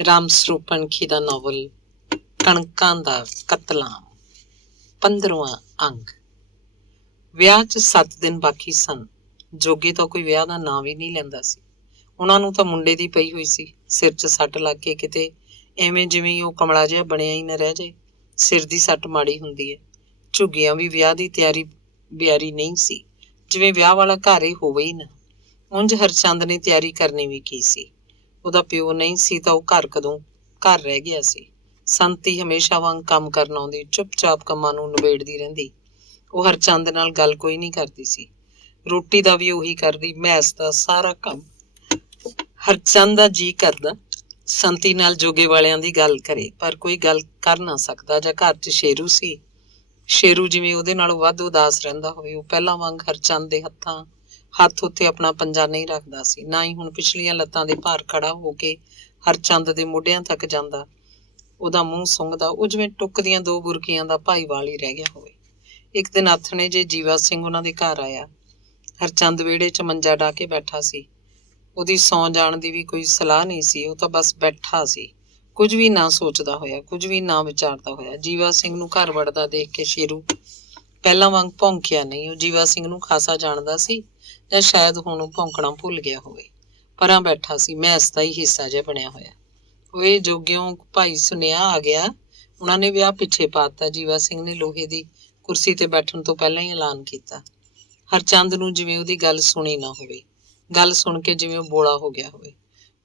ਰਾਮ ਸਰੂਪ ਪਣਖੀ ਦਾ novel ਕਣਕਾਂ ਦਾ ਕਤਲਾਮ 15ਵਾਂ ਅੰਗ। ਵਿਆਹ 'ਚ 7 ਦਿਨ ਬਾਕੀ ਸਨ। ਜੋਗੀ ਤਾਂ ਕੋਈ ਵਿਆਹ ਦਾ ਨਾਂ ਵੀ ਨਹੀਂ ਲੈਂਦਾ ਸੀ। ਉਹਨਾਂ ਨੂੰ ਤਾਂ ਮੁੰਡੇ ਦੀ ਪਈ ਹੋਈ ਸੀ। ਸਿਰ 'ਚ ਸੱਟ ਲੱਗ ਕੇ ਕਿਤੇ ਐਵੇਂ ਜਿਵੇਂ ਉਹ ਕਮਲਾ ਜਿਹਾ ਬਣਿਆ ਹੀ ਨਾ ਰਹਿ ਜਾਏ। ਸਿਰ ਦੀ ਸੱਟ ਮਾੜੀ ਹੁੰਦੀ ਹੈ। ਝੁੱਗੀਆਂ ਵੀ ਵਿਆਹ ਦੀ ਤਿਆਰੀ ਬਿਆਰੀ ਨਹੀਂ ਸੀ, ਜਿਵੇਂ ਵਿਆਹ ਵਾਲਾ ਘਰ ਹੀ ਹੋਵੇ ਹੀ ਨਾ। ਉਂਝ ਹਰਚੰਦ ਨੇ ਤਿਆਰੀ ਕਰਨੀ ਵੀ ਕੀ ਸੀ। ਉਹਦਾ ਪਿਓ ਨਹੀਂ ਸੀ ਤਾਂ ਉਹ ਘਰ ਰਹਿ ਗਿਆ ਸੀ। ਸੰਤੀ ਹਮੇਸ਼ਾ ਵਾਂਗ ਕੰਮ ਕਰਨ ਆਉਂਦੀ, ਚੁੱਪ-ਚਾਪ ਕੰਮਾਂ ਨੂੰ ਨਿਬੇੜਦੀ ਰਹਿੰਦੀ। ਉਹ ਹਰਚੰਦ ਨਾਲ ਗੱਲ ਕੋਈ ਨਹੀਂ ਕਰਦੀ ਸੀ। ਰੋਟੀ ਦਾ ਵੀ ਉਹੀ ਕਰਦੀ, ਮੈਸ ਦਾ ਸਾਰਾ ਕੰਮ। ਹਰਚੰਦ ਦਾ ਜੀਅ ਕਰਦਾ ਸੰਤੀ ਨਾਲ ਜੋਗੇ ਵਾਲਿਆਂ ਦੀ ਗੱਲ ਕਰੇ, ਪਰ ਕੋਈ ਗੱਲ ਕਰ ਨਾ ਸਕਦਾ। ਜਾਂ ਘਰ 'ਚ ਸ਼ੇਰੂ ਸੀ, ਸ਼ੇਰੂ ਜਿਵੇਂ ਉਹਦੇ ਨਾਲੋਂ ਵੱਧ ਉਦਾਸ ਰਹਿੰਦਾ ਹੋਵੇ। ਉਹ ਪਹਿਲਾਂ ਵਾਂਗ ਹਰਚੰਦ ਦੇ ਹੱਥ ਉੱਤੇ ਆਪਣਾ ਪੰਜਾ ਨਹੀਂ ਰੱਖਦਾ ਸੀ, ਨਾ ਹੀ ਹੁਣ ਪਿਛਲੀਆਂ ਲੱਤਾਂ ਦੇ ਭਾਰ ਖੜਾ ਹੋ ਕੇ ਹਰਚੰਦ ਦੇ ਮੋਢਿਆਂ ਤੱਕ ਜਾਂਦਾ। ਉਹਦਾ ਮੂੰਹ ਸੁੰਘਦਾ, ਉਹ ਜਿਵੇਂ ਟੁੱਕ ਦੀਆਂ 2 ਬੁਰਕੀਆਂ ਦਾ ਭਾਈਵਾਲ ਹੀ ਰਹਿ ਗਿਆ ਹੋਵੇ। ਇੱਕ ਦਿਨ ਆਥਣੇ ਜੇ ਜੀਵਾ ਸਿੰਘ ਉਹਨਾਂ ਦੇ ਘਰ ਆਇਆ। ਹਰਚੰਦ ਵਿਹੜੇ 'ਚ ਮੰਜਾ ਢਾ ਕੇ ਬੈਠਾ ਸੀ। ਉਹਦੀ ਸੌਂ ਜਾਣ ਦੀ ਵੀ ਕੋਈ ਸਲਾਹ ਨਹੀਂ ਸੀ। ਉਹ ਤਾਂ ਬਸ ਬੈਠਾ ਸੀ, ਕੁਝ ਵੀ ਨਾ ਸੋਚਦਾ ਹੋਇਆ, ਕੁਝ ਵੀ ਨਾ ਵਿਚਾਰਦਾ ਹੋਇਆ। ਜੀਵਾ ਸਿੰਘ ਨੂੰ ਘਰ ਵੜਦਾ ਦੇਖ ਕੇ ਸ਼ੇਰੂ ਪਹਿਲਾਂ ਵਾਂਗ ਭੌਂਕਿਆ ਨਹੀਂ। ਉਹ ਜੀਵਾ ਸਿੰਘ ਨੂੰ ਖਾਸਾ ਜਾਣਦਾ ਸੀ, ਜਾਂ ਸ਼ਾਇਦ ਹੁਣ ਉਹ ਭੌਂਕਣਾ ਭੁੱਲ ਗਿਆ ਹੋਵੇ। ਪਰਾਂ ਬੈਠਾ ਸੀ, ਮੈਸ ਦਾ ਹੀ ਹਿੱਸਾ ਜਿਹਾ ਬਣਿਆ ਹੋਇਆ। ਓਏ ਜੋਗਿਓਂ ਭਾਈ ਸੁਨੇਹਾ ਆ ਗਿਆ। ਉਹਨਾਂ ਨੇ ਵਿਆਹ ਪਿੱਛੇ ਪਾਤਾ। ਜੀਵਾ ਸਿੰਘ ਨੇ ਲੋਹੇ ਦੀ ਕੁਰਸੀ ਤੇ ਬੈਠਣ ਤੋਂ ਪਹਿਲਾਂ ਹੀ ਐਲਾਨ ਕੀਤਾ। ਹਰਚੰਦ ਨੂੰ ਜਿਵੇਂ ਉਹਦੀ ਗੱਲ ਸੁਣੀ ਨਾ ਹੋਵੇ, ਗੱਲ ਸੁਣ ਕੇ ਜਿਵੇਂ ਉਹ ਬੋਲਾ ਹੋ ਗਿਆ ਹੋਵੇ।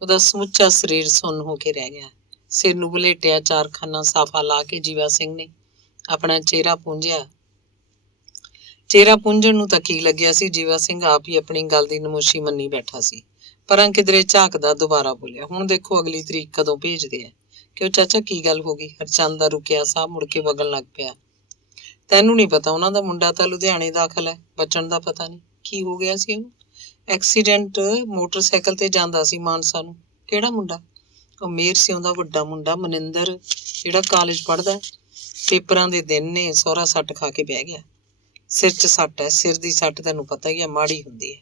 ਉਹਦਾ ਸਮੁੱਚਾ ਸਰੀਰ ਸੁੰਨ ਹੋ ਕੇ ਰਹਿ ਗਿਆ। ਸਿਰ ਨੂੰ ਵਲੇਟਿਆ 4 ਖਾਨਾ ਸਾਫਾ ਲਾ ਕੇ ਜੀਵਾ ਸਿੰਘ ਨੇ ਆਪਣਾ ਚਿਹਰਾ ਪੂੰਝਿਆ। ਚਿਹਰਾ ਪੂੰਝਣ ਨੂੰ ਤਾਂ ਕੀ ਲੱਗਿਆ ਸੀ, ਜੀਵਾ ਸਿੰਘ ਆਪ ਹੀ ਆਪਣੀ ਗੱਲ ਦੀ ਨਮੋਸ਼ੀ ਮੰਨੀ ਬੈਠਾ ਸੀ। ਪਰਾਂ ਕਿਧਰੇ ਝਾਕਦਾ ਦੁਬਾਰਾ ਬੋਲਿਆ, ਹੁਣ ਦੇਖੋ ਅਗਲੀ ਤਰੀਕ ਕਦੋਂ ਭੇਜਦੇ ਆ। ਕਿਉਂ ਚਾਚਾ, ਕੀ ਗੱਲ ਹੋ ਗਈ? ਹਰਚੰਦ ਦਾ ਰੁਕਿਆ ਸਾਹ ਮੁੜ ਕੇ ਵਗਣ ਲੱਗ ਪਿਆ। ਤੈਨੂੰ ਨਹੀਂ ਪਤਾ, ਉਹਨਾਂ ਦਾ ਮੁੰਡਾ ਤਾਂ ਲੁਧਿਆਣੇ ਦਾਖਲ ਹੈ। ਬਚਣ ਦਾ ਪਤਾ ਨਹੀਂ। ਕੀ ਹੋ ਗਿਆ ਸੀ ਉਹਨੂੰ? ਐਕਸੀਡੈਂਟ, ਮੋਟਰਸਾਈਕਲ ਤੇ ਜਾਂਦਾ ਸੀ ਮਾਨਸਾ ਨੂੰ। ਕਿਹੜਾ ਮੁੰਡਾ? ਉਹ ਮੇਰ ਸਿਉਂ ਦਾ ਵੱਡਾ ਮੁੰਡਾ ਮਨਿੰਦਰ, ਜਿਹੜਾ ਕਾਲਜ ਪੜ੍ਹਦਾ। ਪੇਪਰਾਂ ਦੇ ਦਿਨ ਨੇ, ਸਹੁਰਾ ਸੱਟ ਖਾ ਕੇ ਬਹਿ ਗਿਆ। ਸਿਰ 'ਚ ਸੱਟ ਹੈ। ਸਿਰ ਦੀ ਸੱਟ ਤੈਨੂੰ ਪਤਾ ਹੀ ਹੈ, ਮਾੜੀ ਹੁੰਦੀ ਹੈ।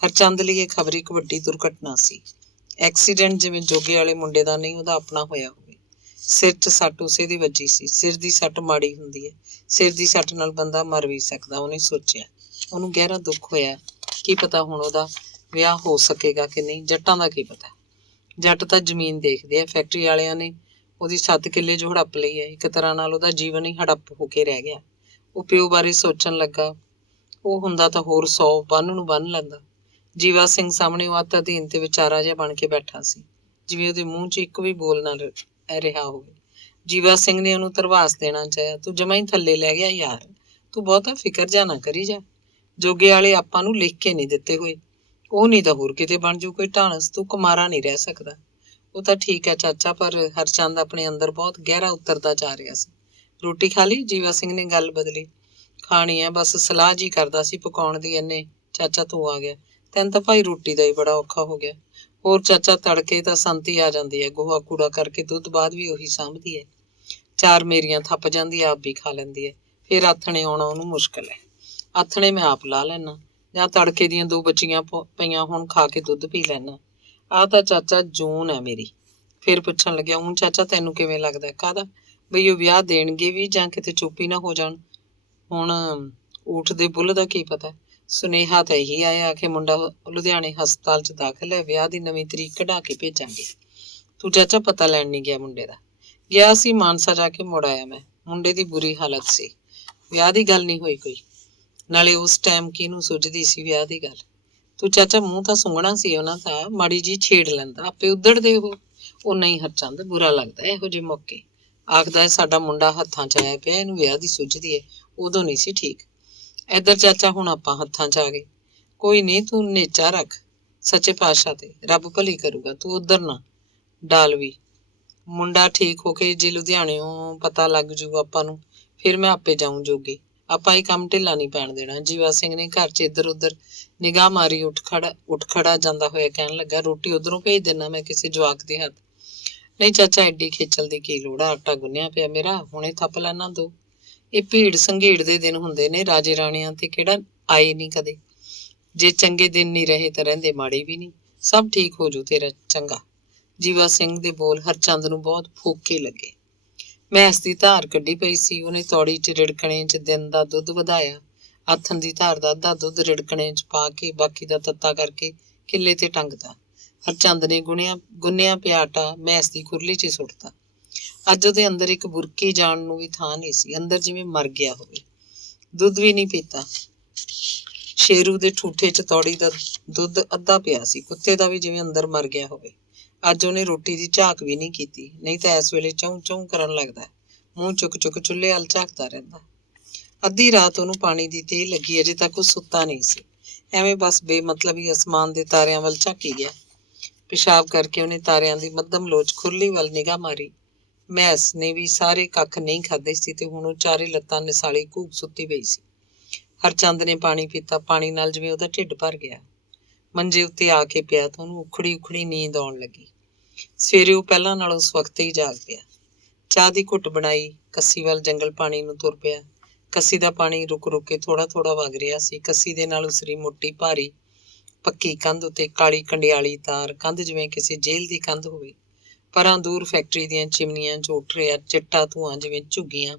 ਹਰਚੰਦ ਲਈ ਇਹ ਖਬਰ ਇੱਕ ਵੱਡੀ ਦੁਰਘਟਨਾ ਸੀ। ਐਕਸੀਡੈਂਟ ਜਿਵੇਂ ਜੋਗੇ ਵਾਲੇ ਮੁੰਡੇ ਦਾ ਨਹੀਂ, ਉਹਦਾ ਆਪਣਾ ਹੋਇਆ ਹੋਵੇ। ਸਿਰ 'ਚ ਸੱਟ ਉਸੇ ਦੀ ਵੱਜੀ ਸੀ। ਸਿਰ ਦੀ ਸੱਟ ਮਾੜੀ ਹੁੰਦੀ ਹੈ। ਸਿਰ ਦੀ ਸੱਟ ਨਾਲ ਬੰਦਾ ਮਰ ਵੀ ਸਕਦਾ। ਉਹਨੇ ਸੋਚਿਆ। ਉਹਨੂੰ ਗਹਿਰਾ ਦੁੱਖ ਹੋਇਆ। ਕੀ ਪਤਾ ਹੁਣ ਉਹਦਾ ਵਿਆਹ ਹੋ ਸਕੇਗਾ ਕਿ ਨਹੀਂ। ਜੱਟਾਂ ਦਾ ਕੀ ਪਤਾ, ਜੱਟ ਤਾਂ ਜ਼ਮੀਨ ਦੇਖਦੇ ਆ। ਫੈਕਟਰੀ ਵਾਲਿਆਂ ਨੇ ਉਹਦੀ 7 ਕਿੱਲੇ ਜੋ ਹੜੱਪ ਲਈ ਹੈ। ਇੱਕ ਤਰ੍ਹਾਂ ਨਾਲ ਉਹਦਾ ਜੀਵਨ ਹੀ ਹੜੱਪ ਹੋ ਕੇ ਰਹਿ ਗਿਆ। ਉਹ ਪਿਓ ਬਾਰੇ ਸੋਚਣ ਲੱਗਾ। ਉਹ ਹੁੰਦਾ ਤਾਂ ਹੋਰ 100 ਬੰਨ ਨੂੰ ਬੰਨ ਲੈਂਦਾ। ਜੀਵਾ ਸਿੰਘ ਸਾਹਮਣੇ ਉਹ ਅੱਤ ਅਧੀਨ ਤੇ ਵਿਚਾਰਾ ਜਿਹਾ ਬਣ ਕੇ ਬੈਠਾ ਸੀ, ਜਿਵੇਂ ਉਹਦੇ ਮੂੰਹ 'ਚ ਇੱਕ ਵੀ ਬੋਲ ਨਾ ਰਿਹਾ ਹੋਵੇ। ਜੀਵਾ ਸਿੰਘ ਨੇ ਉਹਨੂੰ ਧਰਵਾਸ ਦੇਣਾ ਚਾਹਿਆ। ਤੂੰ ਜਮਾਂ ਹੀ ਥੱਲੇ ਲੈ ਗਿਆ ਯਾਰ, ਤੂੰ ਬਹੁਤਾ ਫਿਕਰ ਜਾ ਨਾ ਕਰੀ ਜਾ। ਜੋਗੇ ਵਾਲੇ ਆਪਾਂ ਨੂੰ ਲਿਖ ਕੇ ਨਹੀਂ ਦਿੱਤੇ ਹੋਏ। ਉਹ ਨਹੀਂ ਤਾਂ ਹੋਰ ਕਿਤੇ ਬਣ ਜੂ ਕੋਈ ਢਾਣਸ। ਤੂੰ ਕੁਮਾਰਾ ਨਹੀਂ ਰਹਿ ਸਕਦਾ। ਉਹ ਤਾਂ ਠੀਕ ਹੈ ਚਾਚਾ, ਪਰ ਹਰਚੰਦ ਆਪਣੇ ਅੰਦਰ ਬਹੁਤ ਗਹਿਰਾ ਉਤਰਦਾ ਜਾ ਰਿਹਾ ਸੀ। ਰੋਟੀ ਖਾ ਲਈ? ਜੀਵਾ ਸਿੰਘ ਨੇ ਗੱਲ ਬਦਲੀ। ਖਾਣੀ ਹੈ, ਬਸ ਸਲਾਹ ਜੀ ਕਰਦਾ ਸੀ ਪਕਾਉਣ ਦੀ। ਇੰਨੇ ਚਾਚਾ ਤੂੰ ਆ ਗਿਆ। ਤੈਨੂੰ ਤਾਂ ਭਾਈ ਰੋਟੀ ਦਾ ਹੀ ਬੜਾ ਔਖਾ ਹੋ ਗਿਆ। ਹੋਰ ਚਾਚਾ, ਤੜਕੇ ਤਾਂ ਸੰਤੀ ਆ ਜਾਂਦੀ ਹੈ, ਗੋਹਾ ਕੂੜਾ ਕਰਕੇ ਦੁੱਧ ਬਾਅਦ ਵੀ ਉਹੀ ਸਾਂਭਦੀ ਹੈ। 4 ਮੇਰੀਆਂ ਥੱਪ ਜਾਂਦੀ, ਆਪ ਵੀ ਖਾ ਲੈਂਦੀ ਹੈ। ਫਿਰ ਆਥਣੇ ਆਉਣਾ ਉਹਨੂੰ ਮੁਸ਼ਕਿਲ ਹੈ। ਆਥਣੇ ਮੈਂ ਆਪ ਲਾ ਲੈਣਾ, ਜਾਂ ਤੜਕੇ ਦੀਆਂ 2 ਬੱਚੀਆਂ ਪਈਆਂ ਹੁਣ ਖਾ ਕੇ ਦੁੱਧ ਪੀ ਲੈਣਾ। ਆਹ ਤਾਂ ਚਾਚਾ ਜੂਨ ਹੈ ਮੇਰੀ। ਫਿਰ ਪੁੱਛਣ ਲੱਗਿਆ, ਹੁਣ ਚਾਚਾ ਤੈਨੂੰ ਕਿਵੇਂ ਲੱਗਦਾ? ਕਾਹਦਾ? ਬਈ ਉਹ ਵਿਆਹ ਦੇਣਗੇ ਵੀ, ਜਾਂ ਕਿਤੇ ਚੁੱਪ ਹੀ ਨਾ ਹੋ ਜਾਣ। ਹੁਣ ਊਠ ਦੇ ਬੁੱਲ ਦਾ ਕੀ ਪਤਾ। ਸੁਨੇਹਾ ਤਾਂ ਇਹੀ ਆਇਆ ਕਿ ਮੁੰਡਾ ਲੁਧਿਆਣੇ ਹਸਪਤਾਲ 'ਚ ਦਾਖਲ ਹੈ। ਵਿਆਹ ਦੀ ਨਵੀਂ ਤਰੀਕ ਕਢਾ ਕੇ ਭੇਜਾਂਗੇ। ਤੂੰ ਚਾਚਾ ਪਤਾ ਲੈਣ ਨਹੀਂ ਗਿਆ ਮੁੰਡੇ ਦਾ? ਗਿਆ ਸੀ, ਮਾਨਸਾ ਜਾ ਕੇ ਮੁੜ ਆਇਆ ਮੈਂ। ਮੁੰਡੇ ਦੀ ਬੁਰੀ ਹਾਲਤ ਸੀ। ਵਿਆਹ ਦੀ ਗੱਲ ਨਹੀਂ ਹੋਈ ਕੋਈ। ਨਾਲੇ ਉਸ ਟਾਈਮ ਕਿਹਨੂੰ ਸੁੱਝਦੀ ਸੀ ਵਿਆਹ ਦੀ ਗੱਲ। ਤੂੰ ਚਾਚਾ ਮੂੰਹ ਤਾਂ ਸੁੰਘਣਾ ਸੀ ਉਹਨਾਂ ਦਾ, ਮਾੜੀ ਜੀ ਛੇੜ ਲੈਂਦਾ, ਆਪੇ ਉੱਧੜਦੇ ਉਹ ਨਹੀਂ ਹਰਚੰਦ, ਬੁਰਾ ਲੱਗਦਾ ਇਹੋ ਜਿਹੇ ਮੌਕੇ। ਆਖਦਾ ਸਾਡਾ ਮੁੰਡਾ ਹੱਥਾਂ 'ਚ ਆਇਆ ਪਿਆ, ਇਹਨੂੰ ਵਿਆਹ ਦੀ ਸੁੱਝਦੀ ਹੈ। ਉਦੋਂ ਨਹੀਂ ਸੀ ਠੀਕ। ਇੱਧਰ ਚਾਚਾ ਹੁਣ ਆਪਾਂ ਹੱਥਾਂ 'ਚ ਆ ਗਏ। ਕੋਈ ਨਹੀਂ, ਤੂੰ ਨੇਚਾ ਰੱਖ ਸੱਚੇ ਪਾਤਸ਼ਾਹ ਤੇ, ਰੱਬ ਭਲੀ ਕਰੂਗਾ। ਤੂੰ ਉੱਧਰ ਨਾ ਡਾਲ ਵੀ। ਮੁੰਡਾ ਠੀਕ ਹੋ ਕੇ ਜੇ ਲੁਧਿਆਣਿਓਂ ਪਤਾ ਲੱਗ ਜੂ ਆਪਾਂ ਨੂੰ, ਫਿਰ ਮੈਂ ਆਪੇ ਜਾਊਂ ਜੋਗੇ। ਆਪਾਂ ਇਹ ਕੰਮ ਢਿੱਲਾ ਨਹੀਂ ਪੈਣ ਦੇਣਾ। ਜੀਵਾ ਸਿੰਘ ਨੇ ਘਰ 'ਚ ਇੱਧਰ ਉੱਧਰ ਨਿਗਾਹ ਮਾਰੀ। ਉੱਠ ਖੜਾ ਜਾਂਦਾ ਹੋਇਆ ਕਹਿਣ ਲੱਗਾ, ਰੋਟੀ ਉੱਧਰੋਂ ਭੇਜ ਦੇਣਾ ਮੈਂ ਕਿਸੇ ਜਵਾਕ ਦੇ ਹੱਥ। ਨਹੀਂ ਚਾਚਾ, ਐਡੀ ਖੇਚਲ ਦੀ ਕੀ ਲੋੜ ਆ? ਆਟਾ ਗੁੰਨਿਆ ਪਿਆ ਮੇਰਾ, ਹੁਣੇ ਥੱਪ ਲੈਣਾ 2। ਇਹ ਭੀੜ ਸੰਘੀੜ ਦੇ ਦਿਨ ਹੁੰਦੇ ਨੇ, ਰਾਜੇ ਰਾਣਿਆਂ ਤੇ ਕਿਹੜਾ ਆਏ ਨਹੀਂ ਕਦੇ। ਜੇ ਚੰਗੇ ਦਿਨ ਨਹੀਂ ਰਹੇ ਤਾਂ ਰਹਿੰਦੇ ਮਾੜੇ ਵੀ ਨਹੀਂ। ਸਭ ਠੀਕ ਹੋ ਜੂ ਤੇਰਾ ਚੰਗਾ। ਜੀਵਾ ਸਿੰਘ ਦੇ ਬੋਲ ਹਰਚੰਦ ਨੂੰ ਬਹੁਤ ਫੋਕੇ ਲੱਗੇ। ਮੈਸ ਦੀ ਧਾਰ ਕੱਢੀ ਪਈ ਸੀ। ਉਹਨੇ ਤੌੜੀ 'ਚ ਰਿੜਕਣੇ 'ਚ ਦਿਨ ਦਾ ਦੁੱਧ ਵਧਾਇਆ। ਆਥਣ ਦੀ ਧਾਰ ਦਾ ਅੱਧਾ ਦੁੱਧ ਰਿੜਕਣੇ 'ਚ ਪਾ ਕੇ ਬਾਕੀ ਦਾ ਤੱਤਾ ਕਰਕੇ ਕਿੱਲੇ ਤੇ ਟੰਗਦਾ। ਹਰਚੰਦ ਨੇ ਗੁੰਨਿਆ ਪਿਆ ਆਟਾ ਮੈਸ ਦੀ ਖੁਰਲੀ 'ਚ ਸੁੱਟਤਾ। ਅੱਜ ਉਹਦੇ ਅੰਦਰ ਇੱਕ ਬੁਰਕੀ ਜਾਣ ਨੂੰ ਵੀ ਥਾਂ ਨਹੀਂ ਸੀ। ਅੰਦਰ ਜਿਵੇਂ ਮਰ ਗਿਆ ਹੋਵੇ। ਦੁੱਧ ਵੀ ਨਹੀਂ ਪੀਤਾ। ਸ਼ੇਰੂ ਦੇ ਠੂਠੇ 'ਚ ਤੌੜੀ ਦਾ ਦੁੱਧ ਅੱਧਾ ਪਿਆ ਸੀ। ਕੁੱਤੇ ਦਾ ਵੀ ਜਿਵੇਂ ਅੰਦਰ ਮਰ ਗਿਆ ਹੋਵੇ। ਅੱਜ ਉਹਨੇ ਰੋਟੀ ਦੀ ਝਾਕ ਵੀ ਨਹੀਂ ਕੀਤੀ, ਨਹੀਂ ਤਾਂ ਇਸ ਵੇਲੇ ਚੌਂ ਚੌਂ ਕਰਨ ਲੱਗਦਾ। ਮੂੰਹ ਚੁੱਕ ਚੁੱਕ ਚੁੱਲ੍ਹੇ ਵੱਲ ਝਾਕਦਾ ਰਹਿੰਦਾ। ਅੱਧੀ ਰਾਤ ਉਹਨੂੰ ਪਾਣੀ ਦੀ ਤੇਹ ਲੱਗੀ। ਅਜੇ ਤੱਕ ਉਹ ਸੁੱਤਾ ਨਹੀਂ ਸੀ। ਐਵੇਂ ਬਸ ਬੇਮਤਲਬ ਹੀ ਅਸਮਾਨ ਦੇ ਤਾਰਿਆਂ ਵੱਲ ਝਾਕੀ ਗਿਆ। ਪਿਸ਼ਾਬ ਕਰਕੇ ਉਹਨੇ ਤਾਰਿਆਂ ਦੀ ਮੱਧਮ ਲੋਚ ਖੁਰਲੀ ਵੱਲ ਨਿਗਾਹ ਮਾਰੀ। ਮੈਸ ਨੇ ਵੀ ਸਾਰੇ ਕੱਖ ਨਹੀਂ ਖਾਧੇ ਸੀ ਤੇ ਹੁਣ ਉਹ ਚਾਰੇ ਲੱਤਾਂ ਨਿਸਾਲੀ ਘੂਕ ਸੁੱਤੀ ਪਈ ਸੀ। ਹਰਚੰਦ ਨੇ ਪਾਣੀ ਪੀਤਾ। ਪਾਣੀ ਨਾਲ ਜਿਵੇਂ ਉਹਦਾ ਢਿੱਡ ਭਰ ਗਿਆ। ਮੰਜੇ ਉੱਤੇ ਆ ਕੇ ਪਿਆ ਤਾਂ ਉਹਨੂੰ ਉਖੜੀ ਨੀਂਦ ਆਉਣ ਲੱਗੀ। ਸਵੇਰੇ ਉਹ ਪਹਿਲਾਂ ਨਾਲੋਂ ਸਵਖਤੇ ਹੀ ਜਾਗ ਪਿਆ। ਚਾਹ ਦੀ ਘੁੱਟ ਬਣਾਈ। ਕੱਸੀ ਵੱਲ ਜੰਗਲ ਪਾਣੀ ਨੂੰ ਤੁਰ ਪਿਆ। ਕੱਸੀ ਦਾ ਪਾਣੀ ਰੁਕ ਰੁਕ ਕੇ ਥੋੜਾ ਥੋੜਾ ਵਗ ਰਿਹਾ ਸੀ। ਕੱਸੀ ਦੇ ਨਾਲ ਉਸਰੀ ਮੋਟੀ ਭਾਰੀ ਪੱਕੀ ਕੰਧ ਉੱਤੇ ਕਾਲੀ ਕੰਡਿਆਲੀ ਤਾਰ, ਕੰਧ ਜਿਵੇਂ ਕਿਸੇ ਜੇਲ੍ਹ ਦੀ ਕੰਧ ਹੋਵੇ। ਪਰਾਂ ਦੂਰ ਫੈਕਟਰੀ ਦੀਆਂ ਚਿਮਨੀਆਂ 'ਚ ਉੱਠ ਰਿਹਾ ਚਿੱਟਾ ਧੂੰਆਂ ਜਿਵੇਂ ਝੁੱਗੀਆਂ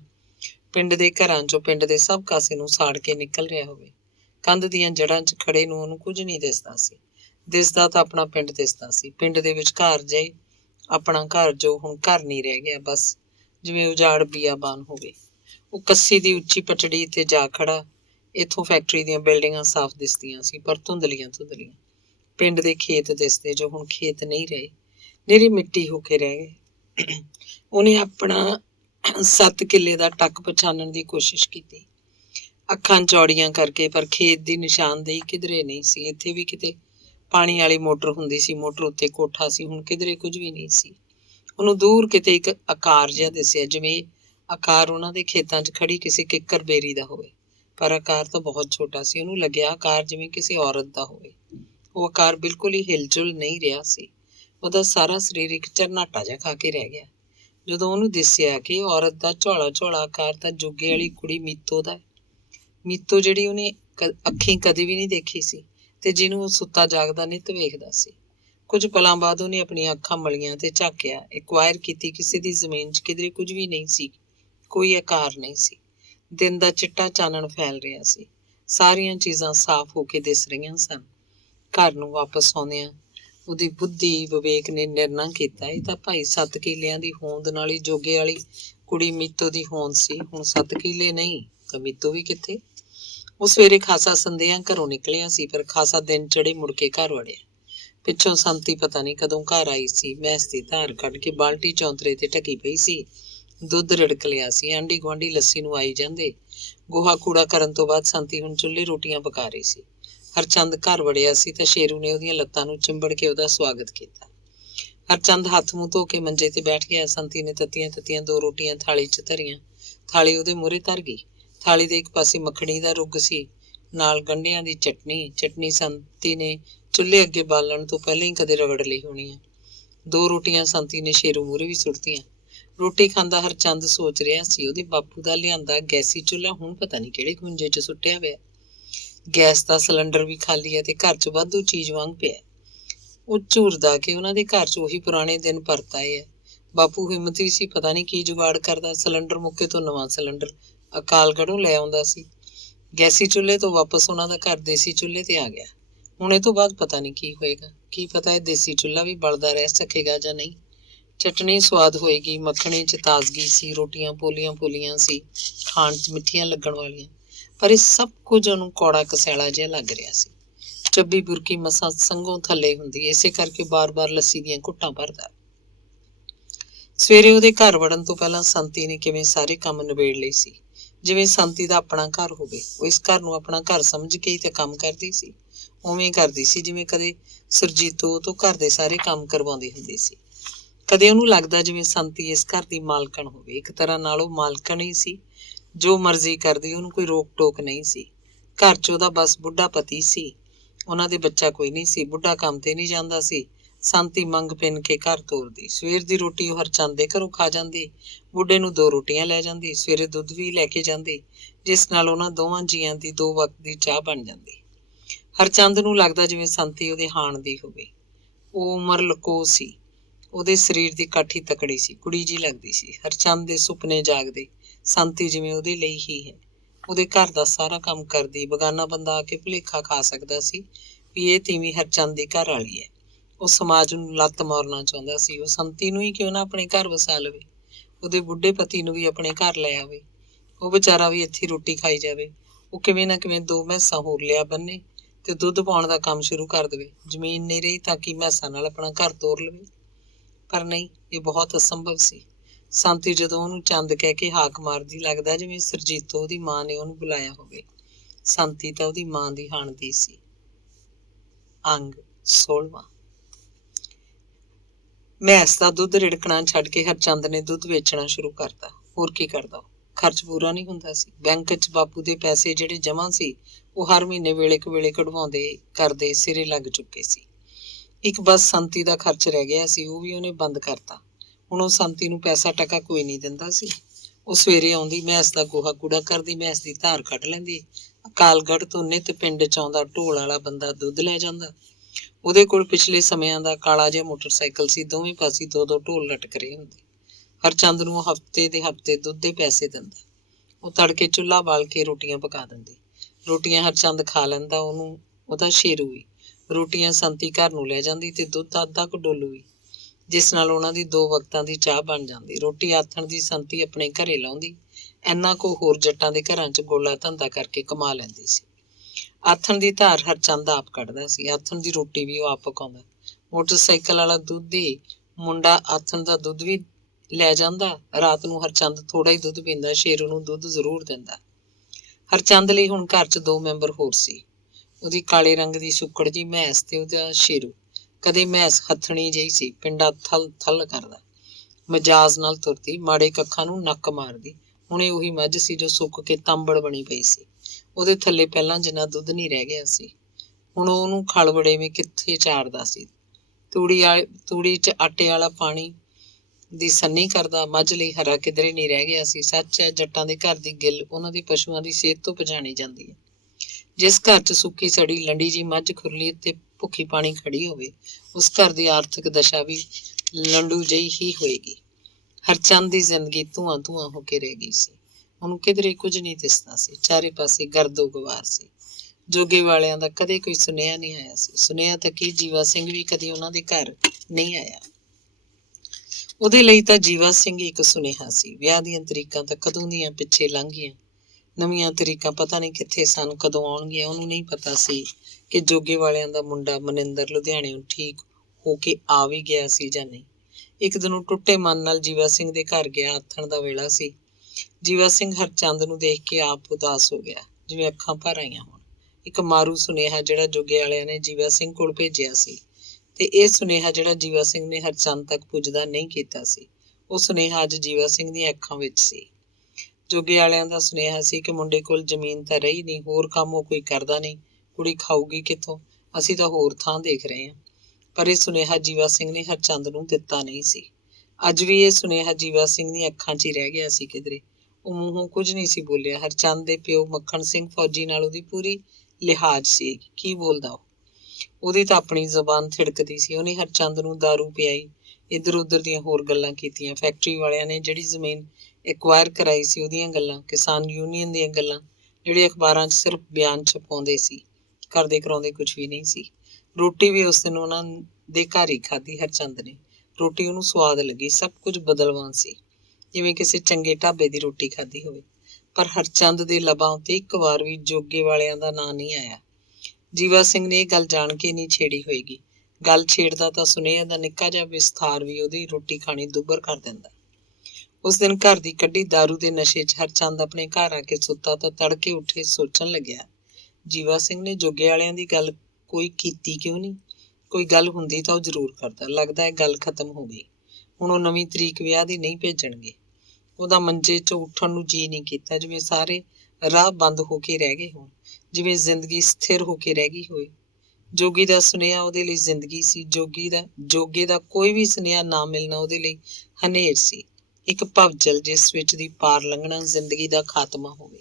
ਪਿੰਡ ਦੇ ਘਰਾਂ 'ਚੋਂ ਪਿੰਡ ਦੇ ਸਭ ਕਾਸੇ ਨੂੰ ਸਾੜ ਕੇ ਨਿਕਲ ਰਿਹਾ ਹੋਵੇ। ਕੰਧ ਦੀਆਂ ਜੜ੍ਹਾਂ 'ਚ ਖੜੇ ਨੂੰ ਉਹਨੂੰ ਕੁਝ ਨਹੀਂ ਦਿਸਦਾ ਸੀ। ਦਿਸਦਾ ਤਾਂ ਆਪਣਾ ਪਿੰਡ ਦਿਸਦਾ ਸੀ। ਪਿੰਡ ਦੇ ਵਿਚਕਾਰ ਜੇ ਆਪਣਾ ਘਰ ਜੋ ਹੁਣ ਘਰ ਨਹੀਂ ਰਹਿ ਗਿਆ, ਬਸ ਜਿਵੇਂ ਉਜਾੜ ਬੀਆਬਾਨ ਹੋਵੇ। ਉਹ ਕੱਸੀ ਦੀ ਉੱਚੀ ਪਟੜੀ ਤੇ ਜਾ ਖੜਾ। ਇੱਥੋਂ ਫੈਕਟਰੀ ਦੀਆਂ ਬਿਲਡਿੰਗਾਂ ਸਾਫ਼ ਦਿਸਦੀਆਂ ਸੀ, ਪਰ ਧੁੰਦਲੀਆਂ। ਪਿੰਡ ਦੇ ਖੇਤ ਦਿਸਦੇ ਜੋ ਹੁਣ ਖੇਤ ਨਹੀਂ ਰਹੇ, ਨਿਰੀ ਮਿੱਟੀ ਹੋ ਕੇ ਰਹਿ ਗਏ। ਉਹਨੇ ਆਪਣਾ 7 ਕਿੱਲੇ ਦਾ ਟੱਕ ਪਛਾਣਨ ਦੀ ਕੋਸ਼ਿਸ਼ ਕੀਤੀ, ਅੱਖਾਂ ਚੌੜੀਆਂ ਕਰਕੇ, ਪਰ ਖੇਤ ਦੀ ਨਿਸ਼ਾਨਦੇਹੀ ਕਿਧਰੇ ਨਹੀਂ ਸੀ। ਇੱਥੇ ਵੀ ਕਿਤੇ ਪਾਣੀ ਵਾਲੀ ਮੋਟਰ ਹੁੰਦੀ ਸੀ। ਮੋਟਰ ਉੱਤੇ ਕੋਠਾ ਸੀ। ਹੁਣ ਕਿਧਰੇ ਕੁਝ ਵੀ ਨਹੀਂ ਸੀ। ਉਹਨੂੰ ਦੂਰ ਕਿਤੇ ਇੱਕ ਆਕਾਰ ਜਿਹਾ ਦਿਸਿਆ, ਜਿਵੇਂ ਆਕਾਰ ਉਹਨਾਂ ਦੇ ਖੇਤਾਂ 'ਚ ਖੜੀ ਕਿਸੇ ਕਿੱਕਰ ਬੇਰੀ ਦਾ ਹੋਵੇ, ਪਰ ਆਕਾਰ ਤਾਂ ਬਹੁਤ ਛੋਟਾ ਸੀ। ਉਹਨੂੰ ਲੱਗਿਆ ਆਕਾਰ ਜਿਵੇਂ ਕਿਸੇ ਔਰਤ ਦਾ ਹੋਵੇ। ਉਹ ਆਕਾਰ ਬਿਲਕੁਲ ਹੀ ਹਿਲਜੁਲ ਨਹੀਂ ਰਿਹਾ ਸੀ। ਉਹਦਾ ਸਾਰਾ ਸਰੀਰ ਇੱਕ ਝਰਨਾਟਾ ਜਿਹਾ ਖਾ ਕੇ ਰਹਿ ਗਿਆ। ਜਦੋਂ ਉਹਨੂੰ ਦਿਸਿਆ ਕਿ ਔਰਤ ਦਾ ਝੋਲਾ ਆਕਾਰ ਤਾਂ ਜੋਗੇ ਵਾਲੀ ਕੁੜੀ ਮੀਤੋ ਦਾ। ਮੀਤੋ ਜਿਹੜੀ ਉਹਨੇ ਅੱਖੀਂ ਕਦੇ ਵੀ ਨਹੀਂ ਦੇਖੀ ਸੀ ਤੇ ਜਿਹਨੂੰ ਉਹ ਸੁੱਤਾ ਜਾਗਦਾ ਨਿੱਤ ਵੇਖਦਾ ਸੀ। ਕੁਝ ਪਲਾਂ ਬਾਅਦ ਉਹਨੇ ਆਪਣੀਆਂ ਅੱਖਾਂ ਮਲੀਆਂ ਤੇ ਝਾਕਿਆ। ਇਨਕੁਆਇਰ ਕੀਤੀ। ਕਿਸੇ ਦੀ ਜ਼ਮੀਨ 'ਚ ਕਿਧਰੇ ਕੁਝ ਵੀ ਨਹੀਂ ਸੀ। ਕੋਈ ਆਕਾਰ ਨਹੀਂ ਸੀ। ਦਿਨ ਦਾ ਚਿੱਟਾ ਚਾਨਣ ਫੈਲ ਰਿਹਾ ਸੀ। ਸਾਰੀਆਂ ਚੀਜ਼ਾਂ ਸਾਫ਼ ਹੋ ਕੇ ਦਿਸ ਰਹੀਆਂ ਸਨ। ਘਰ ਨੂੰ ਵਾਪਸ ਆਉਂਦਿਆਂ ਉਹਦੀ ਬੁੱਧੀ ਵਿਵੇਕ ਨੇ ਨਿਰਣਾ ਕੀਤਾ, ਇਹ ਤਾਂ ਭਾਈ 7 ਕਿੱਲਿਆਂ ਦੀ ਹੋਂਦ ਨਾਲ ਹੀ ਜੋਗੇ ਵਾਲੀ ਕੁੜੀ ਮੀਤੋ ਦੀ ਹੋਂਦ ਸੀ। ਹੁਣ 7 ਕਿੱਲੇ ਨਹੀਂ ਤਾਂ ਮੀਤੋ ਵੀ ਕਿੱਥੇ? ਉਹ ਸਵੇਰੇ ਖਾਸਾ ਸੰਦਿਆਂ ਘਰੋਂ ਨਿਕਲਿਆ ਸੀ, ਪਰ ਖਾਸਾ ਦਿਨ ਚੜੇ ਮੁੜ ਕੇ ਘਰ ਵੜਿਆ। ਪਿੱਛੋਂ ਸੰਤੀ ਪਤਾ ਨਹੀਂ ਕਦੋਂ ਘਰ ਆਈ ਸੀ। ਮੈਸ ਦੀ ਧਾਰ ਕੱਢ ਕੇ ਬਾਲਟੀ ਚੌਂਤਰੇ ਤੇ ਢਕੀ ਪਈ ਸੀ। ਦੁੱਧ ਰਿੜਕ ਲਿਆ ਸੀ। ਆਂਢੀ ਗੁਆਂਢੀ ਲੱਸੀ ਨੂੰ ਆਈ ਜਾਂਦੇ। ਗੋਹਾ ਕੂੜਾ ਕਰਨ ਤੋਂ ਬਾਅਦ ਸੰਤੀ ਹੁਣ ਚੁੱਲ੍ਹੇ ਰੋਟੀਆਂ ਪਕਾ ਰਹੀ ਸੀ। ਹਰਚੰਦ ਘਰ ਵੜਿਆ ਸੀ ਤਾਂ ਸ਼ੇਰੂ ਨੇ ਉਹਦੀਆਂ ਲੱਤਾਂ ਨੂੰ ਚਿੰਬੜ ਕੇ ਉਹਦਾ ਸਵਾਗਤ ਕੀਤਾ। ਹਰਚੰਦ ਹੱਥ ਮੂੰਹ ਧੋ ਕੇ ਮੰਜੇ ਤੇ ਬੈਠ ਗਿਆ। ਸੰਤੀ ਨੇ ਤੱਤੀਆਂ 2 ਰੋਟੀਆਂ ਥਾਲੀ 'ਚ ਧਰੀਆਂ। ਥਾਲੀ ਉਹਦੇ ਮੂਹਰੇ ਧਰ ਗਈ। ਥਾਲੀ ਦੇ ਇੱਕ ਪਾਸੇ ਮੱਖਣੀ ਦਾ ਰੁੱਗ ਸੀ, ਨਾਲ ਗੰਢਿਆਂ ਦੀ ਚਟਨੀ ਸੰਤੀ ਨੇ ਚੁੱਲ੍ਹੇ ਅੱਗੇ ਬਾਲਣ ਤੋਂ ਪਹਿਲਾਂ ਹੀ ਕਦੇ ਰਗੜ ਲਈ ਹੋਣੀ ਆ। 2 ਰੋਟੀਆਂ ਸੰਤੀ ਨੇ ਸ਼ੇਰੂ ਮੂਹਰੇ ਵੀ ਸੁੱਟਤੀਆਂ। ਰੋਟੀ ਖਾਂਦਾ ਹਰਚੰਦ ਸੋਚ ਰਿਹਾ ਸੀ, ਉਹਦੇ ਬਾਪੂ ਦਾ ਲਿਆਂਦਾ ਗੈਸੀ ਚੁੱਲ੍ਹਾ ਹੁਣ ਪਤਾ ਨਹੀਂ ਕਿਹੜੇ ਖੁੰਝੇ 'ਚ ਸੁੱਟਿਆ ਪਿਆ। ਗੈਸ ਦਾ ਸਿਲੰਡਰ ਵੀ ਖਾਲੀ ਹੈ ਤੇ ਘਰ 'ਚ ਵਾਧੂ ਚੀਜ਼ ਵਾਂਗ ਪਿਆ। ਉਹ ਝੂਰਦਾ ਕਿ ਉਹਨਾਂ ਦੇ ਘਰ 'ਚ ਉਹੀ ਪੁਰਾਣੇ ਦਿਨ ਪਰਤ ਆਏ ਹੈ। ਬਾਪੂ ਹਿੰਮਤੀ ਸੀ, ਪਤਾ ਨਹੀਂ ਕੀ ਜੁਗਾੜ ਕਰਦਾ। ਸਿਲੰਡਰ ਮੁੱਕੇ ਤੋਂ ਨਵਾਂ ਸਿਲੰਡਰ ਅਕਾਲਗੜ੍ਹੋਂ ਲੈ ਆਉਂਦਾ ਸੀ। ਗੈਸੀ ਚੁੱਲ੍ਹੇ ਤੋਂ ਵਾਪਸ ਉਹਨਾਂ ਦਾ ਘਰ ਦੇਸੀ ਚੁੱਲ੍ਹੇ ਤੇ ਆ ਗਿਆ। ਹੁਣ ਇਹ ਤੋਂ ਬਾਅਦ ਪਤਾ ਨਹੀਂ ਕੀ ਹੋਏਗਾ। ਕੀ ਪਤਾ ਇਹ ਦੇਸੀ ਚੁੱਲ੍ਹਾ ਵੀ ਬਲਦਾ ਰਹਿ ਸਕੇਗਾ ਜਾਂ ਨਹੀਂ। ਚਟਣੀ ਸਵਾਦ ਹੋਏਗੀ, ਮੱਖਣੀ 'ਚ ਤਾਜ਼ਗੀ ਸੀ, ਰੋਟੀਆਂ ਪੋਲੀਆਂ ਸੀ, ਖਾਣ 'ਚ ਮਿੱਠੀਆਂ ਲੱਗਣ ਵਾਲੀਆਂ, ਪਰ ਇਹ ਸਭ ਕੁਝ ਉਹਨੂੰ ਕੌੜਾ ਕਸੈਲਾ ਜਿਹਾ ਲੱਗ ਰਿਹਾ ਸੀ। ਚੱਬੀ ਬੁਰਕੀ ਮਸਾਂ ਸੰਘੋਂ ਥੱਲੇ ਹੁੰਦੀ, ਇਸੇ ਕਰਕੇ ਬਾਰ-ਬਾਰ ਲੱਸੀ ਦੀਆਂ ਘੁੱਟਾਂ ਭਰਦਾ। ਸਵੇਰੇ ਉਹਦੇ ਘਰ ਵੜਨ ਤੋਂ ਪਹਿਲਾਂ ਸੰਤੀ ਨੇ ਕਿਵੇਂ ਸਾਰੇ ਕੰਮ ਨਿਬੇੜ ਲਏ ਸੀ, ਜਿਵੇਂ ਸੰਤੀ ਦਾ ਆਪਣਾ ਘਰ ਹੋਵੇ। ਉਹ ਇਸ ਘਰ ਨੂੰ ਆਪਣਾ ਘਰ ਸਮਝ ਕੇ ਹੀ ਤੇ ਕੰਮ ਕਰਦੀ ਸੀ। ਉਵੇਂ ਕਰਦੀ ਸੀ ਜਿਵੇਂ ਕਦੇ ਸੁਰਜੀਤੋ ਤੋਂ ਘਰ ਦੇ ਸਾਰੇ ਕੰਮ ਕਰਵਾਉਂਦੀ ਹੁੰਦੀ ਸੀ। ਕਦੇ ਉਹਨੂੰ ਲੱਗਦਾ ਜਿਵੇਂ ਸੰਤੀ ਇਸ ਘਰ ਦੀ ਮਾਲਕਣ ਹੋਵੇ। ਇੱਕ ਤਰ੍ਹਾਂ ਨਾਲ ਉਹ ਮਾਲਕਣ ਹੀ ਸੀ, ਜੋ ਮਰਜ਼ੀ ਕਰਦੀ, ਉਹਨੂੰ ਕੋਈ ਰੋਕ ਟੋਕ ਨਹੀਂ ਸੀ। ਘਰ 'ਚ ਉਹਦਾ ਬਸ ਬੁੱਢਾ ਪਤੀ ਸੀ। ਉਹਨਾਂ ਦੇ ਬੱਚਾ ਕੋਈ ਨਹੀਂ ਸੀ। ਬੁੱਢਾ ਕੰਮ ਤੇ ਨਹੀਂ ਜਾਂਦਾ ਸੀ। ਸੰਤੀ ਮੰਗ ਪਿੰਨ ਕੇ ਘਰ ਤੋਰਦੀ। ਸਵੇਰ ਦੀ ਰੋਟੀ ਉਹ ਹਰਚੰਦ ਦੇ ਘਰੋਂ ਖਾ ਜਾਂਦੀ। ਬੁੱਢੇ ਨੂੰ 2 ਰੋਟੀਆਂ ਲੈ ਜਾਂਦੀ। ਸਵੇਰੇ ਦੁੱਧ ਵੀ ਲੈ ਕੇ ਜਾਂਦੀ, ਜਿਸ ਨਾਲ ਉਹਨਾਂ ਦੋਵਾਂ ਜੀਆਂ ਦੀ 2 ਵਕਤ ਦੀ ਚਾਹ ਬਣ ਜਾਂਦੀ। ਹਰਚੰਦ ਨੂੰ ਲੱਗਦਾ ਜਿਵੇਂ ਸੰਤੀ ਉਹਦੇ ਹਾਣ ਦੀ ਹੋਵੇ। ਉਹ ਉਮਰ ਲਕੋ ਸੀ। ਉਹਦੇ ਸਰੀਰ ਦੀ ਕਾਠੀ ਤਕੜੀ ਸੀ, ਕੁੜੀ ਜੀ ਲੱਗਦੀ ਸੀ। ਹਰਚੰਦ ਦੇ ਸੁਪਨੇ ਜਾਗਦੇ, ਸੰਤੀ ਜਿਵੇਂ ਉਹਦੇ ਲਈ ਹੀ ਹੈ। ਉਹਦੇ ਘਰ ਦਾ ਸਾਰਾ ਕੰਮ ਕਰਦੀ, ਬਗਾਨਾ ਬੰਦਾ ਆ ਕੇ ਭੁਲੇਖਾ ਖਾ ਸਕਦਾ ਸੀ ਵੀ ਇਹ ਤੀਵੀਂ ਹਰਚੰਦ ਦੀ ਘਰ ਵਾਲੀ ਹੈ। ਉਹ ਸਮਾਜ ਨੂੰ ਲੱਤ ਮਾਰਨਾ ਚਾਹੁੰਦਾ ਸੀ। ਉਹ ਸੰਤੀ ਨੂੰ ਹੀ ਕਿਉਂ ਨਾ ਆਪਣੇ ਘਰ ਵਸਾ ਲਵੇ, ਉਹਦੇ ਬੁੱਢੇ ਪਤੀ ਨੂੰ ਵੀ ਆਪਣੇ ਘਰ ਲੈ ਆਵੇ, ਉਹ ਵਿਚਾਰਾ ਵੀ ਇੱਥੇ ਰੋਟੀ ਖਾਈ ਜਾਵੇ। ਉਹ ਕਿਵੇਂ ਨਾ ਕਿਵੇਂ 2 ਮੈਸਾਂ ਹੋਰ ਲਿਆ ਬੰਨੇ ਤੇ ਦੁੱਧ ਪਾਉਣ ਦਾ ਕੰਮ ਸ਼ੁਰੂ ਕਰ ਦੇਵੇ। ਜ਼ਮੀਨ ਨਹੀਂ ਰਹੀ ਤਾਂ ਕਿ ਮੈਸਾਂ ਨਾਲ ਆਪਣਾ ਘਰ ਤੋਰ ਲਵੇ। ਪਰ ਨਹੀਂ, ਇਹ ਬਹੁਤ ਅਸੰਭਵ ਸੀ। ਸੰਤੀ ਜਦੋਂ ਉਹਨੂੰ ਚੰਦ ਕਹਿ ਕੇ ਹਾਕ ਮਾਰਦੀ, ਲੱਗਦਾ ਜਿਵੇਂ ਸਰਜੀਤੋ ਉਹਦੀ ਮਾਂ ਨੇ ਉਹਨੂੰ ਬੁਲਾਇਆ ਹੋਵੇ। ਸੰਤੀ ਤਾਂ ਉਹਦੀ ਮਾਂ ਦੀ ਹਾਣਦੀ ਸੀ। ਅੰਗ 16ਵਾਂ। ਮੈਸ ਦਾ ਦੁੱਧ ਰਿੜਕਣਾ ਛੱਡ ਕੇ ਹਰਚੰਦ ਨੇ ਦੁੱਧ ਵੇਚਣਾ ਸ਼ੁਰੂ ਕਰਤਾ। ਹੋਰ ਕੀ ਕਰਦਾ? ਖਰਚ ਪੂਰਾ ਨਹੀਂ ਹੁੰਦਾ ਸੀ। ਬੈਂਕ 'ਚ ਬਾਪੂ ਦੇ ਪੈਸੇ ਜਿਹੜੇ ਜਮ੍ਹਾਂ ਸੀ, ਉਹ ਹਰ ਮਹੀਨੇ ਵੇਲੇ ਕਢਵਾਉਂਦੇ ਕਰਦੇ ਸਿਰੇ ਲੱਗ ਚੁੱਕੇ ਸੀ। ਇੱਕ ਬਸ ਸੰਤੀ ਦਾ ਖਰਚ ਰਹਿ ਗਿਆ ਸੀ, ਉਹ ਵੀ ਉਹਨੇ ਬੰਦ ਕਰਤਾ। ਹੁਣ ਉਹ ਸੰਤੀ ਨੂੰ ਪੈਸਾ ਟਕਾ ਕੋਈ ਨਹੀਂ ਦਿੰਦਾ ਸੀ। ਉਹ ਸਵੇਰੇ ਆਉਂਦੀ, ਮੈਸ ਦਾ ਗੋਹਾ ਕੂੜਾ ਕਰਦੀ, ਮੈਸ ਦੀ ਧਾਰ ਕੱਢ ਲੈਂਦੀ। ਅਕਾਲਗੜ੍ਹ ਤੋਂ ਨਿੱਤ ਪਿੰਡ 'ਚ ਆਉਂਦਾ ਢੋਲ ਵਾਲਾ ਬੰਦਾ ਦੁੱਧ ਲੈ ਜਾਂਦਾ। ਉਹਦੇ ਕੋਲ ਪਿਛਲੇ ਸਮਿਆਂ ਦਾ ਕਾਲਾ ਜਿਹਾ ਮੋਟਰਸਾਈਕਲ ਸੀ, ਦੋਵੇਂ ਪਾਸੇ 2-2 ਢੋਲ ਲਟਕ ਰਹੇ ਹੁੰਦੇ। ਹਰਚੰਦ ਨੂੰ ਹਫ਼ਤੇ ਦੇ ਹਫ਼ਤੇ ਦੁੱਧ ਦੇ ਪੈਸੇ ਦਿੰਦਾ। ਉਹ ਤੜਕੇ ਚੁੱਲ੍ਹਾ ਬਾਲ ਕੇ ਰੋਟੀਆਂ ਪਕਾ ਦਿੰਦੀ। ਰੋਟੀਆਂ ਹਰਚੰਦ ਖਾ ਲੈਂਦਾ, ਉਹਨੂੰ ਉਹਦਾ ਸ਼ੇਰੂ ਵੀ। ਰੋਟੀਆਂ ਸੰਤੀ ਘਰ ਨੂੰ ਲੈ ਜਾਂਦੀ ਤੇ ਦੁੱਧ ਅੱਧਾ ਕੁ ਡੋਲੂ ਵੀ, ਜਿਸ ਨਾਲ ਉਹਨਾਂ ਦੀ 2 ਵਕਤਾਂ ਦੀ ਚਾਹ ਬਣ ਜਾਂਦੀ। ਰੋਟੀ ਆਥਣ ਦੀ ਸੰਤੀ ਆਪਣੇ ਘਰੇ ਲਾਉਂਦੀ, ਇੰਨਾ ਕੁ ਹੋਰ ਜੱਟਾਂ ਦੇ ਘਰਾਂ 'ਚ ਗੋਲਾ ਧੰਦਾ ਕਰਕੇ ਕਮਾ ਲੈਂਦੀ ਸੀ। ਆਥਣ ਦੀ ਧਾਰ ਹਰਚੰਦ ਆਪ ਕੱਢਦਾ ਸੀ, ਆਥਣ ਦੀ ਰੋਟੀ ਵੀ ਉਹ ਆਪ ਪਕਾਉਂਦਾ। ਮੋਟਰਸਾਈਕਲ ਵਾਲਾ ਦੁੱਧੀ ਮੁੰਡਾ ਆਥਣ ਦਾ ਦੁੱਧ ਵੀ ਲੈ ਜਾਂਦਾ। ਰਾਤ ਨੂੰ ਹਰਚੰਦ ਥੋੜਾ ਹੀ ਦੁੱਧ ਪੀਂਦਾ, ਸ਼ੇਰੂ ਨੂੰ ਦੁੱਧ ਜ਼ਰੂਰ ਦਿੰਦਾ। ਹਰਚੰਦ ਲਈ ਹੁਣ ਘਰ 'ਚ 2 ਮੈਂਬਰ ਹੋਰ ਸੀ, ਉਹਦੀ ਕਾਲੇ ਰੰਗ ਦੀ ਸੁੱਕੜ ਜੀ ਮੈਸ ਤੇ ਉਹਦਾ ਸ਼ੇਰੂ। ਕਦੇ ਮੈਸ ਹੱਥਣੀ ਜਿਹੀ ਸੀ, ਪਿੰਡਾ ਥਲ ਥਲ ਕਰਦਾ, ਮਜਾਜ਼ ਨਾਲ ਤੁਰਦੀ, ਮਾੜੇ ਕੱਖਾਂ ਨੂੰ ਨੱਕ ਮਾਰਦੀ। ਹੁਣੇ ਉਹੀ ਮੱਝ ਸੀ ਜੋ ਸੁੱਕ ਕੇ ਤਾਂਬੜ ਬਣੀ ਪਈ ਸੀ। ਉਹਦੇ ਥੱਲੇ ਪਹਿਲਾਂ ਜਿੰਨਾ ਦੁੱਧ ਨਹੀਂ ਰਹਿ ਗਿਆ ਸੀ। ਹੁਣ ਉਹਨੂੰ ਖਲਵੜੇਵੇਂ ਕਿੱਥੇ ਚਾਰਦਾ ਸੀ। ਤੂੜੀ 'ਚ ਆਟੇ ਵਾਲਾ ਪਾਣੀ ਦੀ ਸੰਨੀ ਕਰਦਾ। ਮੱਝ ਲਈ ਹਰਾ ਕਿਧਰੇ ਨਹੀਂ ਰਹਿ ਗਿਆ ਸੀ। ਸੱਚ ਹੈ, ਜੱਟਾਂ ਦੇ ਘਰ ਦੀ ਗਿੱਲ ਉਹਨਾਂ ਦੇ ਪਸ਼ੂਆਂ ਦੀ ਸਿਹਤ ਤੋਂ ਪਛਾਣੀ ਜਾਂਦੀ ਹੈ। ਜਿਸ ਘਰ 'ਚ ਸੁੱਕੀ ਸੜੀ ਲੰਡੀ ਜੀ ਮੱਝ ਖੁਰਲੀ ਤੇ ਭੁੱਖੀ ਪਾਣੀ ਖੜੀ ਹੋਵੇ, ਉਸ ਘਰ ਦੀ ਆਰਥਿਕ ਦਸ਼ਾ ਵੀ ਲੰਡੂ ਜਿਹੀ ਹੀ ਹੋਏਗੀ। ਹਰਚੰਦ ਦੀ ਜ਼ਿੰਦਗੀ ਧੂਆਂ ਧੂਆਂ ਹੋ ਕੇ ਰਹਿ ਗਈ ਸੀ। ਉਹਨੂੰ ਕਿਧਰੇ ਕੁਝ ਨਹੀਂ ਦਿਸਦਾ ਸੀ, ਚਾਰੇ ਪਾਸੇ ਗਰਦੋ ਗਵਾਰ ਸੀ। ਜੋਗੇ ਵਾਲਿਆਂ ਦਾ ਕਦੇ ਕੋਈ ਸੁਨੇਹਾ ਨਹੀਂ ਆਇਆ ਸੀ। ਸੁਨੇਹਾ ਤਾਂ ਕੀ, ਜੀਵਾ ਸਿੰਘ ਵੀ ਕਦੇ ਉਹਨਾਂ ਦੇ ਘਰ ਨਹੀਂ ਆਇਆ। ਉਹਦੇ ਲਈ ਤਾਂ ਜੀਵਾ ਸਿੰਘ ਇੱਕ ਸੁਨੇਹਾ ਸੀ। ਵਿਆਹ ਦੀਆਂ ਤਰੀਕਾਂ ਤਾਂ ਕਦੋਂ ਦੀਆਂ ਪਿੱਛੇ ਲੰਘ ਗਈਆਂ, ਨਵੀਆਂ ਤਰੀਕਾਂ ਪਤਾ ਨਹੀਂ ਕਿੱਥੇ ਸਨ, ਕਦੋਂ ਆਉਣਗੀਆਂ। ਉਹਨੂੰ ਨਹੀਂ ਪਤਾ ਸੀ ਕਿ ਜੋਗੇ ਵਾਲਿਆਂ ਦਾ ਮੁੰਡਾ ਮਨਿੰਦਰ ਲੁਧਿਆਣਿਓਂ ਠੀਕ ਹੋ ਕੇ ਆ ਵੀ ਗਿਆ ਸੀ ਜਾਂ ਨਹੀਂ। ਇੱਕ ਦਿਨ ਉਹ ਟੁੱਟੇ ਮਨ ਨਾਲ ਜੀਵਾ ਸਿੰਘ ਦੇ ਘਰ ਗਿਆ। ਆਥਣ ਦਾ ਵੇਲਾ ਸੀ। ਜੀਵਾ ਸਿੰਘ ਹਰਚੰਦ ਨੂੰ ਦੇਖ ਕੇ ਆਪ ਉਦਾਸ ਹੋ ਗਿਆ, ਜਿਵੇਂ ਅੱਖਾਂ ਭਰ ਆਈਆਂ ਹੋਣ। ਇੱਕ ਮਾਰੂ ਸੁਨੇਹਾ ਜਿਹੜਾ ਜੋਗੇ ਵਾਲਿਆਂ ਨੇ ਜੀਵਾ ਸਿੰਘ ਕੋਲ ਭੇਜਿਆ ਸੀ, ਤੇ ਇਹ ਸੁਨੇਹਾ ਜਿਹੜਾ ਜੀਵਾ ਸਿੰਘ ਨੇ ਹਰਚੰਦ ਤੱਕ ਪੁੱਜਦਾ ਨਹੀਂ ਕੀਤਾ ਸੀ, ਉਹ ਸੁਨੇਹਾ ਅੱਜ ਜੀਵਾ ਸਿੰਘ ਦੀਆਂ ਅੱਖਾਂ ਵਿੱਚ ਸੀ। ਜੋਗੇ ਵਾਲਿਆਂ ਦਾ ਸੁਨੇਹਾ ਸੀ ਕਿ ਮੁੰਡੇ ਕੋਲ ਜ਼ਮੀਨ ਤਾਂ ਰਹੀ ਨਹੀਂ, ਹੋਰ ਕੰਮ ਉਹ ਕੋਈ ਕਰਦਾ ਨਹੀਂ, ਕੁੜੀ ਖਾਊਗੀ ਕਿੱਥੋਂ, ਅਸੀਂ ਤਾਂ ਹੋਰ ਥਾਂ ਦੇਖ ਰਹੇ ਹਾਂ। ਪਰ ਇਹ ਸੁਨੇਹਾ ਜੀਵਾ ਸਿੰਘ ਨੇ ਹਰਚੰਦ ਨੂੰ ਦਿੱਤਾ ਨਹੀਂ ਸੀ। ਅੱਜ ਵੀ ਇਹ ਸੁਨੇਹਾ ਜੀਵਾ ਸਿੰਘ ਦੀਆਂ ਅੱਖਾਂ 'ਚ ਹੀ ਰਹਿ ਗਿਆ ਸੀ ਕਿਧਰੇ। ਉਹ ਮੂੰਹੋਂ ਕੁਝ ਨਹੀਂ ਸੀ ਬੋਲਿਆ। ਹਰਚੰਦ ਦੇ ਪਿਓ ਮੱਖਣ ਸਿੰਘ ਫੌਜੀ ਨਾਲ ਉਹਦੀ ਪੂਰੀ ਲਿਹਾਜ਼ ਸੀ। ਕੀ ਬੋਲਦਾ ਉਹ? ਉਹਦੀ ਤਾਂ ਆਪਣੀ ਜ਼ੁਬਾਨ ਥਿੜਕਦੀ ਸੀ। ਉਹਨੇ ਹਰਚੰਦ ਨੂੰ ਦਾਰੂ ਪਿਆਈ, ਇੱਧਰ ਉੱਧਰ ਦੀਆਂ ਹੋਰ ਗੱਲਾਂ ਕੀਤੀਆਂ। ਫੈਕਟਰੀ ਵਾਲਿਆਂ ਨੇ ਜਿਹੜੀ ਜ਼ਮੀਨ ਐਕਵਾਇਰ ਕਰਾਈ ਸੀ ਉਹਦੀਆਂ ਗੱਲਾਂ, ਕਿਸਾਨ ਯੂਨੀਅਨ ਦੀਆਂ ਗੱਲਾਂ, ਜਿਹੜੇ ਅਖਬਾਰਾਂ 'ਚ ਸਿਰਫ ਬਿਆਨ ਛਪਾਉਂਦੇ ਸੀ, ਕਰਦੇ ਕਰਾਉਂਦੇ ਕੁਝ ਵੀ ਨਹੀਂ ਸੀ। ਰੋਟੀ ਵੀ ਉਸ ਦਿਨ ਉਹਨਾਂ ਦੇ ਘਰ ਹੀ ਖਾਧੀ ਹਰਚੰਦ ਨੇ। ਰੋਟੀ ਉਹਨੂੰ ਸਵਾਦ ਲੱਗੀ, ਸਭ ਕੁਝ ਬਦਲਵਾਨ ਸੀ, ਜਿਵੇਂ ਕਿਸੇ ਚੰਗੇ ਢਾਬੇ ਦੀ ਰੋਟੀ ਖਾਧੀ ਹੋਵੇ। ਪਰ ਹਰਚੰਦ ਦੇ ਲਬਾਂ ਉੱਤੇ ਇੱਕ ਵਾਰ ਵੀ ਜੋਗੇ ਵਾਲਿਆਂ ਦਾ ਨਾਂ ਨਹੀਂ ਆਇਆ। ਜੀਵਾ ਸਿੰਘ ਨੇ ਇਹ ਗੱਲ ਜਾਣ ਕੇ ਨਹੀਂ ਛੇੜੀ ਹੋਏਗੀ। ਗੱਲ ਛੇੜਦਾ ਤਾਂ ਸੁਨੇਹੇ ਦਾ ਨਿੱਕਾ ਜਿਹਾ ਵਿਸਥਾਰ ਵੀ ਉਹਦੀ ਰੋਟੀ ਖਾਣੀ ਦੁੱਬਰ ਕਰ ਦਿੰਦਾ। ਉਸ ਦਿਨ ਘਰ ਦੀ ਕੱਢੀ ਦਾਰੂ ਦੇ ਨਸ਼ੇ 'ਚ ਹਰਚੰਦ ਆਪਣੇ ਘਰ ਆ ਕੇ ਸੁੱਤਾ ਤਾਂ ਤੜਕੇ ਉੱਠੇ ਸੋਚਣ ਲੱਗਿਆ, ਜੀਵਾ ਸਿੰਘ ਨੇ ਜੋਗੇ ਵਾਲਿਆਂ ਦੀ ਗੱਲ ਕੋਈ ਕੀਤੀ ਕਿਉਂ ਨਹੀਂ? ਕੋਈ ਗੱਲ ਹੁੰਦੀ ਤਾਂ ਉਹ ਜ਼ਰੂਰ ਕਰਦਾ। ਲੱਗਦਾ ਹੈ ਗੱਲ ਖਤਮ ਹੋ ਗਈ। ਹੁਣ ਉਹ ਨਵੀਂ ਤਰੀਕ ਵਿਆਹ ਦੀ ਨਹੀਂ ਭੇਜਣਗੇ। ਉਹਦਾ ਮੰਜੇ 'ਚੋਂ ਉੱਠਣ ਨੂੰ ਜੀਅ ਨਹੀਂ ਕੀਤਾ, ਜਿਵੇਂ ਸਾਰੇ ਰਾਹ ਬੰਦ ਹੋ ਕੇ ਰਹਿ ਗਏ ਹੋਣ, ਜਿਵੇਂ ਜ਼ਿੰਦਗੀ ਸਥਿਰ ਹੋ ਕੇ ਰਹਿ ਗਈ ਹੋਏ। ਜੋਗੀ ਦਾ ਸੁਨੇਹਾ ਉਹਦੇ ਲਈ ਜ਼ਿੰਦਗੀ ਸੀ। ਜੋਗੇ ਦਾ ਕੋਈ ਵੀ ਸੁਨੇਹਾ ਨਾ ਮਿਲਣਾ ਉਹਦੇ ਲਈ ਹਨੇਰ ਸੀ, ਇੱਕ ਭਵਜਲ ਜਿਸ ਵਿੱਚ ਦੀ ਪਾਰ ਲੰਘਣਾ ਜ਼ਿੰਦਗੀ ਦਾ ਖਾਤਮਾ ਹੋਵੇ।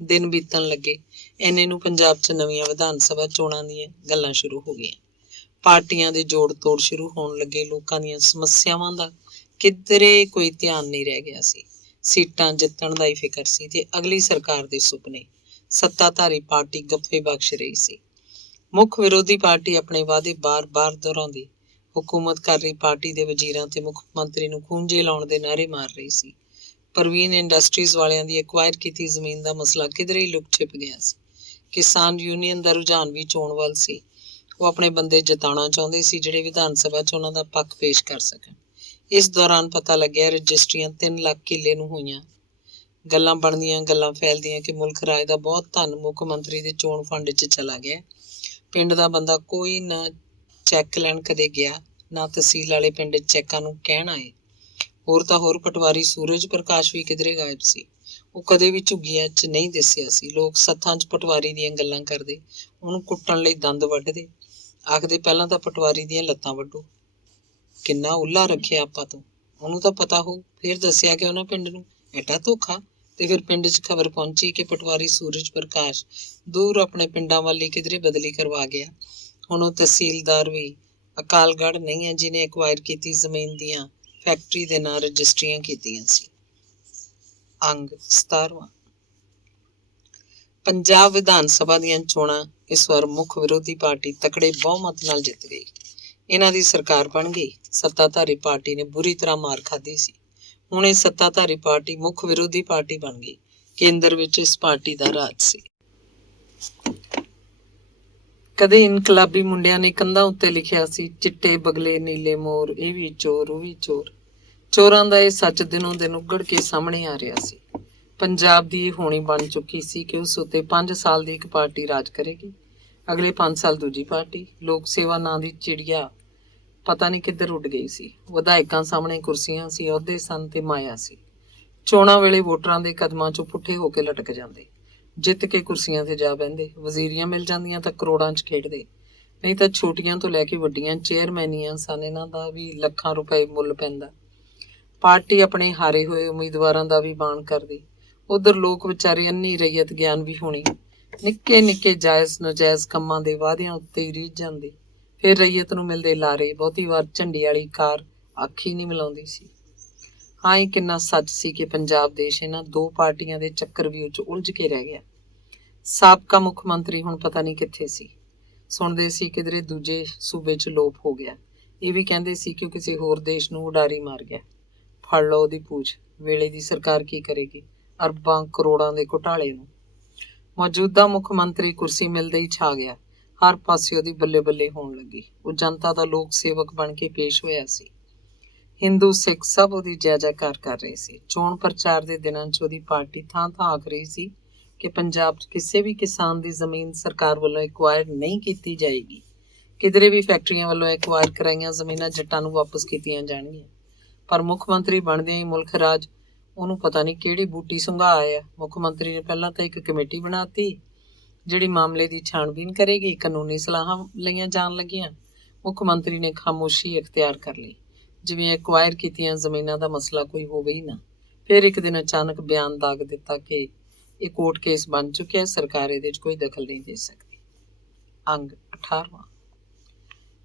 ਦਿਨ ਬੀਤਣ ਲੱਗੇ। ਇੰਨੇ ਨੂੰ ਪੰਜਾਬ 'ਚ ਨਵੀਆਂ ਵਿਧਾਨ ਸਭਾ ਚੋਣਾਂ ਦੀਆਂ ਗੱਲਾਂ ਸ਼ੁਰੂ ਹੋ ਗਈਆਂ। ਪਾਰਟੀਆਂ ਦੇ ਜੋੜ ਤੋੜ ਸ਼ੁਰੂ ਹੋਣ ਲੱਗੇ। ਲੋਕਾਂ ਦੀਆਂ ਸਮੱਸਿਆਵਾਂ ਦਾ ਕਿਧਰੇ ਕੋਈ ਧਿਆਨ ਨਹੀਂ ਰਹਿ ਗਿਆ ਸੀ। ਸੀਟਾਂ ਜਿੱਤਣ ਦਾ ਹੀ ਫਿਕਰ ਸੀ ਤੇ ਅਗਲੀ ਸਰਕਾਰ ਦੇ ਸੁਪਨੇ ਸੱਤਾਧਾਰੀ ਪਾਰਟੀ ਗੱਫੇ ਬਖਸ਼ ਰਹੀ ਸੀ। ਮੁੱਖ ਵਿਰੋਧੀ ਪਾਰਟੀ ਆਪਣੇ ਵਾਅਦੇ ਬਾਰ-ਬਾਰ ਦੁਹਰਾਉਂਦੀ ਹੁਕੂਮਤ ਕਰ ਰਹੀ ਪਾਰਟੀ ਦੇ ਵਜ਼ੀਰਾਂ ਤੇ ਮੁੱਖ ਮੰਤਰੀ ਨੂੰ ਖੂੰਜੇ ਲਾਉਣ ਦੇ ਨਾਅਰੇ ਮਾਰ ਰਹੀ ਸੀ। ਪ੍ਰਵੀਨ ਇੰਡਸਟਰੀਜ਼ ਵਾਲਿਆਂ ਦੀ ਐਕਵਾਇਰ ਕੀਤੀ ਜ਼ਮੀਨ ਦਾ ਮਸਲਾ ਕਿਧਰੇ ਹੀ ਲੁਕ ਛਿਪ ਗਿਆ ਸੀ। ਕਿਸਾਨ ਯੂਨੀਅਨ ਦਾ ਰੁਝਾਨ ਵੀ ਚੋਣ ਵੱਲ ਸੀ। ਉਹ ਆਪਣੇ ਬੰਦੇ ਜਿਤਾਉਣਾ ਚਾਹੁੰਦੇ ਸੀ ਜਿਹੜੇ ਵਿਧਾਨ ਸਭਾ 'ਚ ਉਹਨਾਂ ਦਾ ਪੱਖ ਪੇਸ਼ ਕਰ ਸਕਣ। ਇਸ ਦੌਰਾਨ ਪਤਾ ਲੱਗਿਆ ਰਜਿਸਟਰੀਆਂ 3 ਲੱਖ ਕਿੱਲੇ ਨੂੰ ਹੋਈਆਂ। ਗੱਲਾਂ ਬਣਦੀਆਂ, ਗੱਲਾਂ ਫੈਲਦੀਆਂ ਕਿ ਮੁਲਕ ਰਾਜ ਦਾ ਬਹੁਤ ਧਨ ਮੁੱਖ ਮੰਤਰੀ ਦੇ ਚੋਣ ਫੰਡ 'ਚ ਚਲਾ ਗਿਆ। ਪਿੰਡ ਦਾ ਬੰਦਾ ਕੋਈ ਨਾ ਚੈੱਕ ਲੈਣ ਕਦੇ ਗਿਆ, ਨਾ ਤਹਿਸੀਲ ਵਾਲੇ ਪਿੰਡ ਚੈੱਕਾਂ ਨੂੰ ਕਹਿਣ ਆਏ। ਹੋਰ ਤਾਂ ਹੋਰ ਪਟਵਾਰੀ ਸੂਰਜ ਪ੍ਰਕਾਸ਼ ਵੀ ਕਿਧਰੇ ਗਾਇਬ ਸੀ। ਉਹ ਕਦੇ ਵੀ ਝੁੱਗੀਆਂ 'ਚ ਨਹੀਂ ਦਿਸਿਆ ਸੀ। ਲੋਕ ਸੱਥਾਂ 'ਚ ਪਟਵਾਰੀ ਦੀਆਂ ਗੱਲਾਂ ਕਰਦੇ, ਉਹਨੂੰ ਕੁੱਟਣ ਲਈ ਦੰਦ ਵੱਢਦੇ, ਆਖਦੇ ਪਹਿਲਾਂ ਤਾਂ ਪਟਵਾਰੀ ਦੀਆਂ ਲੱਤਾਂ ਵੱਢੋ। ਕਿੰਨਾ ਉੱਲਾ ਰੱਖਿਆ ਆਪਾਂ ਤੋਂ, ਉਹਨੂੰ ਤਾਂ ਪਤਾ ਹੋਊ। ਫਿਰ ਦੱਸਿਆ ਕਿ ਉਹਨਾਂ ਪਿੰਡ ਨੂੰ ਐਡਾ ਧੋਖਾ। ਤੇ ਫਿਰ ਪਿੰਡ 'ਚ ਖਬਰ ਪਹੁੰਚੀ ਕਿ ਪਟਵਾਰੀ ਸੂਰਜ ਪ੍ਰਕਾਸ਼ ਦੂਰ ਆਪਣੇ ਪਿੰਡਾਂ ਵੱਲ ਹੀ ਕਿਧਰੇ ਬਦਲੀ ਕਰਵਾ ਗਿਆ। ਹੁਣ ਉਹ ਤਹਿਸੀਲਦਾਰ ਵੀ ਅਕਾਲਗੜ੍ਹ ਨਹੀਂ ਹੈ ਜਿਹਨੇ ਐਕਵਾਇਰ ਕੀਤੀ ਜ਼ਮੀਨ ਦੀਆਂ ਫੈਕਟਰੀ ਦੇ ਨਾਂ ਰਜਿਸਟਰੀਆਂ ਕੀਤੀਆਂ ਸੀ। ਅੰਗ 17ਵਾਂ। ਪੰਜਾਬ ਵਿਧਾਨ ਸਭਾ ਦੀਆਂ ਚੋਣਾਂ ਇਸ ਵਾਰ ਮੁੱਖ ਵਿਰੋਧੀ ਪਾਰਟੀ ਤਕੜੇ ਬਹੁਮਤ ਨਾਲ ਜਿੱਤ ਗਈ। ਇਹਨਾਂ ਦੀ ਸਰਕਾਰ ਬਣ ਗਈ। ਸੱਤਾਧਾਰੀ ਪਾਰਟੀ ਨੇ ਬੁਰੀ ਤਰ੍ਹਾਂ ਮਾਰ ਖਾਧੀ ਸੀ। ਹੁਣ ਇਹ ਸੱਤਾਧਾਰੀ ਪਾਰਟੀ ਮੁੱਖ ਵਿਰੋਧੀ ਪਾਰਟੀ ਬਣ ਗਈ। ਕੇਂਦਰ ਵਿੱਚ ਇਸ ਪਾਰਟੀ ਦਾ ਰਾਜ ਸੀ। ਕਦੇ ਇਨਕਲਾਬੀ ਮੁੰਡਿਆਂ ਨੇ ਕੰਧਾਂ ਉੱਤੇ ਲਿਖਿਆ ਸੀ, ਚਿੱਟੇ ਬਗਲੇ ਨੀਲੇ ਮੋਰ, ਇਹ ਵੀ ਚੋਰ ਉਹ ਵੀ ਚੋਰ। ਚੋਰਾਂ ਦਾ ਇਹ ਸੱਚ ਦਿਨੋਂ ਦਿਨ ਉੱਘੜ ਕੇ ਸਾਹਮਣੇ ਆ ਰਿਹਾ ਸੀ। ਪੰਜਾਬ ਦੀ ਇਹ ਹੋਣੀ ਬਣ ਚੁੱਕੀ ਸੀ ਕਿ ਉਸ ਉੱਤੇ 5 ਸਾਲ ਦੀ ਇੱਕ ਪਾਰਟੀ ਰਾਜ ਕਰੇਗੀ, ਅਗਲੇ 5 ਸਾਲ ਦੂਜੀ ਪਾਰਟੀ। ਲੋਕ ਸੇਵਾ ਨਾਂ ਦੀ ਚਿੜੀਆ ਪਤਾ ਨਹੀਂ ਕਿੱਧਰ ਉੱਡ ਗਈ ਸੀ। ਵਿਧਾਇਕਾਂ ਸਾਹਮਣੇ ਕੁਰਸੀਆਂ ਸੀ, ਅਹੁਦੇ ਸਨ ਤੇ ਮਾਇਆ ਸੀ। ਚੋਣਾਂ ਵੇਲੇ ਵੋਟਰਾਂ ਦੇ ਕਦਮਾਂ 'ਚੋਂ ਪੁੱਠੇ ਹੋ ਕੇ ਲਟਕ ਜਾਂਦੇ, ਜਿੱਤ ਕੇ ਕੁਰਸੀਆਂ ਤੇ ਜਾ ਬਹਿੰਦੇ। ਵਜ਼ੀਰੀਆਂ ਮਿਲ ਜਾਂਦੀਆਂ ਤਾਂ ਕਰੋੜਾਂ 'ਚ ਖੇਡਦੇ, ਨਹੀਂ ਤਾਂ ਛੋਟੀਆਂ ਤੋਂ ਲੈ ਕੇ ਵੱਡੀਆਂ ਚੇਅਰਮੈਨੀਆਂ ਸਨ। ਇਹਨਾਂ ਦਾ ਵੀ ਲੱਖਾਂ ਰੁਪਏ ਮੁੱਲ ਪੈਂਦਾ। ਪਾਰਟੀ ਆਪਣੇ ਹਾਰੇ ਹੋਏ ਉਮੀਦਵਾਰਾਂ ਦਾ ਵੀ ਬਾਣ ਕਰਦੀ। ਉਧਰ ਲੋਕ ਵਿਚਾਰੇ ਅੰਨੀ ਰਈਅਤ ਗਿਆਨ ਵੀ ਹੋਣੀ, ਨਿੱਕੇ ਨਿੱਕੇ ਜਾਇਜ਼ ਨਜਾਇਜ਼ ਕੰਮਾਂ ਦੇ ਵਾਅਦਿਆਂ ਉੱਤੇ ਹੀ ਰੀਝ ਜਾਂਦੇ। ਫਿਰ ਰਈਅਤ ਨੂੰ ਮਿਲਦੇ ਲਾਰੇ। ਬਹੁਤੀ ਵਾਰ ਝੰਡੀ ਵਾਲੀ ਕਾਰ ਅੱਖੀ ਨਹੀਂ ਮਿਲਾਉਂਦੀ ਸੀ। ਹਾਂ, ਇਹ ਕਿੰਨਾ ਸੱਚ ਸੀ ਕਿ ਪੰਜਾਬ ਦੇਸ਼ ਇਹਨਾਂ 2 ਪਾਰਟੀਆਂ ਦੇ ਚੱਕਰਵਿਊਹ 'ਚ ਉਲਝ ਕੇ ਰਹਿ ਗਿਆ। ਸਾਬਕਾ ਮੁੱਖ ਮੰਤਰੀ ਹੁਣ ਪਤਾ ਨਹੀਂ ਕਿੱਥੇ ਸੀ। ਸੁਣਦੇ ਸੀ ਕਿਧਰੇ ਦੂਜੇ ਸੂਬੇ 'ਚ ਲੋਪ ਹੋ ਗਿਆ। ਇਹ ਵੀ ਕਹਿੰਦੇ ਸੀ ਕਿ ਉਹ ਕਿਸੇ ਹੋਰ ਦੇਸ਼ ਨੂੰ ਉਡਾਰੀ ਮਾਰ ਗਿਆ। ਫੜ ਲਓ ਉਹਦੀ ਪੂਛ। ਵੇਲੇ ਦੀ ਸਰਕਾਰ ਕੀ ਕਰੇਗੀ ਅਰਬਾਂ ਕਰੋੜਾਂ ਦੇ ਘੁਟਾਲੇ ਨੂੰ। ਮੌਜੂਦਾ ਮੁੱਖ ਮੰਤਰੀ ਕੁਰਸੀ ਮਿਲਦੇ ਹੀ ਛਾ ਗਿਆ। ਹਰ ਪਾਸੇ ਉਹਦੀ ਬੱਲੇ ਬੱਲੇ ਹੋਣ ਲੱਗੀ। ਉਹ ਜਨਤਾ ਦਾ ਲੋਕ ਸੇਵਕ ਬਣ ਕੇ ਪੇਸ਼ ਹੋਇਆ ਸੀ। ਹਿੰਦੂ ਸਿੱਖ ਸਭ ਉਹਦੀ ਜੈ ਜੈਕਾਰ ਕਰ ਰਹੇ ਸੀ। ਚੋਣ ਪ੍ਰਚਾਰ ਦੇ ਦਿਨਾਂ 'ਚ ਉਹਦੀ ਪਾਰਟੀ ਥਾਂ ਥਾਂ ਆਖ ਰਹੀ ਸੀ ਕਿ ਪੰਜਾਬ 'ਚ ਕਿਸੇ ਵੀ ਕਿਸਾਨ ਦੀ ਜ਼ਮੀਨ ਸਰਕਾਰ ਵੱਲੋਂ ਐਕਵਾਇਰ ਨਹੀਂ ਕੀਤੀ ਜਾਏਗੀ। ਕਿਧਰੇ ਵੀ ਫੈਕਟਰੀਆਂ ਵੱਲੋਂ ਐਕਵਾਇਰ ਕਰਾਈਆਂ ਜ਼ਮੀਨਾਂ ਜੱਟਾਂ ਨੂੰ ਵਾਪਸ ਕੀਤੀਆਂ ਜਾਣਗੀਆਂ। ਪਰ ਮੁੱਖ ਮੰਤਰੀ ਬਣਦਿਆਂ ਹੀ ਮੁਲਕ ਰਾਜ ਉਹਨੂੰ ਪਤਾ ਨਹੀਂ ਕਿਹੜੀ ਬੂਟੀ ਸੁੰਘਾ ਆਇਆ। ਮੁੱਖ ਮੰਤਰੀ ਨੇ ਪਹਿਲਾਂ ਤਾਂ ਇੱਕ ਕਮੇਟੀ ਬਣਾਤੀ ਜਿਹੜੀ ਮਾਮਲੇ ਦੀ ਛਾਣਬੀਨ ਕਰੇਗੀ। ਕਾਨੂੰਨੀ ਸਲਾਹਾਂ ਲਈਆਂ ਜਾਣ ਲੱਗੀਆਂ। ਮੁੱਖ ਮੰਤਰੀ ਨੇ ਖਾਮੋਸ਼ੀ ਇਖਤਿਆਰ ਕਰ ਲਈ, ਜਿਵੇਂ ਐਕਵਾਇਰ ਕੀਤੀਆਂ ਜ਼ਮੀਨਾਂ ਦਾ ਮਸਲਾ ਕੋਈ ਹੋਵੇ ਹੀ ਨਾ। ਫਿਰ ਇੱਕ ਦਿਨ ਅਚਾਨਕ ਬਿਆਨ ਦਾਗ ਦਿੱਤਾ ਕਿ ਇਹ ਕੋਰਟ ਕੇਸ ਬਣ ਚੁੱਕਿਆ, ਸਰਕਾਰ ਇਹਦੇ 'ਚ ਕੋਈ ਦਖਲ ਨਹੀਂ ਦੇ ਸਕਦੀ। ਅੰਗ 18ਵਾਂ।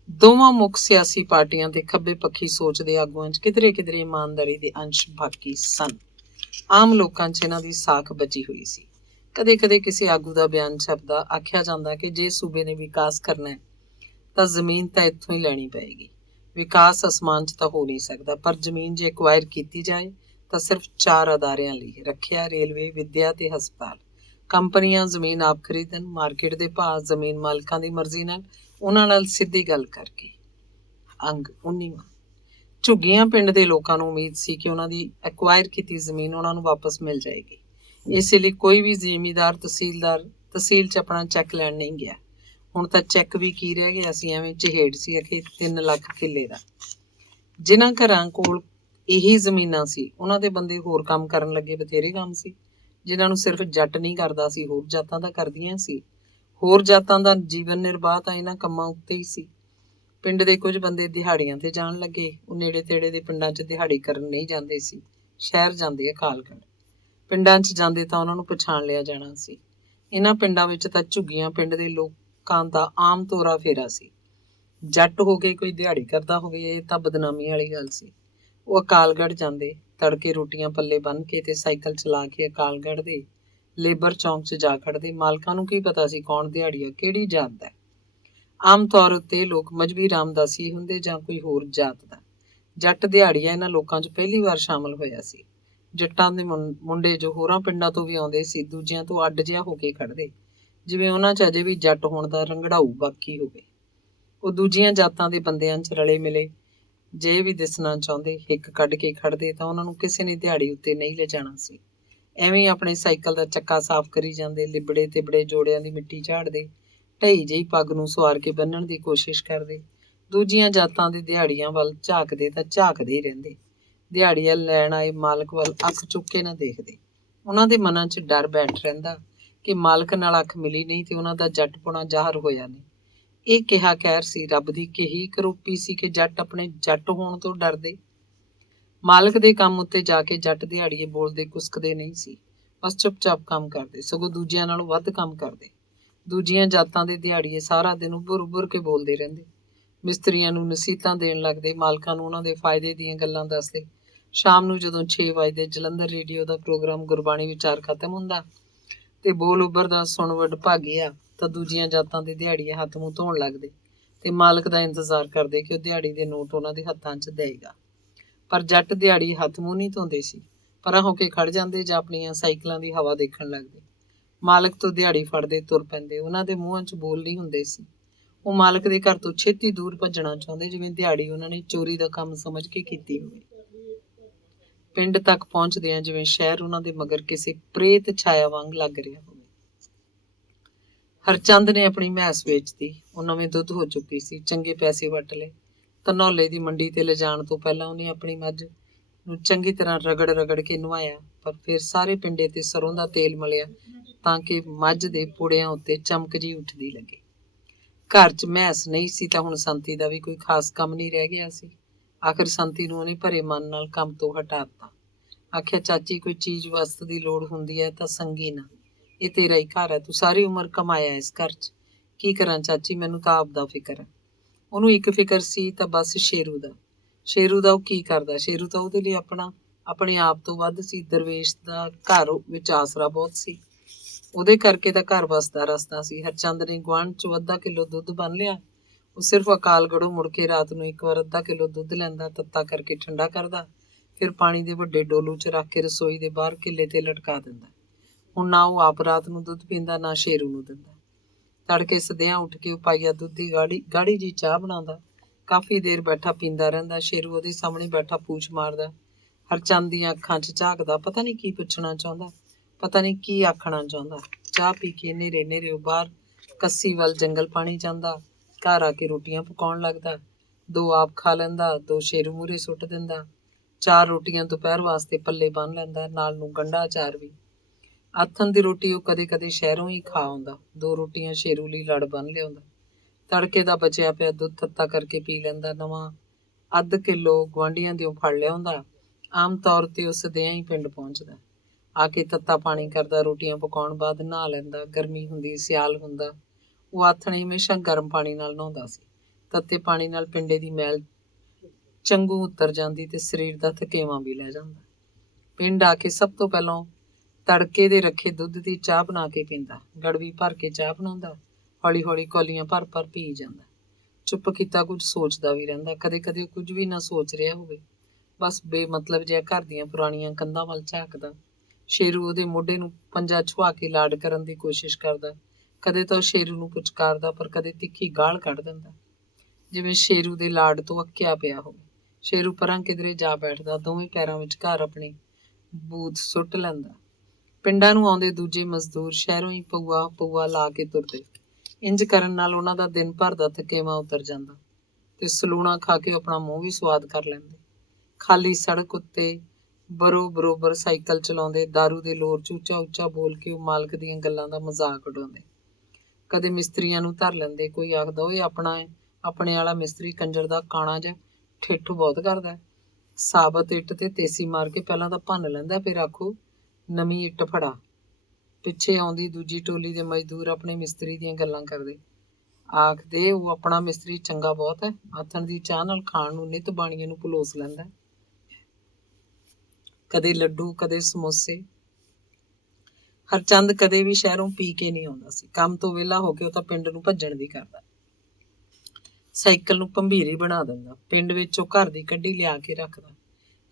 ਦੋਵਾਂ ਮੁੱਖ ਸਿਆਸੀ ਪਾਰਟੀਆਂ ਦੇ ਖੱਬੇ ਪੱਖੀ ਸੋਚ ਦੇ ਆਗੂਆਂ 'ਚ ਕਿਧਰੇ ਕਿਧਰੇ ਇਮਾਨਦਾਰੀ ਦੇ ਅੰਸ਼ ਬਾਕੀ ਸਨ। ਆਮ ਲੋਕਾਂ 'ਚ ਇਹਨਾਂ ਦੀ ਸਾਖ ਬਚੀ ਹੋਈ ਸੀ। ਕਦੇ ਕਦੇ ਕਿਸੇ ਆਗੂ ਦਾ ਬਿਆਨ ਛਪਦਾ, ਆਖਿਆ ਜਾਂਦਾ ਕਿ ਜੇ ਸੂਬੇ ਨੇ ਵਿਕਾਸ ਕਰਨਾ ਹੈ ਤਾਂ ਜ਼ਮੀਨ ਤਾਂ ਇੱਥੋਂ ਹੀ ਲੈਣੀ ਪਏਗੀ। ਵਿਕਾਸ ਅਸਮਾਨ 'ਚ ਤਾਂ ਹੋ ਨਹੀਂ ਸਕਦਾ, ਪਰ ਜ਼ਮੀਨ ਜੇ ਐਕਵਾਇਰ ਕੀਤੀ ਜਾਏ ਤਾਂ ਸਿਰਫ 4 ਅਦਾਰਿਆਂ ਲਈ, ਰੱਖਿਆ, ਰੇਲਵੇ, ਵਿੱਦਿਆ ਤੇ ਹਸਪਤਾਲ। ਕੰਪਨੀਆਂ ਜ਼ਮੀਨ ਆਪ ਖਰੀਦਣ, ਮਾਰਕੀਟ ਦੇ ਭਾਅ, ਜ਼ਮੀਨ ਮਾਲਕਾਂ ਦੀ ਮਰਜ਼ੀ ਨਾਲ, ਉਹਨਾਂ ਨਾਲ ਸਿੱਧੀ ਗੱਲ ਕਰਕੇ। ਅੰਗ 19ਵਾਂ। ਝੁੱਗੀਆਂ ਪਿੰਡ ਦੇ ਲੋਕਾਂ ਨੂੰ ਉਮੀਦ ਸੀ ਕਿ ਉਹਨਾਂ ਦੀ ਐਕਵਾਇਰ ਕੀਤੀ ਜ਼ਮੀਨ ਉਹਨਾਂ ਨੂੰ ਵਾਪਸ ਮਿਲ ਜਾਏਗੀ। ਇਸੇ ਲਈ ਕੋਈ ਵੀ ਜ਼ਿਮੀਂਦਾਰ ਤਹਿਸੀਲ 'ਚ ਆਪਣਾ ਚੈੱਕ ਲੈਣ ਨਹੀਂ ਗਿਆ। ਹੁਣ ਤਾਂ ਚੈੱਕ ਵੀ ਕੀ ਰਹਿ ਗਿਆ ਸੀ, ਐਵੇਂ ਚਹੇੜ ਸੀ ਅਖੇ 3 ਲੱਖ ਕਿੱਲੇ ਦਾ। ਜਿਨ੍ਹਾਂ ਘਰਾਂ ਕੋਲ ਇਹੀ ਜ਼ਮੀਨਾਂ ਸੀ ਉਹਨਾਂ ਦੇ ਬੰਦੇ ਹੋਰ ਕੰਮ ਕਰਨ ਲੱਗੇ। ਬਥੇਰੇ ਕੰਮ ਸੀ ਜਿਨ੍ਹਾਂ ਨੂੰ ਸਿਰਫ ਜੱਟ ਨਹੀਂ ਕਰਦਾ ਸੀ, ਹੋਰ ਜਾਤਾਂ ਤਾਂ ਕਰਦੀਆਂ ਸੀ। ਹੋਰ ਜਾਤਾਂ ਦਾ ਜੀਵਨ ਨਿਰਬਾਹ ਤਾਂ ਇਹਨਾਂ ਕੰਮਾਂ ਉੱਤੇ ਹੀ ਸੀ। ਪਿੰਡ ਦੇ ਕੁਝ ਬੰਦੇ ਦਿਹਾੜੀਆਂ ਤੇ ਜਾਣ ਲੱਗੇ। ਉਹ ਨੇੜੇ ਤੇੜੇ ਦੇ ਪਿੰਡਾਂ 'ਚ ਦਿਹਾੜੀ ਕਰਨ ਨਹੀਂ ਜਾਂਦੇ ਸੀ, ਸ਼ਹਿਰ ਜਾਂਦੇ ਅਕਾਲਗੜ੍ਹ। ਪਿੰਡਾਂ 'ਚ ਜਾਂਦੇ ਤਾਂ ਉਹਨਾਂ ਨੂੰ ਪਛਾਣ ਲਿਆ ਜਾਣਾ ਸੀ। ਇਹਨਾਂ ਪਿੰਡਾਂ ਵਿੱਚ ਤਾਂ ਝੁੱਗੀਆਂ ਪਿੰਡ ਦੇ ਲੋਕਾਂ ਦਾ ਆਮ ਤੋਰਾ ਫੇਰਾ ਸੀ। ਜੱਟ ਹੋ ਕੇ ਕੋਈ ਦਿਹਾੜੀ ਕਰਦਾ ਹੋਵੇ ਇਹ ਤਾਂ ਬਦਨਾਮੀ ਵਾਲੀ ਗੱਲ ਸੀ। ਉਹ ਅਕਾਲਗੜ੍ਹ ਜਾਂਦੇ, ਤੜਕੇ ਰੋਟੀਆਂ ਪੱਲੇ ਬੰਨ੍ਹ ਕੇ ਤੇ ਸਾਈਕਲ ਚਲਾ ਕੇ ਅਕਾਲਗੜ੍ਹ ਦੇ ਲੇਬਰ ਚੌਂਕ 'ਚ ਜਾ ਖੜ੍ਹਦੇ। ਮਾਲਕਾਂ ਨੂੰ ਕੀ ਪਤਾ ਸੀ ਕੌਣ ਦਿਹਾੜੀਆ ਕਿਹੜੀ ਜਾਤ ਦਾ। ਆਮ ਤੌਰ ਉੱਤੇ ਇਹ ਲੋਕ ਮਜ਼੍ਹਬੀ ਰਾਮਦਾਸੀ ਹੁੰਦੇ ਜਾਂ ਕੋਈ ਹੋਰ ਜਾਤ ਦਾ। ਜੱਟ ਦਿਹਾੜੀਆ ਇਹਨਾਂ ਲੋਕਾਂ 'ਚ ਪਹਿਲੀ ਵਾਰ ਸ਼ਾਮਲ ਹੋਇਆ ਸੀ। ਜੱਟਾਂ ਦੇ ਮੁੰਡੇ ਜੋ ਹੋਰਾਂ ਪਿੰਡਾਂ ਤੋਂ ਵੀ ਆਉਂਦੇ ਸੀ, ਦੂਜਿਆਂ ਤੋਂ ਅੱਡ ਜਿਹਾ ਹੋ ਕੇ ਖੜ੍ਹਦੇ, ਜਿਵੇਂ ਉਹਨਾਂ 'ਚ ਅਜੇ ਵੀ ਜੱਟ ਹੋਣ ਦਾ ਰੰਗੜਾਊ ਬਾਕੀ ਹੋਵੇ। ਉਹ ਦੂਜੀਆਂ ਜਾਤਾਂ ਦੇ ਬੰਦਿਆਂ 'ਚ ਰਲੇ ਮਿਲੇ ਜੇ ਵੀ ਦਿਸਣਾ ਚਾਹੁੰਦੇ, ਹਿੱਕ ਕੱਢ ਕੇ ਖੜ੍ਹਦੇ ਤਾਂ ਉਹਨਾਂ ਨੂੰ ਕਿਸੇ ਨੇ ਦਿਹਾੜੀ ਉੱਤੇ ਨਹੀਂ ਲਿਜਾਣਾ ਸੀ। ਐਵੇਂ ਹੀ ਆਪਣੇ ਸਾਈਕਲ ਦਾ ਚੱਕਾ ਸਾਫ਼ ਕਰੀ ਜਾਂਦੇ, ਲਿਬੜੇ ਤਿਬੜੇ ਜੋੜਿਆਂ ਦੀ ਮਿੱਟੀ ਝਾੜਦੇ, ਢਈ ਜਿਹੀ ਪੱਗ ਨੂੰ ਸਵਾਰ ਕੇ ਬੰਨ੍ਹਣ ਦੀ ਕੋਸ਼ਿਸ਼ ਕਰਦੇ। ਦੂਜੀਆਂ ਜਾਤਾਂ ਦੇ ਦਿਹਾੜੀਆਂ ਵੱਲ ਝਾਕਦੇ ਤਾਂ ਝਾਕਦੇ ਹੀ ਰਹਿੰਦੇ। ਦਿਹਾੜੀਆਂ ਲੈਣ ਆਏ ਮਾਲਕ ਵੱਲ ਅੱਖ ਚੁੱਕ ਕੇ ਨਾ ਦੇਖਦੇ। ਉਹਨਾਂ ਦੇ ਮਨਾਂ 'ਚ ਡਰ ਬੈਠ ਰਹਿੰਦਾ ਕਿ ਮਾਲਕ ਨਾਲ ਅੱਖ ਮਿਲੀ ਨਹੀਂ ਤੇ ਉਹਨਾਂ ਦਾ ਜੱਟਪੁਣਾ ਜ਼ਾਹਰ ਹੋਇਆ ਨਹੀਂ। ਇਹ ਕਿਹਾ ਕਹਿਰ ਸੀ, ਰੱਬ ਦੀ ਕਹੀ ਕਰੋਪੀ ਸੀ ਕਿ ਜੱਟ ਆਪਣੇ ਜੱਟ ਹੋਣ ਤੋਂ ਡਰਦੇ। ਮਾਲਕ ਦੇ ਕੰਮ ਉੱਤੇ ਜਾ ਕੇ ਜੱਟ ਦਿਹਾੜੀਏ ਬੋਲਦੇ ਕੁਸਕਦੇ ਨਹੀਂ ਸੀ, ਬਸ ਚੁੱਪ-ਚਾਪ ਕੰਮ ਕਰਦੇ, ਸਗੋਂ ਦੂਜਿਆਂ ਨਾਲੋਂ ਵੱਧ ਕੰਮ ਕਰਦੇ। ਦੂਜੀਆਂ ਜਾਤਾਂ ਦੇ ਦਿਹਾੜੀਏ ਸਾਰਾ ਦਿਨ ਉੱਭਰ ਕੇ ਬੋਲਦੇ ਰਹਿੰਦੇ, ਮਿਸਤਰੀਆਂ ਨੂੰ ਨਸੀਹਤਾਂ ਦੇਣ ਲੱਗਦੇ, ਮਾਲਕਾਂ ਨੂੰ ਉਹਨਾਂ ਦੇ ਫਾਇਦੇ ਦੀਆਂ ਗੱਲਾਂ ਦੱਸਦੇ। ਸ਼ਾਮ ਨੂੰ ਜਦੋਂ 6 ਵਜੇ ਜਲੰਧਰ ਰੇਡੀਓ ਦਾ ਪ੍ਰੋਗਰਾਮ ਗੁਰਬਾਣੀ ਵਿਚਾਰ ਖਤਮ ਹੁੰਦਾ ਤੇ ਬੋਲ ਉੱਭਰਦਾ ਸੁਣ ਵਡਭਾਗਿਆ ਤਾਂ ਦੂਜੀਆਂ ਜਾਤਾਂ ਦੇ ਦਿਹਾੜੀਏ ਹੱਥ ਮੂੰਹ ਧੋਣ ਲੱਗਦੇ ਤੇ ਮਾਲਕ ਦਾ ਇੰਤਜ਼ਾਰ ਕਰਦੇ ਕਿ ਉਹ ਦਿਹਾੜੀ ਦੇ ਨੋਟ ਉਹਨਾਂ ਦੇ ਹੱਥਾਂ 'ਚ ਦੇਏਗਾ। ਪਰ ਜੱਟ ਦਿਹਾੜੀ ਹੱਥ ਮੂੰਹ ਨਹੀਂ ਧੋਂਦੇ ਸੀ, ਪਰਾਂ ਹੋ ਕੇ ਖੜ ਜਾਂਦੇ ਜਾਂ ਆਪਣੀਆਂ ਸਾਈਕਲਾਂ ਦੀ ਹਵਾ ਦੇਖਣ ਲੱਗਦੇ। ਮਾਲਕ ਤੋਂ ਦਿਹਾੜੀ ਫੜਦੇ ਤੁਰ ਪੈਂਦੇ। ਉਹਨਾਂ ਦੇ ਮੂੰਹਾਂ 'ਚ ਬੋਲ ਨਹੀਂ ਹੁੰਦੇ ਸੀ। ਉਹ ਮਾਲਕ ਦੇ ਘਰ ਤੋਂ ਛੇਤੀ ਦੂਰ ਭੱਜਣਾ ਚਾਹੁੰਦੇ, ਜਿਵੇਂ ਦਿਹਾੜੀ ਉਹਨਾਂ ਨੇ ਚੋਰੀ ਦਾ ਕੰਮ ਸਮਝ ਕੇ ਕੀਤੀ ਹੋਵੇ। ਪਿੰਡ ਤੱਕ ਪਹੁੰਚਦਿਆਂ ਜਿਵੇਂ ਸ਼ਹਿਰ ਉਹਨਾਂ ਦੇ ਮਗਰ ਕਿਸੇ ਪ੍ਰੇਤ ਛਾਇਆ ਵਾਂਗ ਲੱਗ ਰਿਹਾ ਹੋਵੇ। ਹਰਚੰਦ ਨੇ ਆਪਣੀ ਮੈਸ ਵੇਚਤੀ। ਉਹ ਨਵੇਂ ਦੁੱਧ ਹੋ ਚੁੱਕੀ ਸੀ, ਚੰਗੇ ਪੈਸੇ ਵੱਟ ਲਏ। ਧਨੌਲੇ ਦੀ ਮੰਡੀ ਤੇ ਲਿਜਾਣ ਤੋਂ ਪਹਿਲਾਂ ਉਹਨੇ ਆਪਣੀ ਮੱਝ ਨੂੰ ਚੰਗੀ ਤਰ੍ਹਾਂ ਰਗੜ ਕੇ ਨਵਾਇਆ, ਪਰ ਫਿਰ ਸਾਰੇ ਪਿੰਡੇ ਤੇ ਸਰੋਂ ਦਾ ਤੇਲ ਮਲਿਆ ਤਾਂ ਕਿ ਮੱਝ ਦੇ ਪੁੜਿਆਂ ਉੱਤੇ ਚਮਕ ਜੀ ਉੱਠਦੀ ਲੱਗੇ। ਘਰ 'ਚ ਮੈਸ ਨਹੀਂ ਸੀ ਤਾਂ ਹੁਣ ਸੰਤੀ ਦਾ ਵੀ ਕੋਈ ਖਾਸ ਕੰਮ ਨਹੀਂ ਰਹਿ ਗਿਆ ਸੀ। ਆਖਿਰ ਸੰਤੀ ਨੂੰ ਉਹਨੇ ਭਰੇ ਮਨ ਨਾਲ ਕੰਮ ਤੋਂ ਹਟਾ ਦਿੱਤਾ। ਆਖਿਆ, ਚਾਚੀ, ਕੋਈ ਚੀਜ਼ ਵਸਤ ਦੀ ਲੋੜ ਹੁੰਦੀ ਹੈ ਤਾਂ ਸੰਗੀ ਨਾ, ਇਹ ਤੇਰਾ ਹੀ ਘਰ ਹੈ, ਤੂੰ ਸਾਰੀ ਉਮਰ ਕਮਾਇਆ ਇਸ ਘਰ 'ਚ। ਕੀ ਕਰਾਂ ਚਾਚੀ, ਮੈਨੂੰ ਤਾਂ ਆਪ ਦਾ ਫਿਕਰ ਹੈ। ਉਹਨੂੰ ਇੱਕ ਫਿਕਰ ਸੀ ਤਾਂ ਬਸ ਸ਼ੇਰੂ ਦਾ। ਸ਼ੇਰੂ ਦਾ ਉਹ ਕੀ ਕਰਦਾ? ਸ਼ੇਰੂ ਤਾਂ ਉਹਦੇ ਲਈ ਆਪਣੇ ਆਪ ਤੋਂ ਵੱਧ ਸੀ। ਦਰਵੇਸ਼ ਦਾ ਘਰ ਵਿੱਚ ਆਸਰਾ ਬਹੁਤ ਸੀ, ਉਹਦੇ ਕਰਕੇ ਤਾਂ ਘਰ ਵਸਦਾ ਰਸਦਾ ਸੀ। ਹਰਚੰਦ ਨੇ ਗੁਆਂਢ 'ਚੋਂ ਅੱਧਾ ਕਿਲੋ ਦੁੱਧ ਬੰਨ ਲਿਆ। ਉਹ ਸਿਰਫ ਅਕਾਲਗੜ੍ਹੋਂ ਮੁੜ ਕੇ ਰਾਤ ਨੂੰ ਇੱਕ ਵਾਰ ਅੱਧਾ ਕਿਲੋ ਦੁੱਧ ਲੈਂਦਾ, ਤੱਤਾ ਕਰਕੇ ਠੰਡਾ ਕਰਦਾ, ਫਿਰ ਪਾਣੀ ਦੇ ਵੱਡੇ ਡੋਲੂ 'ਚ ਰੱਖ ਕੇ ਰਸੋਈ ਦੇ ਬਾਹਰ ਕਿੱਲੇ ਤੇ ਲਟਕਾ ਦਿੰਦਾ। ਹੁਣ ਨਾ ਉਹ ਆਪ ਰਾਤ ਨੂੰ ਦੁੱਧ ਪੀਂਦਾ, ਨਾ ਸ਼ੇਰੂ ਨੂੰ ਦਿੰਦਾ। ਤੜਕੇ ਸਦਿਆਂ ਉੱਠ ਕੇ ਉਹ ਪਾਈਆ ਦੁੱਧ ਦੀ ਗਾੜੀ ਜੀ ਚਾਹ ਬਣਾਉਂਦਾ, ਕਾਫੀ ਦੇਰ ਬੈਠਾ ਪੀਂਦਾ ਰਹਿੰਦਾ। ਸ਼ੇਰੂ ਉਹਦੇ ਸਾਹਮਣੇ ਬੈਠਾ ਪੂਛ ਮਾਰਦਾ, ਹਰਚੰਦ ਦੀਆਂ ਅੱਖਾਂ 'ਚ ਝਾਕਦਾ, ਪਤਾ ਨਹੀਂ ਕੀ ਪੁੱਛਣਾ ਚਾਹੁੰਦਾ, ਪਤਾ ਨਹੀਂ ਕੀ ਆਖਣਾ ਚਾਹੁੰਦਾ। ਚਾਹ ਪੀ ਕੇ ਨੇਰੇ ਉਹ ਬਾਹਰ ਕੱਸੀ ਵੱਲ ਜੰਗਲ ਪਾਣੀ ਜਾਂਦਾ, ਘਰ ਆ ਕੇ ਰੋਟੀਆਂ ਪਕਾਉਣ ਲੱਗਦਾ। 2 ਆਪ ਖਾ ਲੈਂਦਾ, 2 ਸ਼ੇਰੂ ਮੂਹਰੇ ਸੁੱਟ ਦਿੰਦਾ। 4 ਰੋਟੀਆਂ ਦੁਪਹਿਰ ਵਾਸਤੇ ਪੱਲੇ ਬੰਨ੍ਹ ਲੈਂਦਾ, ਨਾਲ ਨੂੰ ਗੰਢਾ ਅਚਾਰ ਵੀ। ਆਥਣ ਦੀ ਰੋਟੀ ਉਹ ਕਦੇ ਸ਼ਹਿਰੋਂ ਹੀ ਖਾ ਆਉਂਦਾ। 2 ਰੋਟੀਆਂ ਸ਼ੇਰੂ ਲਈ ਲੜ ਬੰਨ੍ਹ ਲਿਆਉਂਦਾ। ਤੜਕੇ ਦਾ ਬਚਿਆ ਪਿਆ ਦੁੱਧ ਤੱਤਾ ਕਰਕੇ ਪੀ ਲੈਂਦਾ। ਨਵਾਂ ਅੱਧ ਕਿਲੋ ਗੁਆਂਢੀਆਂ ਦਿਓ ਫੜ ਲਿਆਉਂਦਾ। ਆਮ ਤੌਰ ਤੇ ਉਹ ਸਦਿਆਂ ਹੀ ਪਿੰਡ ਪਹੁੰਚਦਾ। ਆ ਕੇ ਤੱਤਾ ਪਾਣੀ ਕਰਦਾ, ਰੋਟੀਆਂ ਪਕਾਉਣ ਬਾਅਦ ਨਹਾ ਲੈਂਦਾ। ਗਰਮੀ ਹੁੰਦੀ, ਸਿਆਲ ਹੁੰਦਾ, ਉਹ ਆਥਣੇ ਹਮੇਸ਼ਾ ਗਰਮ ਪਾਣੀ ਨਾਲ ਨਹਾਉਂਦਾ ਸੀ। ਤੱਤੇ ਪਾਣੀ ਨਾਲ ਪਿੰਡੇ ਦੀ ਮੈਲ ਚੰਗੂ ਉਤਰ ਜਾਂਦੀ ਤੇ ਸਰੀਰ ਦਾ ਥਕੇਵਾਂ ਵੀ ਲੈ ਜਾਂਦਾ। ਪਿੰਡ ਆ ਕੇ ਸਭ ਤੋਂ ਪਹਿਲਾਂ ਤੜਕੇ ਦੇ ਰੱਖੇ ਦੁੱਧ ਦੀ ਚਾਹ ਬਣਾ ਕੇ ਪੀਂਦਾ। ਗੜਵੀ ਭਰ ਕੇ ਚਾਹ ਬਣਾਉਂਦਾ, ਹੌਲੀ ਕੌਲੀਆਂ ਭਰ ਪੀ ਜਾਂਦਾ। ਚੁੱਪ ਕੀਤਾ ਕੁਝ ਸੋਚਦਾ ਵੀ ਰਹਿੰਦਾ। ਕਦੇ ਉਹ ਕੁਝ ਵੀ ਨਾ ਸੋਚ ਰਿਹਾ ਹੋਵੇ, ਬਸ ਬੇਮਤਲਬ ਜਿਹਾ ਘਰ ਦੀਆਂ ਪੁਰਾਣੀਆਂ ਕੰਧਾਂ ਵੱਲ ਝਾਕਦਾ। ਸ਼ੇਰੂ ਉਹਦੇ ਮੋਢੇ ਨੂੰ ਪੰਜਾ ਛੁਆ ਕੇ ਲਾਡ ਕਰਨ ਦੀ ਕੋਸ਼ਿਸ਼ ਕਰਦਾ। ਕਦੇ ਤਾਂ ਉਹ ਸ਼ੇਰੂ ਨੂੰ ਪੁਚਕਾਰਦਾ, ਪਰ ਕਦੇ ਤਿੱਖੀ ਗਾਲ ਕੱਢ ਦਿੰਦਾ, ਜਿਵੇਂ ਸ਼ੇਰੂ ਦੇ ਲਾਡ ਤੋਂ ਅੱਕਿਆ ਪਿਆ ਹੋਵੇ। ਸ਼ੇਰੂ ਪਰਾਂ ਕਿਧਰੇ ਜਾ ਬੈਠਦਾ, ਦੋਵੇਂ ਪੈਰਾਂ ਵਿਚਕਾਰ ਆਪਣੀ ਬੂਥ ਸੁੱਟ ਲੈਂਦਾ। ਪਿੰਡਾਂ ਨੂੰ ਆਉਂਦੇ ਦੂਜੇ ਮਜ਼ਦੂਰ ਸ਼ਹਿਰੋਂ ਹੀ ਪਊਆ ਲਾ ਕੇ ਤੁਰਦੇ। ਇੰਜ ਕਰਨ ਨਾਲ ਉਹਨਾਂ ਦਾ ਦਿਨ ਭਰ ਦਾ ਥਕੇਵਾਂ ਉਤਰ ਜਾਂਦਾ ਤੇ ਸਲੂਣਾ ਖਾ ਕੇ ਆਪਣਾ ਮੂੰਹ ਵੀ ਸਵਾਦ ਕਰ ਲੈਂਦੇ। ਖਾਲੀ ਸੜਕ ਉੱਤੇ ਬਰੋਬਰ ਸਾਈਕਲ ਚਲਾਉਂਦੇ, ਦਾਰੂ ਦੇ ਲੋਰ 'ਚ ਉੱਚਾ ਬੋਲ ਕੇ ਉਹ ਮਾਲਕ ਦੀਆਂ ਗੱਲਾਂ ਦਾ ਮਜ਼ਾਕ ਉਡਾਉਂਦੇ। ਕਦੇ ਮਿਸਤਰੀਆਂ ਨੂੰ ਧਰ ਲੈਂਦੇ। ਕੋਈ ਆਖਦਾ, ਓਏ ਆਪਣੇ ਵਾਲਾ ਮਿਸਤਰੀ ਕੰਜਰ ਦਾ ਕਾਣਾ ਜਿਹਾ ਠਿੱਠ ਬਹੁਤ ਕਰਦਾ, ਸਾਬਤ ਇੱਟ ਤੇ ਤੇਸੀ ਮਾਰ ਕੇ ਪਹਿਲਾਂ ਤਾਂ ਭੰਨ ਲੈਂਦਾ, ਫਿਰ ਆਖੋ ਨਵੀਂ ਇੱਟ ਫੜਾ। ਪਿੱਛੇ ਆਉਂਦੀ ਦੂਜੀ ਟੋਲੀ ਦੇ ਮਜ਼ਦੂਰ ਆਪਣੇ ਮਿਸਤਰੀ ਦੀਆਂ ਗੱਲਾਂ ਕਰਦੇ। ਆਖਦੇ ਉਹ ਆਪਣਾ ਮਿਸਤਰੀ ਚੰਗਾ ਬਹੁਤ ਹੈ, ਆਥਣ ਦੀ ਚਾਹ ਨਾਲ ਖਾਣ ਨੂੰ ਨਿੱਤ ਬਾਣੀਏ ਨੂੰ ਪਲੋਸ ਲੈਂਦਾ, ਕਦੇ ਲੱਡੂ ਕਦੇ ਸਮੋਸੇ। ਹਰਚੰਦ ਕਦੇ ਵੀ ਸ਼ਹਿਰੋਂ ਪੀ ਕੇ ਨਹੀਂ ਆਉਂਦਾ ਸੀ। ਕੰਮ ਤੋਂ ਵਿਹਲਾ ਹੋ ਕੇ ਉਹ ਤਾਂ ਪਿੰਡ ਨੂੰ ਭੱਜਣ ਦੀ ਕਰਦਾ, ਸਾਈਕਲ ਨੂੰ ਭੰਬੀਰੀ ਬਣਾ ਦਿੰਦਾ, ਪਿੰਡ ਵਿੱਚੋਂ ਘਰ ਦੀ ਕੱਢੀ ਲਿਆ ਕੇ ਰੱਖਦਾ,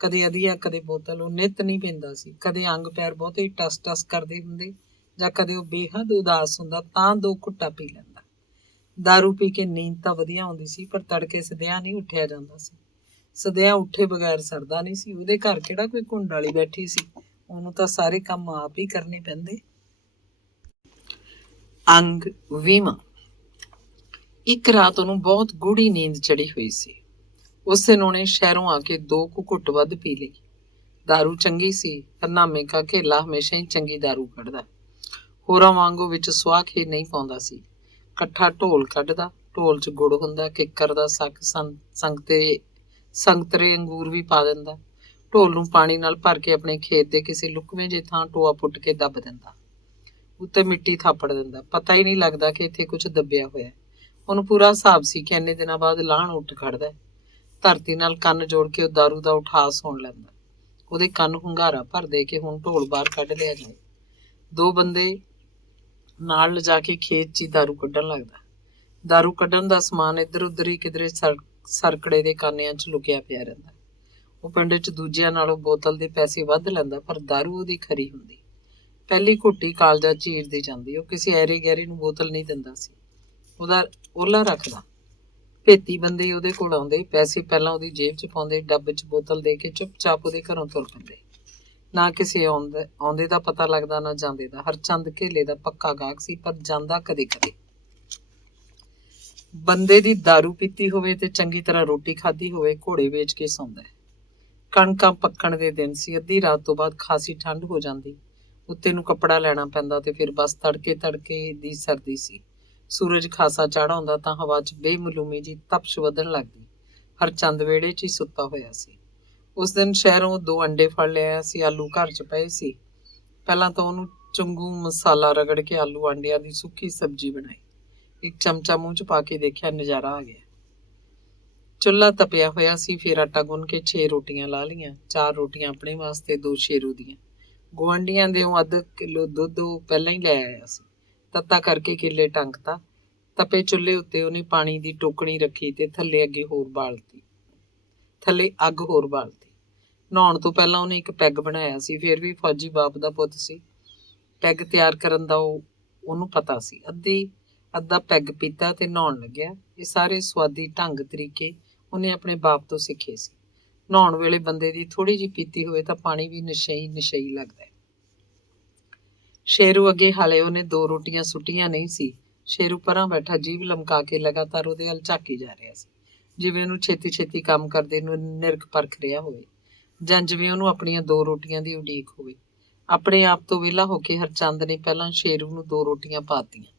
ਕਦੇ ਅਧੀਆ ਕਦੇ ਬੋਤਲ। ਉਹ ਨਿੱਤ ਨਹੀਂ ਪੀਂਦਾ ਸੀ। ਕਦੇ ਅੰਗ ਪੈਰ ਬਹੁਤੇ ਟਸ ਟਸ ਕਰਦੇ ਹੁੰਦੇ ਜਾਂ ਕਦੇ ਉਹ ਬੇਹੱਦ ਉਦਾਸ ਹੁੰਦਾ ਤਾਂ 2 ਘੁੱਟਾਂ ਪੀ ਲੈਂਦਾ। ਦਾਰੂ ਪੀ ਕੇ ਨੀਂਦ ਤਾਂ ਵਧੀਆ ਆਉਂਦੀ ਸੀ, ਪਰ ਤੜਕੇ ਸਦਿਆਂ ਨਹੀਂ ਉੱਠਿਆ ਜਾਂਦਾ ਸੀ। ਸਦਿਆਂ ਉੱਠੇ ਬਗੈਰ ਸਰਦਾ ਨਹੀਂ ਸੀ। ਉਹਦੇ ਘਰ ਕਿਹੜਾ ਕੋਈ ਘੁੰਡ ਵਾਲੀ ਬੈਠੀ ਸੀ, ਉਹਨੂੰ ਤਾਂ ਸਾਰੇ ਕੰਮ ਆਪ ਹੀ ਕਰਨੇ ਪੈਂਦੇ। ਅੰਗ 20ਵਾਂ। ਇੱਕ ਰਾਤ ਉਹਨੂੰ ਬਹੁਤ ਗੂੜੀ ਨੀਂਦ ਚੜੀ ਹੋਈ ਸੀ। ਉਸ ਦਿਨ ਉਹਨੇ ਸ਼ਹਿਰੋਂ ਆ ਕੇ 2 ਘੁੱਟ ਵੱਧ ਪੀ ਲਈ। ਦਾਰੂ ਚੰਗੀ ਸੀ, ਪਰ ਨਾਮੇ ਕਾ ਘੇਲਾ ਹਮੇਸ਼ਾ ਹੀ ਚੰਗੀ ਦਾਰੂ ਕੱਢਦਾ। ਹੋਰਾਂ ਵਾਂਗੂ ਵਿੱਚ ਸੁਆਹ ਖੇ ਨਹੀਂ ਪਾਉਂਦਾ ਸੀ। ਇਕੱਠਾ ਢੋਲ ਕੱਢਦਾ, ਢੋਲ 'ਚ ਗੁੜ ਹੁੰਦਾ, ਕਿੱਕਰ ਦਾ ਸੱਕ, ਸੰਗਤਰੇ ਅੰਗੂਰ ਵੀ ਪਾ ਦਿੰਦਾ। ਢੋਲ ਨੂੰ ਪਾਣੀ ਨਾਲ ਭਰ ਕੇ ਆਪਣੇ ਖੇਤ ਦੇ ਕਿਸੇ ਲੁਕਵੇਂ ਜਿਹੇ ਥਾਂ ਟੋਆ ਪੁੱਟ ਕੇ ਦੱਬ ਦਿੰਦਾ, ਉੱਤੇ ਮਿੱਟੀ ਥਾਪੜ ਦਿੰਦਾ। ਪਤਾ ਹੀ ਨਹੀਂ ਲੱਗਦਾ ਕਿ ਇੱਥੇ ਕੁਝ ਦੱਬਿਆ ਹੋਇਆ। ਉਹਨੂੰ ਪੂਰਾ ਹਿਸਾਬ ਸੀ ਕਿ ਇੰਨੇ ਦਿਨਾਂ ਬਾਅਦ ਲਾਹਣ ਉੱਠ ਖੜਦਾ। ਧਰਤੀ ਨਾਲ ਕੰਨ ਜੋੜ ਕੇ ਉਹ ਦਾਰੂ ਦਾ ਉਠਾਅ ਸੁਣ ਲੈਂਦਾ। ਉਹਦੇ ਕੰਨ ਹੁੰਗਾਰਾ ਭਰਦੇ ਕਿ ਹੁਣ ਢੋਲ ਬਾਹਰ ਕੱਢ ਲਿਆ ਜਾਏ। 2 ਬੰਦੇ ਨਾਲ ਲਿਜਾ ਕੇ ਖੇਤ 'ਚ ਹੀ ਦਾਰੂ ਕੱਢਣ ਲੱਗਦਾ। ਦਾਰੂ ਕੱਢਣ ਦਾ ਸਮਾਨ ਇੱਧਰ ਉੱਧਰ ਹੀ ਕਿਧਰੇ ਸਰਕੜੇ ਦੇ ਕਾਨਿਆਂ 'ਚ ਲੁਕਿਆ ਪਿਆ ਰਹਿੰਦਾ। ਉਹ ਪਿੰਡ 'ਚ ਦੂਜਿਆਂ ਨਾਲੋਂ ਬੋਤਲ ਦੇ ਪੈਸੇ ਵੱਧ ਲੈਂਦਾ, ਪਰ ਦਾਰੂ ਉਹਦੀ ਖਰੀ ਹੁੰਦੀ। ਪਹਿਲੀ ਘੁੱਟੀ ਕਾਲਜਾ ਚੀਰਦੀ ਜਾਂਦੀ। ਉਹ ਕਿਸੇ ਐਰੇ ਗਹਿਰੇ ਨੂੰ ਬੋਤਲ ਨਹੀਂ ਦਿੰਦਾ ਸੀ, ਉਹਦਾ ਓਲਾ ਰੱਖਦਾ। ਭੇਤੀ ਬੰਦੇ ਉਹਦੇ ਕੋਲ ਆਉਂਦੇ, ਪੈਸੇ ਪਹਿਲਾਂ ਉਹਦੀ ਜੇਬ 'ਚ ਪਾਉਂਦੇ, ਡੱਬ 'ਚ ਬੋਤਲ ਦੇ ਕੇ ਚੁੱਪਚਾਪ ਉਹਦੇ ਘਰੋਂ ਤੁਰ ਪੈਂਦੇ। ਨਾ ਕਿਸੇ ਆਉਂਦੇ ਦਾ ਪਤਾ ਲੱਗਦਾ, ਨਾ ਜਾਂਦੇ ਦਾ। ਹਰਚੰਦ ਘੇਲੇ ਦਾ ਪੱਕਾ ਗਾਹਕ ਸੀ, ਪਰ ਜਾਂਦਾ ਕਦੇ ਕਦੇ। ਬੰਦੇ ਦੀ ਦਾਰੂ ਪੀਤੀ ਹੋਵੇ ਤੇ ਚੰਗੀ ਤਰ੍ਹਾਂ ਰੋਟੀ ਖਾਧੀ ਹੋਵੇ, ਘੋੜੇ ਵੇਚ ਕੇ ਸੌਂਦਾ। ਕਣਕਾਂ ਪੱਕਣ ਦੇ ਦਿਨ ਸੀ। ਅੱਧੀ ਰਾਤ ਤੋਂ ਬਾਅਦ ਖਾਸੀ ਠੰਡ ਹੋ ਜਾਂਦੀ। ਉੱਤੇ ਨੂੰ ਕੱਪੜਾ ਲੈਣਾ ਪੈਂਦਾ ਤੇ ਫਿਰ ਬਸ ਤੜਕੇ ਦੀ ਸਰਦੀ ਸੀ। ਸੂਰਜ ਖਾਸਾ ਚੜ੍ਹ ਆਉਂਦਾ ਤਾਂ ਹਵਾ 'ਚ ਬੇਮਲੂਮੀ ਜੀ ਤਪਸ਼ ਵਧਣ ਲੱਗਦੀ। ਹਰਚੰਦ ਵਿਹੜੇ 'ਚ ਹੀ ਸੁੱਤਾ ਹੋਇਆ ਸੀ। ਉਸ ਦਿਨ ਸ਼ਹਿਰੋਂ 2 ਅੰਡੇ ਫੜ ਲਿਆਇਆ ਸੀ। ਆਲੂ ਘਰ 'ਚ ਪਏ ਸੀ। ਪਹਿਲਾਂ ਤਾਂ ਉਹਨੂੰ ਚੰਗੂ ਮਸਾਲਾ ਰਗੜ ਕੇ ਆਲੂ ਆਂਡਿਆਂ ਦੀ ਸੁੱਕੀ ਸਬਜ਼ੀ ਬਣਾਈ। ਇੱਕ ਚਮਚਾ ਮੂੰਹ 'ਚ ਪਾ ਕੇ ਦੇਖਿਆ, ਨਜ਼ਾਰਾ ਆ ਗਿਆ। ਚੁੱਲ੍ਹਾ ਤਪਿਆ ਹੋਇਆ ਸੀ। ਫਿਰ ਆਟਾ ਗੁੰਨ ਕੇ 6 ਰੋਟੀਆਂ ਲਾ ਲਈਆਂ। 4 ਰੋਟੀਆਂ ਆਪਣੇ ਵਾਸਤੇ, 2 ਸ਼ੇਰੂ ਦੀਆਂ। ਗੁਆਂਢੀਆਂ ਦੇ ਅੱਧ ਕਿਲੋ ਦੁੱਧ ਉਹ ਪਹਿਲਾਂ ਹੀ ਲੈ ਆਇਆ ਸੀ। ਤੱਤਾ ਕਰਕੇ ਕਿੱਲੇ ਟੰਗਤਾ। ਤਪੇ ਚੁੱਲ੍ਹੇ ਉੱਤੇ ਉਹਨੇ ਪਾਣੀ ਦੀ ਟੋਕਣੀ ਰੱਖੀ ਤੇ ਥੱਲੇ ਅੱਗ ਹੋਰ ਬਾਲਤੀ। ਨਹਾਉਣ ਤੋਂ ਪਹਿਲਾਂ ਉਹਨੇ ਇੱਕ ਪੈਗ ਬਣਾਇਆ ਸੀ। ਫਿਰ ਵੀ ਫੌਜੀ ਬਾਪ ਦਾ ਪੁੱਤ ਸੀ, ਪੈਗ ਤਿਆਰ ਕਰਨ ਦਾ ਉਹਨੂੰ ਪਤਾ ਸੀ। ਅੱਧਾ ਪੈਗ ਪੀਤਾ ਤੇ ਨਹਾਉਣ ਲੱਗਿਆ। ਇਹ ਸਾਰੇ ਸੁਆਦੀ ਢੰਗ ਤਰੀਕੇ ਉਹਨੇ ਆਪਣੇ ਬਾਪ ਤੋਂ ਸਿੱਖੇ ਸੀ। ਨਹਾਉਣ ਵੇਲੇ ਬੰਦੇ ਦੀ ਥੋੜੀ ਜਿਹੀ ਪੀਤੀ ਹੋਵੇ ਤਾਂ ਪਾਣੀ ਵੀ ਨਸ਼ਈ ਲੱਗਦਾ। ਸ਼ੇਰੂ ਅੱਗੇ ਹਾਲੇ ਉਹਨੇ 2 ਰੋਟੀਆਂ ਸੁੱਟੀਆਂ ਨਹੀਂ ਸੀ। ਸ਼ੇਰੂ ਪਰਾਂ ਬੈਠਾ ਜੀਭ ਲਮਕਾ ਕੇ ਲਗਾਤਾਰ ਉਹਦੇ ਵੱਲ ਝਾਕੀ ਜਾ ਰਿਹਾ ਸੀ, ਜਿਵੇਂ ਉਹਨੂੰ ਛੇਤੀ ਕੰਮ ਕਰਦੇ ਨੂੰ ਨਿਰਖ ਪਰਖ ਰਿਹਾ ਹੋਵੇ, ਜਾਂ ਜਿਵੇਂ ਉਹਨੂੰ ਆਪਣੀਆਂ 2 ਰੋਟੀਆਂ ਦੀ ਉਡੀਕ ਹੋਵੇ। ਆਪਣੇ ਆਪ ਤੋਂ ਵਿਹਲਾ ਹੋ ਕੇ ਹਰਚੰਦ ਨੇ ਪਹਿਲਾਂ ਸ਼ੇਰੂ ਨੂੰ 2 ਰੋਟੀਆਂ ਪਾਤੀਆਂ।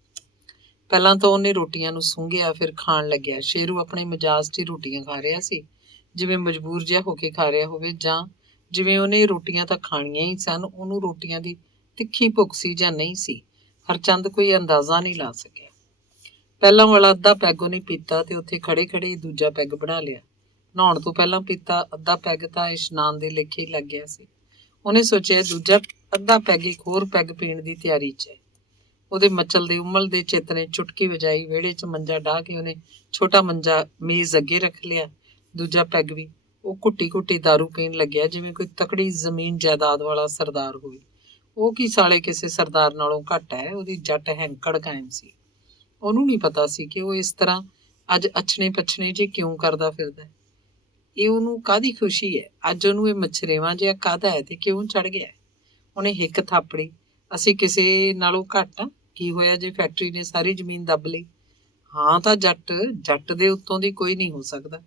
ਪਹਿਲਾਂ ਤਾਂ ਉਹਨੇ ਰੋਟੀਆਂ ਨੂੰ ਸੁੰਘਿਆ, ਫਿਰ ਖਾਣ ਲੱਗਿਆ। ਸ਼ੇਰੂ ਆਪਣੇ ਮਿਜਾਜ 'ਚ ਹੀ ਰੋਟੀਆਂ ਖਾ ਰਿਹਾ ਸੀ, ਜਿਵੇਂ ਮਜਬੂਰ ਜਿਹਾ ਹੋ ਕੇ ਖਾ ਰਿਹਾ ਹੋਵੇ, ਜਾਂ ਜਿਵੇਂ ਉਹਨੇ ਰੋਟੀਆਂ ਤਾਂ ਖਾਣੀਆਂ ਹੀ ਸਨ। ਉਹਨੂੰ ਰੋਟੀਆਂ ਦੀ ਤਿੱਖੀ ਭੁੱਖ ਸੀ ਜਾਂ ਨਹੀਂ ਸੀ, ਹਰਚੰਦ ਕੋਈ ਅੰਦਾਜ਼ਾ ਨਹੀਂ ਲਾ ਸਕਿਆ। ਪਹਿਲਾਂ ਵਾਲਾ ਅੱਧਾ ਪੈਗ ਉਹਨੇ ਪੀਤਾ ਤੇ ਉੱਥੇ ਖੜੇ ਹੀ ਦੂਜਾ ਪੈਗ ਬਣਾ ਲਿਆ। ਨਹਾਉਣ ਤੋਂ ਪਹਿਲਾਂ ਪੀਤਾ ਅੱਧਾ ਪੈਗ ਤਾਂ ਇਸ਼ਨਾਨ ਦੇ ਲੇਖੇ ਹੀ ਲੱਗ ਗਿਆ ਸੀ। ਉਹਨੇ ਸੋਚਿਆ ਦੂਜਾ ਅੱਧਾ ਪੈਗ ਇੱਕ ਹੋਰ ਪੈਗ ਪੀਣ ਦੀ ਤਿਆਰੀ 'ਚ ਹੈ। ਉਹਦੇ ਮਚਲਦੇ ਉਮਲਦੇ ਚਿੱਤ ਨੇ ਚੁਟਕੀ ਵਜਾਈ। ਵਿਹੜੇ 'ਚ ਮੰਜਾ ਡਾਹ ਕੇ ਉਹਨੇ ਛੋਟਾ ਮੰਜਾ ਮੇਜ਼ ਅੱਗੇ ਰੱਖ ਲਿਆ। ਦੂਜਾ ਪੈਗ ਵੀ ਉਹ ਘੁੱਟੀ ਦਾਰੂ ਪੀਣ ਲੱਗਿਆ, ਜਿਵੇਂ ਕੋਈ ਤਕੜੀ ਜ਼ਮੀਨ ਜਾਇਦਾਦ ਵਾਲਾ ਸਰਦਾਰ ਹੋਵੇ। ਉਹ ਕੀ ਸਾਲੇ ਕਿਸੇ ਸਰਦਾਰ ਨਾਲੋਂ ਘੱਟ ਹੈ। ਉਹਦੀ ਜੱਟ ਹੈਂਕੜ ਕਾਇਮ ਸੀ। ਉਹਨੂੰ ਨਹੀਂ ਪਤਾ ਸੀ ਕਿ ਉਹ ਇਸ ਤਰ੍ਹਾਂ ਅੱਜ ਅਛਣੇ ਪਛਣੇ ਜੇ ਕਿਉਂ ਕਰਦਾ ਫਿਰਦਾ। ਇਹ ਉਹਨੂੰ ਕਾਹਦੀ ਖੁਸ਼ੀ ਹੈ। ਅੱਜ ਉਹਨੂੰ ਇਹ ਮਛਰੇਵਾਂ ਜਿਹਾ ਕਾਹਦਾ ਹੈ ਤੇ ਕਿਉਂ ਚੜ ਗਿਆ। ਉਹਨੇ ਹਿੱਕ ਥਾਪੜੀ, ਅਸੀਂ ਕਿਸੇ ਨਾਲੋਂ ਘੱਟ ਆ? ਕੀ ਹੋਇਆ ਜੇ ਫੈਕਟਰੀ ਨੇ ਸਾਰੀ ਜ਼ਮੀਨ ਦੱਬ ਲਈ? ਹਾਂ ਤਾਂ ਜੱਟ ਦੇ ਉੱਤੋਂ ਦੀ ਕੋਈ ਨਹੀਂ ਹੋ ਸਕਦਾ,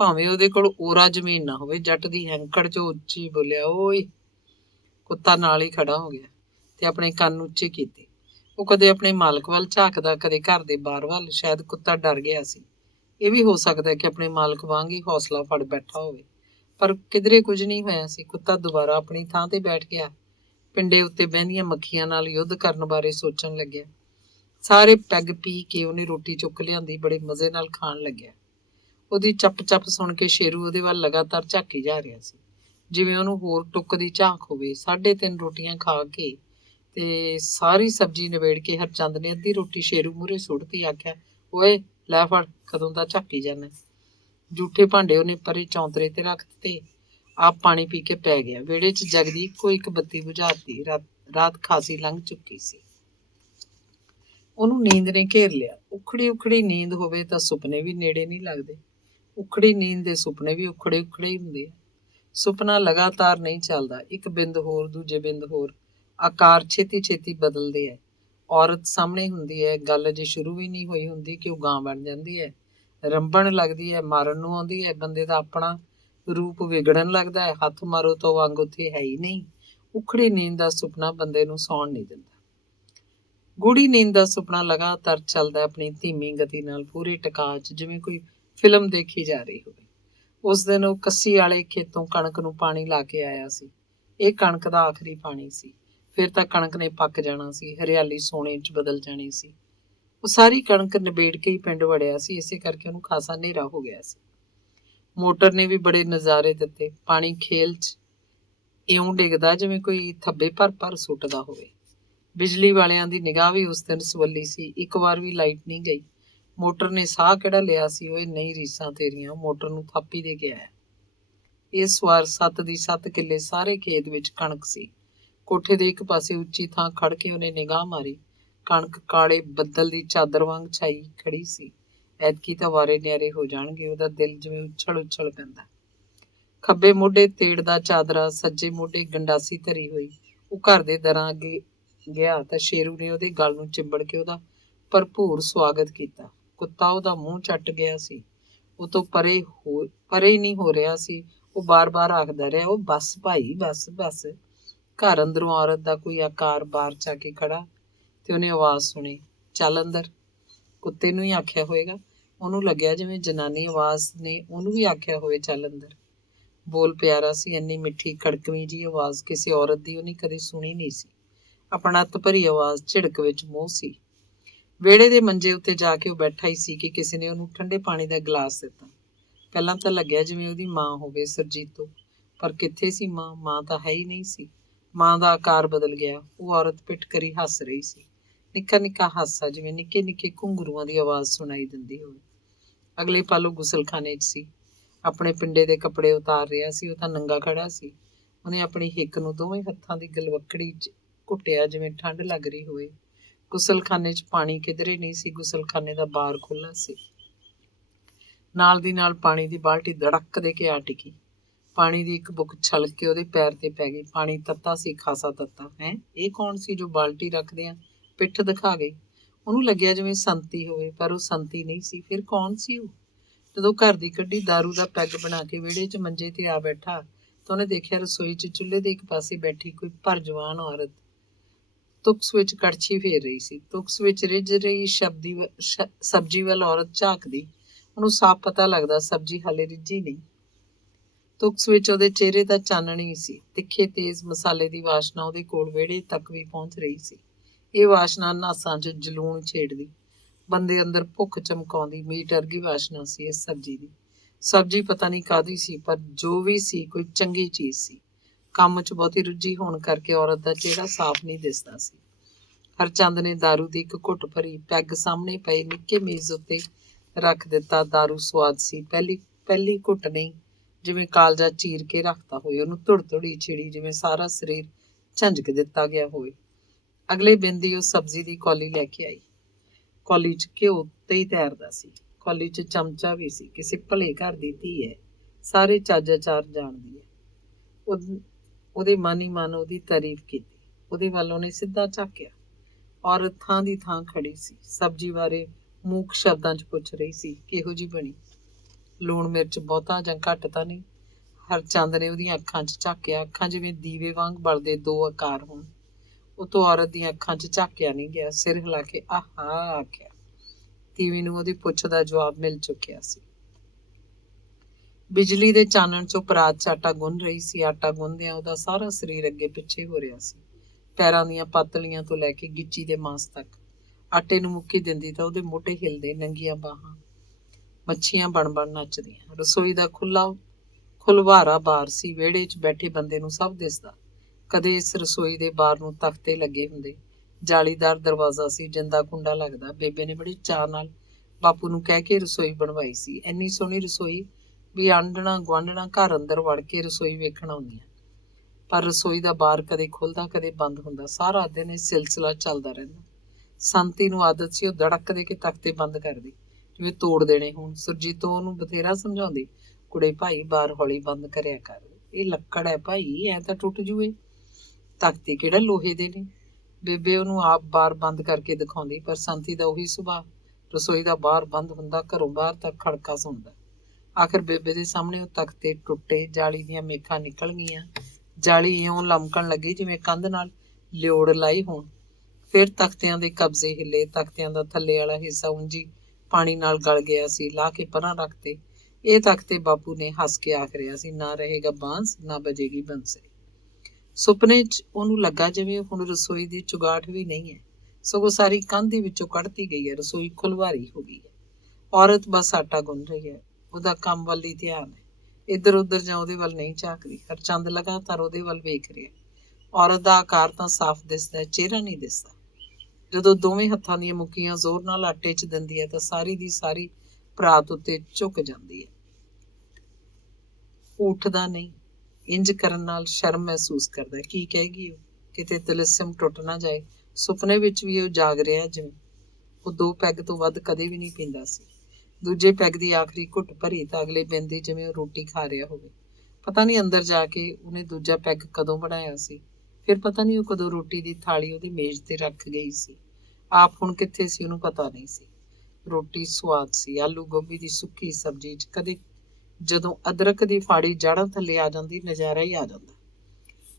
ਭਾਵੇਂ ਉਹਦੇ ਕੋਲ ਓਰਾ ਜ਼ਮੀਨ ਨਾ ਹੋਵੇ। ਜੱਟ ਦੀ ਹੈਂਕੜ 'ਚੋਂ ਉੱਚੀ ਬੋਲਿਆ, ਓਏ। ਕੁੱਤਾ ਨਾਲ ਹੀ ਖੜਾ ਹੋ ਗਿਆ ਤੇ ਆਪਣੇ ਕੰਨ ਉੱਚੇ ਕੀਤੇ। ਉਹ ਕਦੇ ਆਪਣੇ ਮਾਲਕ ਵੱਲ ਝਾਕਦਾ, ਕਦੇ ਘਰ ਦੇ ਬਾਹਰ ਵੱਲ। ਸ਼ਾਇਦ ਕੁੱਤਾ ਡਰ ਗਿਆ ਸੀ। ਇਹ ਵੀ ਹੋ ਸਕਦਾ ਕਿ ਆਪਣੇ ਮਾਲਕ ਵਾਂਗ ਹੀ ਹੌਸਲਾ ਫੜ ਬੈਠਾ ਹੋਵੇ, ਪਰ ਕਿਧਰੇ ਕੁਝ ਨਹੀਂ ਹੋਇਆ ਸੀ। ਕੁੱਤਾ ਦੁਬਾਰਾ ਆਪਣੀ ਥਾਂ ਤੇ ਬੈਠ ਗਿਆ। ਪਿੰਡੇ ਉੱਤੇ ਬਹਿੰਦੀਆਂ ਮੱਖੀਆਂ ਨਾਲ ਯੁੱਧ ਕਰਨ ਬਾਰੇ ਸੋਚਣ ਲੱਗਿਆ। ਸਾਰੇ ਪੈਗ ਪੀ ਕੇ ਉਹਨੇ ਰੋਟੀ ਚੁੱਕ ਲਿਆਂਦੀ, ਬੜੇ ਮਜ਼ੇ ਨਾਲ ਖਾਣ ਲੱਗਿਆ। ਉਹਦੀ ਚੱਪ-ਚੱਪ ਸੁਣ ਕੇ ਸ਼ੇਰੂ ਉਹਦੇ ਵੱਲ ਲਗਾਤਾਰ ਝਾਕੀ ਜਾ ਰਿਹਾ ਸੀ, ਜਿਵੇਂ ਉਹਨੂੰ ਹੋਰ ਟੁੱਕ ਦੀ ਝਾਕ ਹੋਵੇ। 3.5 ਰੋਟੀਆਂ ਖਾ ਕੇ ਤੇ ਸਾਰੀ ਸਬਜ਼ੀ ਨਿਬੇੜ ਕੇ ਹਰਚੰਦ ਨੇ ਅੱਧੀ ਰੋਟੀ ਸ਼ੇਰੂ ਮੂਹਰੇ ਸੁੱਟਤੀ। ਆਖਿਆ, ਓਏ ਲੈ ਫੜ, ਕਦੋਂ ਦਾ ਝਾਕੀ ਜਾਂਦਾ। ਜੂਠੇ ਭਾਂਡੇ ਉਹਨੇ ਪਰੇ ਚੌਂਤਰੇ ਤੇ ਰੱਖ ਦਿੱਤੇ। ਆਪ ਪਾਣੀ ਪੀ ਕੇ ਪੈ ਗਿਆ। ਵਿਹੜੇ 'ਚ ਜਗਦੀ ਇੱਕੋ ਇੱਕ ਬੱਤੀ ਬੁਝਾਤੀ। ਰਾਤ ਖਾਸੀ ਲੰਘ ਚੁੱਕੀ ਸੀ। ਉਹਨੂੰ ਨੀਂਦ ਨੇ ਘੇਰ ਲਿਆ। ਉਖੜੀ ਨੀਂਦ ਹੋਵੇ ਤਾਂ ਸੁਪਨੇ ਵੀ ਨੇੜੇ ਨਹੀਂ ਲੱਗਦੇ। ਉਖੜੀ ਨੀਂਦ ਦੇ ਸੁਪਨੇ ਵੀ ਉਖੜੇ ਹੀ ਹੁੰਦੇ ਆ। ਸੁਪਨਾ ਲਗਾਤਾਰ ਨਹੀਂ ਚੱਲਦਾ, ਇੱਕ ਬਿੰਦ ਹੋਰ, ਦੂਜੇ ਬਿੰਦ ਹੋਰ, ਆਕਾਰ ਛੇਤੀ ਬਦਲਦੇ ਹੈ। ਔਰਤ ਸਾਹਮਣੇ ਹੁੰਦੀ ਹੈ, ਗੱਲ ਅਜੇ ਸ਼ੁਰੂ ਵੀ ਨਹੀਂ ਹੋਈ ਹੁੰਦੀ ਕਿ ਉਹ ਗਾਂ ਬਣ ਜਾਂਦੀ ਹੈ, ਰੰਬਣ ਲੱਗਦੀ ਹੈ, ਮਾਰਨ ਨੂੰ ਆਉਂਦੀ ਹੈ। ਬੰਦੇ ਦਾ ਆਪਣਾ ਰੂਪ ਵਿਗੜਨ ਲੱਗਦਾ ਹੈ। ਹੱਥ ਮਾਰੋ ਤਾਂ ਉਹ ਅੰਗ ਉੱਥੇ ਹੈ ਹੀ ਨਹੀਂ। ਉਖੜੀ ਨੀਂਦ ਦਾ ਸੁਪਨਾ ਬੰਦੇ ਨੂੰ ਸੌਣ ਨਹੀਂ ਦਿੰਦਾ। ਗੂੜੀ ਨੀਂਦ ਦਾ ਸੁਪਨਾ ਲਗਾਤਾਰ ਚੱਲਦਾ, ਆਪਣੀ ਧੀਮੀ ਗਤੀ ਨਾਲ, ਪੂਰੇ ਟਿਕਾਅ 'ਚ, ਜਿਵੇਂ ਕੋਈ ਫਿਲਮ ਦੇਖੀ ਜਾ ਰਹੀ ਹੋਵੇ। ਉਸ ਦਿਨ ਉਹ ਕੱਸੀ ਵਾਲੇ ਖੇਤੋਂ ਕਣਕ ਨੂੰ ਪਾਣੀ ਲਾ ਕੇ ਆਇਆ ਸੀ। ਇਹ ਕਣਕ ਦਾ ਆਖਰੀ ਪਾਣੀ ਸੀ। ਫਿਰ ਤਾਂ ਕਣਕ ਨੇ ਪੱਕ ਜਾਣਾ ਸੀ, ਹਰਿਆਲੀ ਸੋਨੇ 'ਚ ਬਦਲ ਜਾਣੀ ਸੀ। ਉਹ ਸਾਰੀ ਕਣਕ ਨਿਬੇੜ ਕੇ ਹੀ ਪਿੰਡ ਵੜਿਆ ਸੀ, ਇਸੇ ਕਰਕੇ ਉਹਨੂੰ ਖਾਸਾ ਹਨੇਰਾ ਹੋ ਗਿਆ ਸੀ। ਮੋਟਰ ਨੇ ਵੀ ਬੜੇ ਨਜ਼ਾਰੇ ਦਿੱਤੇ। ਪਾਣੀ ਖੇਲ 'ਚ ਇਉਂ ਡਿੱਗਦਾ ਜਿਵੇਂ ਕੋਈ ਥੱਬੇ ਭਰ ਸੁੱਟਦਾ ਹੋਵੇ। ਬਿਜਲੀ ਵਾਲਿਆਂ ਦੀ ਨਿਗਾਹ ਵੀ ਉਸ ਦਿਨ ਸਵੱਲੀ ਸੀ। ਇੱਕ ਵਾਰ ਵੀ ਲਾਈਟ ਨਹੀਂ ਗਈ। ਮੋਟਰ ਨੇ ਸਾਹ ਕਿਹੜਾ ਲਿਆ ਸੀ। ਓਏ ਨਹੀਂ ਰੀਸਾਂ ਤੇਰੀਆਂ, ਮੋਟਰ ਨੂੰ ਥਾਪੀ ਦੇ ਕੇ ਆਇਆ। ਇਸ ਵਾਰ 7 ਦੀ 7 ਕਿੱਲੇ ਸਾਰੇ ਖੇਤ ਵਿੱਚ ਕਣਕ ਸੀ। ਕੋਠੇ ਦੇ ਇੱਕ ਪਾਸੇ ਉੱਚੀ ਥਾਂ ਖੜ ਕੇ ਉਹਨੇ ਨਿਗਾਹ ਮਾਰੀ। ਕਣਕ ਕਾਲੇ ਬੱਦਲ ਦੀ ਚਾਦਰ ਵਾਂਗ ਛਾਈ ਖੜੀ ਸੀ। ਐਤਕੀ ਤਾਂ ਵਾਰੇ ਨਿਆਰੇ ਹੋ ਜਾਣਗੇ। ਉਹਦਾ ਦਿਲ ਜਿਵੇਂ ਉਛਲ ਪੈਂਦਾ। ਖੱਬੇ ਮੋਢੇ ਤੇੜ ਦਾ ਚਾਦਰਾ, ਸੱਜੇ ਮੋਢੇ ਗੰਡਾਸੀ ਧਰੀ ਹੋਈ। ਉਹ ਘਰ ਦੇ ਦਰਾਂ ਅੱਗੇ ਗਿਆ ਤਾਂ ਸ਼ੇਰੂ ਨੇ ਉਹਦੇ ਗਲ ਨੂੰ ਚਿੰਬੜ ਕੇ ਉਹਦਾ ਭਰਪੂਰ ਸਵਾਗਤ ਕੀਤਾ। ਕੁੱਤਾ ਉਹਦਾ ਮੂੰਹ ਚੱਟ ਗਿਆ ਸੀ। ਉਹ ਤੋਂ ਪਰੇ ਹੀ ਨਹੀਂ ਹੋ ਰਿਹਾ ਸੀ। ਉਹ ਬਾਰ-ਬਾਰ ਆਖਦਾ ਰਿਹਾ, ਉਹ ਬਸ ਭਾਈ, ਬਸ ਬਸ। ਘਰ ਅੰਦਰੋਂ ਔਰਤ ਦਾ ਕੋਈ ਆਕਾਰ ਬਾਹਰ 'ਚ ਆ ਕੇ ਖੜਾ ਤੇ ਉਹਨੇ ਆਵਾਜ਼ ਸੁਣੀ, ਚੱਲ ਅੰਦਰ। ਕੁੱਤੇ ਨੂੰ ਹੀ ਆਖਿਆ ਹੋਵੇਗਾ। ਉਹਨੂੰ ਲੱਗਿਆ ਜਿਵੇਂ ਜਨਾਨੀ ਆਵਾਜ਼ ਨੇ ਉਹਨੂੰ ਵੀ ਆਖਿਆ ਹੋਵੇ, ਚੱਲ ਅੰਦਰ। ਬੋਲ ਪਿਆਰਾ ਸੀ। ਇੰਨੀ ਮਿੱਠੀ ਖੜਕਵੀਂ ਜੀ ਆਵਾਜ਼ ਕਿਸੇ ਔਰਤ ਦੀ ਉਹਨੇ ਕਦੇ ਸੁਣੀ ਨਹੀਂ ਸੀ। ਆਪਣੱਤ ਭਰੀ ਆਵਾਜ਼, ਝਿੜਕ ਵਿੱਚ ਮੋਹ ਸੀ। ਵਿਹੜੇ ਦੇ ਮੰਜੇ ਉੱਤੇ ਜਾ ਕੇ ਉਹ ਬੈਠਾ ਹੀ ਸੀ ਕਿ ਕਿਸੇ ਨੇ ਉਹਨੂੰ ਠੰਡੇ ਪਾਣੀ ਦਾ ਗਲਾਸ ਦਿੱਤਾ। ਪਹਿਲਾਂ ਤਾਂ ਲੱਗਿਆ ਜਿਵੇਂ ਉਹਦੀ ਮਾਂ ਹੋਵੇ, ਸਰਜੀਤੋ, ਪਰ ਕਿੱਥੇ ਸੀ ਮਾਂ? ਮਾਂ ਤਾਂ ਹੈ ਹੀ ਨਹੀਂ ਸੀ। ਮਾਂ ਦਾ ਆਕਾਰ ਬਦਲ ਗਿਆ। ਉਹ ਔਰਤ ਪਿੱਠ ਕਰੀ ਹੱਸ ਰਹੀ ਸੀ। ਨਿੱਕਾ ਹਾਸਾ, ਜਿਵੇਂ ਨਿੱਕੇ ਘੁੰਗਰੂਆਂ ਦੀ ਆਵਾਜ਼ ਸੁਣਾਈ ਦਿੰਦੀ ਹੋਵੇ। ਅਗਲੇ ਪਲ ਉਹ ਗੁਸਲਖਾਨੇ 'ਚ ਸੀ। ਆਪਣੇ ਪਿੰਡੇ ਦੇ ਕੱਪੜੇ ਉਤਾਰ ਰਿਹਾ ਸੀ। ਉਹ ਤਾਂ ਨੰਗਾ ਖੜਾ ਸੀ। ਉਹਨੇ ਆਪਣੀ ਹਿੱਕ ਨੂੰ ਦੋਵੇਂ ਹੱਥਾਂ ਦੀ ਗਲਵੱਕੜੀ 'ਚ ਘੁੱਟਿਆ, ਜਿਵੇਂ ਠੰਡ ਲੱਗ ਰਹੀ ਹੋਵੇ। ਗੁਸਲਖਾਨੇ 'ਚ ਪਾਣੀ ਕਿਧਰੇ ਨਹੀਂ ਸੀ। ਗੁਸਲਖਾਨੇ ਦਾ ਬਾਰ ਖੁੱਲ੍ਹਾ ਸੀ। ਨਾਲ ਦੀ ਨਾਲ ਪਾਣੀ ਦੀ ਬਾਲਟੀ ਧੜਕ ਦੇ ਕੇ ਆ ਟਿਕੀ। ਪਾਣੀ ਦੀ ਇੱਕ ਬੁੱਕ ਛਲਕ ਕੇ ਉਹਦੇ ਪੈਰ ਤੇ ਪੈ ਗਈ। ਪਾਣੀ ਤੱਤਾ ਸੀ, ਖਾਸਾ ਤੱਤਾ। ਇਹ ਕੌਣ ਸੀ ਜੋ ਬਾਲਟੀ ਰੱਖਦਿਆਂ ਪਿੱਠ ਦਿਖਾ ਗਈ? ਉਹਨੂੰ ਲੱਗਿਆ ਜਿਵੇਂ ਸੰਤੀ ਹੋਵੇ, ਪਰ ਉਹ ਸੰਤੀ ਨਹੀਂ ਸੀ। ਫਿਰ ਕੌਣ ਸੀ ਉਹ? ਜਦੋਂ ਘਰ ਦੀ ਕੱਢੀ ਦਾਰੂ ਦਾ ਪੈਗ ਬਣਾ ਕੇ ਵਿਹੜੇ 'ਚ ਮੰਜੇ ਤੇ ਆ ਬੈਠਾ ਤਾਂ ਉਹਨੇ ਦੇਖਿਆ ਰਸੋਈ 'ਚ ਚੁੱਲ੍ਹੇ ਦੇ ਇੱਕ ਪਾਸੇ ਬੈਠੀ ਕੋਈ ਭਰ ਜਵਾਨ ਔਰਤ ਤੁਕਸ ਵਿੱਚ ਕੜਛੀ ਫੇਰ ਰਹੀ ਸੀ। ਤੁਕਸ ਵਿੱਚ ਰਿੱਝ ਰਹੀ ਸਬਜ਼ੀ ਵੱਲ ਔਰਤ ਝਾਕਦੀ। ਉਹਨੂੰ ਸਾਫ਼ ਪਤਾ ਲੱਗਦਾ ਸਬਜ਼ੀ ਹਾਲੇ ਰਿੱਝੀ ਨਹੀਂ। ਤੁਕਸ ਵਿੱਚ ਉਹਦੇ ਚਿਹਰੇ ਦਾ ਚਾਨਣ ਹੀ ਸੀ। ਤਿੱਖੇ ਤੇਜ਼ ਮਸਾਲੇ ਦੀ ਵਾਸ਼ਨਾ ਉਹਦੇ ਕੋਲ ਵਿਹੜੇ ਤੱਕ ਵੀ ਪਹੁੰਚ ਰਹੀ ਸੀ। ਇਹ ਵਾਸ਼ਨਾ ਨਾਸਾਂ 'ਚ ਜਲੂਣ ਛੇੜਦੀ, ਬੰਦੇ ਅੰਦਰ ਭੁੱਖ ਚਮਕਾਉਂਦੀ। ਮੀਟ ਵਰਗੀ ਵਾਸ਼ਨਾ ਸੀ ਇਸ ਸਬਜ਼ੀ ਦੀ। ਸਬਜ਼ੀ ਪਤਾ ਨਹੀਂ ਕਾਹਦੀ ਸੀ, ਪਰ ਜੋ ਵੀ ਸੀ, ਕੋਈ ਚੰਗੀ ਚੀਜ਼ ਸੀ। ਕੰਮ 'ਚ ਬਹੁਤੀ ਰੁੱਝੀ ਹੋਣ ਕਰਕੇ ਔਰਤ ਦਾ ਚਿਹਰਾ ਸਾਫ਼ ਨਹੀਂ ਦਿਸਦਾ ਸੀ। ਹਰਚੰਦ ਨੇ ਦਾਰੂ ਦੀ ਇੱਕ ਘੁੱਟ ਭਰੀ, ਪੈਗ ਸਾਹਮਣੇ ਪਏ ਨਿੱਕੇ ਮੇਜ਼ ਉੱਤੇ ਰੱਖ ਦਿੱਤਾ। ਦਾਰੂ ਸਵਾਦ ਸੀ। ਪਹਿਲੀ ਘੁੱਟ ਨਹੀਂ, ਜਿਵੇਂ ਕਾਲਜਾ ਚੀਰ ਕੇ ਰੱਖਤਾ ਹੋਏ। ਉਹਨੂੰ ਧੁੜ-ਧੁੜੀ ਛਿੜੀ, ਜਿਵੇਂ ਸਾਰਾ ਸਰੀਰ ਝੰਜਕ ਦਿੱਤਾ ਗਿਆ ਹੋਵੇ। ਅਗਲੇ ਬਿੰਦ ਹੀ ਉਹ ਸਬਜ਼ੀ ਦੀ ਕੌਲੀ ਲੈ ਕੇ ਆਈ। ਕੌਲੀ 'ਚ ਘਿਓ ਉੱਤੇ ਹੀ ਤੈਰਦਾ ਸੀ। ਕੌਲੀ 'ਚ ਚਮਚਾ ਵੀ ਸੀ। ਕਿਸੇ ਭਲੇ ਘਰ ਦੀ ਧੀ ਹੈ, ਸਾਰੇ ਚੱਜ ਅਚਾਰ ਜਾਣਦੀ ਹੈ। ਉਹਦੇ ਮਨ ਹੀ ਮਨ ਉਹਦੀ ਤਾਰੀਫ ਕੀਤੀ। ਉਹਦੇ ਵੱਲ ਉਹਨੇ ਸਿੱਧਾ ਝਾਕਿਆ। ਔਰਤ ਥਾਂ ਦੀ ਥਾਂ ਖੜੀ ਸੀ। ਸਬਜ਼ੀ ਬਾਰੇ ਮੂਕ ਸ਼ਬਦਾਂ 'ਚ ਪੁੱਛ ਰਹੀ ਸੀ, ਕਿਹੋ ਜਿਹੀ ਬਣੀ? ਲੂਣ ਮਿਰਚ ਬਹੁਤਾ ਜਾਂ ਘੱਟ ਤਾਂ ਨਹੀਂ? ਹਰਚੰਦ ਨੇ ਉਹਦੀਆਂ ਅੱਖਾਂ 'ਚ ਝਾਕਿਆ। ਅੱਖਾਂ ਜਿਵੇਂ ਦੀਵੇ ਵਾਂਗ ਬਲਦੇ ਦੋ ਆਕਾਰ ਹੋਣ। ਉਹ ਤੋਂ ਔਰਤ ਦੀਆਂ ਅੱਖਾਂ 'ਚ ਝਾਕਿਆ ਨਹੀਂ ਗਿਆ। ਸਿਰ ਹਿਲਾ ਕੇ ਆਹਾ ਆਖਿਆ। ਤੀਵੀਂ ਨੂੰ ਉਹਦੀ ਪੁੱਛ ਦਾ ਜਵਾਬ ਮਿਲ ਚੁੱਕਿਆ ਸੀ। ਬਿਜਲੀ ਦੇ ਚਾਨਣ 'ਚੋਂ ਪਰਾਤ 'ਚ ਆਟਾ ਗੁੰਨ ਰਹੀ ਸੀ। ਆਟਾ ਗੁੰਨਦਿਆਂ ਉਹਦਾ ਸਾਰਾ ਸਰੀਰ ਅੱਗੇ ਪਿੱਛੇ ਹੋ ਰਿਹਾ ਸੀ। ਪੈਰਾਂ ਦੀਆਂ ਪਾਤਲੀਆਂ ਤੋਂ ਲੈ ਕੇ ਗਿੱਚੀ ਦੇ ਮਾਸ ਤੱਕ। ਆਟੇ ਨੂੰ ਮੁੱਕੀ ਦਿੰਦੀ ਤਾਂ ਉਹਦੇ ਮੋਢੇ ਹਿਲਦੇ, ਨੰਗੀਆਂ ਬਾਹਾਂ ਮੱਛੀਆਂ ਬਣ ਨੱਚਦੀਆਂ। ਰਸੋਈ ਦਾ ਖੁਲਵਾਰਾ ਬਾਰ ਸੀ, ਵਿਹੜੇ 'ਚ ਬੈਠੇ ਬੰਦੇ ਨੂੰ ਸਭ ਦਿਸਦਾ। ਕਦੇ ਇਸ ਰਸੋਈ ਦੇ ਬਾਰ ਨੂੰ ਤਖਤੇ ਲੱਗੇ ਹੁੰਦੇ, ਜਾਲੀਦਾਰ ਦਰਵਾਜ਼ਾ ਸੀ, ਜਿੰਦਾ ਕੁੰਡਾ ਲੱਗਦਾ। ਬੇਬੇ ਨੇ ਬੜੀ ਚਾਅ ਨਾਲ ਬਾਪੂ ਨੂੰ ਕਹਿ ਕੇ ਰਸੋਈ ਬਣਵਾਈ ਸੀ। ਇੰਨੀ ਸੋਹਣੀ ਰਸੋਈ ਵੀ ਆਂਢਣਾ ਗੁਆਂਢਣਾ ਘਰ ਅੰਦਰ ਵੜ ਕੇ ਰਸੋਈ ਵੇਖਣ ਆਉਂਦੀਆਂ। ਪਰ ਰਸੋਈ ਦਾ ਬਾਰ ਕਦੇ ਖੁੱਲਦਾ ਕਦੇ ਬੰਦ ਹੁੰਦਾ। ਸਾਰਾ ਦਿਨ ਇਹ ਸਿਲਸਿਲਾ ਚੱਲਦਾ ਰਹਿੰਦਾ। ਸੰਤੀ ਨੂੰ ਆਦਤ ਸੀ ਉਹ ਧੜਕ ਦੇ ਕੇ ਤਖਤੇ ਬੰਦ ਕਰਦੀ, ਜਿਵੇਂ ਤੋੜ ਦੇਣੇ ਹੋਣ। ਸੁਰਜੀਤੋ ਉਹਨੂੰ ਬਥੇਰਾ ਸਮਝਾਉਂਦੀ, ਕੁੜੇ ਭਾਈ ਬਾਰ ਹੌਲੀ ਬੰਦ ਕਰਿਆ ਕਰ, ਇਹ ਲੱਕੜ ਹੈ ਭਾਈ, ਐ ਤਾਂ ਟੁੱਟ ਜੂਏ, ਤਖਤੇ ਕਿਹੜਾ ਲੋਹੇ ਦੇ ਨੇ। ਬੇਬੇ ਉਹਨੂੰ ਆਪ ਬਾਰ ਬੰਦ ਕਰਕੇ ਦਿਖਾਉਂਦੀ, ਪਰ ਸੰਤੀ ਦਾ ਉਹੀ ਸੁਭਾਅ। ਰਸੋਈ ਦਾ ਬਾਹਰ ਬੰਦ ਹੁੰਦਾ, ਘਰੋਂ ਬਾਹਰ ਤੱਕ ਖੜਕਾ ਸੁਣਦਾ। ਆਖਰ ਬੇਬੇ ਦੇ ਸਾਹਮਣੇ ਉਹ ਤਖਤੇ ਟੁੱਟੇ, ਜਾਲੀ ਦੀਆਂ ਮੇਖਾਂ ਨਿਕਲ ਗਈਆਂ। ਜਾਲੀ ਇਉਂ ਲਮਕਣ ਲੱਗੀ ਜਿਵੇਂ ਕੰਧ ਨਾਲ ਲਿਓੜ ਲਾਈ ਹੋਣ। ਫਿਰ ਤਖਤਿਆਂ ਦੇ ਕਬਜ਼ੇ ਹਿੱਲੇ, ਤਖਤਿਆਂ ਦਾ ਥੱਲੇ ਵਾਲਾ ਹਿੱਸਾ ਉਂਝੀ ਪਾਣੀ ਨਾਲ ਗਲ ਗਿਆ ਸੀ, ਲਾਹ ਕੇ ਪਰਾਂ ਰੱਖਤੇ। ਇਹ ਤਖਤੇ ਬਾਪੂ ਨੇ ਹੱਸ ਕੇ ਆਖ ਰਿਹਾ ਸੀ, ਨਾ ਰਹੇਗਾ ਬਾਂਸ ਨਾ ਬਜੇਗੀ ਬੰਸਰੀ। ਸੁਪਨੇ 'ਚ ਉਹਨੂੰ ਲੱਗਾ ਜਿਵੇਂ ਹੁਣ ਰਸੋਈ ਦੀ ਚੁਗਾਠ ਵੀ ਨਹੀਂ ਹੈ, ਸਗੋਂ ਸਾਰੀ ਕੰਧ ਦੇ ਵਿੱਚੋਂ ਕੱਢਤੀ ਗਈ ਹੈ। ਰਸੋਈ ਖੁਲਵਾਰੀ ਹੋ ਗਈ ਹੈ। ਔਰਤ ਬਸ ਆਟਾ ਗੁੰਨ ਰਹੀ ਹੈ, ਉਹਦਾ ਕੰਮ ਵੱਲ ਹੀ ਧਿਆਨ ਹੈ, ਇੱਧਰ ਉੱਧਰ ਜਾਂ ਉਹਦੇ ਵੱਲ ਨਹੀਂ ਝਾਕਦੀ। ਹਰਚੰਦ ਲਗਾਤਾਰ ਉਹਦੇ ਵੱਲ ਵੇਖ ਰਿਹਾ। ਔਰਤ ਦਾ ਆਕਾਰ ਤਾਂ ਸਾਫ਼ ਦਿਸਦਾ, ਚਿਹਰਾ ਨਹੀਂ ਦਿਸਦਾ। ਜਦੋਂ ਦੋਵੇਂ ਹੱਥਾਂ ਦੀਆਂ ਮੁੱਕੀਆਂ ਜ਼ੋਰ ਨਾਲ ਆਟੇ 'ਚ ਦਿੰਦੀ ਹੈ ਤਾਂ ਸਾਰੀ ਦੀ ਸਾਰੀ ਪਰਾਤ ਉੱਤੇ ਝੁਕ ਜਾਂਦੀ ਹੈ। ਉੱਠਦਾ ਨਹੀਂ। ਇੰਜ ਕਰਨ ਨਾਲ ਸ਼ਰਮ ਮਹਿਸੂਸ ਕਰਦਾ। ਕੀ ਕਹੇਗੀ ਉਹ, ਕਿਤੇ ਤਿਲਸਮ ਟੁੱਟ ਨਾ ਜਾਏ। ਸੁਪਨੇ ਵਿੱਚ ਵੀ ਉਹ ਜਾਗ ਰਿਹਾ ਜਿਵੇਂ। ਉਹ 2 ਪੈਗ ਤੋਂ ਵੱਧ ਕਦੇ ਵੀ ਨਹੀਂ ਪੀਂਦਾ ਸੀ। ਦੂਜੇ ਪੈਗ ਦੀ ਆਖਰੀ ਘੁੱਟ ਭਰੀ ਤਾਂ ਅਗਲੇ ਬਿੰਦੀ ਜਿਵੇਂ ਉਹ ਰੋਟੀ ਖਾ ਰਿਹਾ ਹੋਵੇ। ਪਤਾ ਨਹੀਂ ਅੰਦਰ ਜਾ ਕੇ ਉਹਨੇ ਦੂਜਾ ਪੈਗ ਕਦੋਂ ਬਣਾਇਆ ਸੀ। ਫਿਰ ਪਤਾ ਨਹੀਂ ਉਹ ਕਦੋਂ ਰੋਟੀ ਦੀ ਥਾਲੀ ਉਹਦੀ ਮੇਜ਼ ਤੇ ਰੱਖ ਗਈ ਸੀ। ਆਪ ਹੁਣ ਕਿੱਥੇ ਸੀ ਉਹਨੂੰ ਪਤਾ ਨਹੀਂ ਸੀ। ਰੋਟੀ ਸਵਾਦ ਸੀ, ਆਲੂ ਗੋਭੀ ਦੀ ਸੁੱਕੀ ਸਬਜ਼ੀ 'ਚ ਕਦੇ ਜਦੋਂ ਅਦਰਕ ਦੀ ਫਾੜੀ ਜੜ੍ਹਾਂ ਥੱਲੇ ਆ ਜਾਂਦੀ, ਨਜ਼ਾਰਾ ਹੀ ਆ ਜਾਂਦਾ।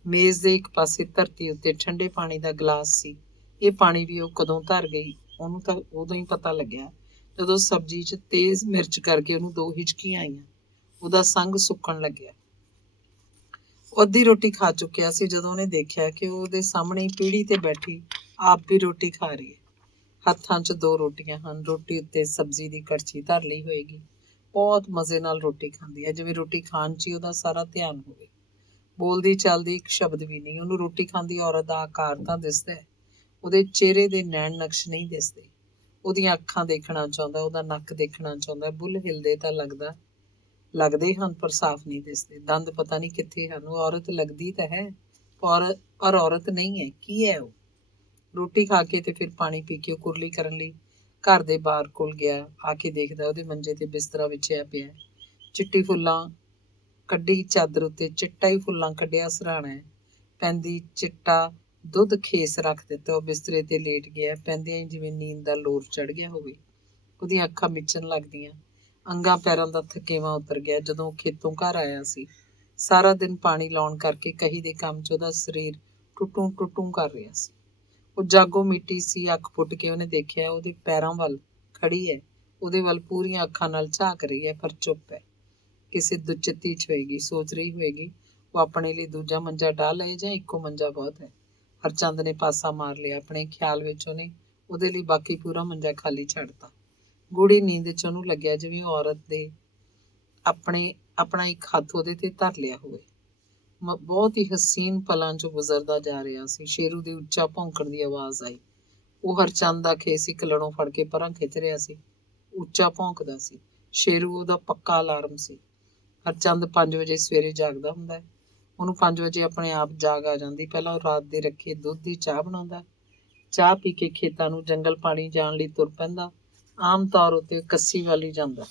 ਮੇਜ਼ ਦੇ ਇੱਕ ਪਾਸੇ ਧਰਤੀ ਉੱਤੇ ਠੰਡੇ ਪਾਣੀ ਦਾ ਗਲਾਸ ਸੀ। ਇਹ ਪਾਣੀ ਵੀ ਉਹ ਕਦੋਂ ਧਰ ਗਈ, ਉਹਨੂੰ ਤਾਂ ਉਦੋਂ ਹੀ ਪਤਾ ਲੱਗਿਆ ਜਦੋਂ ਸਬਜ਼ੀ 'ਚ ਤੇਜ਼ ਮਿਰਚ ਕਰਕੇ ਉਹਨੂੰ 2 ਹਿਚਕੀਆਂ ਆਈਆਂ। ਉਹਦਾ ਸੰਗ ਸੁੱਕਣ ਲੱਗਿਆ। ਉਹ ਅੱਧੀ ਰੋਟੀ ਖਾ ਚੁੱਕਿਆ ਸੀ ਜਦੋਂ ਉਹਨੇ ਦੇਖਿਆ ਕਿ ਉਹ ਉਹਦੇ ਸਾਹਮਣੇ ਹੀ ਪੀੜ੍ਹੀ ਤੇ ਬੈਠੀ ਆਪ ਵੀ ਰੋਟੀ ਖਾ ਰਹੀ ਹੈ। ਹੱਥਾਂ 'ਚ 2 ਰੋਟੀਆਂ ਹਨ। ਰੋਟੀ ਉੱਤੇ ਸਬਜ਼ੀ ਦੀ ਕੜਛੀ ਧਰ ਲਈ ਹੋਏਗੀ। ਬਹੁਤ ਮਜ਼ੇ ਨਾਲ ਰੋਟੀ ਖਾਂਦੀ ਹੈ, ਜਿਵੇਂ ਰੋਟੀ ਖਾਣ 'ਚ ਹੀ ਉਹਦਾ ਸਾਰਾ ਧਿਆਨ ਹੋਵੇ। ਬੋਲਦੀ ਚੱਲਦੀ ਇੱਕ ਸ਼ਬਦ ਵੀ ਨਹੀਂ। ਉਹਨੂੰ ਰੋਟੀ ਖਾਂਦੀ ਔਰਤ ਦਾ ਆਕਾਰ ਤਾਂ ਦਿਸਦਾ ਹੈ, ਉਹਦੇ ਚਿਹਰੇ ਦੇ ਨੈਣ ਨਕਸ਼ ਨਹੀਂ ਦਿਸਦੇ। ਉਹਦੀਆਂ ਅੱਖਾਂ ਦੇਖਣਾ ਚਾਹੁੰਦਾ, ਉਹਦਾ ਨੱਕ ਦੇਖਣਾ ਚਾਹੁੰਦਾ। ਬੁੱਲ ਹਿਲਦੇ ਤਾਂ ਲੱਗਦੇ ਹਨ ਪਰ ਸਾਫ਼ ਨਹੀਂ ਦਿਸਦੇ। ਦੰਦ ਪਤਾ ਨਹੀਂ ਕਿੱਥੇ ਹਨ। ਉਹ ਔਰਤ ਲੱਗਦੀ ਤਾਂ ਹੈ ਪਰ ਔਰਤ ਨਹੀਂ ਹੈ। ਕੀ ਹੈ ਉਹ? ਰੋਟੀ ਖਾ ਕੇ ਤੇ ਫਿਰ ਪਾਣੀ ਪੀ ਕੇ ਉਹ ਕੁਰਲੀ ਕਰਨ ਲਈ ਘਰ ਦੇ ਬਾਹਰ ਕੋਲ ਗਿਆ। ਆ ਕੇ ਦੇਖਦਾ ਉਹਦੇ ਮੰਜੇ ਤੇ ਬਿਸਤਰਾ ਵਿਛਿਆ ਪਿਆ। ਚਿੱਟੀ ਫੁੱਲਾਂ ਕੱਢੀ ਚਾਦਰ ਉੱਤੇ ਚਿੱਟਾ ਹੀ ਫੁੱਲਾਂ ਕੱਢਿਆ ਸਿਰਹਾਣਾ ਹੈ। ਪੈਂਦੀ ਚਿੱਟਾ ਦੁੱਧ ਖੇਸ ਰੱਖ ਦਿੱਤਾ। ਉਹ ਬਿਸਤਰੇ ਤੇ ਲੇਟ ਗਿਆ, ਪੈਂਦਿਆਂ ਹੀ ਜਿਵੇਂ ਨੀਂਦ ਦਾ ਲੋਰ ਚੜ ਗਿਆ ਹੋਵੇ। ਉਹਦੀਆਂ ਅੱਖਾਂ ਮਿਚਣ ਲੱਗਦੀਆਂ, ਅੰਗਾਂ ਪੈਰਾਂ ਦਾ ਥਕੇਵਾਂ ਉਤਰ ਗਿਆ। ਜਦੋਂ ਉਹ ਖੇਤੋਂ ਘਰ ਆਇਆ ਸੀ, ਸਾਰਾ ਦਿਨ ਪਾਣੀ ਲਾਉਣ ਕਰਕੇ ਕਹੀ ਦੇ ਕੰਮ 'ਚ ਉਹਦਾ ਸਰੀਰ ਟੁੱਟੂ ਟੁੱਟੂ ਕਰ ਰਿਹਾ ਸੀ। ਉਹ ਜਾਗੋ ਮਿੱਟੀ ਸੀ। ਅੱਖ ਪੁੱਟ ਕੇ ਉਹਨੇ ਦੇਖਿਆ ਉਹਦੇ ਪੈਰਾਂ ਵੱਲ ਖੜੀ ਹੈ, ਉਹਦੇ ਵੱਲ ਪੂਰੀਆਂ ਅੱਖਾਂ ਨਾਲ ਝਾਕ ਰਹੀ ਹੈ, ਪਰ ਚੁੱਪ ਹੈ। ਕਿਸੇ ਦੁਚਿੱਤੀ 'ਚ ਹੋਏਗੀ, ਸੋਚ ਰਹੀ ਹੋਏਗੀ ਉਹ ਆਪਣੇ ਲਈ ਦੂਜਾ ਮੰਜਾ ਡਾਹ ਲਏ ਜਾਂ ਇੱਕੋ ਮੰਜਾ ਬਹੁਤ ਹੈ। ਹਰਚੰਦ ਨੇ ਪਾਸਾ ਮਾਰ ਲਿਆ। ਆਪਣੇ ਖਿਆਲ ਵਿੱਚ ਉਹਨੇ ਉਹਦੇ ਲਈ ਬਾਕੀ ਪੂਰਾ ਮੰਜਾ ਖਾਲੀ ਛੱਡਤਾ। ਗੂੜੀ ਨੀਂਦ 'ਚ ਉਹਨੂੰ ਲੱਗਿਆ ਜਿਵੇਂ ਔਰਤ ਦੇ ਆਪਣਾ ਇੱਕ ਹੱਥ ਉਹਦੇ ਤੇ ਧਰ ਲਿਆ ਹੋਵੇ। ਬਹੁਤ ਹੀ ਹਸੀਨ ਪਲਾਂ 'ਚੋਂ ਗੁਜ਼ਰਦਾ ਜਾ ਰਿਹਾ ਸੀ। ਸ਼ੇਰੂ ਦੀ ਉੱਚਾ ਭੌਂਕਣ ਦੀ ਆਵਾਜ਼ ਆਈ। ਉਹ ਹਰਚੰਦ ਦਾ ਖੇਸ ਇੱਕ ਲੜੋਂ ਫੜ ਕੇ ਪਰਾਂ ਖਿੱਚ ਰਿਹਾ ਸੀ। ਉੱਚਾ ਭੌਂਕਦਾ ਸੀ। ਸ਼ੇਰੂ ਉਹਦਾ ਪੱਕਾ ਅਲਾਰਮ ਸੀ। ਹਰਚੰਦ 5 ਵਜੇ ਸਵੇਰੇ ਜਾਗਦਾ ਹੁੰਦਾ ਹੈ। ਉਹਨੂੰ 5 ਵਜੇ ਆਪਣੇ ਆਪ ਜਾਗ ਆ ਜਾਂਦੀ। ਪਹਿਲਾਂ ਉਹ ਰਾਤ ਦੇ ਰੱਖੇ ਦੁੱਧ ਦੀ ਚਾਹ ਬਣਾਉਂਦਾ। ਚਾਹ ਪੀ ਕੇ ਖੇਤਾਂ ਨੂੰ ਜੰਗਲ ਪਾਣੀ ਜਾਣ ਲਈ ਤੁਰ ਪੈਂਦਾ। ਆਮ ਤੌਰ ਉੱਤੇ ਕੱਸੀ ਵੱਲ ਹੀ ਜਾਂਦਾ।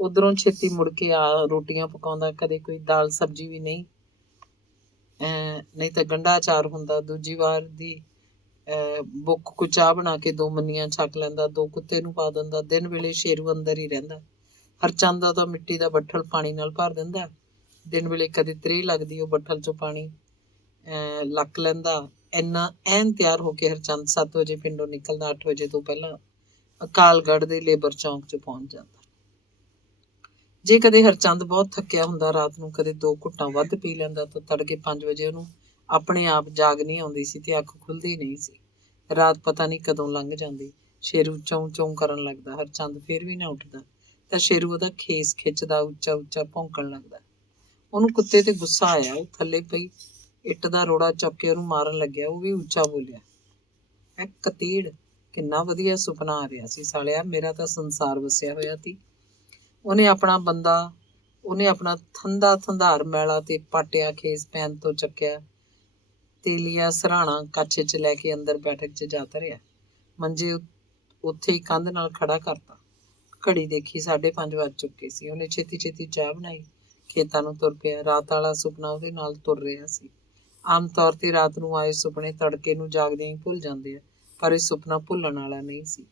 ਉੱਧਰੋਂ ਛੇਤੀ ਮੁੜ ਕੇ ਆ ਰੋਟੀਆਂ ਪਕਾਉਂਦਾ। ਕਦੇ ਕੋਈ ਦਾਲ ਸਬਜ਼ੀ ਵੀ ਨਹੀਂ ਤਾਂ ਗੰਢਾ ਅਚਾਰ ਹੁੰਦਾ। ਦੂਜੀ ਵਾਰ ਦੀ ਬੁੱਕ ਕੋ ਚਾਹ ਬਣਾ ਕੇ 2 ਮੰਨੀਆਂ ਛਕ ਲੈਂਦਾ। 2 ਕੁੱਤੇ ਨੂੰ ਪਾ ਦਿੰਦਾ। ਦਿਨ ਵੇਲੇ ਸ਼ੇਰੂ ਅੰਦਰ ਹੀ ਰਹਿੰਦਾ। ਹਰਚੰਦ ਦਾ ਮਿੱਟੀ ਦਾ ਬੱਠਲ ਪਾਣੀ ਨਾਲ ਭਰ ਦਿੰਦਾ। ਦਿਨ ਵੇਲੇ ਕਦੇ ਤ੍ਰੇਹ ਲੱਗਦੀ, ਉਹ ਬੱਠਲ 'ਚੋਂ ਪਾਣੀ ਲੱਕ ਲੈਂਦਾ। ਐਨ ਤਿਆਰ ਹੋ ਕੇ ਹਰਚੰਦ 7 ਵਜੇ ਪਿੰਡੋਂ ਨਿਕਲਦਾ। 8 ਵਜੇ ਤੋਂ ਪਹਿਲਾਂ ਅਕਾਲਗੜ੍ਹ ਦੇ ਲੇਬਰ ਚੌਂਕ 'ਚ ਪਹੁੰਚ ਜਾਂਦਾ। ਜੇ ਕਦੇ ਹਰਚੰਦ ਬਹੁਤ ਥੱਕਿਆ ਹੁੰਦਾ, ਰਾਤ ਨੂੰ ਕਦੇ 2 ਘੁੱਟਾਂ ਵੱਧ ਪੀ ਲੈਂਦਾ ਤਾਂ ਤੜਕੇ 5 ਵਜੇ ਉਹਨੂੰ ਆਪਣੇ ਆਪ ਜਾਗ ਨਹੀਂ ਆਉਂਦੀ ਸੀ ਤੇ ਅੱਖ ਖੁੱਲ੍ਹਦੀ ਨਹੀਂ ਸੀ। ਰਾਤ ਪਤਾ ਨਹੀਂ ਕਦੋਂ ਲੰਘ ਜਾਂਦੀ। ਸ਼ੇਰੂ ਚੌਂ ਚੌਂ ਕਰਨ ਲੱਗਦਾ। ਹਰਚੰਦ ਫੇਰ ਵੀ ਨਾ ਉੱਠਦਾ ਤਾਂ ਸ਼ੇਰੂ ਉਹਦਾ ਖੇਸ ਖਿੱਚਦਾ, ਉੱਚਾ ਉੱਚਾ ਭੌਂਕਣ ਲੱਗਦਾ। ਉਹਨੂੰ ਕੁੱਤੇ ਤੇ ਗੁੱਸਾ ਆਇਆ। ਉਹ ਥੱਲੇ ਪਈ ਇੱਟ ਦਾ ਰੋੜਾ ਚੁੱਕ ਕੇ ਉਹਨੂੰ ਮਾਰਨ ਲੱਗਿਆ। ਉਹ ਵੀ ਉੱਚਾ ਬੋਲਿਆ, ਐ ਕਤੀੜ, ਕਿੰਨਾ ਵਧੀਆ ਸੁਪਨਾ ਆ ਰਿਹਾ ਸੀ ਸਾਲਿਆ, ਮੇਰਾ ਤਾਂ ਸੰਸਾਰ ਵਸਿਆ ਹੋਇਆ ਸੀ। ਉਹਨੇ ਆਪਣਾ ਥੰਦਾ ਥੰਧਾਰ ਮੈਲਾ ਤੇ ਪਾਟਿਆ ਖੇਸ ਪੈਨ ਤੋਂ ਚੱਕਿਆ, ਤੇਲੀਆ ਸਰਾਣਾ ਕੱਛ 'ਚ ਲੈ ਕੇ ਅੰਦਰ ਬੈਠਕ 'ਚ ਜਾ ਧਰਿਆ। ਮੰਜੇ ਉੱਥੇ ਹੀ ਕੰਧ ਨਾਲ ਖੜਾ ਕਰਤਾ। ਘੜੀ ਦੇਖੀ, 5:30 ਵੱਜ ਚੁੱਕੇ ਸੀ। ਉਹਨੇ ਛੇਤੀ ਛੇਤੀ ਚਾਹ ਬਣਾਈ, ਖੇਤਾਂ ਨੂੰ ਤੁਰ ਪਿਆ। ਰਾਤ ਵਾਲਾ ਸੁਪਨਾ ਉਹਦੇ ਨਾਲ ਤੁਰ ਰਿਹਾ ਸੀ। ਆਮ ਤੌਰ ਤੇ ਰਾਤ ਨੂੰ ਆਏ ਸੁਪਨੇ ਤੜਕੇ ਨੂੰ ਜਾਗਦਿਆਂ ਹੀ ਭੁੱਲ ਜਾਂਦੇ ਆ, ਪਰ ਇਹ ਸੁਪਨਾ ਭੁੱਲਣ ਵਾਲਾ ਨਹੀਂ ਸੀ।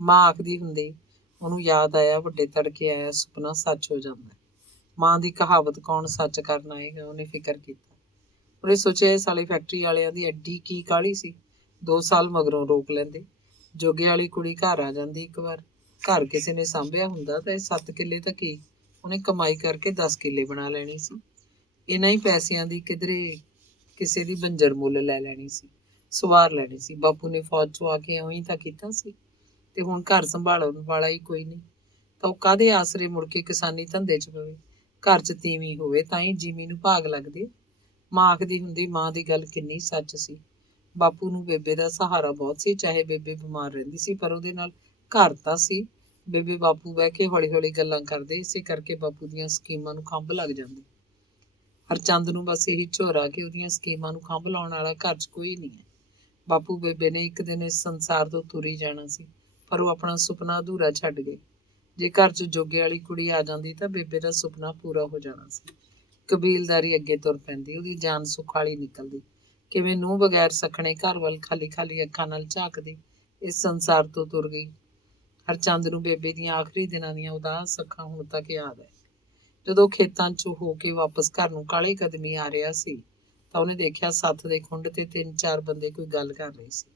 ਮਾਂ ਆਖਦੀ ਹੁੰਦੀ, ਉਹਨੂੰ ਯਾਦ ਆਇਆ, ਵੱਡੇ ਤੜਕੇ ਆਇਆ ਸੁਪਨਾ ਸੱਚ ਹੋ ਜਾਂਦਾ। ਮਾਂ ਦੀ ਕਹਾਵਤ ਕੌਣ ਸੱਚ ਕਰਨ ਆਏਗਾ। ਉਹਨੇ ਫਿਕਰ ਕੀਤਾ। ਉਹਨੇ ਸੋਚਿਆ, ਇਸ ਸਾਲੀ ਫੈਕਟਰੀ ਵਾਲਿਆਂ ਦੀ ਐਡੀ ਕੀ ਕਾਹਲੀ ਸੀ, 2 ਸਾਲ ਮਗਰੋਂ ਰੋਕ ਲੈਂਦੇ। ਜੋਗੇ ਵਾਲੀ ਕੁੜੀ ਘਰ ਆ ਜਾਂਦੀ। ਇੱਕ ਵਾਰ ਘਰ ਕਿਸੇ ਨੇ ਸਾਂਭਿਆ ਹੁੰਦਾ ਤਾਂ ਇਹ 7 ਕਿੱਲੇ ਤਾਂ ਕੀ, ਉਹਨੇ ਕਮਾਈ ਕਰਕੇ 10 ਕਿੱਲੇ ਬਣਾ ਲੈਣੀ ਸੀ। ਇਹਨਾਂ ਹੀ ਪੈਸਿਆਂ ਦੀ ਕਿਧਰੇ ਕਿਸੇ ਦੀ ਬੰਜਰ ਮੁੱਲ ਲੈ ਲੈਣੀ ਸੀ, ਸਵਾਰ ਲੈਣੀ ਸੀ। ਬਾਪੂ ਨੇ ਫੌਜ 'ਚੋਂ ਆ ਕੇ ਉਹੀ ਤਾਂ ਕੀਤਾ ਸੀ, ਤੇ ਹੁਣ ਘਰ ਸੰਭਾਲਣ ਵਾਲਾ ਹੀ ਕੋਈ ਨਹੀਂ ਤਾਂ ਉਹ ਕਾਹਦੇ ਆਸਰੇ ਮੁੜ ਕੇ ਕਿਸਾਨੀ ਧੰਦੇ 'ਚ ਪਵੇ। ਘਰ 'ਚ ਤੀਵੀਂ ਹੋਵੇ ਤਾਂ ਹੀ ਜੀਵੀ ਨੂੰ ਭਾਗ ਲੱਗਦੇ। ਮਾਂ ਆਖਦੀ ਹੁੰਦੀ, ਮਾਂ ਦੀ ਗੱਲ ਕਿੰਨੀ ਸੱਚ ਸੀ। ਬਾਪੂ ਨੂੰ ਬੇਬੇ ਦਾ ਸਹਾਰਾ ਬਹੁਤ ਸੀ, ਚਾਹੇ ਬੇਬੇ ਬਿਮਾਰ ਰਹਿੰਦੀ ਸੀ ਪਰ ਉਹਦੇ ਨਾਲ ਘਰ ਤਾਂ ਸੀ। ਬੇਬੇ ਬਾਪੂ ਬਹਿ ਕੇ ਹੌਲੀ ਹੌਲੀ ਗੱਲਾਂ ਕਰਦੇ, ਇਸੇ ਕਰਕੇ ਬਾਪੂ ਦੀਆਂ ਸਕੀਮਾਂ ਨੂੰ ਖੰਭ ਲੱਗ ਜਾਂਦੀ। ਹਰਚੰਦ ਨੂੰ ਬਸ ਇਹੀ ਝੋਰਾ ਕਿ ਉਹਦੀਆਂ ਸਕੀਮਾਂ ਨੂੰ ਖੰਭ ਲਾਉਣ ਵਾਲਾ ਘਰ 'ਚ ਕੋਈ ਨਹੀਂ ਹੈ। ਬਾਪੂ ਬੇਬੇ ਨੇ ਇੱਕ ਦਿਨ ਇਸ ਸੰਸਾਰ ਤੋਂ ਤੁਰੀ ਜਾਣਾ ਸੀ, ਪਰ ਉਹ ਆਪਣਾ ਸੁਪਨਾ ਅਧੂਰਾ ਛੱਡ ਗਏ। ਜੇ ਘਰ 'ਚ ਜੋਗੇ ਵਾਲੀ ਕੁੜੀ ਆ ਜਾਂਦੀ ਤਾਂ ਬੇਬੇ ਦਾ ਸੁਪਨਾ ਪੂਰਾ ਹੋ ਜਾਣਾ ਸੀ। ਕਬੀਲਦਾਰੀ ਅੱਗੇ ਤੁਰ ਪੈਂਦੀ, ਉਹਦੀ ਜਾਨ ਸੁਖਾਲੀ ਨਿਕਲਦੀ। ਕਿਵੇਂ ਨੂੰਹ ਬਗੈਰ ਸਖਣੇ ਘਰ ਵੱਲ ਖਾਲੀ ਖਾਲੀ ਅੱਖਾਂ ਨਾਲ ਝਾਕਦੀ ਇਸ ਸੰਸਾਰ ਤੋਂ ਤੁਰ ਗਈ। ਹਰਚੰਦ ਨੂੰ ਬੇਬੇ ਦੀਆਂ ਆਖਰੀ ਦਿਨਾਂ ਦੀਆਂ ਉਦਾਸ ਅੱਖਾਂ ਹੁਣ ਤੱਕ ਯਾਦ ਹੈ। ਜਦੋਂ ਖੇਤਾਂ 'ਚੋਂ ਹੋ ਕੇ ਵਾਪਸ ਘਰ ਨੂੰ ਕਾਹਲੇ ਕਦਮੀ ਆ ਰਿਹਾ ਸੀ ਤਾਂ ਉਹਨੇ ਦੇਖਿਆ ਸੱਥ ਦੇ ਖੁੰਡ ਤੇ 3-4 ਬੰਦੇ ਕੋਈ ਗੱਲ ਕਰ ਰਹੇ ਸੀ।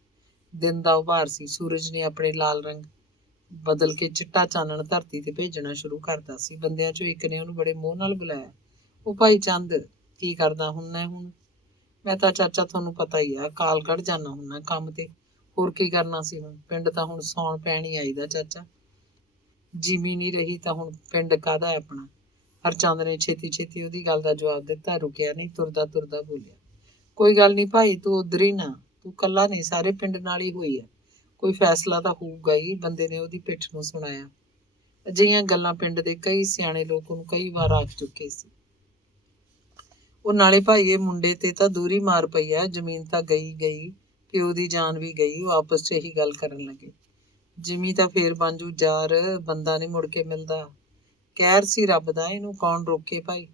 ਦਿਨ ਦਾ ਉਭਾਰ ਸੀ। ਸੂਰਜ ਨੇ ਆਪਣੇ ਲਾਲ ਰੰਗ ਬਦਲ ਕੇ ਚਿੱਟਾ ਚਾਨਣ ਧਰਤੀ ਤੇ ਭੇਜਣਾ ਸ਼ੁਰੂ ਕਰਤਾ ਸੀ। ਬੰਦਿਆਂ 'ਚੋਂ ਇੱਕ ਨੇ ਉਹਨੂੰ ਬੜੇ ਮੋਹ ਨਾਲ ਬੁਲਾਇਆ, ਉਹ ਭਾਈ ਚੰਦ, ਕੀ ਕਰਦਾ ਹੁੰਨਾ ਹੁਣ? ਮੈਂ ਤਾਂ ਚਾਚਾ ਤੁਹਾਨੂੰ ਪਤਾ ਹੀ ਆ, ਕਾਲਗੜ੍ਹ ਜਾਣਾ ਹੁੰਨਾ ਕੰਮ ਤੇ। ਹੋਰ ਕੀ ਕਰਨਾ ਸੀ ਹੁਣ? ਪਿੰਡ ਤਾਂ ਹੁਣ ਸੌਣ ਪੈਣ ਹੀ ਆਈਦਾ ਚਾਚਾ। ਜਿਮੀ ਨਹੀਂ ਰਹੀ ਤਾਂ ਹੁਣ ਪਿੰਡ ਕਾਹਦਾ ਹੈ ਆਪਣਾ? ਹਰਚੰਦ ਨੇ ਛੇਤੀ ਛੇਤੀ ਉਹਦੀ ਗੱਲ ਦਾ ਜਵਾਬ ਦਿੱਤਾ, ਰੁਕਿਆ ਨਹੀਂ, ਤੁਰਦਾ ਤੁਰਦਾ ਬੋਲਿਆ, ਕੋਈ ਗੱਲ ਨਹੀਂ ਭਾਈ, ਤੂੰ ਉਧਰ ਹੀ ਨਾ, ਤੂੰ ਕੱਲਾ ਨਹੀਂ, ਸਾਰੇ ਪਿੰਡ ਨਾਲ ਹੀ ਹੋਈ ਹੈ। ਕੋਈ ਫੈਸਲਾ ਤਾਂ ਹੋਊਗਾ ਹੀ। ਬੰਦੇ ਨੇ ਉਹਦੀ ਪਿੱਠ ਨੂੰ ਸੁਣਾਇਆ। ਅਜਿਹੀਆਂ ਗੱਲਾਂ ਪਿੰਡ ਦੇ ਕਈ ਸਿਆਣੇ ਲੋਕ ਉਹਨੂੰ ਕਈ ਵਾਰ ਆਖ ਚੁੱਕੇ ਸੀ। ਉਹ ਨਾਲੇ ਭਾਈ, ਇਹ ਮੁੰਡੇ ਤੇ ਤਾਂ ਦੂਰੀ ਮਾਰ ਪਈ ਆ, ਜ਼ਮੀਨ ਤਾਂ ਗਈ ਗਈ, ਪਿਓ ਦੀ ਜਾਨ ਵੀ ਗਈ। ਉਹ ਆਪਸ 'ਚ ਇਹੀ ਗੱਲ ਕਰਨ ਲੱਗੇ। ਜਿਮੀ ਤਾਂ ਫੇਰ ਬਾਂਝੂ ਯਾਰ, ਬੰਦਾ ਨਹੀਂ ਮੁੜ ਕੇ ਮਿਲਦਾ। ਕਹਿਰ ਸੀ ਰੱਬ ਦਾ, ਇਹਨੂੰ ਕੌਣ ਰੋਕੇ ਭਾਈ।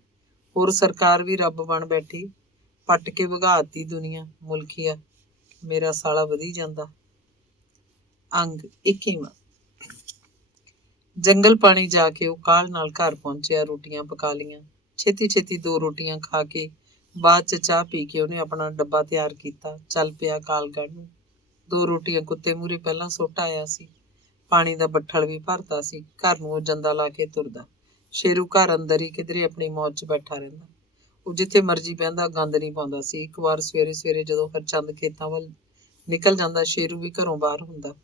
ਹੋਰ ਸਰਕਾਰ ਵੀ ਰੱਬ ਬਣ ਬੈਠੀ, ਪੱਟ ਕੇ ਵਗਾਤੀ ਦੁਨੀਆ। ਮੁਲਕੀਆ ਮੇਰਾ ਸਾਲਾ ਵਧੀ ਜਾਂਦਾ। ਅੰਗ 21ਵਾਂ। ਜੰਗਲ ਪਾਣੀ ਜਾ ਕੇ ਉਹ ਕਾਹਲ ਨਾਲ ਘਰ ਪਹੁੰਚਿਆ। ਰੋਟੀਆਂ ਪਕਾ ਲਈਆਂ। ਛੇਤੀ ਛੇਤੀ 2 ਰੋਟੀਆਂ ਖਾ ਕੇ ਬਾਅਦ 'ਚ ਚਾਹ ਪੀ ਕੇ ਉਹਨੇ ਆਪਣਾ ਡੱਬਾ ਤਿਆਰ ਕੀਤਾ, ਚੱਲ ਪਿਆ ਕਾਲਗੜ੍ਹ ਨੂੰ। 2 ਰੋਟੀਆਂ ਕੁੱਤੇ ਮੂਹਰੇ ਪਹਿਲਾਂ ਸੁੱਟ ਆਇਆ ਸੀ। ਪਾਣੀ ਦਾ ਬੱਠਲ ਵੀ ਭਰਦਾ ਸੀ। ਘਰ ਨੂੰ ਉਹ ਜੰਦਾ ਲਾ ਕੇ ਤੁਰਦਾ। ਸ਼ੇਰੂ ਘਰ ਅੰਦਰ ਹੀ ਕਿਧਰੇ ਆਪਣੀ ਮੌਜ 'ਚ ਬੈਠਾ ਰਹਿੰਦਾ। ਉਹ ਜਿੱਥੇ ਮਰਜ਼ੀ ਬਹਿੰਦਾ, ਗੰਦ ਨਹੀਂ ਪਾਉਂਦਾ ਸੀ। ਇੱਕ ਵਾਰ ਸਵੇਰੇ ਸਵੇਰੇ ਜਦੋਂ ਹਰਚੰਦ ਖੇਤਾਂ ਵੱਲ ਨਿਕਲ ਜਾਂਦਾ, ਸ਼ੇਰੂ ਵੀ ਘਰੋਂ ਬਾਹਰ ਹੁੰਦਾ।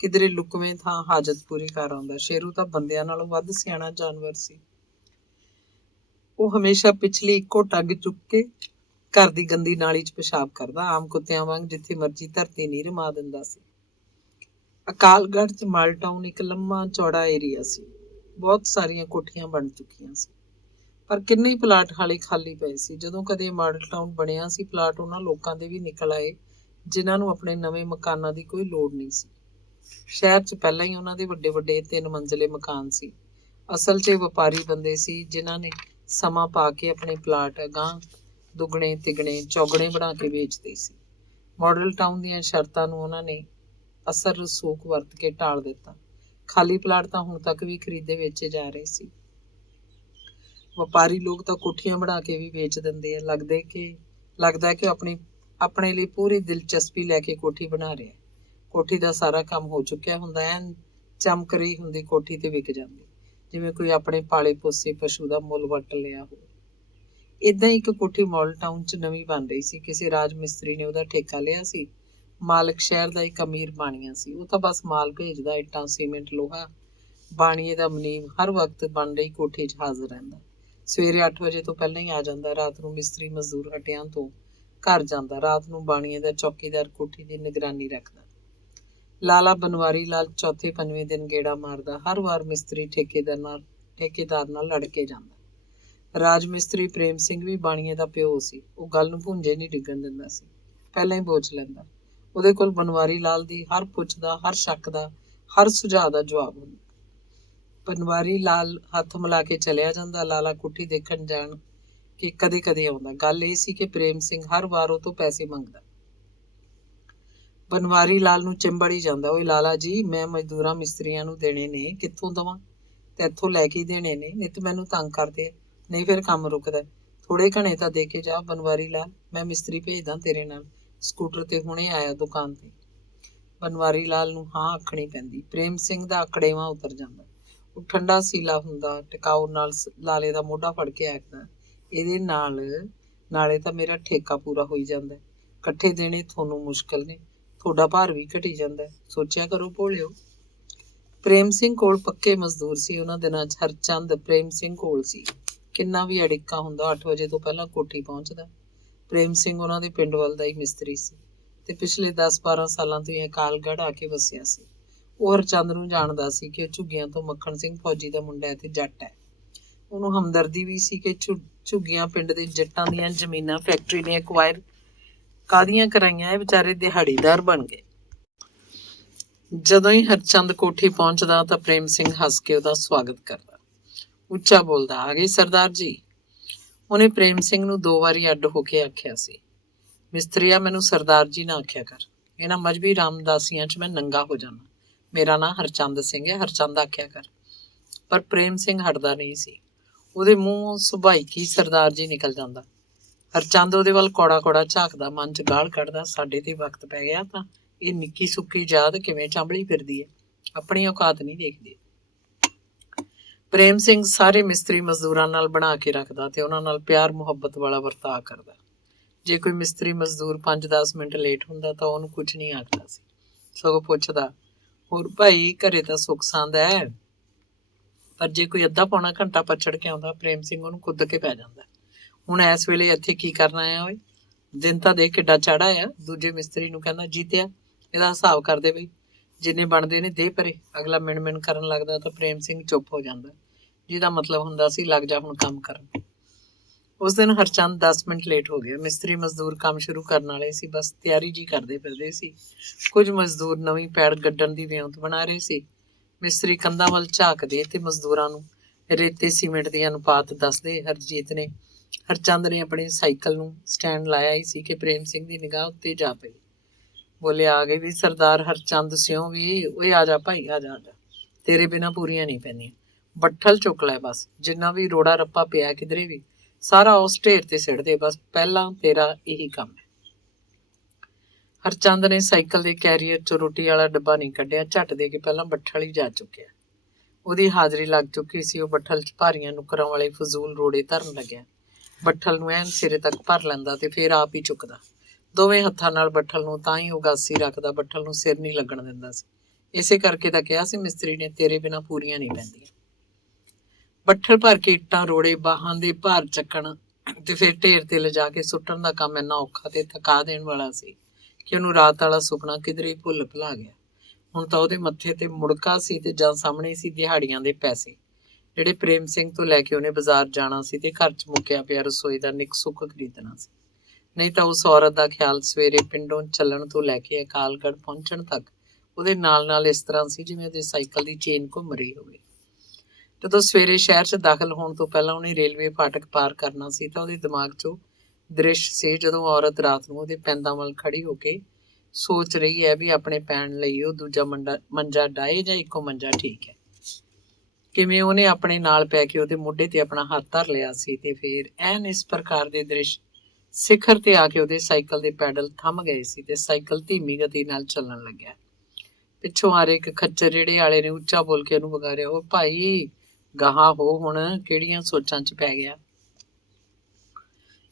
ਕਿਧਰੇ ਲੁਕਵੇਂ ਥਾਂ ਹਾਜਤ ਪੂਰੀ ਕਰ ਆਉਂਦਾ। ਸ਼ੇਰੂ ਤਾਂ ਬੰਦਿਆਂ ਨਾਲੋਂ ਵੱਧ ਸਿਆਣਾ ਜਾਨਵਰ ਸੀ। ਉਹ ਹਮੇਸ਼ਾ ਪਿਛਲੀ ਇੱਕੋ ਟੱਗ ਚੁੱਕ ਕੇ ਘਰ ਦੀ ਗੰਦੀ ਨਾਲੀ 'ਚ ਪਿਸ਼ਾਬ ਕਰਦਾ। ਆਮ ਕੁੱਤਿਆਂ ਵਾਂਗ ਜਿੱਥੇ ਮਰਜ਼ੀ ਧਰਤੀ ਨਹੀਂ ਰਮਾ ਦਿੰਦਾ ਸੀ। ਅਕਾਲਗੜ੍ਹ 'ਚ ਮਾਲ ਟਾਊਨ ਇੱਕ ਲੰਮਾ ਚੌੜਾ ਏਰੀਆ ਸੀ। ਬਹੁਤ ਸਾਰੀਆਂ ਕੋਠੀਆਂ ਬਣ ਚੁੱਕੀਆਂ ਸੀ, ਪਰ ਕਿੰਨੇ ਹੀ ਪਲਾਟ ਹਾਲੇ ਖਾਲੀ ਪਏ ਸੀ। ਜਦੋਂ ਕਦੇ ਮਾਡਲ ਟਾਊਨ ਬਣਿਆ ਸੀ, ਪਲਾਟ ਉਹਨਾਂ ਲੋਕਾਂ ਦੇ ਵੀ ਨਿਕਲ ਆਏ ਜਿਨ੍ਹਾਂ ਨੂੰ ਆਪਣੇ ਨਵੇਂ ਮਕਾਨਾਂ ਦੀ ਕੋਈ ਲੋੜ ਨਹੀਂ ਸੀ। ਸ਼ਹਿਰ 'ਚ ਪਹਿਲਾਂ ਹੀ ਉਹਨਾਂ ਦੇ ਵੱਡੇ ਵੱਡੇ 3 ਮੰਜ਼ਿਲੇ ਮਕਾਨ ਸੀ। ਅਸਲ 'ਚ ਵਪਾਰੀ ਬੰਦੇ ਸੀ ਜਿਨ੍ਹਾਂ ਨੇ ਸਮਾਂ ਪਾ ਕੇ ਆਪਣੇ ਪਲਾਟ ਅਗਾਂਹ ਦੁੱਗਣੇ ਤਿਗਣੇ ਚੌਗਣੇ ਬਣਾ ਕੇ ਵੇਚਦੇ ਸੀ। ਮਾਡਲ ਟਾਊਨ ਦੀਆਂ ਸ਼ਰਤਾਂ ਨੂੰ ਉਹਨਾਂ ਨੇ ਅਸਰ ਰਸੂਖ ਵਰਤ ਕੇ ਟਾਲ ਦਿੱਤਾ। ਖਾਲੀ ਪਲਾਟ ਤਾਂ ਹੁਣ ਤੱਕ ਵੀ ਖਰੀਦੇ ਵੇਚੇ ਜਾ ਰਹੇ ਸੀ। ਵਪਾਰੀ ਲੋਕ ਤਾਂ ਕੋਠੀਆਂ ਬਣਾ ਕੇ ਵੀ ਵੇਚ ਦਿੰਦੇ ਆ। ਲੱਗਦਾ ਕਿ ਉਹ ਆਪਣੇ ਲਈ ਪੂਰੀ ਦਿਲਚਸਪੀ ਲੈ ਕੇ ਕੋਠੀ ਬਣਾ ਰਿਹਾ। ਕੋਠੀ ਦਾ ਸਾਰਾ ਕੰਮ ਹੋ ਚੁੱਕਿਆ ਹੁੰਦਾ, ਐਨ ਚਮਕ ਰਹੀ ਹੁੰਦੀ ਕੋਠੀ ਤੇ ਵਿਕ ਜਾਂਦੀ, ਜਿਵੇਂ ਕੋਈ ਆਪਣੇ ਪਾਲੇ ਪੋਸੇ ਪਸ਼ੂ ਦਾ ਮੁੱਲ ਵੱਟ ਲਿਆ ਹੋਵੇ। ਏਦਾਂ ਹੀ ਇੱਕ ਕੋਠੀ ਮਾਡਲ ਟਾਊਨ 'ਚ ਨਵੀਂ ਬਣ ਰਹੀ ਸੀ। ਕਿਸੇ ਰਾਜ ਮਿਸਤਰੀ ਨੇ ਉਹਦਾ ਠੇਕਾ ਲਿਆ ਸੀ। ਮਾਲਕ ਸ਼ਹਿਰ ਦਾ ਇੱਕ ਅਮੀਰ ਬਾਣੀਆ ਸੀ। ਉਹ ਤਾਂ ਬਸ ਮਾਲ ਭੇਜਦਾ, ਇੱਟਾਂ, ਸੀਮੈਂਟ, ਲੋਹਾ। ਬਾਣੀਏ ਦਾ ਮੁਨੀਮ ਹਰ ਵਕਤ ਬਣ ਰਹੀ ਕੋਠੀ 'ਚ ਹਾਜ਼ਰ ਰਹਿੰਦਾ। ਸਵੇਰੇ 8 ਵਜੇ ਤੋਂ ਪਹਿਲਾਂ ਹੀ ਆ ਜਾਂਦਾ। ਰਾਤ ਨੂੰ ਮਿਸਤਰੀ ਮਜ਼ਦੂਰ ਹਟਿਆਂ ਤੋਂ ਘਰ ਜਾਂਦਾ। ਰਾਤ ਨੂੰ ਬਾਣੀਏ ਦਾ ਚੌਕੀਦਾਰ ਕੋਠੀ ਦੀ ਨਿਗਰਾਨੀ ਰੱਖਦਾ। ਲਾਲਾ ਬਨਵਾਰੀ ਲਾਲ ਚੌਥੇ ਪੰਜਵੇਂ ਦਿਨ ਗੇੜਾ ਮਾਰਦਾ। ਹਰ ਵਾਰ ਮਿਸਤਰੀ ਠੇਕੇਦਾਰ ਨਾਲ ਲੜ ਕੇ ਜਾਂਦਾ। ਰਾਜ ਮਿਸਤਰੀ ਪ੍ਰੇਮ ਸਿੰਘ ਵੀ ਬਾਣੀਏ ਦਾ ਪਿਓ ਸੀ। ਉਹ ਗੱਲ ਨੂੰ ਭੁੰਜੇ ਨਹੀਂ ਡਿੱਗਣ ਦਿੰਦਾ ਸੀ, ਪਹਿਲਾਂ ਹੀ ਬੋਝ ਲੈਂਦਾ। ਉਹਦੇ ਕੋਲ ਬਨਵਾਰੀ ਲਾਲ ਦੀ ਹਰ ਪੁੱਛ ਦਾ, ਹਰ ਸ਼ੱਕ ਦਾ, ਹਰ ਸੁਝਾਅ ਦਾ ਜਵਾਬ ਹੁੰਦਾ। ਬਨਵਾਰੀ ਲਾਲ ਹੱਥ ਮਿਲਾ ਕੇ ਚਲਿਆ ਜਾਂਦਾ। ਲਾਲਾ ਕੋਠੀ ਦੇਖਣ ਜਾਣ ਕੇ ਕਦੇ ਕਦੇ ਆਉਂਦਾ। ਗੱਲ ਇਹ ਸੀ ਕਿ ਪ੍ਰੇਮ ਸਿੰਘ ਹਰ ਵਾਰ ਉਹ ਤੋਂ ਪੈਸੇ ਮੰਗਦਾ। ਬਨਵਾਰੀ ਲਾਲ ਨੂੰ ਚਿੰਬੜ ਹੀ ਜਾਂਦਾ। ਓਏ ਲਾਲਾ ਜੀ, ਮੈਂ ਮਜ਼ਦੂਰਾਂ ਮਿਸਤਰੀਆਂ ਨੂੰ ਦੇਣੇ ਨੇ, ਕਿੱਥੋਂ ਦੇਵਾਂ? ਤੇ ਇੱਥੋਂ ਲੈ ਕੇ ਦੇਣੇ ਨੇ, ਨਿੱਤ ਮੈਨੂੰ ਤੰਗ ਕਰਦੇ ਆ, ਨਹੀਂ ਫਿਰ ਕੰਮ ਰੁਕਦਾ। ਥੋੜੇ ਘਣੇ ਤਾਂ ਦੇ ਕੇ ਜਾ ਬਨਵਾਰੀ ਲਾਲ, ਮੈਂ ਮਿਸਤਰੀ ਭੇਜਦਾ ਤੇਰੇ ਨਾਲ। ਸਕੂਟਰ ਤੇ ਹੁਣੇ ਆਇਆ ਦੁਕਾਨ ਤੇ। ਬਨਵਾਰੀ ਲਾਲ ਨੂੰ ਹਾਂ ਆਖਣੀ ਪੈਂਦੀ। ਪ੍ਰੇਮ ਸਿੰਘ ਦਾ ਅਕੜੇਵਾਂ ਉਤਰ ਜਾਂਦਾ। ਉਹ ਠੰਡਾ ਸੀਲਾ ਹੁੰਦਾ, ਟਿਕਾਊ ਨਾਲ ਲਾਲੇ ਦਾ ਮੋਢਾ ਫੜ ਕੇ ਆਖਦਾ, ਇਹਦੇ ਨਾਲੇ ਤਾਂ ਮੇਰਾ ਠੇਕਾ ਪੂਰਾ ਹੋਈ ਜਾਂਦਾ। ਇਕੱਠੇ ਦੇਣੇ ਤੁਹਾਨੂੰ ਮੁਸ਼ਕਲ ਨੇ, ਤੁਹਾਡਾ ਭਾਰ ਵੀ ਘਟੀ ਜਾਂਦਾ। ਸੋਚਿਆ ਕਰੋ ਭੋਲਿਓ। ਪ੍ਰੇਮ ਸਿੰਘ ਕੋਲ ਪੱਕੇ ਮਜ਼ਦੂਰ ਸੀ। ਉਹਨਾਂ ਦਿਨਾਂ 'ਚ ਹਰਚੰਦ ਪ੍ਰੇਮ ਸਿੰਘ ਕੋਲ ਸੀ। ਕਿੰਨਾ ਵੀ ਅੜਿੱਕਾ ਹੁੰਦਾ, 8 ਵਜੇ ਤੋਂ ਪਹਿਲਾਂ ਕੋਠੀ ਪਹੁੰਚਦਾ। ਪ੍ਰੇਮ ਸਿੰਘ ਉਹਨਾਂ ਦੇ ਪਿੰਡ ਵੱਲ ਦਾ ਹੀ ਮਿਸਤਰੀ ਸੀ ਤੇ ਪਿਛਲੇ 10-12 ਸਾਲਾਂ ਤੋਂ ਹੀ ਅਕਾਲਗੜ੍ਹ ਆ ਕੇ ਵਸਿਆ ਸੀ। ਉਹ ਹਰਚੰਦ ਨੂੰ ਜਾਣਦਾ ਸੀ ਕਿ ਉਹ ਝੁੱਗੀਆਂ ਤੋਂ ਮੱਖਣ ਸਿੰਘ ਫੌਜੀ ਦਾ ਮੁੰਡਾ ਹੈ ਤੇ ਜੱਟ ਹੈ। ਉਹਨੂੰ ਹਮਦਰਦੀ ਵੀ ਸੀ ਕਿ ਝੁੱਗੀਆਂ ਪਿੰਡ ਦੇ ਜੱਟਾਂ ਦੀਆਂ ਜ਼ਮੀਨਾਂ ਫੈਕਟਰੀ ਨੇ ਐਕਵਾਇਰ ਕਾਹਦੀਆਂ ਕਰਾਈਆਂ, ਇਹ ਵਿਚਾਰੇ ਦਿਹਾੜੀਦਾਰ ਬਣ ਗਏ। ਜਦੋਂ ਹੀ ਹਰਚੰਦ ਕੋਠੀ ਪਹੁੰਚਦਾ ਤਾਂ ਪ੍ਰੇਮ ਸਿੰਘ ਹੱਸ ਕੇ ਉਹਦਾ ਸਵਾਗਤ ਕਰਦਾ, ਉੱਚਾ ਬੋਲਦਾ, ਆ ਗਏ ਸਰਦਾਰ ਜੀ। ਉਹਨੇ ਪ੍ਰੇਮ ਸਿੰਘ ਨੂੰ 2 ਵਾਰੀ ਅੱਡ ਹੋ ਕੇ ਆਖਿਆ ਸੀ, ਮਿਸਤਰੀਆ, ਮੈਨੂੰ ਸਰਦਾਰ ਜੀ ਨਾ ਆਖਿਆ ਕਰ, ਇਹਨਾਂ ਮਜ਼੍ਹਬੀ ਰਾਮਦਾਸੀਆਂ 'ਚ ਮੈਂ ਨੰਗਾ ਹੋ ਜਾਣਾ। ਮੇਰਾ ਨਾਂ ਹਰਚੰਦ ਸਿੰਘ ਹੈ, ਹਰਚੰਦ ਆਖਿਆ ਕਰ। ਪਰ ਪ੍ਰੇਮ ਸਿੰਘ ਹਟਦਾ ਨਹੀਂ ਸੀ। ਉਹਦੇ ਮੂੰਹੋਂ ਸੁਭਾਈਕੀ ਸਰਦਾਰ ਜੀ ਨਿਕਲ ਜਾਂਦਾ। ਹਰਚੰਦ ਉਹਦੇ ਵੱਲ ਕੌੜਾ ਝਾਕਦਾ, ਮਨ 'ਚ ਗਾਲ ਕੱਢਦਾ, ਸਾਡੇ ਤੇ ਵਕਤ ਪੈ ਗਿਆ ਤਾਂ ਇਹ ਨਿੱਕੀ ਸੁੱਕੀ ਜਾਤ ਕਿਵੇਂ ਚਾਂਬਲੀ ਫਿਰਦੀ ਹੈ, ਆਪਣੀ ਔਕਾਤ ਨਹੀਂ ਦੇਖਦੀ। ਪ੍ਰੇਮ ਸਿੰਘ ਸਾਰੇ ਮਿਸਤਰੀ ਮਜ਼ਦੂਰਾਂ ਨਾਲ ਬਣਾ ਕੇ ਰੱਖਦਾ ਤੇ ਉਹਨਾਂ ਨਾਲ ਪਿਆਰ ਮੁਹੱਬਤ ਵਾਲਾ ਵਰਤਾਅ ਕਰਦਾ। ਜੇ ਕੋਈ ਮਿਸਤਰੀ ਮਜ਼ਦੂਰ 5-10 ਮਿੰਟ ਲੇਟ ਹੁੰਦਾ ਤਾਂ ਉਹਨੂੰ ਕੁਝ ਨਹੀਂ ਆਖਦਾ ਸੀ, ਸਗੋਂ ਪੁੱਛਦਾ, ਹੋਰ ਭਾਈ ਘਰੇ ਤਾਂ ਸੁੱਖ ਸਾਂਦ ਹੈ? ਪਰ ਜੇ ਕੋਈ ਅੱਧਾ ਪੌਣਾ ਘੰਟਾ ਪਛੜ ਕੇ ਆਉਂਦਾ, ਪ੍ਰੇਮ ਸਿੰਘ ਉਹਨੂੰ ਕੁੱਦ ਕੇ ਪੈ ਜਾਂਦਾ। ਹੁਣ ਇਸ ਵੇਲੇ ਇੱਥੇ ਕੀ ਕਰਨਾ ਆ ਓਏ? ਦਿਨ ਤਾਂ ਦੇਖ ਕਿੱਡਾ ਚੜਾ ਆ। ਦੂਜੇ ਮਿਸਤਰੀ ਨੂੰ ਕਹਿੰਦਾ, ਜੀਤਿਆ, ਇਹਦਾ ਹਿਸਾਬ ਕਰਦੇ ਬਈ, ਜਿੰਨੇ ਬਣਦੇ ਨੇ ਦੇ ਪਰੇ। ਅਗਲਾ ਮਿਣ ਕਰਨ ਲੱਗਦਾ ਤਾਂ ਪ੍ਰੇਮ ਸਿੰਘ ਚੁੱਪ ਹੋ ਜਾਂਦਾ, ਜਿਹਦਾ ਮਤਲਬ ਹੁੰਦਾ ਸੀ ਲੱਗ ਜਾ ਹੁਣ ਕੰਮ ਕਰਨ। ਉਸ ਦਿਨ ਹਰਚੰਦ 10 ਮਿੰਟ ਲੇਟ ਹੋ ਗਿਆ। ਮਿਸਤਰੀ ਮਜ਼ਦੂਰ ਕੰਮ ਸ਼ੁਰੂ ਕਰਨ ਵਾਲੇ ਸੀ, ਬਸ ਤਿਆਰੀ ਜੀ ਕਰਦੇ ਫਿਰਦੇ ਸੀ। ਕੁਝ ਮਜ਼ਦੂਰ ਨਵੀਂ ਪੈੜ ਗੱਡਣ ਦੀ ਵਿਉਂਤ ਬਣਾ ਰਹੇ ਸੀ। ਮਿਸਤਰੀ ਕੰਧਾਂ ਵੱਲ ਝਾਕਦੇ ਤੇ ਮਜ਼ਦੂਰਾਂ ਨੂੰ ਰੇਤੇ ਸੀਮੈਂਟ ਦੇ ਅਨੁਪਾਤ ਦੱਸਦੇ। ਹਰਚੰਦ ਨੇ ਆਪਣੇ ਸਾਈਕਲ ਨੂੰ ਸਟੈਂਡ ਲਾਇਆ ਹੀ ਸੀ ਕਿ ਪ੍ਰੇਮ ਸਿੰਘ ਦੀ ਨਿਗਾਹ ਉੱਤੇ ਜਾ ਪਈ। ਬੋਲੇ, ਆ ਗਏ ਵੀ ਸਰਦਾਰ ਹਰਚੰਦ ਸਿਉਂ ਵੀ। ਓਏ ਆ ਜਾ ਭਾਈ, ਆ ਜਾ, ਤੇਰੇ ਬਿਨਾਂ ਪੂਰੀਆਂ ਨਹੀਂ ਪੈਂਦੀਆਂ। ਬੱਠਲ ਚੁੱਕ ਲੈ ਬਸ, ਜਿੰਨਾ ਵੀ ਰੋੜਾ ਰੱਪਾ ਪਿਆ ਕਿਧਰੇ ਵੀ, ਸਾਰਾ ਉਸ ਢੇਰ ਤੇ ਸਿੱਟ ਦੇ। ਬਸ ਪਹਿਲਾਂ ਤੇਰਾ ਇਹੀ ਕੰਮ ਹੈ। ਹਰਚੰਦ ਨੇ ਸਾਈਕਲ ਦੇ ਕੈਰੀਅਰ 'ਚੋਂ ਰੋਟੀ ਵਾਲਾ ਡੱਬਾ ਨਹੀਂ ਕੱਢਿਆ, ਝੱਟ ਦੇ ਕੇ ਪਹਿਲਾਂ ਬੱਠਲ ਹੀ ਜਾ ਚੁੱਕਿਆ। ਉਹਦੀ ਹਾਜ਼ਰੀ ਲੱਗ ਚੁੱਕੀ ਸੀ। ਉਹ ਬੱਠਲ 'ਚ ਭਾਰੀਆਂ ਨੁੱਕਰਾਂ ਵਾਲੇ ਫਜ਼ੂਲ ਰੋੜੇ ਧਰਨ ਲੱਗਿਆ। ਬੱਠਲ ਨੂੰ ਐਨ ਸਿਰੇ ਤੱਕ ਭਰ ਲੈਂਦਾ ਤੇ ਫਿਰ ਆਪ ਹੀ ਚੁੱਕਦਾ। ਦੋਵੇਂ ਹੱਥਾਂ ਨਾਲ ਬੱਠਲ ਨੂੰ ਤਾਂ ਹੀ ਉਗਾਸੀ ਰੱਖਦਾ, ਬੱਠਲ ਨੂੰ ਸਿਰ ਨਹੀਂ ਲੱਗਣ ਦਿੰਦਾ ਸੀ। ਇਸੇ ਕਰਕੇ ਤਾਂ ਕਿਹਾ ਸੀ ਮਿਸਤਰੀ ਨੇ, ਤੇਰੇ ਬਿਨਾਂ ਪੂਰੀਆਂ ਨਹੀਂ ਪੈਂਦੀਆਂ। ਬੱਠਲ ਭਰ ਕੇ ਇੱਟਾਂ, ਰੋੜੇ, ਬਾਹਾਂ ਦੇ ਭਾਰ ਚੱਕਣ ਤੇ ਫਿਰ ਢੇਰ ਤੇ ਲਿਜਾ ਕੇ ਸੁੱਟਣ ਦਾ ਕੰਮ ਇੰਨਾ ਔਖਾ ਤੇ ਥਕਾ ਦੇਣ ਵਾਲਾ ਸੀ ਕਿ ਉਹਨੂੰ ਰਾਤ ਵਾਲਾ ਸੁਪਨਾ ਕਿਧਰੇ ਭੁੱਲ ਭੁਲਾ ਗਿਆ। ਹੁਣ ਤਾਂ ਉਹਦੇ ਮੱਥੇ ਤੇ ਮੁੜਕਾ ਸੀ ਤੇ ਜਾਂ ਸਾਹਮਣੇ ਸੀ ਦਿਹਾੜੀਆਂ ਦੇ ਪੈਸੇ, ਜਿਹੜੇ ਪ੍ਰੇਮ ਸਿੰਘ ਤੋਂ ਲੈ ਕੇ ਉਹਨੇ ਬਾਜ਼ਾਰ ਜਾਣਾ ਸੀ ਤੇ ਘਰ 'ਚ ਮੁੱਕਿਆ ਪਿਆ ਰਸੋਈ ਦਾ ਨਿੱਕ ਸੁੱਕ ਖਰੀਦਣਾ ਸੀ। ਨਹੀਂ ਤਾਂ ਉਸ ਔਰਤ ਦਾ ਖਿਆਲ ਸਵੇਰੇ ਪਿੰਡੋਂ ਚੱਲਣ ਤੋਂ ਲੈ ਕੇ ਅਕਾਲਗੜ੍ਹ ਪਹੁੰਚਣ ਤੱਕ ਉਹਦੇ ਨਾਲ ਇਸ ਤਰ੍ਹਾਂ ਸੀ ਜਿਵੇਂ ਉਹਦੇ ਸਾਈਕਲ ਦੀ ਚੇਨ ਘੁੰਮ ਰਹੀ ਹੋਵੇ। ਜਦੋਂ ਸਵੇਰੇ ਸ਼ਹਿਰ 'ਚ ਦਾਖਲ ਹੋਣ ਤੋਂ ਪਹਿਲਾਂ ਉਹਨੇ ਰੇਲਵੇ ਫਾਟਕ ਪਾਰ ਕਰਨਾ ਸੀ ਤਾਂ ਉਹਦੇ ਦਿਮਾਗ 'ਚੋਂ ਦ੍ਰਿਸ਼ ਸੀ ਜਦੋਂ ਔਰਤ ਰਾਤ ਨੂੰ ਉਹਦੇ ਪੈਂਦਾਂ ਵੱਲ ਖੜੀ ਹੋ ਕੇ ਸੋਚ ਰਹੀ ਹੈ ਵੀ ਆਪਣੇ ਪੈਣ ਲਈ ਉਹ ਦੂਜਾ ਮੰਜਾ ਡਾਏ ਜਾਂ ਇੱਕੋ ਮੰਜਾ ਠੀਕ ਹੈ। ਕਿਵੇਂ ਉਹਨੇ ਆਪਣੇ ਨਾਲ ਪੈ ਕੇ ਉਹਦੇ ਮੋਢੇ ਤੇ ਆਪਣਾ ਹੱਥ ਧਰ ਲਿਆ ਸੀ ਤੇ ਫਿਰ ਐਨ ਇਸ ਪ੍ਰਕਾਰ ਦੇ ਦ੍ਰਿਸ਼ ਸਿਖਰ ਤੇ ਆ ਕੇ ਉਹਦੇ ਸਾਈਕਲ ਦੇ ਪੈਡਲ ਥੰਮ ਗਏ ਸੀ ਤੇ ਸਾਈਕਲ ਧੀਮੀ ਗਤੀ ਨਾਲ ਚੱਲਣ ਲੱਗਿਆ। ਪਿੱਛੋਂ ਆ ਰਹੇ ਇੱਕ ਖੱਚਰ ਰੇੜੇ ਵਾਲੇ ਨੇ ਉੱਚਾ ਬੋਲ ਕੇ ਉਹਨੂੰ ਵਗਾਰਿਆ, ਉਹ ਭਾਈ ਗਾਹਾਂ ਹੋ, ਹੁਣ ਕਿਹੜੀਆਂ ਸੋਚਾਂ 'ਚ ਪੈ ਗਿਆ।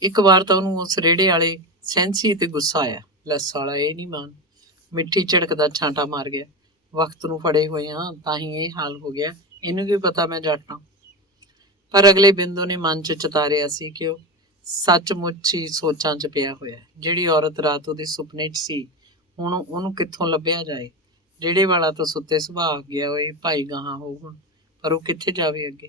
ਇੱਕ ਵਾਰ ਤਾਂ ਉਹਨੂੰ ਉਸ ਰੇੜੇ ਵਾਲੇ ਸੈਂਸੀ ਤੇ ਗੁੱਸਾ ਆਇਆ, ਲੈ ਸਾਲਾ ਇਹ ਨਹੀਂ ਮਾਨ, ਮਿੱਠੀ ਝਿੜਕ ਦਾ ਛਾਂਟਾ ਮਾਰ ਗਿਆ। ਵਕਤ ਨੂੰ ਫੜੇ ਹੋਏ ਹਾਂ ਤਾਂ ਹੀ ਇਹ ਹਾਲ ਹੋ ਗਿਆ। ਇਹਨੂੰ ਕੀ ਪਤਾ ਮੈਂ ਜੱਟ ਹਾਂ। ਪਰ ਅਗਲੇ ਬਿੰਦੂ ਨੇ ਮਨ 'ਚ ਚਿਤਾਰਿਆ ਸੀ ਕਿ ਉਹ ਸੱਚਮੁੱਚ ਹੀ ਸੋਚਾਂ 'ਚ ਪਿਆ ਹੋਇਆ। ਜਿਹੜੀ ਔਰਤ ਰਾਤ ਉਹਦੇ ਸੁਪਨੇ 'ਚ ਸੀ, ਹੁਣ ਉਹਨੂੰ ਕਿੱਥੋਂ ਲੱਭਿਆ ਜਾਏ। ਜਿਹੜੇ ਵਾਲਾ ਤਾਂ ਸੁੱਤੇ ਸੁਭਾਅ ਗਿਆ ਹੋਏ ਭਾਈ ਗਾਹਾਂ ਹੋ ਹੁਣ, ਪਰ ਉਹ ਕਿੱਥੇ ਜਾਵੇ ਅੱਗੇ।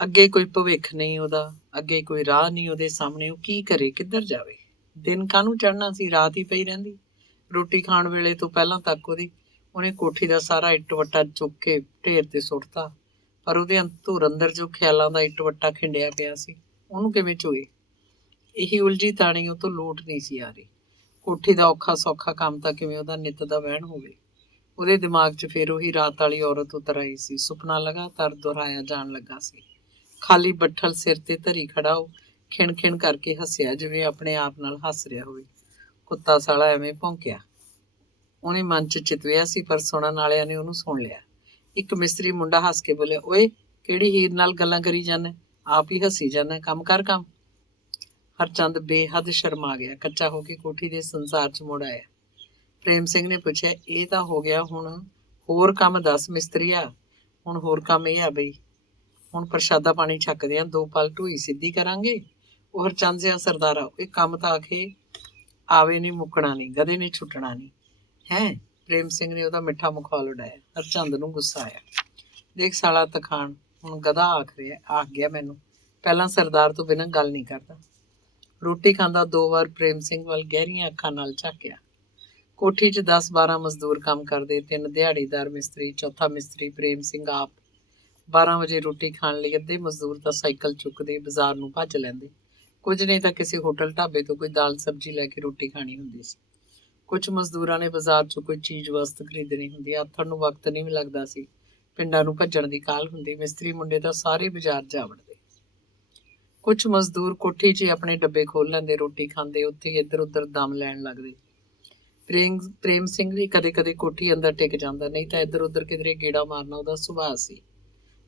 ਅੱਗੇ ਕੋਈ ਭਵਿੱਖ ਨਹੀਂ ਉਹਦਾ, ਅੱਗੇ ਕੋਈ ਰਾਹ ਨਹੀਂ ਉਹਦੇ ਸਾਹਮਣੇ। ਉਹ ਕੀ ਕਰੇ, ਕਿੱਧਰ ਜਾਵੇ। ਦਿਨ ਕਾਹਨੂੰ ਚੜ੍ਹਨਾ ਸੀ, ਰਾਤ ਹੀ ਪਈ ਰਹਿੰਦੀ। ਰੋਟੀ ਖਾਣ ਵੇਲੇ ਤੋਂ ਪਹਿਲਾਂ ਤੱਕ ਉਹਨੇ ਕੋਠੀ ਦਾ ਸਾਰਾ ਇੱਟ ਵੱਟਾ ਚੁੱਕ ਕੇ ਢੇਰ ਤੇ ਸੁੱਟਤਾ, ਪਰ ਉਹਦੇ ਧੁਰ ਅੰਦਰ ਜੋ ਖਿਆਲਾਂ ਦਾ ਇੱਟ ਵੱਟਾ ਖਿੰਡਿਆ ਪਿਆ ਸੀ, ਉਹਨੂੰ ਕਿਵੇਂ ਚੋਏ। ਇਹੀ ਉਲਝੀ ਤਾਣੀ ਉਹ ਤੋਂ ਲੋਟ ਨਹੀਂ ਸੀ ਆ ਰਹੀ। ਕੋਠੀ ਦਾ ਔਖਾ ਸੌਖਾ ਕੰਮ ਤਾਂ ਕਿਵੇਂ ਉਹਦਾ ਨਿੱਤ ਦਾ ਵਹਿਣ ਹੋਵੇ। ਉਹਦੇ ਦਿਮਾਗ 'ਚ ਫਿਰ ਉਹੀ ਰਾਤ ਵਾਲੀ ਔਰਤ ਉਤਰ ਆਈ ਸੀ। ਸੁਪਨਾ ਲਗਾਤਾਰ ਦੁਹਰਾਇਆ ਜਾਣ ਲੱਗਾ ਸੀ। ਖਾਲੀ ਬੱਠਲ ਸਿਰ ਤੇ ਧਰੀ ਖੜਾ ਉਹ ਖਿਣ ਕਰਕੇ ਹੱਸਿਆ, ਜਿਵੇਂ ਆਪਣੇ ਆਪ ਨਾਲ ਹੱਸ ਰਿਹਾ ਹੋਵੇ। ਕੁੱਤਾ ਸਾਲਾ ਐਵੇਂ ਭੌਂਕਿਆ। ਉਹਨੇ ਮਨ 'ਚ ਚਿਤਵਿਆ ਸੀ, ਪਰ ਸੁਣਨ ਵਾਲਿਆਂ ਨੇ ਉਹਨੂੰ ਸੁਣ ਲਿਆ। ਇੱਕ ਮਿਸਤਰੀ ਮੁੰਡਾ ਹੱਸ ਕੇ ਬੋਲਿਆ, ਓਏ ਕਿਹੜੀ ਹੀਰ ਨਾਲ ਗੱਲਾਂ ਕਰੀ ਜਾਂਦਾ, ਆਪ ਹੀ ਹੱਸੀ ਜਾਂਦਾ, ਕੰਮ ਕਰ ਕੰਮ। ਹਰਚੰਦ ਬੇਹੱਦ ਸ਼ਰਮਾ ਗਿਆ, ਕੱਚਾ ਹੋ ਕੇ ਕੋਠੀ ਦੇ ਸੰਸਾਰ 'ਚ ਮੁੜ ਆਇਆ। ਪ੍ਰੇਮ ਸਿੰਘ ਨੇ ਪੁੱਛਿਆ, ਇਹ ਤਾਂ ਹੋ ਗਿਆ, ਹੁਣ ਹੋਰ ਕੰਮ ਦੱਸ ਮਿਸਤਰੀਆ। ਹੁਣ ਹੋਰ ਕੰਮ ਇਹ ਆ ਬਈ, ਹੁਣ ਪ੍ਰਸ਼ਾਦਾ ਪਾਣੀ ਛਕਦੇ ਆ, 2 ਪਲ ਢੂਈ ਸਿੱਧੀ ਕਰਾਂਗੇ। ਉਹ ਹਰਚੰਦ ਸਿਆ ਸਰਦਾਰਾ, ਇਹ ਕੰਮ ਤਾਂ ਆਖੇ ਆਵੇ ਨਹੀਂ, ਮੁੱਕਣਾ ਨਹੀਂ, ਗਧੇ ਨੇ ਛੁੱਟਣਾ ਨਹੀਂ ਹੈ। ਪ੍ਰੇਮ ਸਿੰਘ ਨੇ ਉਹਦਾ ਮਿੱਠਾ ਮਖੌਲ ਉਡਾਇਆ। ਹਰਚੰਦ ਨੂੰ ਗੁੱਸਾ ਆਇਆ। ਦੇਖ ਸਾਲਾ ਤਖਾਣ, ਹੁਣ ਗਧਾ ਆਖ ਗਿਆ ਮੈਨੂੰ, ਪਹਿਲਾਂ ਸਰਦਾਰ ਤੋਂ ਬਿਨਾਂ ਗੱਲ ਨਹੀਂ ਕਰਦਾ। ਰੋਟੀ ਖਾਂਦਾ 2 ਵਾਰ ਪ੍ਰੇਮ ਸਿੰਘ ਵੱਲ ਗਹਿਰੀਆਂ ਅੱਖਾਂ ਨਾਲ ਝਾਕਿਆ। ਕੋਠੀ 'ਚ 10-12 ਮਜ਼ਦੂਰ ਕੰਮ ਕਰਦੇ, 3 ਦਿਹਾੜੀਦਾਰ ਮਿਸਤਰੀ, ਚੌਥਾ ਮਿਸਤਰੀ ਪ੍ਰੇਮ ਸਿੰਘ ਆਪ। 12 ਵਜੇ ਰੋਟੀ ਖਾਣ ਲਈ ਅੱਧੇ ਮਜ਼ਦੂਰ ਤਾਂ ਸਾਈਕਲ ਚੁੱਕਦੇ ਬਾਜ਼ਾਰ ਨੂੰ ਭੱਜ ਲੈਂਦੇ। ਕੁਝ ਨੇ ਤਾਂ ਕਿਸੇ ਹੋਟਲ ਢਾਬੇ ਤੋਂ ਕੋਈ ਦਾਲ ਸਬਜ਼ੀ ਲੈ ਕੇ ਰੋਟੀ ਖਾਣੀ ਹੁੰਦੀ ਸੀ। ਕੁਝ ਮਜ਼ਦੂਰਾਂ ਨੇ ਬਾਜ਼ਾਰ 'ਚੋਂ ਕੋਈ ਚੀਜ਼ ਵਸਤ ਖਰੀਦਣੀ ਹੁੰਦੀ। ਆਥਣ ਨੂੰ ਵਕਤ ਨਹੀਂ ਲੱਗਦਾ ਸੀ, ਪਿੰਡਾਂ ਨੂੰ ਭੱਜਣ ਦੀ ਕਾਹਲ ਹੁੰਦੀ। ਮਿਸਤਰੀ ਮੁੰਡੇ ਤਾਂ ਸਾਰੇ ਬਾਜ਼ਾਰ ਜਾ ਵੜਦੇ। ਕੁਝ ਮਜ਼ਦੂਰ ਕੋਠੀ 'ਚ ਹੀ ਆਪਣੇ ਡੱਬੇ ਖੋਲ੍ਹ ਲੈਂਦੇ, ਰੋਟੀ ਖਾਂਦੇ, ਉੱਥੇ ਹੀ ਇੱਧਰ ਉੱਧਰ ਦਮ ਲੈਣ ਲੱਗਦੇ। ਪ੍ਰੇਮ ਸਿੰਘ ਵੀ ਕਦੇ ਕਦੇ ਕੋਠੀ ਅੰਦਰ ਟਿਕ ਜਾਂਦਾ, ਨਹੀਂ ਤਾਂ ਇੱਧਰ ਉੱਧਰ ਕਿਧਰੇ ਗੇੜਾ ਮਾਰਨਾ ਉਹਦਾ ਸੁਭਾਅ ਸੀ।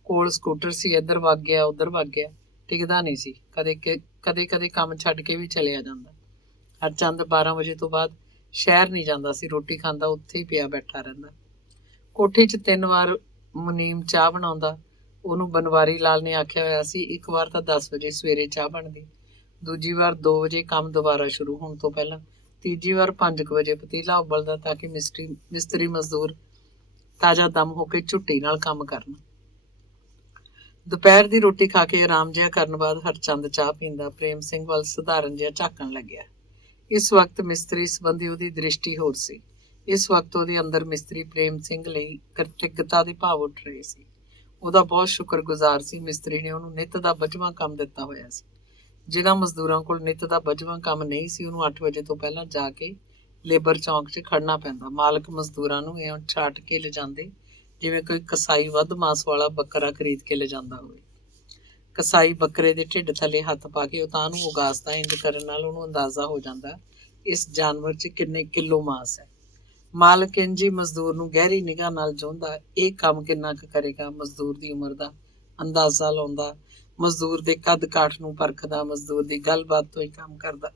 ਕੋਲ ਸਕੂਟਰ ਸੀ, ਇੱਧਰ ਵਗ ਗਿਆ ਉੱਧਰ ਵਗ ਗਿਆ, ਟਿਕਦਾ ਨਹੀਂ ਸੀ। ਕਦੇ ਕਦੇ ਕੰਮ ਛੱਡ ਕੇ ਵੀ ਚਲਿਆ ਜਾਂਦਾ। ਹਰਚੰਦ 12 ਵਜੇ ਤੋਂ ਬਾਅਦ ਸ਼ਹਿਰ ਨਹੀਂ ਜਾਂਦਾ ਸੀ, ਰੋਟੀ ਖਾਂਦਾ ਉੱਥੇ ਹੀ ਪਿਆ ਬੈਠਾ ਰਹਿੰਦਾ। ਕੋਠੀ 'ਚ 3 ਵਾਰ ਮੁਨੀਮ ਚਾਹ ਬਣਾਉਂਦਾ। ਉਹਨੂੰ ਬਨਵਾਰੀ ਲਾਲ ਨੇ ਆਖਿਆ ਹੋਇਆ ਸੀ, ਇੱਕ ਵਾਰ ਤਾਂ 10 ਵਜੇ ਸਵੇਰੇ ਚਾਹ ਬਣਦੀ, ਦੂਜੀ ਵਾਰ 2 ਵਜੇ ਕੰਮ ਦੁਬਾਰਾ ਸ਼ੁਰੂ ਹੋਣ ਤੋਂ ਪਹਿਲਾਂ, ਤੀਜੀ ਵਾਰ 5 ਵਜੇ ਪਤੀਲਾ ਉਬਲਦਾ ਤਾਂ ਕਿ ਮਿਸਤਰੀ ਮਜ਼ਦੂਰ ਤਾਜ਼ਾ ਦਮ ਹੋ ਕੇ ਝੁੱਟੀ ਨਾਲ ਕੰਮ ਕਰਨ। ਦੁਪਹਿਰ ਦੀ ਰੋਟੀ ਖਾ ਕੇ ਆਰਾਮ ਜਿਹਾ ਕਰਨ ਬਾਅਦ ਹਰਚੰਦ ਚਾਹ ਪੀਂਦਾ। ਪ੍ਰੇਮ ਸਿੰਘ ਵੱਲ ਸਧਾਰਨ ਜਿਹਾ ਝਾਕਣ ਲੱਗਿਆ। ਇਸ ਵਕਤ ਮਿਸਤਰੀ ਸੰਬੰਧੀ ਉਹਦੀ ਦ੍ਰਿਸ਼ਟੀ ਹੋਰ ਸੀ। ਇਸ ਵਕਤ ਉਹਦੇ ਅੰਦਰ ਮਿਸਤਰੀ ਪ੍ਰੇਮ ਸਿੰਘ ਲਈ ਕ੍ਰਿਤਗਤਾ ਦੇ ਭਾਵ ਉੱਠ ਰਹੇ ਸੀ। ਉਹਦਾ ਬਹੁਤ ਸ਼ੁਕਰਗੁਜ਼ਾਰ ਸੀ। ਮਿਸਤਰੀ ਨੇ ਉਹਨੂੰ ਨਿੱਤ ਦਾ ਬੱਝਵਾਂ ਕੰਮ ਦਿੱਤਾ ਹੋਇਆ ਸੀ। ਜਿਨ੍ਹਾਂ ਮਜ਼ਦੂਰਾਂ ਕੋਲ ਨਿੱਤ ਦਾ ਬੱਝਵਾਂ ਕੰਮ ਨਹੀਂ ਸੀ, ਉਹਨੂੰ 8 ਵਜੇ ਤੋਂ ਪਹਿਲਾਂ ਜਾ ਕੇ ਲੇਬਰ ਚੌਂਕ 'ਚ ਖੜਨਾ ਪੈਂਦਾ। ਮਾਲਕ ਮਜ਼ਦੂਰਾਂ ਨੂੰ ਇਉਂ ਛਾਟ ਕੇ ਲਿਜਾਂਦੇ ਜਿਵੇਂ ਕੋਈ ਕਸਾਈ ਵੱਧ ਮਾਸ ਵਾਲਾ ਬੱਕਰਾ ਖਰੀਦ ਕੇ ਲਿਜਾਂਦਾ ਹੋਵੇ। ਕਸਾਈ ਬੱਕਰੇ ਦੇ ਢਿੱਡ ਥੱਲੇ ਹੱਥ ਪਾ ਕੇ ਉਤਾਂਹ ਨੂੰ ਉਗਾਸਦਾ। ਇੰਜ ਕਰਨ ਨਾਲ ਉਹਨੂੰ ਅੰਦਾਜ਼ਾ ਹੋ ਜਾਂਦਾ ਇਸ ਜਾਨਵਰ 'ਚ ਕਿੰਨੇ ਕਿਲੋ ਮਾਸ ਹੈ। ਮਾਲਕ ਇੰਜ ਹੀ ਮਜ਼ਦੂਰ ਨੂੰ ਗਹਿਰੀ ਨਿਗਾਹ ਨਾਲ ਚਾਹੁੰਦਾ, ਇਹ ਕੰਮ ਕਿੰਨਾ ਕੁ ਕਰੇਗਾ। ਮਜ਼ਦੂਰ ਦੀ ਉਮਰ ਦਾ ਅੰਦਾਜ਼ਾ ਲਾਉਂਦਾ, ਮਜ਼ਦੂਰ ਦੇ ਕੱਦ ਕਾਠ ਨੂੰ ਪਰਖਦਾ, ਮਜ਼ਦੂਰ ਦੀ ਗੱਲਬਾਤ ਤੋਂ ਹੀ ਕੰਮ ਕਰਦਾ।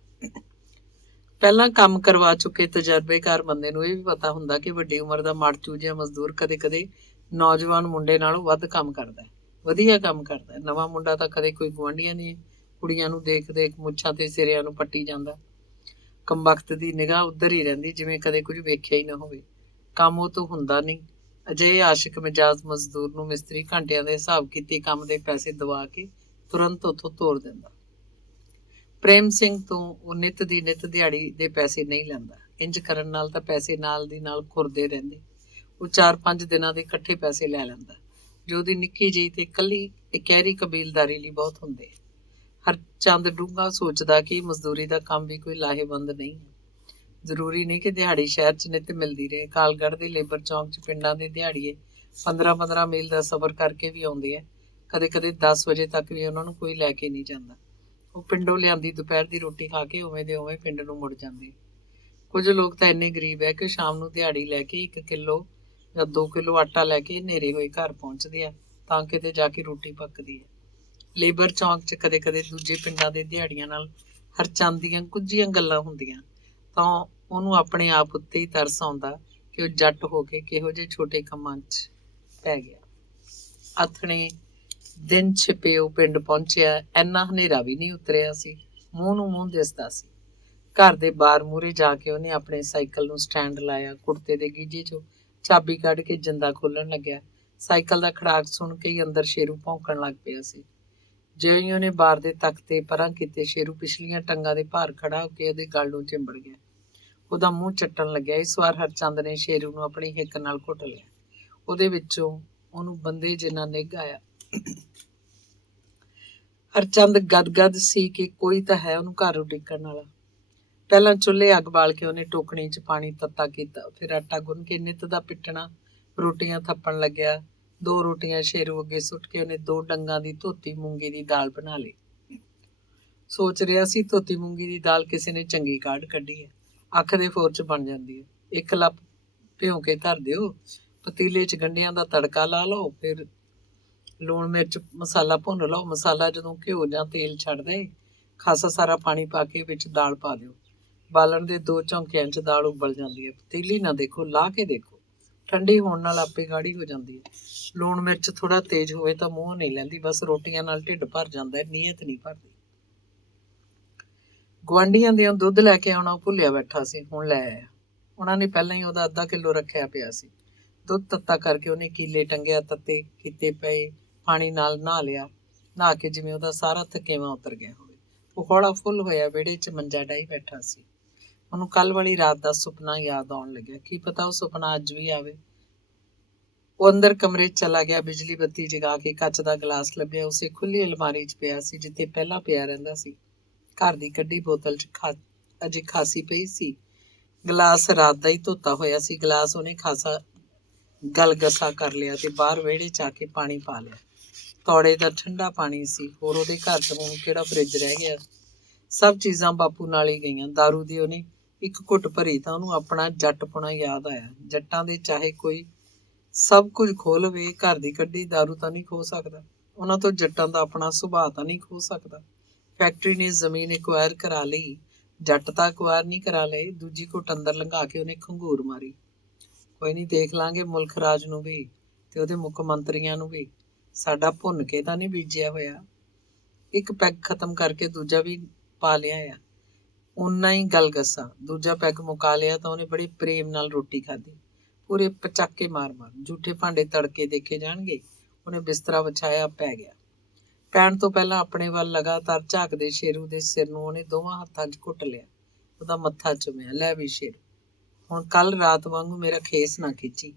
ਪਹਿਲਾਂ ਕੰਮ ਕਰਵਾ ਚੁੱਕੇ ਤਜਰਬੇਕਾਰ ਬੰਦੇ ਨੂੰ ਇਹ ਵੀ ਪਤਾ ਹੁੰਦਾ ਕਿ ਵੱਡੀ ਉਮਰ ਦਾ ਮੜਚੂ ਜਿਹਾ ਮਜ਼ਦੂਰ ਕਦੇ ਕਦੇ ਨੌਜਵਾਨ ਮੁੰਡੇ ਨਾਲੋਂ ਵੱਧ ਕੰਮ ਕਰਦਾ, ਵਧੀਆ ਕੰਮ ਕਰਦਾ। ਨਵਾਂ ਮੁੰਡਾ ਤਾਂ ਕਦੇ ਕੋਈ ਗੁਆਂਢੀਆਂ ਦੀਆਂ ਕੁੜੀਆਂ ਨੂੰ ਦੇਖ ਦੇਖ ਮੁੱਛਾਂ ਤੇ ਸਿਰਿਆਂ ਨੂੰ ਪੱਟੀ ਜਾਂਦਾ। ਕੰਬਖਤ ਦੀ ਨਿਗਾਹ ਉੱਧਰ ਹੀ ਰਹਿੰਦੀ, ਜਿਵੇਂ ਕਦੇ ਕੁਝ ਵੇਖਿਆ ਹੀ ਨਾ ਹੋਵੇ। ਕੰਮ ਉਹ ਤੋਂ ਹੁੰਦਾ ਨਹੀਂ। ਅਜਿਹੇ ਆਸ਼ਿਕ ਮਿਜਾਜ਼ ਮਜ਼ਦੂਰ ਨੂੰ ਮਿਸਤਰੀ ਘੰਟਿਆਂ ਦੇ ਹਿਸਾਬ ਕੀਤੇ ਕੰਮ ਦੇ ਪੈਸੇ ਦਵਾ ਕੇ ਤੁਰੰਤ ਉੱਥੋਂ ਤੋਰ ਦਿੰਦਾ। ਪ੍ਰੇਮ ਸਿੰਘ ਤੋਂ ਉਹ ਨਿੱਤ ਦੀ ਨਿੱਤ ਦਿਹਾੜੀ ਦੇ ਪੈਸੇ ਨਹੀਂ ਲੈਂਦਾ। ਇੰਜ ਕਰਨ ਨਾਲ ਤਾਂ ਪੈਸੇ ਨਾਲ ਦੀ ਨਾਲ ਖੁਰਦੇ ਰਹਿੰਦੇ। ਉਹ 4-5 ਦਿਨਾਂ ਦੇ ਇਕੱਠੇ ਪੈਸੇ ਲੈ ਲੈਂਦਾ, ਜੋ ਉਹਦੀ ਨਿੱਕੀ ਜਿਹੀ ਤੇ ਇਕੱਲੀ ਇਕਹਿਰੀ ਕਬੀਲਦਾਰੀ ਲਈ ਬਹੁਤ ਹੁੰਦੇ। ਹਰਚੰਦ ਡੂੰਘਾ ਸੋਚਦਾ ਕਿ ਮਜ਼ਦੂਰੀ ਦਾ ਕੰਮ ਵੀ ਕੋਈ ਲਾਹੇਵੰਦ ਨਹੀਂ ਹੈ। ਜ਼ਰੂਰੀ ਨਹੀਂ ਕਿ ਦਿਹਾੜੀ ਸ਼ਹਿਰ 'ਚ ਨਿੱਤ ਮਿਲਦੀ ਰਹੇ। ਕਾਲਗੜ੍ਹ ਦੇ ਲੇਬਰ ਚੌਂਕ 'ਚ ਪਿੰਡਾਂ ਦੇ ਦਿਹਾੜੀਏ 15-15 ਮੀਲ ਦਾ ਸਫ਼ਰ ਕਰਕੇ ਵੀ ਆਉਂਦੇ ਆ। ਕਦੇ ਕਦੇ 10 ਵਜੇ ਤੱਕ ਵੀ ਉਹਨਾਂ ਨੂੰ ਕੋਈ ਲੈ ਕੇ ਨਹੀਂ ਜਾਂਦਾ। ਉਹ ਪਿੰਡੋਂ ਲਿਆਂਦੀ ਦੁਪਹਿਰ ਦੀ ਰੋਟੀ ਖਾ ਕੇ ਉਵੇਂ ਦੇ ਉਵੇਂ ਪਿੰਡ ਨੂੰ ਮੁੜ ਜਾਂਦੇ। ਕੁਝ ਲੋਕ ਤਾਂ ਇੰਨੇ ਗਰੀਬ ਹੈ ਕਿ ਸ਼ਾਮ ਨੂੰ ਦਿਹਾੜੀ ਲੈ ਕੇ 1 ਕਿਲੋ ਜਾਂ 2 ਕਿਲੋ ਆਟਾ ਲੈ ਕੇ ਹਨੇਰੇ ਹੋਏ ਘਰ ਪਹੁੰਚਦੇ ਆ, ਤਾਂ ਕਿਤੇ ਜਾ ਕੇ ਰੋਟੀ ਪੱਕਦੀ ਹੈ। ਲੇਬਰ ਚੌਂਕ 'ਚ ਕਦੇ ਕਦੇ ਦੂਜੇ ਪਿੰਡਾਂ ਦੇ ਦਿਹਾੜੀਆਂ ਨਾਲ ਹਰਚੰਦ ਦੀਆਂ ਕੁੱਝੀਆਂ ਗੱਲਾਂ ਹੁੰਦੀਆਂ, ਤਾਂ ਉਹਨੂੰ ਆਪਣੇ ਆਪ ਉੱਤੇ ਹੀ ਤਰਸ ਆਉਂਦਾ ਕਿ ਉਹ ਜੱਟ ਹੋ ਕੇ ਕਿਹੋ ਜਿਹੇ ਛੋਟੇ ਕੰਮਾਂ 'ਚ ਪੈ ਗਿਆ। ਆਥਣੇ ਦਿਨ ਛਿਪੇ ਉਹ ਪਿੰਡ ਪਹੁੰਚਿਆ। ਇੰਨਾ ਹਨੇਰਾ ਵੀ ਨਹੀਂ ਉਤਰਿਆ ਸੀ, ਮੂੰਹ ਨੂੰ ਮੂੰਹ ਦਿਸਦਾ ਸੀ। ਘਰ ਦੇ ਬਾਰ ਮੂਹਰੇ ਜਾ ਕੇ ਉਹਨੇ ਆਪਣੇ ਸਾਈਕਲ ਨੂੰ ਸਟੈਂਡ ਲਾਇਆ। ਕੁੜਤੇ ਦੇ ਗੀਜੇ 'ਚੋਂ ਚਾਬੀ ਕੱਢ ਕੇ ਜਿੰਦਾ ਖੋਲ੍ਹਣ ਲੱਗਿਆ। ਸਾਈਕਲ ਦਾ ਖੜਾਕ ਸੁਣ ਕੇ ਹੀ ਅੰਦਰ ਸ਼ੇਰੂ ਭੌਂਕਣ ਲੱਗ ਪਿਆ ਸੀ। ਜਿਉਂ ਹੀ ਉਹਨੇ ਬਾਰ ਦੇ ਤਖਤੇ ਪਰਾਂ ਕੀਤੇ, ਸ਼ੇਰੂ ਪਿਛਲੀਆਂ ਟੰਗਾਂ ਦੇ ਭਾਰ ਖੜਾ ਹੋ ਕੇ ਉਹਦੇ ਗਲ ਨੂੰ ਚਿੰਬੜ ਗਿਆ। ਉਹਦਾ ਮੂੰਹ ਚੱਟਣ ਲੱਗਿਆ। ਇਸ ਵਾਰ ਹਰਚੰਦ ਨੇ ਸ਼ੇਰੂ ਨੂੰ ਆਪਣੀ ਹਿੱਕ ਨਾਲ ਘੁੱਟ ਲਿਆ। ਉਹਦੇ ਵਿੱਚੋਂ ਉਹਨੂੰ ਬੰਦੇ ਜਿੰਨਾ ਨਿੱਘ ਆਇਆ। ਹਰਚੰਦ ਗਦਗਦ ਸੀ ਕਿ ਕੋਈ ਤਾਂ ਹੈ ਉਹਨੂੰ ਘਰ ਉਡੀਕਣ ਵਾਲਾ। ਪਹਿਲਾਂ ਚੁੱਲ੍ਹੇ ਅੱਗ ਬਾਲ ਕੇ ਉਹਨੇ ਟੋਕਣੀ 'ਚ ਪਾਣੀ ਤੱਤਾ ਕੀਤਾ, ਫਿਰ ਆਟਾ ਗੁੰਨ ਕੇ ਨਿੱਤ ਦਾ ਪਿੱਟਣਾ ਰੋਟੀਆਂ ਥੱਪਣ ਲੱਗਿਆ। 2 ਰੋਟੀਆਂ ਸ਼ੇਰੂ ਅੱਗੇ ਸੁੱਟ ਕੇ ਉਹਨੇ 2 ਡੰਗਾਂ ਦੀ ਧੋਤੀ ਮੂੰਗੀ ਦੀ ਦਾਲ ਬਣਾ ਲਈ। ਸੋਚ ਰਿਹਾ ਸੀ ਧੋਤੀ ਮੂੰਗੀ ਦੀ ਦਾਲ ਕਿਸੇ ਨੇ ਚੰਗੀ ਕਾਢ ਕੱਢੀ ਹੈ, ਅੱਖ ਦੇ ਫੋਰ 'ਚ ਬਣ ਜਾਂਦੀ ਹੈ। 1 ਲੱਪ ਭਿਉਂ ਕੇ ਧਰ ਦਿਓ, ਪਤੀਲੇ 'ਚ ਗੰਢਿਆਂ ਦਾ ਤੜਕਾ ਲਾ ਲਓ, ਫਿਰ ਲੂਣ ਮਿਰਚ ਮਸਾਲਾ ਭੁੰਨ ਲਓ। ਮਸਾਲਾ ਜਦੋਂ ਘਿਓ ਜਾਂ ਤੇਲ ਛੱਡ ਦੇ, ਖਾਸਾ ਸਾਰਾ ਪਾਣੀ ਪਾ ਕੇ ਵਿੱਚ ਦਾਲ ਪਾ ਦਿਓ। ਬਾਲਣ ਦੇ 2 ਝੌਂਕਿਆਂ 'ਚ ਦਾਲ ਉਬਲ ਜਾਂਦੀ ਹੈ। ਪਤੀਲੀ ਨਾ ਦੇਖੋ, ਲਾ ਕੇ ਦੇਖੋ, ਠੰਡੀ ਹੋਣ ਨਾਲ ਆਪੇ ਗਾੜੀ ਹੋ ਜਾਂਦੀ ਹੈ। ਲੂਣ ਮਿਰਚ ਥੋੜਾ ਤੇਜ਼ ਹੋਵੇ ਤਾਂ ਮੂੰਹ ਨਹੀਂ ਲੈਂਦੀ, ਬਸ ਰੋਟੀਆਂ ਨਾਲ ਢਿੱਡ ਭਰ ਜਾਂਦਾ ਹੈ, ਨੀਅਤ ਨਹੀਂ ਭਰਦੀ। ਗੁਆਂਢੀਆਂ ਦੇ ਦੁੱਧ ਲੈ ਕੇ ਆਉਣਾ ਭੁੱਲਿਆ ਬੈਠਾ ਸੀ, ਹੁਣ ਲੈ ਆਇਆ। ਉਹਨਾਂ ਨੇ ਪਹਿਲਾਂ ਹੀ ਉਹਦਾ ਅੱਧਾ ਕਿਲੋ ਰੱਖਿਆ ਪਿਆ ਸੀ। ਦੁੱਧ ਤੱਤਾ ਕਰਕੇ ਉਹਨੇ ਕੀਲੇ ਟੰਗਿਆ, ਤੱਤੇ ਕੀਤੇ ਪਏ ਪਾਣੀ ਨਾਲ ਨਹਾ ਲਿਆ। ਨਹਾ ਕੇ ਜਿਵੇਂ ਉਹਦਾ ਸਾਰਾ ਥਕੇਵਾਂ ਉਤਰ ਗਿਆ ਹੋਵੇ। ਉਹ ਹੌਲਾ ਫੁੱਲ ਹੋਇਆ ਵਿਹੜੇ 'ਚ ਮੰਜਾ ਡਾਹੀ ਬੈਠਾ ਸੀ। ਉਹਨੂੰ ਕੱਲ੍ਹ ਵਾਲੀ ਰਾਤ ਦਾ ਸੁਪਨਾ ਯਾਦ ਆਉਣ ਲੱਗਿਆ। ਕੀ ਪਤਾ ਉਹ ਸੁਪਨਾ ਅੱਜ ਵੀ ਆਵੇ। ਉਹ ਅੰਦਰ ਕਮਰੇ 'ਚ ਚਲਾ ਗਿਆ। ਬਿਜਲੀ ਬੱਤੀ ਜਗਾ ਕੇ ਕੱਚ ਦਾ ਗਲਾਸ ਲੱਭਿਆ। ਉਸੇ ਖੁੱਲ੍ਹੀ ਅਲਮਾਰੀ 'ਚ ਪਿਆ ਸੀ ਜਿੱਥੇ ਪਹਿਲਾਂ ਪਿਆ ਰਹਿੰਦਾ ਸੀ। ਘਰ ਦੀ ਕੱਢੀ ਬੋਤਲ 'ਚ ਅਜੇ ਖਾਸੀ ਪਈ ਸੀ। ਗਲਾਸ ਰਾਤ ਦਾ ਹੀ ਧੋਤਾ ਹੋਇਆ ਸੀ। ਗਲਾਸ ਉਹਨੇ ਖਾਸਾ ਗਲਗਸਾ ਕਰ ਲਿਆ ਤੇ ਬਾਹਰ ਵਿਹੜੇ 'ਚ ਆ ਕੇ ਪਾਣੀ ਪਾ ਲਿਆ। ਤੌੜੇ ਦਾ ਠੰਡਾ ਪਾਣੀ ਸੀ। ਹੋਰ ਉਹਦੇ ਘਰ 'ਚ ਹੁਣ ਕਿਹੜਾ ਫਰਿੱਜ ਰਹਿ ਗਿਆ। ਸਭ ਚੀਜ਼ਾਂ ਬਾਪੂ ਨਾਲ ਹੀ ਗਈਆਂ। ਦਾਰੂ ਦੀ ਉਹਨੇ 1 ਘੁੱਟ ਭਰੀ ਤਾਂ ਉਹਨੂੰ ਆਪਣਾ ਜੱਟਪੁਣਾ ਯਾਦ ਆਇਆ। ਜੱਟਾਂ ਦੇ ਚਾਹੇ ਕੋਈ ਸਭ ਕੁਝ ਖੋਹ ਲਵੇ, ਘਰ ਦੀ ਕੱਢੀ ਦਾਰੂ ਤਾਂ ਨਹੀਂ ਖੋਹ ਸਕਦਾ। ਉਹਨਾਂ ਤੋਂ ਜੱਟਾਂ ਦਾ ਆਪਣਾ ਸੁਭਾਅ ਤਾਂ ਨਹੀਂ ਖੋਹ ਸਕਦਾ। ਫੈਕਟਰੀ ਨੇ ਜ਼ਮੀਨ ਐਕਵਾਇਰ ਕਰਾ ਲਈ, ਜੱਟ ਤਾਂ ਐਕਵਾਇਰ ਨਹੀਂ ਕਰਾ ਲਏ। ਦੂਜੀ ਘੁੱਟ ਅੰਦਰ ਲੰਘਾ ਕੇ ਉਹਨੇ ਖੰਗੂਰ ਮਾਰੀ। ਕੋਈ ਨਹੀਂ, ਦੇਖ ਲਾਂਗੇ ਮੁਲਕ ਰਾਜ ਨੂੰ ਵੀ ਤੇ ਉਹਦੇ ਮੁੱਖ ਮੰਤਰੀਆਂ ਨੂੰ ਵੀ। ਸਾਡਾ ਭੁੰਨ ਕੇ ਤਾਂ ਨਹੀਂ ਬੀਜਿਆ ਹੋਇਆ। 1 ਪੈਗ ਖਤਮ ਕਰਕੇ ਦੂਜਾ ਵੀ ਪਾ ਲਿਆ ਆ। ਓਨਾ ਹੀ ਗਲਗਸਾ। ਦੂਜਾ ਪੈਗ ਮੁਕਾ ਲਿਆ ਤਾਂ ਉਹਨੇ ਬੜੇ ਪ੍ਰੇਮ ਨਾਲ ਰੋਟੀ ਖਾਧੀ। ਪੂਰੇ ਪਚਾਕੇ ਮਾਰ-ਮਾਰ। ਝੂਠੇ ਭਾਂਡੇ ਤੜਕੇ ਦੇਖੇ ਜਾਣਗੇ। ਉਹਨੇ ਬਿਸਤਰਾ ਵਿਛਾਇਆ, ਪੈ ਗਿਆ। ਪੈਣ ਤੋਂ ਪਹਿਲਾਂ ਆਪਣੇ ਵੱਲ ਲਗਾਤਾਰ ਝਾਕਦੇ ਸ਼ੇਰੂ ਦੇ ਸਿਰ ਨੂੰ ਉਹਨੇ ਦੋਵਾਂ ਹੱਥਾਂ 'ਚ ਘੁੱਟ ਲਿਆ। ਉਹਦਾ ਮੱਥਾ ਚੁੰਮਿਆ। ਲੈ ਵੀ ਸ਼ੇਰੂ, ਹੁਣ ਕੱਲ੍ਹ ਰਾਤ ਵਾਂਗੂ ਮੇਰਾ ਖੇਸ ਨਾ ਖਿੱਚੀ।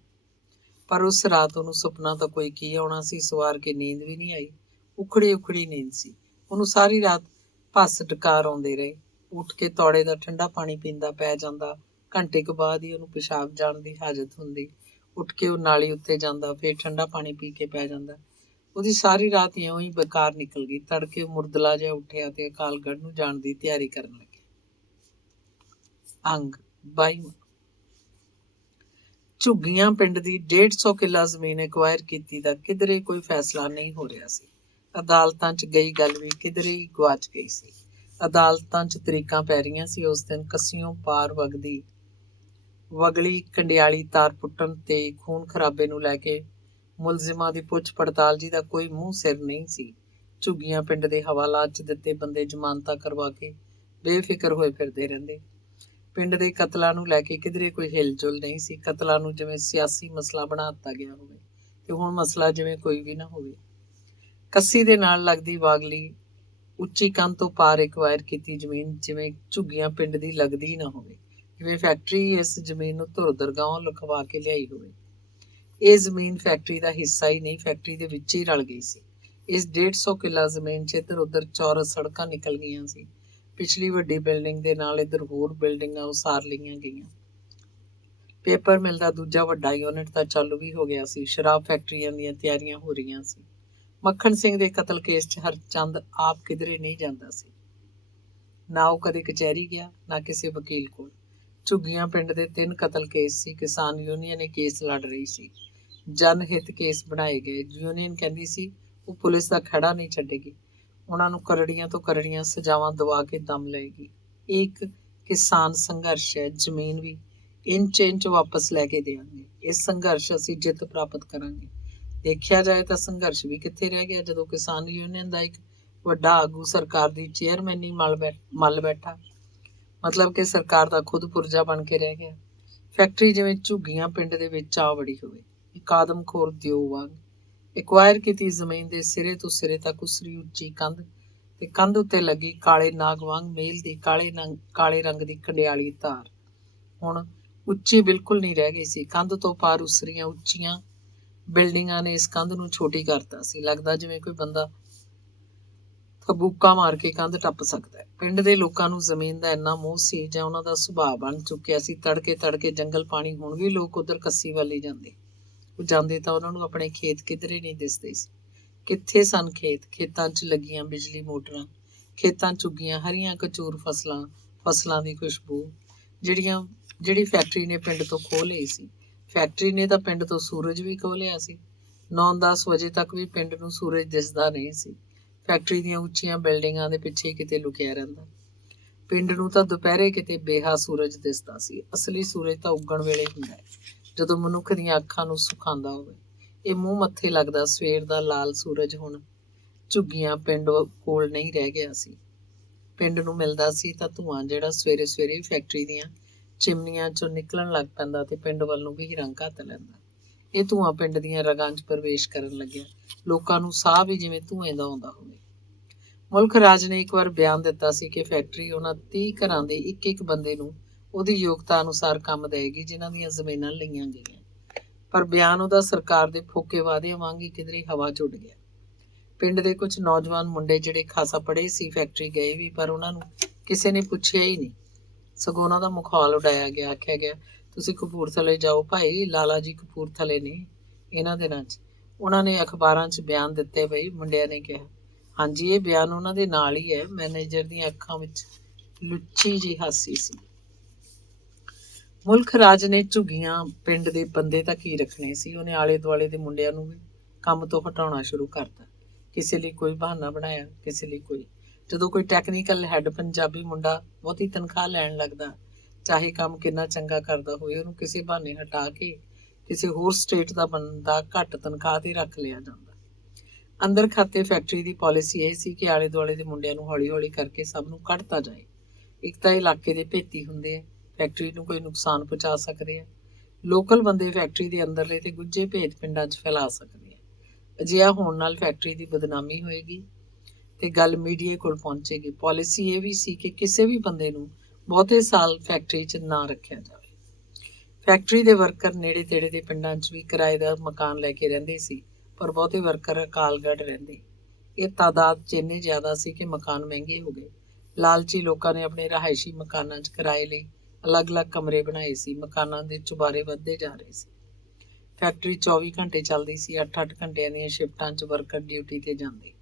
ਪਰ ਉਸ ਰਾਤ ਉਹਨੂੰ ਸੁਪਨਾ ਤਾਂ ਕੋਈ ਕੀ ਆਉਣਾ ਸੀ। ਸਵਾਰ ਕੇ ਨੀਂਦ ਵੀ ਨਹੀਂ ਆਈ। ਉਖੜੀ ਨੀਂਦ ਸੀ। ਉਹਨੂੰ ਸਾਰੀ ਰਾਤ ਭੱਸ ਡਕਾਰ ਆਉਂਦੇ ਰਹੇ। ਉੱਠ ਕੇ ਤੌੜੇ ਦਾ ਠੰਡਾ ਪਾਣੀ ਪੀਂਦਾ ਪੈ ਜਾਂਦਾ। ਘੰਟੇ ਕੁ ਬਾਅਦ ਹੀ ਉਹਨੂੰ ਪਿਸ਼ਾਬ ਜਾਣ ਦੀ ਹਾਜਤ ਹੁੰਦੀ। ਉੱਠ ਕੇ ਉਹ ਨਾਲੀ ਉੱਤੇ ਜਾਂਦਾ, ਫਿਰ ਠੰਡਾ ਪਾਣੀ ਪੀ ਕੇ ਪੈ ਜਾਂਦਾ। ਉਹਦੀ ਸਾਰੀ ਰਾਤ ਇਉਂ ਹੀ ਬੇਕਾਰ ਨਿਕਲ ਗਈ। ਤੜਕੇ ਮੁਰਦਲਾ ਜਿਹਾ ਉੱਠਿਆ ਤੇ ਅਕਾਲਗੜ੍ਹ ਨੂੰ ਜਾਣ ਦੀ ਤਿਆਰੀ ਕਰਨ ਲੱਗਿਆ। ਅੰਗ 22। ਝੁੱਗੀਆਂ ਪਿੰਡ ਦੀ 150 ਕਿੱਲਾ ਜ਼ਮੀਨ ਐਕਵਾਇਰ ਕੀਤੀ ਦਾ ਕਿਧਰੇ ਕੋਈ ਫੈਸਲਾ ਨਹੀਂ ਹੋ ਰਿਹਾ ਸੀ। ਅਦਾਲਤਾਂ 'ਚ ਗਈ ਗੱਲ ਵੀ ਕਿਧਰੇ ਹੀ ਗੁਆਚ ਗਈ ਸੀ। ਅਦਾਲਤਾਂ 'ਚ ਤਰੀਕਾਂ ਪੈ ਰਹੀਆਂ ਸੀ। ਉਸ ਦਿਨ ਕੱਸੀਓਂ ਪਾਰ ਵਗਲੀ ਕੰਡਿਆਲੀ ਤਾਰ ਪੁੱਟਣ ਤੇ ਖੂਨ ਖਰਾਬੇ ਨੂੰ ਲੈ ਕੇ ਮੁਲਜ਼ਮਾਂ ਦੀ ਪੁੱਛ ਪੜਤਾਲ ਜੀ ਦਾ ਕੋਈ ਮੂੰਹ ਸਿਰ ਨਹੀਂ ਸੀ। ਝੁੱਗੀਆਂ ਪਿੰਡ ਦੇ ਹਵਾਲਾਤ 'ਚ ਦਿੱਤੇ ਬੰਦੇ ਜ਼ਮਾਨਤਾਂ ਕਰਵਾ ਕੇ ਬੇਫਿਕਰ ਹੋਏ ਫਿਰਦੇ ਰਹਿੰਦੇ। ਪਿੰਡ ਦੇ ਕਤਲਾਂ ਨੂੰ ਲੈ ਕੇ ਕਿਧਰੇ ਕੋਈ ਹਿਲਜੁਲ ਨਹੀਂ ਸੀ। ਕਤਲਾਂ ਨੂੰ ਜਿਵੇਂ ਸਿਆਸੀ ਮਸਲਾ ਬਣਾ ਦਿੱਤਾ ਗਿਆ ਹੋਵੇ ਤੇ ਹੁਣ ਮਸਲਾ ਜਿਵੇਂ ਕੋਈ ਵੀ ਨਾ ਹੋਵੇ। ਕੱਸੀ ਦੇ ਨਾਲ ਲੱਗਦੀ ਵਾਗਲੀ ਉੱਚੀ ਕੰਧ ਤੋਂ ਪਾਰ ਐਕਵਾਇਰ ਕੀਤੀ ਜ਼ਮੀਨ ਜਿਵੇਂ ਝੁੱਗੀਆਂ ਪਿੰਡ ਦੀ ਲੱਗਦੀ ਨਾ ਹੋਵੇ। ਜਿਵੇਂ ਫੈਕਟਰੀ ਇਸ ਜ਼ਮੀਨ ਨੂੰ ਧੁਰ ਦਰਗਾਹੋਂ ਲਿਖਵਾ ਕੇ ਲਿਆਈ ਹੋਵੇ। ਇਹ ਜ਼ਮੀਨ ਫੈਕਟਰੀ ਦਾ ਹਿੱਸਾ ਹੀ ਨਹੀਂ, ਫੈਕਟਰੀ ਦੇ ਵਿੱਚ ਹੀ ਰਲ ਗਈ ਸੀ। ਇਸ 150 ਕਿੱਲਾ ਜ਼ਮੀਨ 'ਚ ਇੱਧਰ ਉੱਧਰ ਚੌਰਸ ਸੜਕਾਂ ਨਿਕਲ ਗਈਆਂ ਸੀ। ਪਿਛਲੀ ਵੱਡੀ ਬਿਲਡਿੰਗ ਦੇ ਨਾਲ ਇੱਧਰ ਹੋਰ ਬਿਲਡਿੰਗਾਂ ਉਸਾਰ ਲਈਆਂ ਗਈਆਂ। ਪੇਪਰ ਮਿਲ ਦਾ ਦੂਜਾ ਵੱਡਾ ਯੂਨਿਟ ਤਾਂ ਚਾਲੂ ਵੀ ਹੋ ਗਿਆ ਸੀ। ਸ਼ਰਾਬ ਫੈਕਟਰੀਆਂ ਦੀਆਂ ਤਿਆਰੀਆਂ ਹੋ ਰਹੀਆਂ ਸੀ। ਮੱਖਣ ਸਿੰਘ ਦੇ ਕਤਲ ਕੇਸ 'ਚ ਹਰਚੰਦ ਆਪ ਕਿਧਰੇ ਨਹੀਂ ਜਾਂਦਾ ਸੀ। ਨਾ ਉਹ ਕਦੇ ਕਚਹਿਰੀ ਗਿਆ, ਨਾ ਕਿਸੇ ਵਕੀਲ ਕੋਲ। ਝੁੱਗੀਆਂ ਪਿੰਡ ਦੇ 3 ਕਤਲ ਕੇਸ ਸੀ। ਕਿਸਾਨ ਯੂਨੀਅਨ ਇਹ ਕੇਸ ਲੜ ਰਹੀ ਸੀ। ਜਨ ਹਿੱਤ ਕੇਸ ਬਣਾਏ ਗਏ। ਯੂਨੀਅਨ ਕਹਿੰਦੀ ਸੀ ਉਹ ਪੁਲਿਸ ਦਾ ਖਹਿੜਾ ਨਹੀਂ ਛੱਡੇਗੀ, ਉਹਨਾਂ ਨੂੰ ਕਰੜੀਆਂ ਤੋਂ ਕਰੜੀਆਂ ਸਜ਼ਾਵਾਂ ਦਵਾ ਕੇ ਦਮ ਲਏਗੀ। ਇਹ ਇੱਕ ਕਿਸਾਨ ਸੰਘਰਸ਼ ਹੈ, ਜ਼ਮੀਨ ਵੀ ਇੰਚ ਇੰਚ ਵਾਪਸ ਲੈ ਕੇ ਦੇਵਾਂਗੇ। ਇਸ ਸੰਘਰਸ਼ ਅਸੀਂ ਜਿੱਤ ਪ੍ਰਾਪਤ ਕਰਾਂਗੇ। ਦੇਖਿਆ ਜਾਏ ਤਾਂ ਸੰਘਰਸ਼ ਵੀ ਕਿੱਥੇ ਰਹਿ ਗਿਆ ਜਦੋਂ ਕਿਸਾਨ ਯੂਨੀਅਨ ਦਾ ਇੱਕ ਵੱਡਾ ਆਗੂ ਸਰਕਾਰ ਦੀ ਚੇਅਰਮੈਨੀ ਮੱਲ ਬੈਠਾ। ਮਤਲਬ ਕਿ ਸਰਕਾਰ ਦਾ ਖੁਦ ਪੁਰਜਾ ਬਣ ਕੇ ਰਹਿ ਗਿਆ। ਫੈਕਟਰੀ ਜਿਵੇਂ ਝੁੱਗੀਆਂ ਪਿੰਡ ਦੇ ਵਿੱਚ ਆ ਵੜੀ ਹੋਵੇ, ਇੱਕ ਆਦਮਖੋਰ ਦਿਓ ਵਾਂਗ। ਐਕਵਾਇਰ ਕੀਤੀ ਜ਼ਮੀਨ ਦੇ ਸਿਰੇ ਤੋਂ ਸਿਰੇ ਤੱਕ ਉਸਰੀ ਉੱਚੀ ਕੰਧ ਤੇ ਕੰਧ ਉੱਤੇ ਲੱਗੀ ਕਾਲੇ ਨਾਗ ਵਾਂਗ ਮੇਲ ਦੀ ਕਾਲੇ ਰੰਗ ਦੀ ਕੰਡਿਆਲੀ ਧਾਰ ਹੁਣ ਉੱਚੀ ਬਿਲਕੁਲ ਨਹੀਂ ਰਹਿ ਗਈ ਸੀ। ਕੰਧ ਤੋਂ ਪਾਰ ਉਸਰੀਆਂ ਉੱਚੀਆਂ ਬਿਲਡਿੰਗਾਂ ਨੇ ਇਸ ਕੰਧ ਨੂੰ ਛੋਟੀ ਕਰਤਾ ਸੀ। ਲੱਗਦਾ ਜਿਵੇਂ ਕੋਈ ਬੰਦਾ ਥਬੂਕਾ ਮਾਰ ਕੇ ਕੰਧ ਟੱਪ ਸਕਦਾ ਹੈ। ਪਿੰਡ ਦੇ ਲੋਕਾਂ ਨੂੰ ਜ਼ਮੀਨ ਦਾ ਇੰਨਾ ਮੋਹ ਸੀ ਜਾਂ ਉਹਨਾਂ ਦਾ ਸੁਭਾਅ ਬਣ ਚੁੱਕਿਆ ਸੀ। ਤੜਕੇ ਜੰਗਲ ਪਾਣੀ ਹੁਣ ਵੀ ਲੋਕ ਉਧਰ ਕੱਸੀ ਵੱਲ ਹੀ ਜਾਂਦੇ। ਉਹ ਜਾਂਦੇ ਤਾਂ ਉਹਨਾਂ ਨੂੰ ਆਪਣੇ ਖੇਤ ਕਿਧਰੇ ਨਹੀਂ ਦਿਸਦੇ ਸੀ। ਕਿੱਥੇ ਸਨ ਖੇਤ? ਖੇਤਾਂ 'ਚ ਲੱਗੀਆਂ ਬਿਜਲੀ ਮੋਟਰਾਂ, ਖੇਤਾਂ 'ਚ ਉੱਗੀਆਂ ਹਰੀਆਂ ਕਚੂਰ ਫਸਲਾਂ ਦੀ ਖੁਸ਼ਬੂ ਜਿਹੜੀ ਫੈਕਟਰੀ ਨੇ ਪਿੰਡ ਤੋਂ ਖੋਹ ਲਈ ਸੀ। ਫੈਕਟਰੀ ਨੇ ਤਾਂ ਪਿੰਡ ਤੋਂ ਸੂਰਜ ਵੀ ਖੋਹ ਲਿਆ ਸੀ। 9-10 ਵਜੇ ਤੱਕ ਵੀ ਪਿੰਡ ਨੂੰ ਸੂਰਜ ਦਿਸਦਾ ਨਹੀਂ ਸੀ। ਫੈਕਟਰੀ ਦੀਆਂ ਉੱਚੀਆਂ ਬਿਲਡਿੰਗਾਂ ਦੇ ਪਿੱਛੇ ਕਿਤੇ ਲੁਕਿਆ ਰਹਿੰਦਾ। ਪਿੰਡ ਨੂੰ ਤਾਂ ਦੁਪਹਿਰੇ ਕਿਤੇ ਬੇਹਾ ਸੂਰਜ ਦਿਸਦਾ ਸੀ। ਅਸਲੀ ਸੂਰਜ ਤਾਂ ਉੱਗਣ ਵੇਲੇ ਹੁੰਦਾ ਹੈ, ਜਦੋਂ ਮਨੁੱਖ ਦੀਆਂ ਅੱਖਾਂ ਨੂੰ ਸੁਖਾਉਂਦਾ ਹੋਵੇ। ਇਹ ਮੂੰਹ ਮੱਥੇ ਲੱਗਦਾ ਸਵੇਰ ਦਾ ਲਾਲ ਸੂਰਜ ਹੁਣ ਝੁੱਗੀਆਂ ਪਿੰਡ ਕੋਲ ਨਹੀਂ ਰਹਿ ਗਿਆ ਸੀ। ਪਿੰਡ ਨੂੰ ਮਿਲਦਾ ਸੀ ਤਾਂ ਧੂੰਆਂ ਜਿਹੜਾ ਸਵੇਰੇ ਸਵੇਰੇ ਫੈਕਟਰੀ ਦੀਆਂ ਚਿਮਨੀਆਂ 'ਚੋਂ ਨਿਕਲਣ ਲੱਗ ਪੈਂਦਾ ਤੇ ਪਿੰਡ ਵੱਲ ਨੂੰ ਵੀ ਰੰਗ ਘੱਤ ਲੈਂਦਾ। ਇਹ ਧੂੰਆਂ ਪਿੰਡ ਦੀਆਂ ਰਗਾਂ 'ਚ ਪ੍ਰਵੇਸ਼ ਕਰਨ ਲੱਗਿਆ। ਲੋਕਾਂ ਨੂੰ ਸਾਹ ਵੀ ਜਿਵੇਂ ਧੂਏ ਦਾ ਆਉਂਦਾ ਹੋਵੇ। ਮੁਲਕ ਰਾਜ ਨੇ ਇੱਕ ਵਾਰ ਬਿਆਨ ਦਿੱਤਾ ਸੀ ਕਿ ਫੈਕਟਰੀ ਉਹਨਾਂ 30 ਘਰਾਂ ਦੇ ਇੱਕ ਬੰਦੇ ਨੂੰ ਉਹਦੀ ਯੋਗਤਾ ਅਨੁਸਾਰ ਕੰਮ ਦੇਵੇਗੀ ਜਿਨ੍ਹਾਂ ਦੀਆਂ ਜ਼ਮੀਨਾਂ ਲਈਆਂ ਗਈਆਂ। ਪਰ ਬਿਆਨ ਉਹਦਾ ਸਰਕਾਰ ਦੇ ਫੋਕੇ ਵਾਅਦਿਆਂ ਵਾਂਗ ਹੀ ਕਿਧਰੇ ਹਵਾ 'ਚ ਉੱਡ ਗਿਆ। ਪਿੰਡ ਦੇ ਕੁਝ ਨੌਜਵਾਨ ਮੁੰਡੇ ਜਿਹੜੇ ਖਾਸਾ ਪੜ੍ਹੇ ਸੀ ਫੈਕਟਰੀ ਗਏ ਵੀ, ਪਰ ਉਹਨਾਂ ਨੂੰ ਕਿਸੇ ਨੇ ਪੁੱਛਿਆ ਹੀ ਨਹੀਂ। ਸਗੋਂ ਉਹਨਾਂ ਦਾ ਮੁਖੌਲ ਉਡਾਇਆ ਗਿਆ। ਆਖਿਆ ਗਿਆ, ਤੁਸੀਂ ਕਪੂਰਥਲੇ ਜਾਓ ਭਾਈ, ਲਾਲਾ ਜੀ ਕਪੂਰਥਲੇ ਨੇ ਇਹਨਾਂ ਦਿਨਾਂ 'ਚ। ਉਹਨਾਂ ਨੇ ਅਖਬਾਰਾਂ 'ਚ ਬਿਆਨ ਦਿੱਤੇ ਬਈ। ਮੁੰਡਿਆਂ ਨੇ ਕਿਹਾ, ਹਾਂਜੀ ਇਹ ਬਿਆਨ ਉਹਨਾਂ ਦੇ ਨਾਲ ਹੀ ਹੈ। ਮੈਨੇਜਰ ਦੀਆਂ ਅੱਖਾਂ ਵਿੱਚ ਲੁੱਚੀ ਜਿਹੀ ਹਾਸੀ ਸੀ। ਮੁਲਕ ਰਾਜ ਨੇ ਝੁੱਗੀਆਂ ਪਿੰਡ ਦੇ ਬੰਦੇ ਤਾਂ ਕੀ ਰੱਖਣੇ ਸੀ, ਉਹਨੇ ਆਲੇ ਦੁਆਲੇ ਦੇ ਮੁੰਡਿਆਂ ਨੂੰ ਵੀ ਕੰਮ ਤੋਂ ਹਟਾਉਣਾ ਸ਼ੁਰੂ ਕਰਤਾ। ਕਿਸੇ ਲਈ ਕੋਈ ਬਹਾਨਾ ਬਣਾਇਆ, ਕਿਸੇ ਲਈ ਕੋਈ। ਜਦੋਂ ਕੋਈ ਟੈਕਨੀਕਲ ਹੈੱਡ ਪੰਜਾਬੀ ਮੁੰਡਾ ਬਹੁਤੀ ਤਨਖਾਹ ਲੈਣ ਲੱਗਦਾ, ਚਾਹੇ ਕੰਮ ਕਿੰਨਾ ਚੰਗਾ ਕਰਦਾ ਹੋਵੇ, ਉਹਨੂੰ ਕਿਸੇ ਬਹਾਨੇ ਹਟਾ ਕੇ ਕਿਸੇ ਹੋਰ ਸਟੇਟ ਦਾ ਬੰਦਾ ਘੱਟ ਤਨਖਾਹ ਤੇ ਰੱਖ ਲਿਆ ਜਾਂਦਾ। ਅੰਦਰ ਖਾਤੇ ਫੈਕਟਰੀ ਦੀ ਪਾਲਿਸੀ ਇਹ ਸੀ ਕਿ ਆਲੇ ਦੁਆਲੇ ਦੇ ਮੁੰਡਿਆਂ ਨੂੰ ਹੌਲੀ ਹੌਲੀ ਕਰਕੇ ਸਭ ਨੂੰ ਕੱਢਤਾ ਜਾਏ। ਇੱਕ ਤਾਂ ਇਲਾਕੇ ਦੇ ਭੇਤੀ ਹੁੰਦੇ ਆ, ਫੈਕਟਰੀ ਨੂੰ ਕੋਈ ਨੁਕਸਾਨ ਪਹੁੰਚਾ ਸਕਦੇ ਆ। ਲੋਕਲ ਬੰਦੇ ਫੈਕਟਰੀ ਦੇ ਅੰਦਰਲੇ ਤੇ ਗੁੱਝੇ ਭੇਤ ਪਿੰਡਾਂ 'ਚ ਫੈਲਾ ਸਕਦੇ ਆ। ਅਜਿਹਾ ਹੋਣ ਨਾਲ ਫੈਕਟਰੀ ਦੀ ਬਦਨਾਮੀ ਹੋਏਗੀ ਤੇ ਗੱਲ ਮੀਡੀਆ ਕੋਲ ਪਹੁੰਚੇਗੀ। ਪਾਲਿਸੀ ਇਹ ਵੀ ਸੀ ਕਿ ਕਿਸੇ ਵੀ ਬੰਦੇ ਨੂੰ ਬਹੁਤੇ ਸਾਲ ਫੈਕਟਰੀ 'ਚ ਨਾ ਰੱਖਿਆ ਜਾਵੇ। ਫੈਕਟਰੀ ਦੇ ਵਰਕਰ ਨੇੜੇ ਤੇੜੇ ਦੇ ਪਿੰਡਾਂ 'ਚ ਵੀ ਕਿਰਾਏ ਦਾ ਮਕਾਨ ਲੈ ਕੇ ਰਹਿੰਦੇ ਸੀ, ਪਰ ਬਹੁਤੇ ਵਰਕਰ ਅਕਾਲਗੜ੍ਹ ਰਹਿੰਦੇ। ਇਹ ਤਾਦਾਦ 'ਚ ਇੰਨੇ ਜ਼ਿਆਦਾ ਸੀ ਕਿ ਮਕਾਨ ਮਹਿੰਗੇ ਹੋ ਗਏ। ਲਾਲਚੀ ਲੋਕਾਂ ਨੇ ਆਪਣੇ ਰਹਾਇਸ਼ੀ ਮਕਾਨਾਂ 'ਚ ਕਿਰਾਏ ਲਈ ਅਲੱਗ-ਅਲੱਗ ਕਮਰੇ ਬਣਾਏ ਸੀ। ਮਕਾਨਾਂ ਦੇ ਚੁਬਾਰੇ ਵੱਧਦੇ ਜਾ ਰਹੇ ਸੀ। ਫੈਕਟਰੀ 24 ਘੰਟੇ ਚੱਲਦੀ ਸੀ। 8-8 ਘੰਟਿਆਂ ਦੀਆਂ ਸ਼ਿਫਟਾਂ 'ਚ ਵਰਕਰ ਡਿਊਟੀ ਤੇ ਜਾਂਦੇ।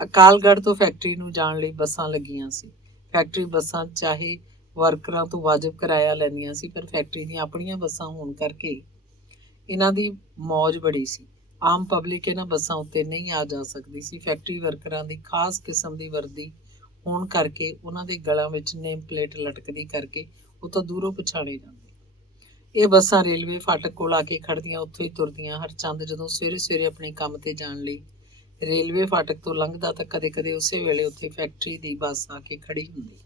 ਅਕਾਲਗੜ੍ਹ ਤੋਂ ਫੈਕਟਰੀ ਨੂੰ ਜਾਣ ਲਈ ਬੱਸਾਂ ਲੱਗੀਆਂ ਸੀ। ਫੈਕਟਰੀ ਬੱਸਾਂ ਚਾਹੇ ਵਰਕਰਾਂ ਤੋਂ ਵਾਜਬ ਕਿਰਾਇਆ ਲੈਂਦੀਆਂ ਸੀ, ਪਰ ਫੈਕਟਰੀ ਦੀਆਂ ਆਪਣੀਆਂ ਬੱਸਾਂ ਹੋਣ ਕਰਕੇ ਇਹਨਾਂ ਦੀ ਮੌਜ ਬੜੀ ਸੀ। ਆਮ ਪਬਲਿਕ ਇਹਨਾਂ ਬੱਸਾਂ ਉੱਤੇ ਨਹੀਂ ਆ ਜਾ ਸਕਦੀ ਸੀ। ਫੈਕਟਰੀ ਵਰਕਰਾਂ ਦੀ ਖਾਸ ਕਿਸਮ ਦੀ ਵਰਦੀ ਹੋਣ ਕਰਕੇ ਉਹਨਾਂ ਦੇ ਗਲਾਂ ਵਿੱਚ ਨੇਮ ਪਲੇਟ ਲਟਕਦੀ ਕਰਕੇ ਉਹ ਤਾਂ ਦੂਰੋਂ ਪਛਾਣੇ ਜਾਂਦੇ। ਇਹ ਬੱਸਾਂ ਰੇਲਵੇ ਫਾਟਕ ਕੋਲ ਆ ਕੇ ਖੜ੍ਹਦੀਆਂ, ਉੱਥੋਂ ਹੀ ਤੁਰਦੀਆਂ। ਹਰਚੰਦ ਜਦੋਂ ਸਵੇਰੇ ਸਵੇਰੇ ਆਪਣੇ ਕੰਮ ਤੇ ਜਾਣ ਲਈ ਰੇਲਵੇ ਫਾਟਕ ਤੋਂ ਲੰਘਦਾ ਤਾਂ ਕਦੇ-ਕਦੇ ਉਸੇ ਵੇਲੇ ਉੱਥੇ ਫੈਕਟਰੀ ਦੀ ਬੱਸ ਆ ਕੇ ਖੜੀ ਹੁੰਦੀ।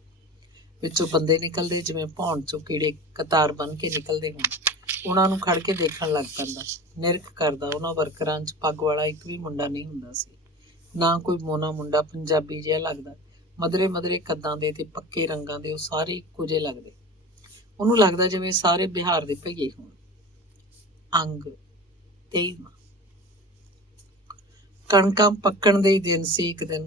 ਵਿੱਚੋਂ ਬੰਦੇ ਨਿਕਲਦੇ ਜਿਵੇਂ ਭੌਣ 'ਚੋਂ ਕੀੜੇ ਕਤਾਰ ਬਣ ਕੇ ਨਿਕਲਦੇ ਹੋਣ। ਉਹਨਾਂ ਨੂੰ ਖੜ ਕੇ ਦੇਖਣ ਲੱਗ ਪੈਂਦਾ, ਨਿਰਖ ਕਰਦਾ। ਉਹਨਾਂ ਵਰਕਰਾਂ 'ਚ ਪੱਗ ਵਾਲਾ ਇੱਕ ਵੀ ਮੁੰਡਾ ਨਹੀਂ ਹੁੰਦਾ ਸੀ, ਨਾ ਕੋਈ ਮੋਨਾ ਮੁੰਡਾ ਪੰਜਾਬੀ ਜਿਹਾ ਲੱਗਦਾ। ਮਧਰੇ ਕੱਦਾਂ ਦੇ ਤੇ ਪੱਕੇ ਰੰਗਾਂ ਦੇ ਉਹ ਸਾਰੇ ਇੱਕੋ ਜਿਹੇ ਲੱਗਦੇ। ਉਹਨੂੰ ਲੱਗਦਾ ਜਿਵੇਂ ਸਾਰੇ ਬਿਹਾਰ ਦੇ ਭਈਏ ਹੋਣ। ਅੰਗ 23 ਕਣਕਾਂ ਪੱਕਣ ਦੇ ਹੀ ਦਿਨ ਸੀ। ਇੱਕ ਦਿਨ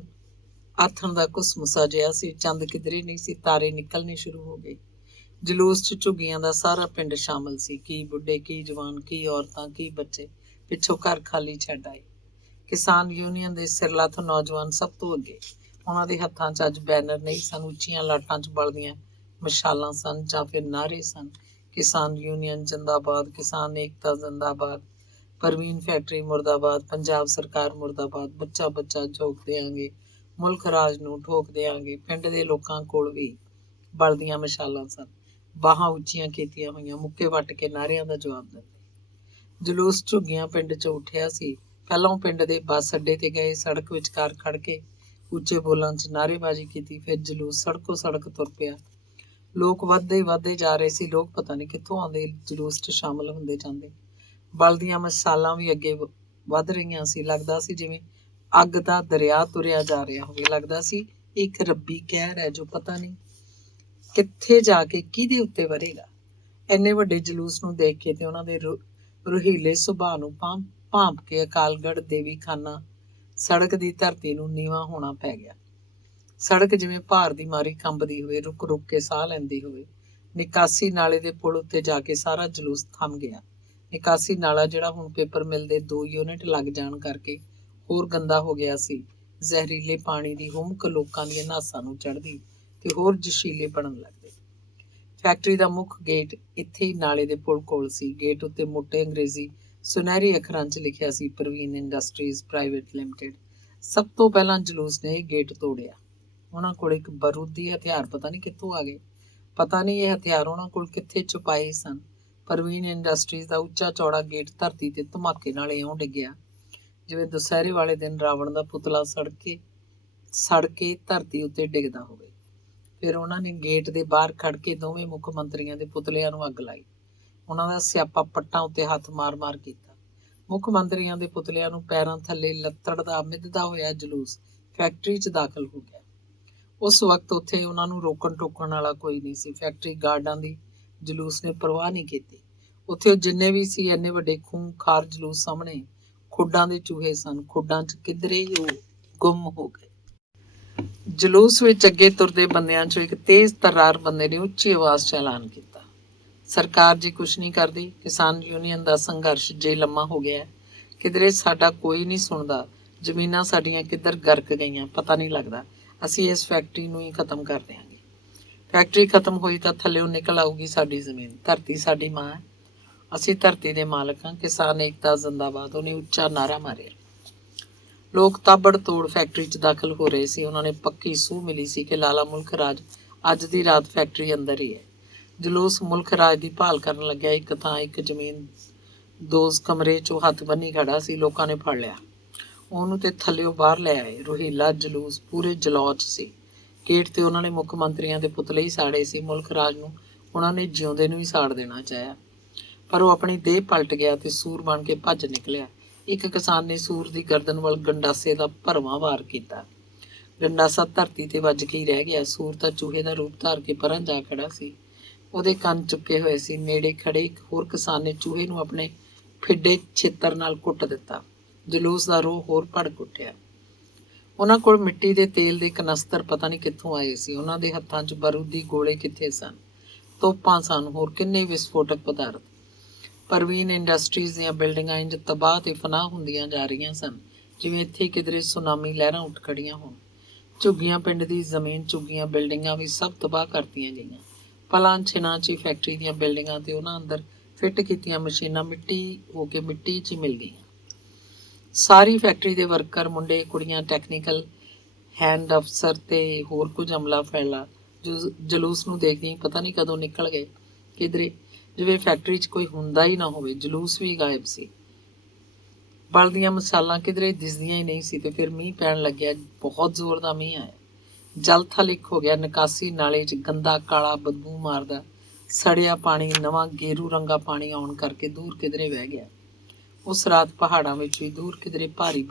ਆਥਣ ਦਾ ਘੁਸਮੁਸਾ ਜਿਹਾ ਸੀ। ਚੰਦ ਕਿਧਰੇ ਨਹੀਂ ਸੀ, ਤਾਰੇ ਨਿਕਲਣੇ ਸ਼ੁਰੂ ਹੋ ਗਏ। ਜਲੂਸ 'ਚ ਝੁੱਗੀਆਂ ਦਾ ਸਾਰਾ ਪਿੰਡ ਸ਼ਾਮਲ ਸੀ। ਕੀ ਬੁੱਢੇ, ਕੀ ਜਵਾਨ, ਕੀ ਔਰਤਾਂ, ਕੀ ਬੱਚੇ। ਪਿੱਛੋਂ ਘਰ ਖਾਲੀ ਛੱਡ ਆਏ। ਕਿਸਾਨ ਯੂਨੀਅਨ ਦੇ ਸਿਰਲੱਥ ਨੌਜਵਾਨ ਸਭ ਤੋਂ ਅੱਗੇ। ਉਹਨਾਂ ਦੇ ਹੱਥਾਂ 'ਚ ਅੱਜ ਬੈਨਰ ਨਹੀਂ ਸਨ, ਉੱਚੀਆਂ ਲਾਟਾਂ 'ਚ ਬਲਦੀਆਂ ਮਸ਼ਾਲਾਂ ਸਨ ਜਾਂ ਫਿਰ ਨਾਅਰੇ ਸਨ। ਕਿਸਾਨ ਯੂਨੀਅਨ ਜਿੰਦਾਬਾਦ, ਕਿਸਾਨ ਏਕਤਾ ਜਿੰਦਾਬਾਦ, ਪਰਵੀਨ ਫੈਕਟਰੀ ਮੁਰਦਾਬਾਦ, ਪੰਜਾਬ ਸਰਕਾਰ ਮੁਰਦਾਬਾਦ, ਬੱਚਾ ਝੋਕ ਦਿਆਂਗੇ, ਮੁਲਕ ਰਾਜ ਨੂੰ ਠੋਕ ਦਿਆਂਗੇ। ਪਿੰਡ ਦੇ ਲੋਕਾਂ ਕੋਲ ਵੀ ਬਲਦੀਆਂ ਮਸ਼ਾਲਾਂ ਸਨ, ਬਾਹਾਂ ਉੱਚੀਆਂ ਕੀਤੀਆਂ ਹੋਈਆਂ, ਮੁੱਕੇ ਵੱਟ ਕੇ ਨਾਅਰਿਆਂ ਦਾ ਜਵਾਬ ਦਿੰਦੇ। ਜਲੂਸ ਝੁੱਗੀਆਂ ਪਿੰਡ 'ਚ ਉੱਠਿਆ ਸੀ। ਪਹਿਲਾਂ ਉਹ ਪਿੰਡ ਦੇ ਬੱਸ ਅੱਡੇ ਤੇ ਗਏ, ਸੜਕ ਵਿਚਕਾਰ ਖੜ ਕੇ ਉੱਚੇ ਬੋਲਾਂ 'ਚ ਨਾਅਰੇਬਾਜ਼ੀ ਕੀਤੀ। ਫਿਰ ਜਲੂਸ ਸੜਕੋਂ ਸੜਕ ਤੁਰ ਪਿਆ। ਲੋਕ ਵੱਧਦੇ ਜਾ ਰਹੇ ਸੀ। ਲੋਕ ਪਤਾ ਨਹੀਂ ਕਿੱਥੋਂ ਆਉਂਦੇ, ਜਲੂਸ 'ਚ ਸ਼ਾਮਲ ਹੁੰਦੇ ਜਾਂਦੇ। ਬਲਦੀਆਂ ਮਸਾਲਾਂ ਵੀ ਅੱਗੇ ਵੱਧ ਰਹੀਆਂ ਸੀ। ਲੱਗਦਾ ਸੀ ਜਿਵੇਂ ਅੱਗ ਦਾ ਦਰਿਆ ਤੁਰਿਆ ਜਾ ਰਿਹਾ ਹੋਵੇ। ਲੱਗਦਾ ਸੀ ਇੱਕ ਰੱਬੀ ਕਹਿਰ ਹੈ ਜੋ ਪਤਾ ਨਹੀਂ ਕਿੱਥੇ ਜਾ ਕੇ ਕਿਹਦੇ ਉੱਤੇ ਵਰੇਗਾ। ਇੰਨੇ ਵੱਡੇ ਜਲੂਸ ਨੂੰ ਦੇਖ ਕੇ ਤੇ ਉਹਨਾਂ ਦੇ ਰੁਹੀਲੇ ਸੁਭਾਅ ਨੂੰ ਭਾਂਪ ਕੇ ਅਕਾਲਗੜ੍ਹ ਦੇਵੀ ਖਾਨਾ ਸੜਕ ਦੀ ਧਰਤੀ ਨੂੰ ਨੀਵਾਂ ਹੋਣਾ ਪੈ ਗਿਆ। ਸੜਕ ਜਿਵੇਂ ਭਾਰ ਦੀ ਮਾਰੀ ਕੰਬਦੀ ਹੋਵੇ, ਰੁਕ ਰੁਕ ਕੇ ਸਾਹ ਲੈਂਦੀ ਹੋਵੇ। ਨਿਕਾਸੀ ਨਾਲੇ ਦੇ ਪੁਲ ਉੱਤੇ ਜਾ ਕੇ ਸਾਰਾ ਜਲੂਸ ਥੰਮ ਗਿਆ। ਨਿਕਾਸੀ ਨਾਲਾ ਜਿਹੜਾ ਹੁਣ ਪੇਪਰ ਮਿਲ ਦੇ 2 ਯੂਨਿਟ ਲੱਗ ਜਾਣ ਕਰਕੇ ਹੋਰ ਗੰਦਾ ਹੋ ਗਿਆ ਸੀ। ਜ਼ਹਿਰੀਲੇ ਪਾਣੀ ਦੀ ਹੁਮਕ ਲੋਕਾਂ ਦੀਆਂ ਨਾਸਾਂ ਨੂੰ ਚੜ੍ਹਦੀ ਤੇ ਹੋਰ ਜਸ਼ੀਲੇ ਬਣਨ ਲੱਗਦੇ। ਫੈਕਟਰੀ ਦਾ ਮੁੱਖ ਗੇਟ ਇੱਥੇ ਹੀ ਨਾਲੇ ਦੇ ਪੁਲ ਕੋਲ ਸੀ। ਗੇਟ ਉੱਤੇ ਮੋਟੇ ਅੰਗਰੇਜ਼ੀ ਸੁਨਹਿਰੀ ਅੱਖਰਾਂ 'ਚ ਲਿਖਿਆ ਸੀ, ਪ੍ਰਵੀਨ ਇੰਡਸਟਰੀਜ਼ ਪ੍ਰਾਈਵੇਟ ਲਿਮਟਿਡ। ਸਭ ਤੋਂ ਪਹਿਲਾਂ ਜਲੂਸ ਨੇ ਇਹ ਗੇਟ ਤੋੜਿਆ। ਉਹਨਾਂ ਕੋਲ ਇੱਕ ਬਾਰੂਦੀ ਹਥਿਆਰ ਪਤਾ ਨਹੀਂ ਕਿੱਥੋਂ ਆ ਗਏ। ਪਤਾ ਨਹੀਂ ਇਹ ਹਥਿਆਰ ਉਹਨਾਂ ਕੋਲ ਕਿੱਥੇ ਛੁਪਾਏ ਸਨ। ਪ੍ਰਵੀਨ ਇੰਡਸਟਰੀਜ਼ ਦਾ ਉੱਚਾ ਚੌੜਾ ਗੇਟ ਧਰਤੀ ਤੇ ਧਮਾਕੇ ਨਾਲ ਇਉਂ ਡਿੱਗਿਆ ਜਿਵੇਂ ਦੁਸਹਿਰੇ ਵਾਲੇ ਦਿਨ ਰਾਵਣ ਦਾ ਪੁਤਲਾ ਸੜ ਕੇ ਧਰਤੀ ਉੱਤੇ ਡਿੱਗਦਾ ਹੋਵੇ। ਫਿਰ ਉਹਨਾਂ ਨੇ ਗੇਟ ਦੇ ਬਾਹਰ ਖੜ ਕੇ ਦੋਵੇਂ ਮੁੱਖ ਮੰਤਰੀਆਂ ਦੇ ਪੁਤਲਿਆਂ ਨੂੰ ਅੱਗ ਲਾਈ। ਉਹਨਾਂ ਦਾ ਸਿਆਪਾ ਪੱਟਾਂ ਉੱਤੇ ਹੱਥ ਮਾਰ-ਮਾਰ ਕੀਤਾ। ਮੁੱਖ ਮੰਤਰੀਆਂ ਦੇ ਪੁਤਲਿਆਂ ਨੂੰ ਪੈਰਾਂ ਥੱਲੇ ਲੱਤੜਦਾ ਮਿੱਧਦਾ ਹੋਇਆ ਜਲੂਸ ਫੈਕਟਰੀ 'ਚ ਦਾਖਲ ਹੋ ਗਿਆ। ਉਸ ਵਕਤ ਉੱਥੇ ਉਹਨਾਂ ਨੂੰ ਰੋਕਣ ਟੋਕਣ ਵਾਲਾ ਕੋਈ ਨਹੀਂ ਸੀ। ਫੈਕਟਰੀ ਗਾਰਡਾਂ ਦੀ ਜਲੂਸ ਨੇ ਪਰਵਾਹ ਨਹੀਂ ਕੀਤੀ। ਉੱਥੇ ਉਹ ਜਿੰਨੇ ਵੀ ਸੀ, ਇੰਨੇ ਵੱਡੇ ਖੂੰਖਾਰ ਜਲੂਸ ਸਾਹਮਣੇ ਖੁੱਡਾਂ ਦੇ ਚੂਹੇ ਸਨ। ਖੁੱਡਾਂ 'ਚ ਕਿਧਰੇ ਉਹ ਗੁੰਮ ਹੋ ਗਏ। ਜਲੂਸ ਵਿੱਚ ਅੱਗੇ ਤੁਰਦੇ ਬੰਦਿਆਂ 'ਚੋਂ ਇੱਕ ਤੇਜ਼ ਤਰਾਰ ਬੰਦੇ ਨੇ ਉੱਚੀ ਆਵਾਜ਼ 'ਚ ਐਲਾਨ ਕੀਤਾ, ਸਰਕਾਰ ਜੀ ਕੁਛ ਨਹੀਂ ਕਰਦੀ। ਕਿਸਾਨ ਯੂਨੀਅਨ ਦਾ ਸੰਘਰਸ਼ ਜੇ ਲੰਮਾ ਹੋ ਗਿਆ, ਕਿਧਰੇ ਸਾਡਾ ਕੋਈ ਨਹੀਂ ਸੁਣਦਾ। ਜ਼ਮੀਨਾਂ ਸਾਡੀਆਂ ਕਿੱਧਰ ਗਰਕ ਗਈਆਂ ਪਤਾ ਨਹੀਂ ਲੱਗਦਾ। ਅਸੀਂ ਇਸ ਫੈਕਟਰੀ ਨੂੰ ਹੀ ਖਤਮ ਕਰ ਦਿਆਂਗੇ। ਫੈਕਟਰੀ ਖਤਮ ਹੋਈ ਤਾਂ ਥੱਲਿਓਂ ਨਿਕਲ ਆਊਗੀ ਸਾਡੀ ਜ਼ਮੀਨ। ਧਰਤੀ ਸਾਡੀ ਮਾਂ ਹੈ, ਅਸੀਂ ਧਰਤੀ ਦੇ ਮਾਲਕ ਹਾਂ। ਕਿਸਾਨ ਏਕਤਾ ਜ਼ਿੰਦਾਬਾਦ, ਉਹਨੇ ਉੱਚਾ ਨਾਅਰਾ ਮਾਰਿਆ। ਲੋਕ ਤਾਬੜ ਤੋੜ ਫੈਕਟਰੀ 'ਚ ਦਾਖਲ ਹੋ ਰਹੇ ਸੀ। ਉਹਨਾਂ ਨੇ ਪੱਕੀ ਸੂਹ ਮਿਲੀ ਸੀ ਕਿ ਲਾਲਾ ਮੁਲਕ ਰਾਜ ਅੱਜ ਦੀ ਰਾਤ ਫੈਕਟਰੀ ਅੰਦਰ ਹੀ ਹੈ। ਜਲੂਸ ਮੁਲਕ ਰਾਜ ਦੀ ਭਾਲ ਕਰਨ ਲੱਗਿਆ। ਇੱਕ ਥਾਂ ਇੱਕ ਜ਼ਮੀਨ ਦੋਜ਼ ਕਮਰੇ 'ਚੋਂ ਹੱਥ ਬੰਨੀ ਖੜਾ ਸੀ। ਲੋਕਾਂ ਨੇ ਫੜ ਲਿਆ ਉਹਨੂੰ ਤੇ ਥੱਲਿਓਂ ਬਾਹਰ ਲੈ ਆਏ। ਰੁਹੀਲਾ ਜਲੂਸ ਪੂਰੇ ਜਲੌਅ 'ਚ ਸੀ। ਗੇਟ ਤੇ ਉਹਨਾਂ ਨੇ ਮੁੱਖ ਮੰਤਰੀਆਂ ਦੇ ਪੁਤਲੇ ਹੀ ਸਾੜੇ ਸੀ। ਮੁਲਕ ਰਾਜ ਨੂੰ ਉਹਨਾਂ ਨੇ ਜਿਉਂਦੇ ਨੂੰ ਹੀ ਸਾੜ ਦੇਣਾ ਚਾਹਿਆ, ਪਰ ਉਹ ਆਪਣੀ ਦੇਹ ਪਲਟ ਗਿਆ ਤੇ ਸੂਰ ਬਣ ਕੇ ਭੱਜ ਨਿਕਲਿਆ। ਇੱਕ ਕਿਸਾਨ ਨੇ ਸੂਰ ਦੀ ਗਰਦਨ ਵੱਲ ਗੰਡਾਸੇ ਦਾ ਭਰਵਾਂ ਵਾਰ ਕੀਤਾ। ਗੰਡਾਸਾ ਧਰਤੀ ਤੇ ਵੱਜ ਕੇ ਹੀ ਰਹਿ ਗਿਆ। ਸੂਰ ਤਾਂ ਚੂਹੇ ਦਾ ਰੂਪ ਧਾਰ ਕੇ ਪਰਾਂ ਜਾ ਖੜਾ ਸੀ। ਉਹਦੇ ਕੰਨ ਚੁੱਕੇ ਹੋਏ ਸੀ। ਨੇੜੇ ਖੜੇ ਇੱਕ ਹੋਰ ਕਿਸਾਨ ਨੇ ਚੂਹੇ ਨੂੰ ਆਪਣੇ ਫਿੱਡੇ ਛਿੱਤਰ ਨਾਲ ਕੁੱਟ ਦਿੱਤਾ। ਜਲੂਸ ਦਾ ਰੋਹ ਹੋਰ ਭੜਕ ਉੱਠਿਆ। ਉਹਨਾਂ ਕੋਲ ਮਿੱਟੀ ਦੇ ਤੇਲ ਦੇ ਕਨਸਤਰ ਪਤਾ ਨਹੀਂ ਕਿੱਥੋਂ ਆਏ ਸੀ। ਉਹਨਾਂ ਦੇ ਹੱਥਾਂ 'ਚ ਬਾਰੂਦੀ ਗੋਲੇ ਕਿੱਥੇ ਸਨ, ਤੋਪਾਂ ਸਨ, ਹੋਰ ਕਿੰਨੇ ਵਿਸਫੋਟਕ ਪਦਾਰਥ। ਪ੍ਰਵੀਨ ਇੰਡਸਟਰੀਜ਼ ਦੀਆਂ ਬਿਲਡਿੰਗਾਂ ਇੰਜ ਤਬਾਹ ਤੇ ਫਨਾਹ ਹੁੰਦੀਆਂ ਜਾ ਰਹੀਆਂ ਸਨ ਜਿਵੇਂ ਇੱਥੇ ਕਿਧਰੇ ਸੁਨਾਮੀ ਲਹਿਰਾਂ ਉੱਠ ਖੜੀਆਂ ਹੋਣ। ਝੁੱਗੀਆਂ ਪਿੰਡ ਦੀ ਜ਼ਮੀਨ, ਝੁੱਗੀਆਂ ਬਿਲਡਿੰਗਾਂ ਵੀ ਸਭ ਤਬਾਹ ਕਰਤੀਆਂ ਗਈਆਂ। ਪਲਾਂ ਛਿਨਾਂ 'ਚ ਹੀ ਫੈਕਟਰੀ ਦੀਆਂ ਬਿਲਡਿੰਗਾਂ ਤੇ ਉਹਨਾਂ ਅੰਦਰ ਫਿੱਟ ਕੀਤੀਆਂ ਮਸ਼ੀਨਾਂ ਮਿੱਟੀ ਹੋ ਕੇ ਮਿੱਟੀ 'ਚ ਹੀ ਮਿਲ ਗਈਆਂ। ਸਾਰੀ ਫੈਕਟਰੀ ਦੇ ਵਰਕਰ, ਮੁੰਡੇ ਕੁੜੀਆਂ, ਟੈਕਨੀਕਲ ਹੈਂਡ ਅਫਸਰ ਤੇ ਹੋਰ ਕੁਝ ਅਮਲਾ ਫੈਲਾ ਜਲੂਸ ਨੂੰ ਦੇਖਦੇ ਹੀ ਪਤਾ ਨਹੀਂ ਕਦੋਂ ਨਿਕਲ ਗਏ ਕਿਧਰੇ, ਜਿਵੇਂ ਫੈਕਟਰੀ 'ਚ ਕੋਈ ਹੁੰਦਾ ਹੀ ਨਾ ਹੋਵੇ। ਜਲੂਸ ਵੀ ਗਾਇਬ ਸੀ। ਬਲਦੀਆਂ ਮਸਾਲਾਂ ਕਿਧਰੇ ਦਿਸਦੀਆਂ ਹੀ ਨਹੀਂ ਸੀ। ਤੇ ਫਿਰ ਮੀਂਹ ਪੈਣ ਲੱਗਿਆ। ਬਹੁਤ ਜ਼ੋਰ ਦਾ ਮੀਂਹ ਆਇਆ। ਜਲ ਥਲਿਕ ਹੋ ਗਿਆ। ਨਿਕਾਸੀ ਨਾਲੇ 'ਚ ਗੰਦਾ ਕਾਲਾ ਬਦਬੂ ਮਾਰਦਾ ਸੜਿਆ ਪਾਣੀ, ਨਵਾਂ ਗੇਰੂ ਰੰਗਾ ਪਾਣੀ ਆਉਣ ਕਰਕੇ ਦੂਰ ਕਿਧਰੇ ਵਹਿ ਗਿਆ। ਉਸ ਰਾਤ ਪਹਾੜਾਂ ਵਿੱਚ ਵੀ ਦੂਰ ਕਿਧਰੇ ਭਾਰੀ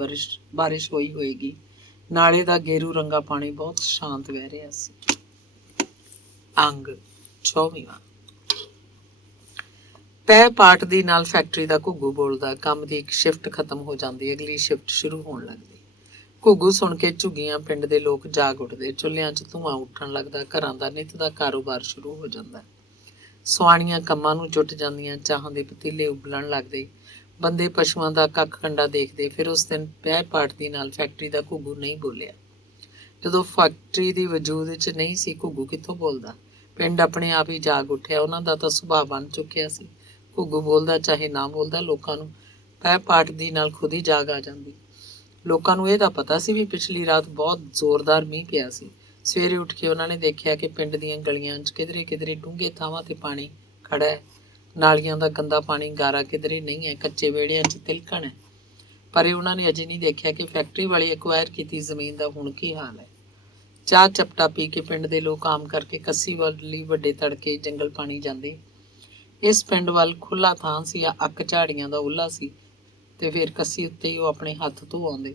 ਬਾਰਿਸ਼ ਹੋਈ ਹੋਏਗੀ। ਨਾਲੇ ਦਾ ਗੇਰੂ ਰੰਗਾ ਪਾਣੀ ਬਹੁਤ ਸ਼ਾਂਤ ਵਹਿ ਰਿਹਾ ਸੀ। ਅੰਗ 24ਵਾਂ। ਪੈ ਪਾਟ ਦੀ ਨਾਲ ਫੈਕਟਰੀ ਦਾ ਘੁੱਗੂ ਬੋਲਦਾ। ਕੰਮ ਦੀ ਇੱਕ ਸ਼ਿਫਟ ਖਤਮ ਹੋ ਜਾਂਦੀ, ਅਗਲੀ ਸ਼ਿਫਟ ਸ਼ੁਰੂ ਹੋਣ ਲੱਗਦੀ। ਘੁੱਗੂ ਸੁਣ ਕੇ ਝੁੱਗੀਆਂ ਪਿੰਡ ਦੇ ਲੋਕ ਜਾਗ ਉੱਠਦੇ। ਚੁੱਲ੍ਹਿਆਂ 'ਚ ਧੂੰਆਂ ਉੱਠਣ ਲੱਗਦਾ। ਘਰਾਂ ਦਾ ਨਿੱਤ ਦਾ ਕਾਰੋਬਾਰ ਸ਼ੁਰੂ ਹੋ ਜਾਂਦਾ। ਸੁਆਣੀਆਂ ਕੰਮਾਂ ਨੂੰ ਜੁੱਟ ਜਾਂਦੀਆਂ। ਚਾਹਾਂ ਦੇ ਪਤੀਲੇ ਉਬਲਣ ਲੱਗਦੇ। ਬੰਦੇ ਪਸ਼ੂਆਂ ਦਾ ਕੱਖ ਕੰਡਾ ਦੇਖਦੇ। ਫਿਰ ਉਸ ਦਿਨ ਪੈ ਪਾਟ ਦੀ ਨਾਲ ਫੈਕਟਰੀ ਦਾ ਘੁੱਗੂ ਨਹੀਂ ਬੋਲਿਆ। ਜਦੋਂ ਫੈਕਟਰੀ ਦੀ ਵਜੂਦ ਵਿੱਚ ਨਹੀਂ ਸੀ, ਘੁੱਗੂ ਕਿੱਥੋਂ ਬੋਲਦਾ। ਪਿੰਡ ਆਪਣੇ ਆਪ ਹੀ ਜਾਗ ਉੱਠਿਆ। ਉਹਨਾਂ ਦਾ ਤਾਂ ਸੁਭਾਅ ਬਣ ਚੁੱਕਿਆ ਸੀ। ਘੁੱਗੂ ਬੋਲਦਾ ਚਾਹੇ ਨਾ ਬੋਲਦਾ, ਲੋਕਾਂ ਨੂੰ ਪੈ ਪਾਟ ਦੀ ਨਾਲ ਖੁਦ ਹੀ ਜਾਗ ਆ ਜਾਂਦੀ। ਲੋਕਾਂ ਨੂੰ ਇਹ ਤਾਂ ਪਤਾ ਸੀ ਵੀ ਪਿਛਲੀ ਰਾਤ ਬਹੁਤ ਜ਼ੋਰਦਾਰ ਮੀਂਹ ਪਿਆ ਸੀ। ਸਵੇਰੇ ਉੱਠ ਕੇ ਉਹਨਾਂ ਨੇ ਦੇਖਿਆ ਕਿ ਪਿੰਡ ਦੀਆਂ ਗਲੀਆਂ 'ਚ ਕਿਧਰੇ ਕਿਧਰੇ ਡੂੰਘੇ ਥਾਵਾਂ ਤੇ ਪਾਣੀ ਖੜਾ ਹੈ। ਨਾਲੀਆਂ ਦਾ ਗੰਦਾ ਪਾਣੀ ਗਾਰਾ ਕਿਧਰੇ ਨਹੀਂ ਹੈ, ਕੱਚੇ ਵਿਹੜਿਆਂ 'ਚ ਤਿਲਕਣ ਹੈ। ਪਰ ਇਹ ਉਹਨਾਂ ਨੇ ਅਜੇ ਨਹੀਂ ਦੇਖਿਆ ਕਿ ਫੈਕਟਰੀ ਵਾਲੀ ਐਕਵਾਇਰ ਕੀਤੀ ਜ਼ਮੀਨ ਦਾ ਹੁਣ ਕੀ ਹਾਲ ਹੈ। ਚਾਹ ਚਪਟਾ ਪੀ ਕੇ ਪਿੰਡ ਦੇ ਲੋਕ ਆਮ ਕਰਕੇ ਕੱਸੀ ਵਾਲੀ ਵੱਡੇ ਤੜਕੇ ਜੰਗਲ ਪਾਣੀ ਜਾਂਦੇ। ਇਸ ਪਿੰਡ ਵੱਲ ਖੁੱਲ੍ਹਾ ਥਾਂ ਸੀ, ਅੱਕ ਝਾੜੀਆਂ ਦਾ ਉੱਲਾ ਸੀ, ਤੇ ਫਿਰ ਕੱਸੀ ਉੱਤੇ ਹੀ ਉਹ ਆਪਣੇ ਹੱਥ ਧੋ ਆਉਂਦੇ।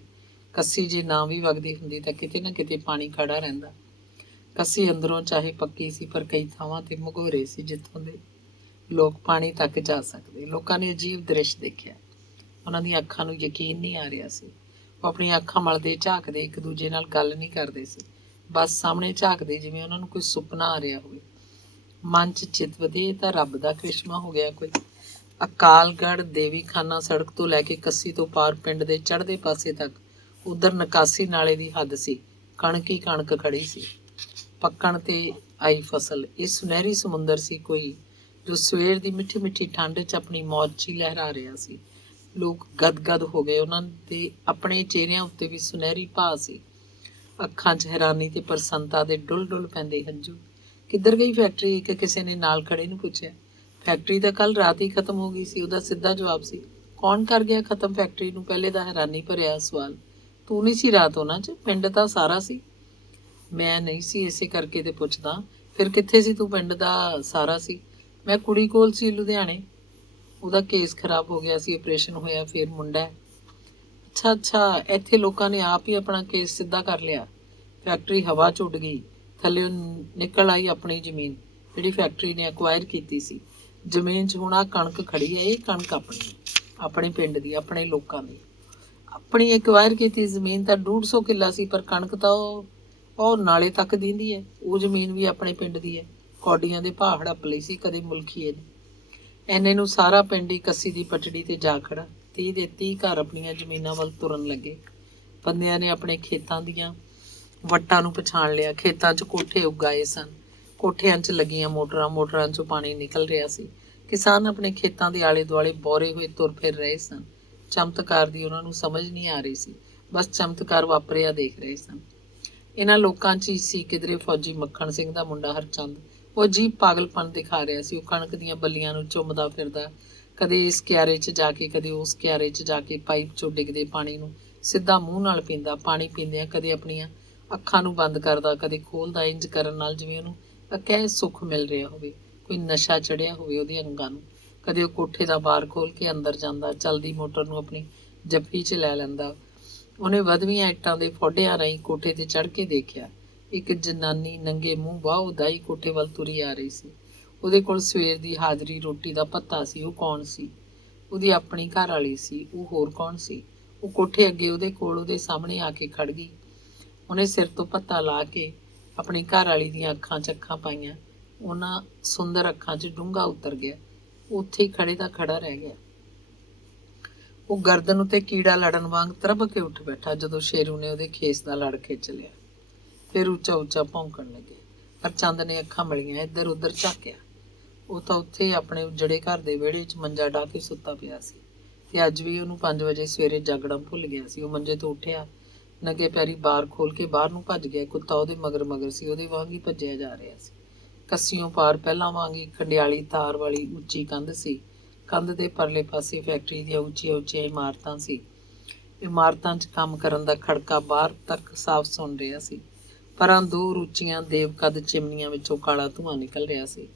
ਕੱਸੀ ਜੇ ਨਾ ਵੀ ਵਗਦੀ ਹੁੰਦੀ ਤਾਂ ਕਿਤੇ ਨਾ ਕਿਤੇ ਪਾਣੀ ਖੜਾ ਰਹਿੰਦਾ। ਕੱਸੀ ਅੰਦਰੋਂ ਚਾਹੇ ਪੱਕੀ ਸੀ, ਪਰ ਕਈ ਥਾਵਾਂ ਤੇ ਮਘੋਰੇ ਸੀ ਜਿੱਥੋਂ ਦੇ ਲੋਕ ਪਾਣੀ ਤੱਕ ਜਾ ਸਕਦੇ। ਲੋਕਾਂ ਨੇ ਅਜੀਬ ਦ੍ਰਿਸ਼ ਦੇਖਿਆ। ਉਹਨਾਂ ਦੀਆਂ ਅੱਖਾਂ ਨੂੰ ਯਕੀਨ ਨਹੀਂ ਆ ਰਿਹਾ ਸੀ। ਉਹ ਆਪਣੀਆਂ ਅੱਖਾਂ ਮਲਦੇ ਝਾਕਦੇ, ਇੱਕ ਦੂਜੇ ਨਾਲ ਗੱਲ ਨਹੀਂ ਕਰਦੇ ਸੀ, ਬਸ ਸਾਹਮਣੇ ਝਾਕਦੇ, ਜਿਵੇਂ ਉਹਨਾਂ ਨੂੰ ਕੋਈ ਸੁਪਨਾ ਆ ਰਿਹਾ ਹੋਵੇ। ਮਨ 'ਚ ਚਿੱਤ ਵਧੇ ਤਾਂ ਰੱਬ ਦਾ ਕ੍ਰਿਸ਼ਮਾ ਹੋ ਗਿਆ ਕੋਈ। ਅਕਾਲਗੜ੍ਹ ਦੇਵੀ ਖਾਨਾ ਸੜਕ ਤੋਂ ਲੈ ਕੇ ਕੱਸੀ ਤੋਂ ਪਾਰ ਪਿੰਡ ਦੇ ਚੜ੍ਹਦੇ ਪਾਸੇ ਤੱਕ ਉਧਰ ਨਿਕਾਸੀ ਨਾਲੇ ਦੀ ਹੱਦ ਸੀ। ਕਣਕ ਹੀ ਕਣਕ ਖੜੀ ਸੀ, ਪੱਕਣ ਤੇ ਆਈ ਫਸਲ। ਇਹ ਸੁਨਹਿਰੀ ਸਮੁੰਦਰ ਸੀ ਕੋਈ, ਜੋ ਸਵੇਰ ਦੀ ਮਿੱਠੀ ਮਿੱਠੀ ਠੰਡ 'ਚ ਆਪਣੀ ਮੌਜ 'ਚ ਹੀ ਲਹਿਰਾ ਰਿਹਾ ਸੀ। ਲੋਕ ਗਦਗਦ ਹੋ ਗਏ। ਉਹਨਾਂ ਦੇ ਆਪਣੇ ਚਿਹਰਿਆਂ ਉੱਤੇ ਵੀ ਸੁਨਹਿਰੀ ਭਾਅ ਸੀ, ਅੱਖਾਂ 'ਚ ਹੈਰਾਨੀ ਤੇ ਪ੍ਰਸੰਨਤਾ ਦੇ ਡੁੱਲ ਡੁੱਲ ਪੈਂਦੇ ਹੰਝੂ। ਕਿੱਧਰ ਗਈ ਫੈਕਟਰੀ? ਇੱਕ ਕਿਸੇ ਨੇ ਨਾਲ ਖੜੇ ਨੂੰ ਪੁੱਛਿਆ। ਫੈਕਟਰੀ ਤਾਂ ਕੱਲ ਰਾਤ ਹੀ ਖਤਮ ਹੋ ਗਈ ਸੀ, ਉਹਦਾ ਸਿੱਧਾ ਜਵਾਬ ਸੀ। ਕੌਣ ਕਰ ਗਿਆ ਖਤਮ ਫੈਕਟਰੀ ਨੂੰ? ਪਹਿਲੇ ਦਾ ਹੈਰਾਨੀ ਭਰਿਆ ਸਵਾਲ। ਤੂੰ ਨਹੀਂ ਸੀ ਰਾਤ ਉਹਨਾਂ 'ਚ? ਪਿੰਡ ਤਾਂ ਸਾਰਾ ਸੀ। ਮੈਂ ਨਹੀਂ ਸੀ, ਇਸੇ ਕਰਕੇ ਤੇ ਪੁੱਛਦਾ। ਫਿਰ ਕਿੱਥੇ ਸੀ ਤੂੰ? ਪਿੰਡ ਦਾ ਸਾਰਾ ਸੀ। ਮੈਂ ਕੁੜੀ ਕੋਲ ਸੀ, ਲੁਧਿਆਣੇ। ਉਹਦਾ ਕੇਸ ਖਰਾਬ ਹੋ ਗਿਆ ਸੀ, ਆਪਰੇਸ਼ਨ ਹੋਇਆ, ਫਿਰ ਮੁੰਡਾ ਹੈ। ਅੱਛਾ ਅੱਛਾ, ਇੱਥੇ ਲੋਕਾਂ ਨੇ ਆਪ ਹੀ ਆਪਣਾ ਕੇਸ ਸਿੱਧਾ ਕਰ ਲਿਆ। ਫੈਕਟਰੀ ਹਵਾ 'ਚ ਉੱਡ ਗਈ। ਥੱਲੇ ਨਿਕਲ ਆਈ ਆਪਣੀ ਜ਼ਮੀਨ, ਜਿਹੜੀ ਫੈਕਟਰੀ ਨੇ ਐਕਵਾਇਰ ਕੀਤੀ ਸੀ। ਜ਼ਮੀਨ 'ਚ ਹੁਣ ਆਹ ਕਣਕ ਖੜੀ ਹੈ, ਇਹ ਕਣਕ ਆਪਣੀ, ਆਪਣੇ ਪਿੰਡ ਦੀ, ਆਪਣੇ ਲੋਕਾਂ ਦੀ। ਆਪਣੀ ਐਕਵਾਇਰ ਕੀਤੀ ਜ਼ਮੀਨ ਤਾਂ 150 ਕਿੱਲਾ ਸੀ, ਪਰ ਕਣਕ ਤਾਂ ਉਹ ਨਾਲੇ ਤੱਕ ਦਿੰਦੀ ਹੈ। ਉਹ ਜ਼ਮੀਨ ਵੀ ਆਪਣੇ ਪਿੰਡ ਦੀ ਹੈ। ਕੌਡੀਆਂ ਦੇ ਭਾਅ ਹੜੱਪ ਲਈ ਸੀ ਕਦੇ ਮੁਲਖੀਏ ਨੇ। ਐਨੇ ਨੂੰ ਸਾਰਾ ਪਿੰਡ ਹੀ ਕੱਸੀ ਦੀ ਪਟੜੀ ਤੇ ਜਾ ਖੜਾ। 30 ਦੇ 30 ਘਰ ਆਪਣੀਆਂ ਜ਼ਮੀਨਾਂ ਵੱਲ ਤੁਰਨ ਲੱਗੇ। ਬੰਦਿਆਂ ਨੇ ਆਪਣੇ ਖੇਤਾਂ ਦੀਆਂ ਵੱਟਾਂ ਨੂੰ ਪਛਾਣ ਲਿਆ। ਖੇਤਾਂ 'ਚ ਕੋਠੇ ਉਗਾਏ ਸਨ, ਕੋਠਿਆਂ 'ਚ ਲੱਗੀਆਂ ਮੋਟਰਾਂ, ਮੋਟਰਾਂ 'ਚੋਂ ਪਾਣੀ ਨਿਕਲ ਰਿਹਾ ਸੀ। ਕਿਸਾਨ ਆਪਣੇ ਖੇਤਾਂ ਦੇ ਆਲੇ ਦੁਆਲੇ ਬੋਰੇ ਹੋਏ ਤੁਰ ਫਿਰ ਰਹੇ ਸਨ। ਚਮਤਕਾਰ ਦੀ ਉਹਨਾਂ ਨੂੰ ਸਮਝ ਨਹੀਂ ਆ ਰਹੀ ਸੀ, ਬਸ ਚਮਤਕਾਰ ਵਾਪਰਿਆ ਦੇਖ ਰਹੇ ਸਨ। ਇਹਨਾਂ ਲੋਕਾਂ 'ਚ ਹੀ ਸੀ ਕਿਧਰੇ ਫੌਜੀ ਮੱਖਣ ਸਿੰਘ ਦਾ ਮੁੰਡਾ ਹਰਚੰਦ। ਉਹ ਅਜੀਬ ਪਾਗਲਪਨ ਦਿਖਾ ਰਿਹਾ ਸੀ। ਉਹ ਕਣਕ ਦੀਆਂ ਬੱਲੀਆਂ ਨੂੰ ਚੁੰਮਦਾ ਫਿਰਦਾ, ਕਦੇ ਇਸ ਕਿਆਰੇ 'ਚ ਜਾ ਕੇ, ਕਦੇ ਉਸ ਕਿਆਰੇ 'ਚ ਜਾ ਕੇ ਪਾਈਪ 'ਚੋਂ ਡਿੱਗਦੇ ਪਾਣੀ ਨੂੰ ਸਿੱਧਾ ਮੂੰਹ ਨਾਲ ਪੀਂਦਾ। ਪਾਣੀ ਪੀਂਦਿਆਂ ਕਦੇ ਆਪਣੀਆਂ ਅੱਖਾਂ ਨੂੰ ਬੰਦ ਕਰਦਾ, ਕਦੇ ਖੋਲ੍ਹਦਾ, ਇੰਜ ਕਰਨ ਨਾਲ ਜਿਵੇਂ ਉਹਨੂੰ ਅਕਹਿ ਸੁੱਖ ਮਿਲ ਰਿਹਾ ਹੋਵੇ, ਕੋਈ ਨਸ਼ਾ ਚੜ੍ਹਿਆ ਹੋਵੇ ਉਹਦੇ ਅੰਗਾਂ ਨੂੰ। ਕਦੇ ਉਹ ਕੋਠੇ ਦਾ ਬਾਰ ਖੋਲ੍ਹ ਕੇ ਅੰਦਰ ਜਾਂਦਾ, ਚੱਲਦੀ ਮੋਟਰ ਨੂੰ ਆਪਣੀ ਜੱਫੀ 'ਚ ਲੈ ਲੈਂਦਾ। ਉਹਨੇ ਵਧਵੀਆਂ ਇੱਟਾਂ ਦੇ ਫੋਡਿਆਂ ਰਾਹੀਂ ਕੋਠੇ 'ਤੇ ਚੜ੍ਹ ਕੇ ਦੇਖਿਆ। ਇੱਕ ਜਨਾਨੀ ਨੰਗੇ ਮੂੰਹ ਬਾਹ ਉਦਾਈ ਕੋਠੇ ਵੱਲ ਤੁਰੀ ਆ ਰਹੀ ਸੀ। ਉਹਦੇ ਕੋਲ ਸਵੇਰ ਦੀ ਹਾਜ਼ਰੀ ਰੋਟੀ ਦਾ ਭੱਤਾ ਸੀ। ਉਹ ਕੌਣ ਸੀ? ਉਹਦੀ ਆਪਣੀ ਘਰ ਵਾਲੀ ਸੀ। ਉਹ ਹੋਰ ਕੌਣ ਸੀ? ਉਹ ਕੋਠੇ ਅੱਗੇ ਉਹਦੇ ਕੋਲ, ਉਹਦੇ ਸਾਹਮਣੇ ਆ ਕੇ ਖੜ ਗਈ। ਉਹਨੇ ਸਿਰ ਤੋਂ ਭੱਤਾ ਲਾ ਕੇ ਆਪਣੀ ਘਰ ਵਾਲੀ ਦੀਆਂ ਅੱਖਾਂ 'ਚ ਅੱਖਾਂ ਪਾਈਆਂ। ਉਹਨਾਂ ਸੁੰਦਰ ਅੱਖਾਂ 'ਚ ਡੂੰਘਾ ਉਤਰ ਗਿਆ। ਉੱਥੇ ਹੀ ਖੜੇ ਦਾ ਖੜਾ ਰਹਿ ਗਿਆ। ਉਹ ਗਰਦਨ ਉੱਤੇ ਕੀੜਾ ਲੜਨ ਵਾਂਗ ਤਰਬ ਕੇ ਉੱਠ ਬੈਠਾ ਜਦੋਂ ਸ਼ੇਰੂ ਨੇ ਉਹਦੇ ਖੇਸ ਦਾ ਲੜ ਖਿੱਚ ਲਿਆ। ਫਿਰ ਉੱਚਾ ਉੱਚਾ ਭੌਂਕਣ ਲੱਗੇ। ਪਰ ਚੰਦ ਨੇ ਅੱਖਾਂ ਮਲੀਆਂ, ਇੱਧਰ ਉੱਧਰ ਝਾਕਿਆ। ਉਹ ਤਾਂ ਉੱਥੇ ਆਪਣੇ ਉਜੜੇ ਘਰ ਦੇ ਵਿਹੜੇ 'ਚ ਮੰਜਾ ਢਾਹ ਕੇ ਸੁੱਤਾ ਪਿਆ ਸੀ, ਤੇ ਅੱਜ ਵੀ ਉਹਨੂੰ 5 ਵਜੇ ਸਵੇਰੇ ਜਾਗਣਾ ਭੁੱਲ ਗਿਆ ਸੀ। ਉਹ ਮੰਜੇ ਤੋਂ ਉੱਠਿਆ, ਨੰਗੇ ਪੈਰੀ ਬਾਰ ਖੋਲ ਕੇ ਬਾਹਰ ਨੂੰ ਭੱਜ ਗਿਆ। ਕੁੱਤਾ ਉਹਦੇ ਮਗਰ ਮਗਰ ਸੀ, ਉਹਦੇ ਵਾਂਗ ਹੀ ਭੱਜਿਆ ਜਾ ਰਿਹਾ ਸੀ। ਕੱਸੀਓਂ ਪਾਰ ਪਹਿਲਾਂ ਵਾਂਗ ਹੀ ਖੰਡਿਆਲੀ ਤਾਰ ਵਾਲੀ ਉੱਚੀ ਕੰਧ ਸੀ। ਕੰਧ ਦੇ ਪਰਲੇ ਪਾਸੇ ਫੈਕਟਰੀ ਦੀਆਂ ਉੱਚੀਆਂ ਉੱਚੀਆਂ ਇਮਾਰਤਾਂ ਸੀ। ਇਮਾਰਤਾਂ 'ਚ ਕੰਮ ਕਰਨ ਦਾ ਖੜਕਾ ਬਾਹਰ ਤੱਕ ਸਾਫ਼ ਸੁਣ ਰਿਹਾ ਸੀ। ਪਰਾਂ ਦੂਰ ਉੱਚੀਆਂ ਦੇਵਕਦ ਚਿਮਨੀਆਂ ਵਿੱਚੋਂ ਕਾਲਾ ਧੂੰਆਂ ਨਿਕਲ ਰਿਹਾ ਸੀ।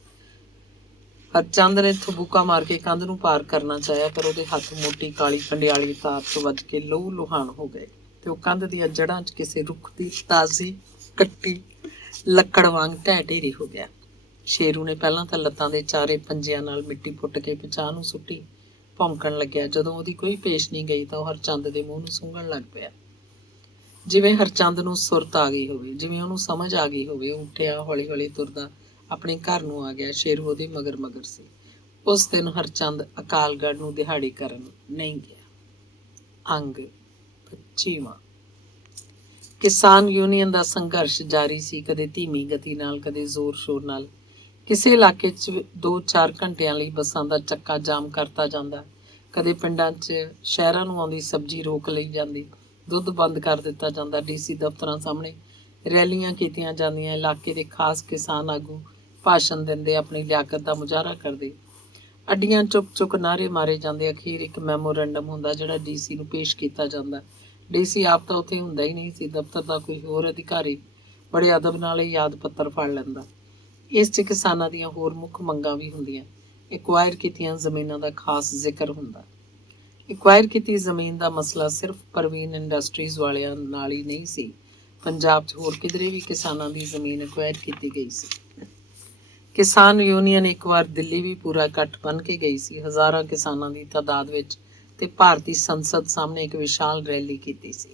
ਹਰਚੰਦ ਨੇ ਥਬੂਕਾ ਮਾਰ ਕੇ ਕੰਧ ਨੂੰ ਪਾਰ ਕਰਨਾ ਚਾਹਿਆ, ਪਰ ਉਹਦੇ ਹੱਥ ਮੋਟੀ ਕਾਲੀ ਖੰਡਿਆਲੀ ਤਾਰ 'ਚ ਵੱਜ ਕੇ ਲਹੂ ਲੁਹਾਨ ਹੋ ਗਏ, ਤੇ ਉਹ ਕੰਧ ਦੀਆਂ ਜੜ੍ਹਾਂ 'ਚ ਕਿਸੇ ਰੁੱਖ ਦੀ ਤਾਜ਼ੀ ਕੱਟੀ ਲੱਕੜ ਵਾਂਗ ਢਹਿ ਢੇਰੀ ਹੋ ਗਿਆ। ਸ਼ੇਰੂ ਨੇ ਪਹਿਲਾਂ ਤਾਂ ਲੱਤਾਂ ਦੇ ਚਾਰੇ ਪੰਜਿਆਂ ਨਾਲ ਮਿੱਟੀ ਪੁੱਟ ਕੇ ਪਿਛਾਂਹ ਨੂੰ ਸੁੱਟੀ। ਭੌਂਕਣ ਲੱਗਿਆ। ਜਦੋਂ ਉਹਦੀ ਕੋਈ ਪੇਸ਼ ਨਹੀਂ ਗਈ ਤਾਂ ਉਹ ਹਰਚੰਦ ਦੇ ਮੂੰਹ ਨੂੰ ਸੁੰਘਣ ਲੱਗ ਪਿਆ, ਜਿਵੇਂ ਹਰਚੰਦ ਨੂੰ ਸੁਰਤ ਆ ਗਈ ਹੋਵੇ, ਜਿਵੇਂ ਉਹਨੂੰ ਸਮਝ ਆ ਗਈ ਹੋਵੇ। ਉਹ ਉੱਠਿਆ, ਹੌਲੀ ਹੌਲੀ ਤੁਰਦਾ ਆਪਣੇ ਘਰ ਨੂੰ ਆ ਗਿਆ। ਸ਼ੇਰੂ ਉਹਦੇ ਮਗਰ ਮਗਰ ਸੀ। ਉਸ ਦਿਨ ਹਰਚੰਦ ਅਕਾਲਗੜ੍ਹ ਨੂੰ ਦਿਹਾੜੀ ਕਰਨ ਨਹੀਂ ਗਿਆ। ਅੰਗ 25ਵਾਂ। ਕਿਸਾਨ ਯੂਨੀਅਨ ਦਾ ਸੰਘਰਸ਼ ਜਾਰੀ ਸੀ, ਕਦੇ ਧੀਮੀ ਗਤੀ ਨਾਲ, ਕਦੇ ਜ਼ੋਰ ਸ਼ੋਰ ਨਾਲ। ਕਿਸੇ ਇਲਾਕੇ 'ਚ 2-4 ਘੰਟਿਆਂ ਲਈ ਬੱਸਾਂ ਦਾ ਚੱਕਾ ਜਾਮ ਕਰਤਾ ਜਾਂਦਾ, ਕਦੇ ਪਿੰਡਾਂ 'ਚ ਸ਼ਹਿਰਾਂ ਨੂੰ ਆਉਂਦੀ ਸਬਜ਼ੀ ਰੋਕ ਲਈ ਜਾਂਦੀ, ਦੁੱਧ ਬੰਦ ਕਰ ਦਿੱਤਾ ਜਾਂਦਾ। DC ਦਫ਼ਤਰਾਂ ਸਾਹਮਣੇ ਰੈਲੀਆਂ ਕੀਤੀਆਂ ਜਾਂਦੀਆਂ, ਇਲਾਕੇ ਦੇ ਖਾਸ ਕਿਸਾਨ ਆਗੂ ਭਾਸ਼ਣ ਦਿੰਦੇ, ਆਪਣੀ ਲਿਆਕਤ ਦਾ ਮੁਜ਼ਾਹਰਾ ਕਰਦੇ। ਅੱਡੀਆਂ ਚੁੱਕ ਨਾਅਰੇ ਮਾਰੇ ਜਾਂਦੇ। ਅਖੀਰ ਇੱਕ ਮੈਮੋਰੈਂਡਮ ਹੁੰਦਾ ਜਿਹੜਾ ਡੀਸੀ ਨੂੰ ਪੇਸ਼ ਕੀਤਾ ਜਾਂਦਾ। ਡੀਸੀ ਆਪ ਤਾਂ ਉੱਥੇ ਹੁੰਦਾ ਹੀ ਨਹੀਂ ਸੀ, ਦਫ਼ਤਰ ਦਾ ਕੋਈ ਹੋਰ ਅਧਿਕਾਰੀ ਬੜੇ ਅਦਬ ਨਾਲ ਇਹ ਯਾਦ ਪੱਤਰ ਫੜ ਲੈਂਦਾ। ਇਸ 'ਚ ਕਿਸਾਨਾਂ ਦੀਆਂ ਹੋਰ ਮੁੱਖ ਮੰਗਾਂ ਵੀ ਹੁੰਦੀਆਂ। ਐਕਵਾਇਰ ਕੀਤੀਆਂ ਜ਼ਮੀਨਾਂ ਦਾ ਖਾਸ ਜ਼ਿਕਰ ਹੁੰਦਾ। ਐਕਵਾਇਰ ਕੀਤੀ ਜ਼ਮੀਨ ਦਾ ਮਸਲਾ ਸਿਰਫ ਪ੍ਰਵੀਨ ਇੰਡਸਟਰੀਜ਼ ਵਾਲਿਆਂ ਨਾਲ ਹੀ ਨਹੀਂ ਸੀ। ਪੰਜਾਬ 'ਚ ਹੋਰ ਕਿਧਰੇ ਵੀ ਕਿਸਾਨਾਂ ਦੀ ਜ਼ਮੀਨ ਐਕਵਾਇਰ ਕੀਤੀ ਗਈ ਸੀ। ਕਿਸਾਨ ਯੂਨੀਅਨ ਇੱਕ ਵਾਰ ਦਿੱਲੀ ਵੀ ਪੂਰਾ ਇਕੱਠ ਬਣ ਕੇ ਗਈ ਸੀ, ਹਜ਼ਾਰਾਂ ਕਿਸਾਨਾਂ ਦੀ ਤਾਦਾਦ ਵਿੱਚ, ਤੇ ਭਾਰਤੀ ਸੰਸਦ ਸਾਹਮਣੇ ਇੱਕ ਵਿਸ਼ਾਲ ਰੈਲੀ ਕੀਤੀ ਸੀ।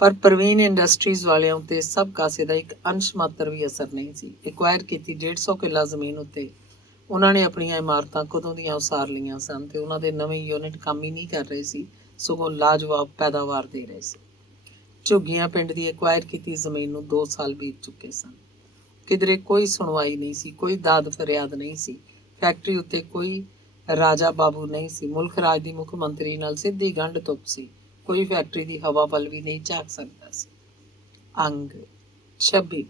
ਪਰ ਪ੍ਰਵੀਨ ਇੰਡਸਟਰੀਜ਼ ਵਾਲਿਆਂ ਉੱਤੇ ਸਭ ਕਾਸੇ ਦਾ ਇੱਕ ਅੰਸ਼ ਮਾਤਰ ਵੀ ਅਸਰ ਨਹੀਂ ਸੀ। ਐਕਵਾਇਰ ਕੀਤੀ 150 ਕਿੱਲਾ ਜ਼ਮੀਨ ਉੱਤੇ ਉਹਨਾਂ ਨੇ ਆਪਣੀਆਂ ਇਮਾਰਤਾਂ ਕਦੋਂ ਦੀਆਂ ਉਸਾਰ ਲਈਆਂ ਸਨ ਤੇ ਉਹਨਾਂ ਦੇ ਨਵੇਂ ਯੂਨਿਟ ਕੰਮ ਹੀ ਨਹੀਂ ਕਰ ਰਹੇ ਸੀ, ਸਗੋਂ ਲਾਜਵਾਬ ਪੈਦਾਵਾਰ ਦੇ ਰਹੇ ਸੀ। ਝੁੱਗੀਆਂ ਪਿੰਡ ਦੀ ਐਕਵਾਇਰ ਕੀਤੀ ਜ਼ਮੀਨ ਨੂੰ 2 ਸਾਲ ਬੀਤ ਚੁੱਕੇ ਸਨ। ਕਿਧਰੇ ਕੋਈ ਸੁਣਵਾਈ ਨਹੀਂ ਸੀ, ਕੋਈ ਦਾਦ ਫਰਿਆਦ ਨਹੀਂ ਸੀ। ਫੈਕਟਰੀ ਉੱਤੇ ਕੋਈ ਰਾਜਾ ਬਾਬੂ ਨਹੀਂ ਸੀ। ਮੁਲਕ ਰਾਜ ਦੀ ਮੁੱਖ ਮੰਤਰੀ ਨਾਲ ਸਿੱਧੀ ਗੰਢ ਤੁੱਪ ਸੀ। ਕੋਈ ਫੈਕਟਰੀ ਦੀ ਹਵਾ ਵੱਲ ਵੀ ਨਹੀਂ ਝਾਕ ਸਕਦਾ ਸੀ। ਅੰਗ 26।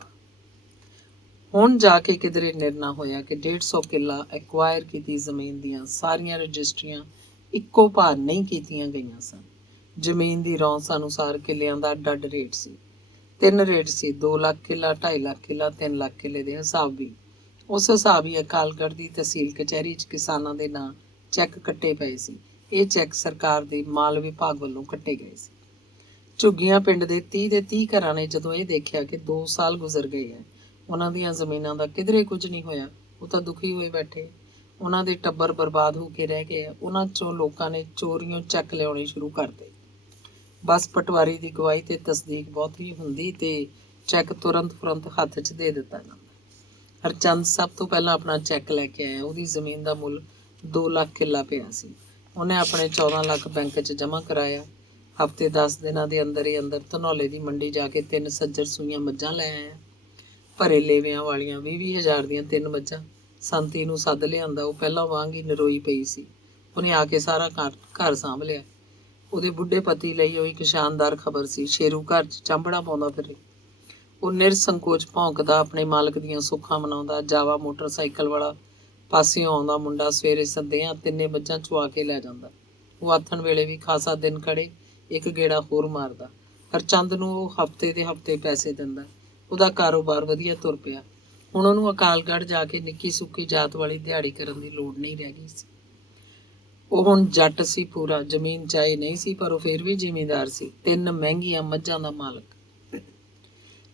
ਹੁਣ ਜਾ ਕੇ ਕਿਧਰੇ ਨਿਰਣਾ ਹੋਇਆ ਕਿ 150 ਕਿੱਲਾ ਐਕਵਾਇਰ ਕੀਤੀ ਜ਼ਮੀਨ ਦੀਆਂ ਸਾਰੀਆਂ ਰਜਿਸਟਰੀਆਂ ਇੱਕੋ ਭਾਰ ਨਹੀਂ ਕੀਤੀਆਂ ਗਈਆਂ ਸਨ। ਜ਼ਮੀਨ ਦੀ ਰੌਂਸ ਅਨੁਸਾਰ ਕਿੱਲਿਆਂ ਦਾ ਅੱਡ ਰੇਟ ਸੀ। 3 ਰੇਟ ਸੀ, 2 ਲੱਖ ਕਿੱਲਾ, 2.5 ਲੱਖ ਕਿੱਲਾ, 3 ਲੱਖ ਕਿੱਲੇ ਦੇ ਹਿਸਾਬ ਵੀ। ਉਸ ਹਿਸਾਬ ਹੀ ਅਕਾਲਗੜ੍ਹ ਦੀ ਤਹਿਸੀਲ ਕਚਹਿਰੀ 'ਚ ਕਿਸਾਨਾਂ ਦੇ ਨਾਂ ਚੈੱਕ ਕੱਟੇ ਪਏ ਸੀ। ਇਹ ਚੈੱਕ ਸਰਕਾਰ ਦੇ ਮਾਲ ਵਿਭਾਗ ਵੱਲੋਂ ਕੱਟੇ ਗਏ ਸੀ। ਝੁੱਗੀਆਂ ਪਿੰਡ ਦੇ 30 ਦੇ 30 ਘਰਾਂ ਨੇ ਜਦੋਂ ਇਹ ਦੇਖਿਆ ਕਿ 2 ਸਾਲ ਗੁਜ਼ਰ ਗਏ ਹੈ, ਉਹਨਾਂ ਦੀਆਂ ਜ਼ਮੀਨਾਂ ਦਾ ਕਿਧਰੇ ਕੁਝ ਨਹੀਂ ਹੋਇਆ, ਉਹ ਤਾਂ ਦੁਖੀ ਹੋਏ ਬੈਠੇ। ਉਹਨਾਂ ਦੇ ਟੱਬਰ ਬਰਬਾਦ ਹੋ ਕੇ ਰਹਿ ਗਏ ਆ। ਉਹਨਾਂ 'ਚੋਂ ਲੋਕਾਂ ਨੇ ਚੋਰੀਆਂ ਚੈੱਕ ਲਿਆਉਣੇ ਸ਼ੁਰੂ ਕਰਤੇ। ਬਸ ਪਟਵਾਰੀ ਦੀ ਗਵਾਹੀ ਤੇ ਤਸਦੀਕ ਬਹੁਤੀ ਹੁੰਦੀ ਤੇ ਚੈੱਕ ਤੁਰੰਤ ਹੱਥ 'ਚ ਦੇ ਦਿੱਤਾ ਜਾਂਦਾ। ਹਰਚੰਦ ਸਭ ਤੋਂ ਪਹਿਲਾਂ ਆਪਣਾ ਚੈੱਕ ਲੈ ਕੇ ਆਇਆ। ਉਹਦੀ ਜ਼ਮੀਨ ਦਾ ਮੁੱਲ 2 ਲੱਖ ਕਿੱਲਾ ਪਿਆ ਸੀ। ਉਹਨੇ ਆਪਣੇ 14 ਲੱਖ ਬੈਂਕ 'ਚ ਜਮ੍ਹਾਂ ਕਰਾਇਆ। ਹਫ਼ਤੇ 10 ਦਿਨਾਂ ਦੇ ਅੰਦਰ ਹੀ ਅੰਦਰ ਧਨੌਲੇ ਦੀ ਮੰਡੀ ਜਾ ਕੇ 3 ਸੱਜਰ ਸੂਈਆਂ ਮੱਝਾਂ ਲੈ ਆਇਆ। ਭਰੇ ਲੇਵਿਆਂ ਵਾਲੀਆਂ 20-20 ਹਜ਼ਾਰ ਦੀਆਂ 3 ਮੱਝਾਂ। ਸੰਤੀ ਨੂੰ ਸੱਦ ਲਿਆਂਦਾ। ਉਹ ਪਹਿਲਾਂ ਵਾਂਗ ਹੀ ਨਰੋਈ ਪਈ ਸੀ। ਉਹਨੇ ਆ ਕੇ ਸਾਰਾ ਘਰ ਸਾਂਭ ਲਿਆ। ਉਹਦੇ ਬੁੱਢੇ ਪਤੀ ਲਈ ਉਹ ਇੱਕ ਸ਼ਾਨਦਾਰ ਖਬਰ ਸੀ। ਸ਼ੇਰੂ ਘਰ 'ਚ ਚਾਂਬੜਾ ਪਾਉਂਦਾ ਫਿਰੇ। ਉਹ ਨਿਰਸੰਕੋਚ ਭੌਂਕਦਾ, ਆਪਣੇ ਮਾਲਕ ਦੀਆਂ ਸੁੱਖਾਂ ਮਨਾਉਂਦਾ। ਜਾਵਾ ਮੋਟਰਸਾਈਕਲ ਵਾਲਾ ਪਾਸਿਓਂ ਆਉਂਦਾ ਮੁੰਡਾ ਸਵੇਰੇ ਸੱਦਿਆਂ 3 ਮੱਝਾਂ ਚੁਆ ਕੇ ਲੈ ਜਾਂਦਾ। ਉਹ ਆਥਣ ਵੇਲੇ ਵੀ ਖਾਸਾ ਦਿਨ ਖੜੇ ਇੱਕ ਗੇੜਾ ਹੋਰ ਮਾਰਦਾ। ਹਰਚੰਦ ਨੂੰ ਉਹ ਹਫ਼ਤੇ ਦੇ ਹਫ਼ਤੇ ਪੈਸੇ ਦਿੰਦਾ। ਉਹਦਾ ਕਾਰੋਬਾਰ ਵਧੀਆ ਤੁਰ ਪਿਆ। ਹੁਣ ਉਹਨੂੰ ਅਕਾਲਗੜ੍ਹ ਜਾ ਕੇ ਨਿੱਕੀ ਸੁੱਕੀ ਜਾਤ ਵਾਲੀ ਦਿਹਾੜੀ ਕਰਨ ਦੀ ਲੋੜ ਨਹੀਂ ਰਹਿ ਗਈ ਸੀ। ਉਹ ਹੁਣ ਜੱਟ ਸੀ ਪੂਰਾ। ਜ਼ਮੀਨ ਚਾਹੇ ਨਹੀਂ ਸੀ, ਪਰ ਉਹ ਫਿਰ ਵੀ ਜ਼ਿਮੀਂਦਾਰ ਸੀ। 3 ਮਹਿੰਗੀਆਂ ਮੱਝਾਂ ਦਾ ਮਾਲਕ।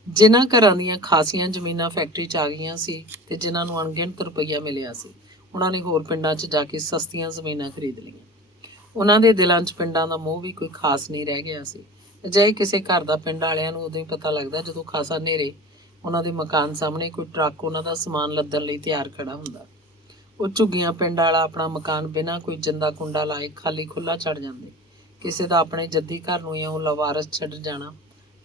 ਜਿਨ੍ਹਾਂ ਘਰਾਂ ਦੀਆਂ ਖਾਸੀਆਂ ਜ਼ਮੀਨਾਂ ਫੈਕਟਰੀ 'ਚ ਆ ਗਈਆਂ ਸੀ ਤੇ ਜਿਨ੍ਹਾਂ ਨੂੰ ਅਣਗਿਣਤ ਰੁਪਈਆ ਮਿਲਿਆ ਸੀ, ਉਹਨਾਂ ਨੇ ਹੋਰ ਪਿੰਡਾਂ 'ਚ ਜਾ ਕੇ ਸਸਤੀਆਂ ਜ਼ਮੀਨਾਂ ਖਰੀਦ ਲਈਆਂ। ਉਹਨਾਂ ਦੇ ਦਿਲਾਂ 'ਚ ਪਿੰਡਾਂ ਦਾ ਮੋਹ ਵੀ ਕੋਈ ਖਾਸ ਨਹੀਂ ਰਹਿ ਗਿਆ ਸੀ। ਅਜਿਹੇ ਕਿਸੇ ਘਰ ਦਾ ਪਿੰਡ ਵਾਲਿਆਂ ਨੂੰ ਉਦੋਂ ਹੀ ਪਤਾ ਲੱਗਦਾ ਜਦੋਂ ਖਾਸਾ ਹਨੇਰੇ ਉਹਨਾਂ ਦੇ ਮਕਾਨ ਸਾਹਮਣੇ ਕੋਈ ਟਰੱਕ ਉਹਨਾਂ ਦਾ ਸਮਾਨ ਲੱਦਣ ਲਈ ਤਿਆਰ ਖੜਾ ਹੁੰਦਾ। ਉਹ ਝੁੱਗੀਆਂ ਪਿੰਡ ਵਾਲਾ ਆਪਣਾ ਮਕਾਨ ਬਿਨਾਂ ਕੋਈ ਜਿੰਦਾ ਕੁੰਡਾ ਲਾਏ ਖਾਲੀ ਖੁੱਲ੍ਹਾ ਛੱਡ ਜਾਂਦੇ। ਕਿਸੇ ਦਾ ਆਪਣੇ ਜੱਦੀ ਘਰ ਨੂੰ ਇਉਂ ਲਵਾਰਸ ਛੱਡ ਜਾਣਾ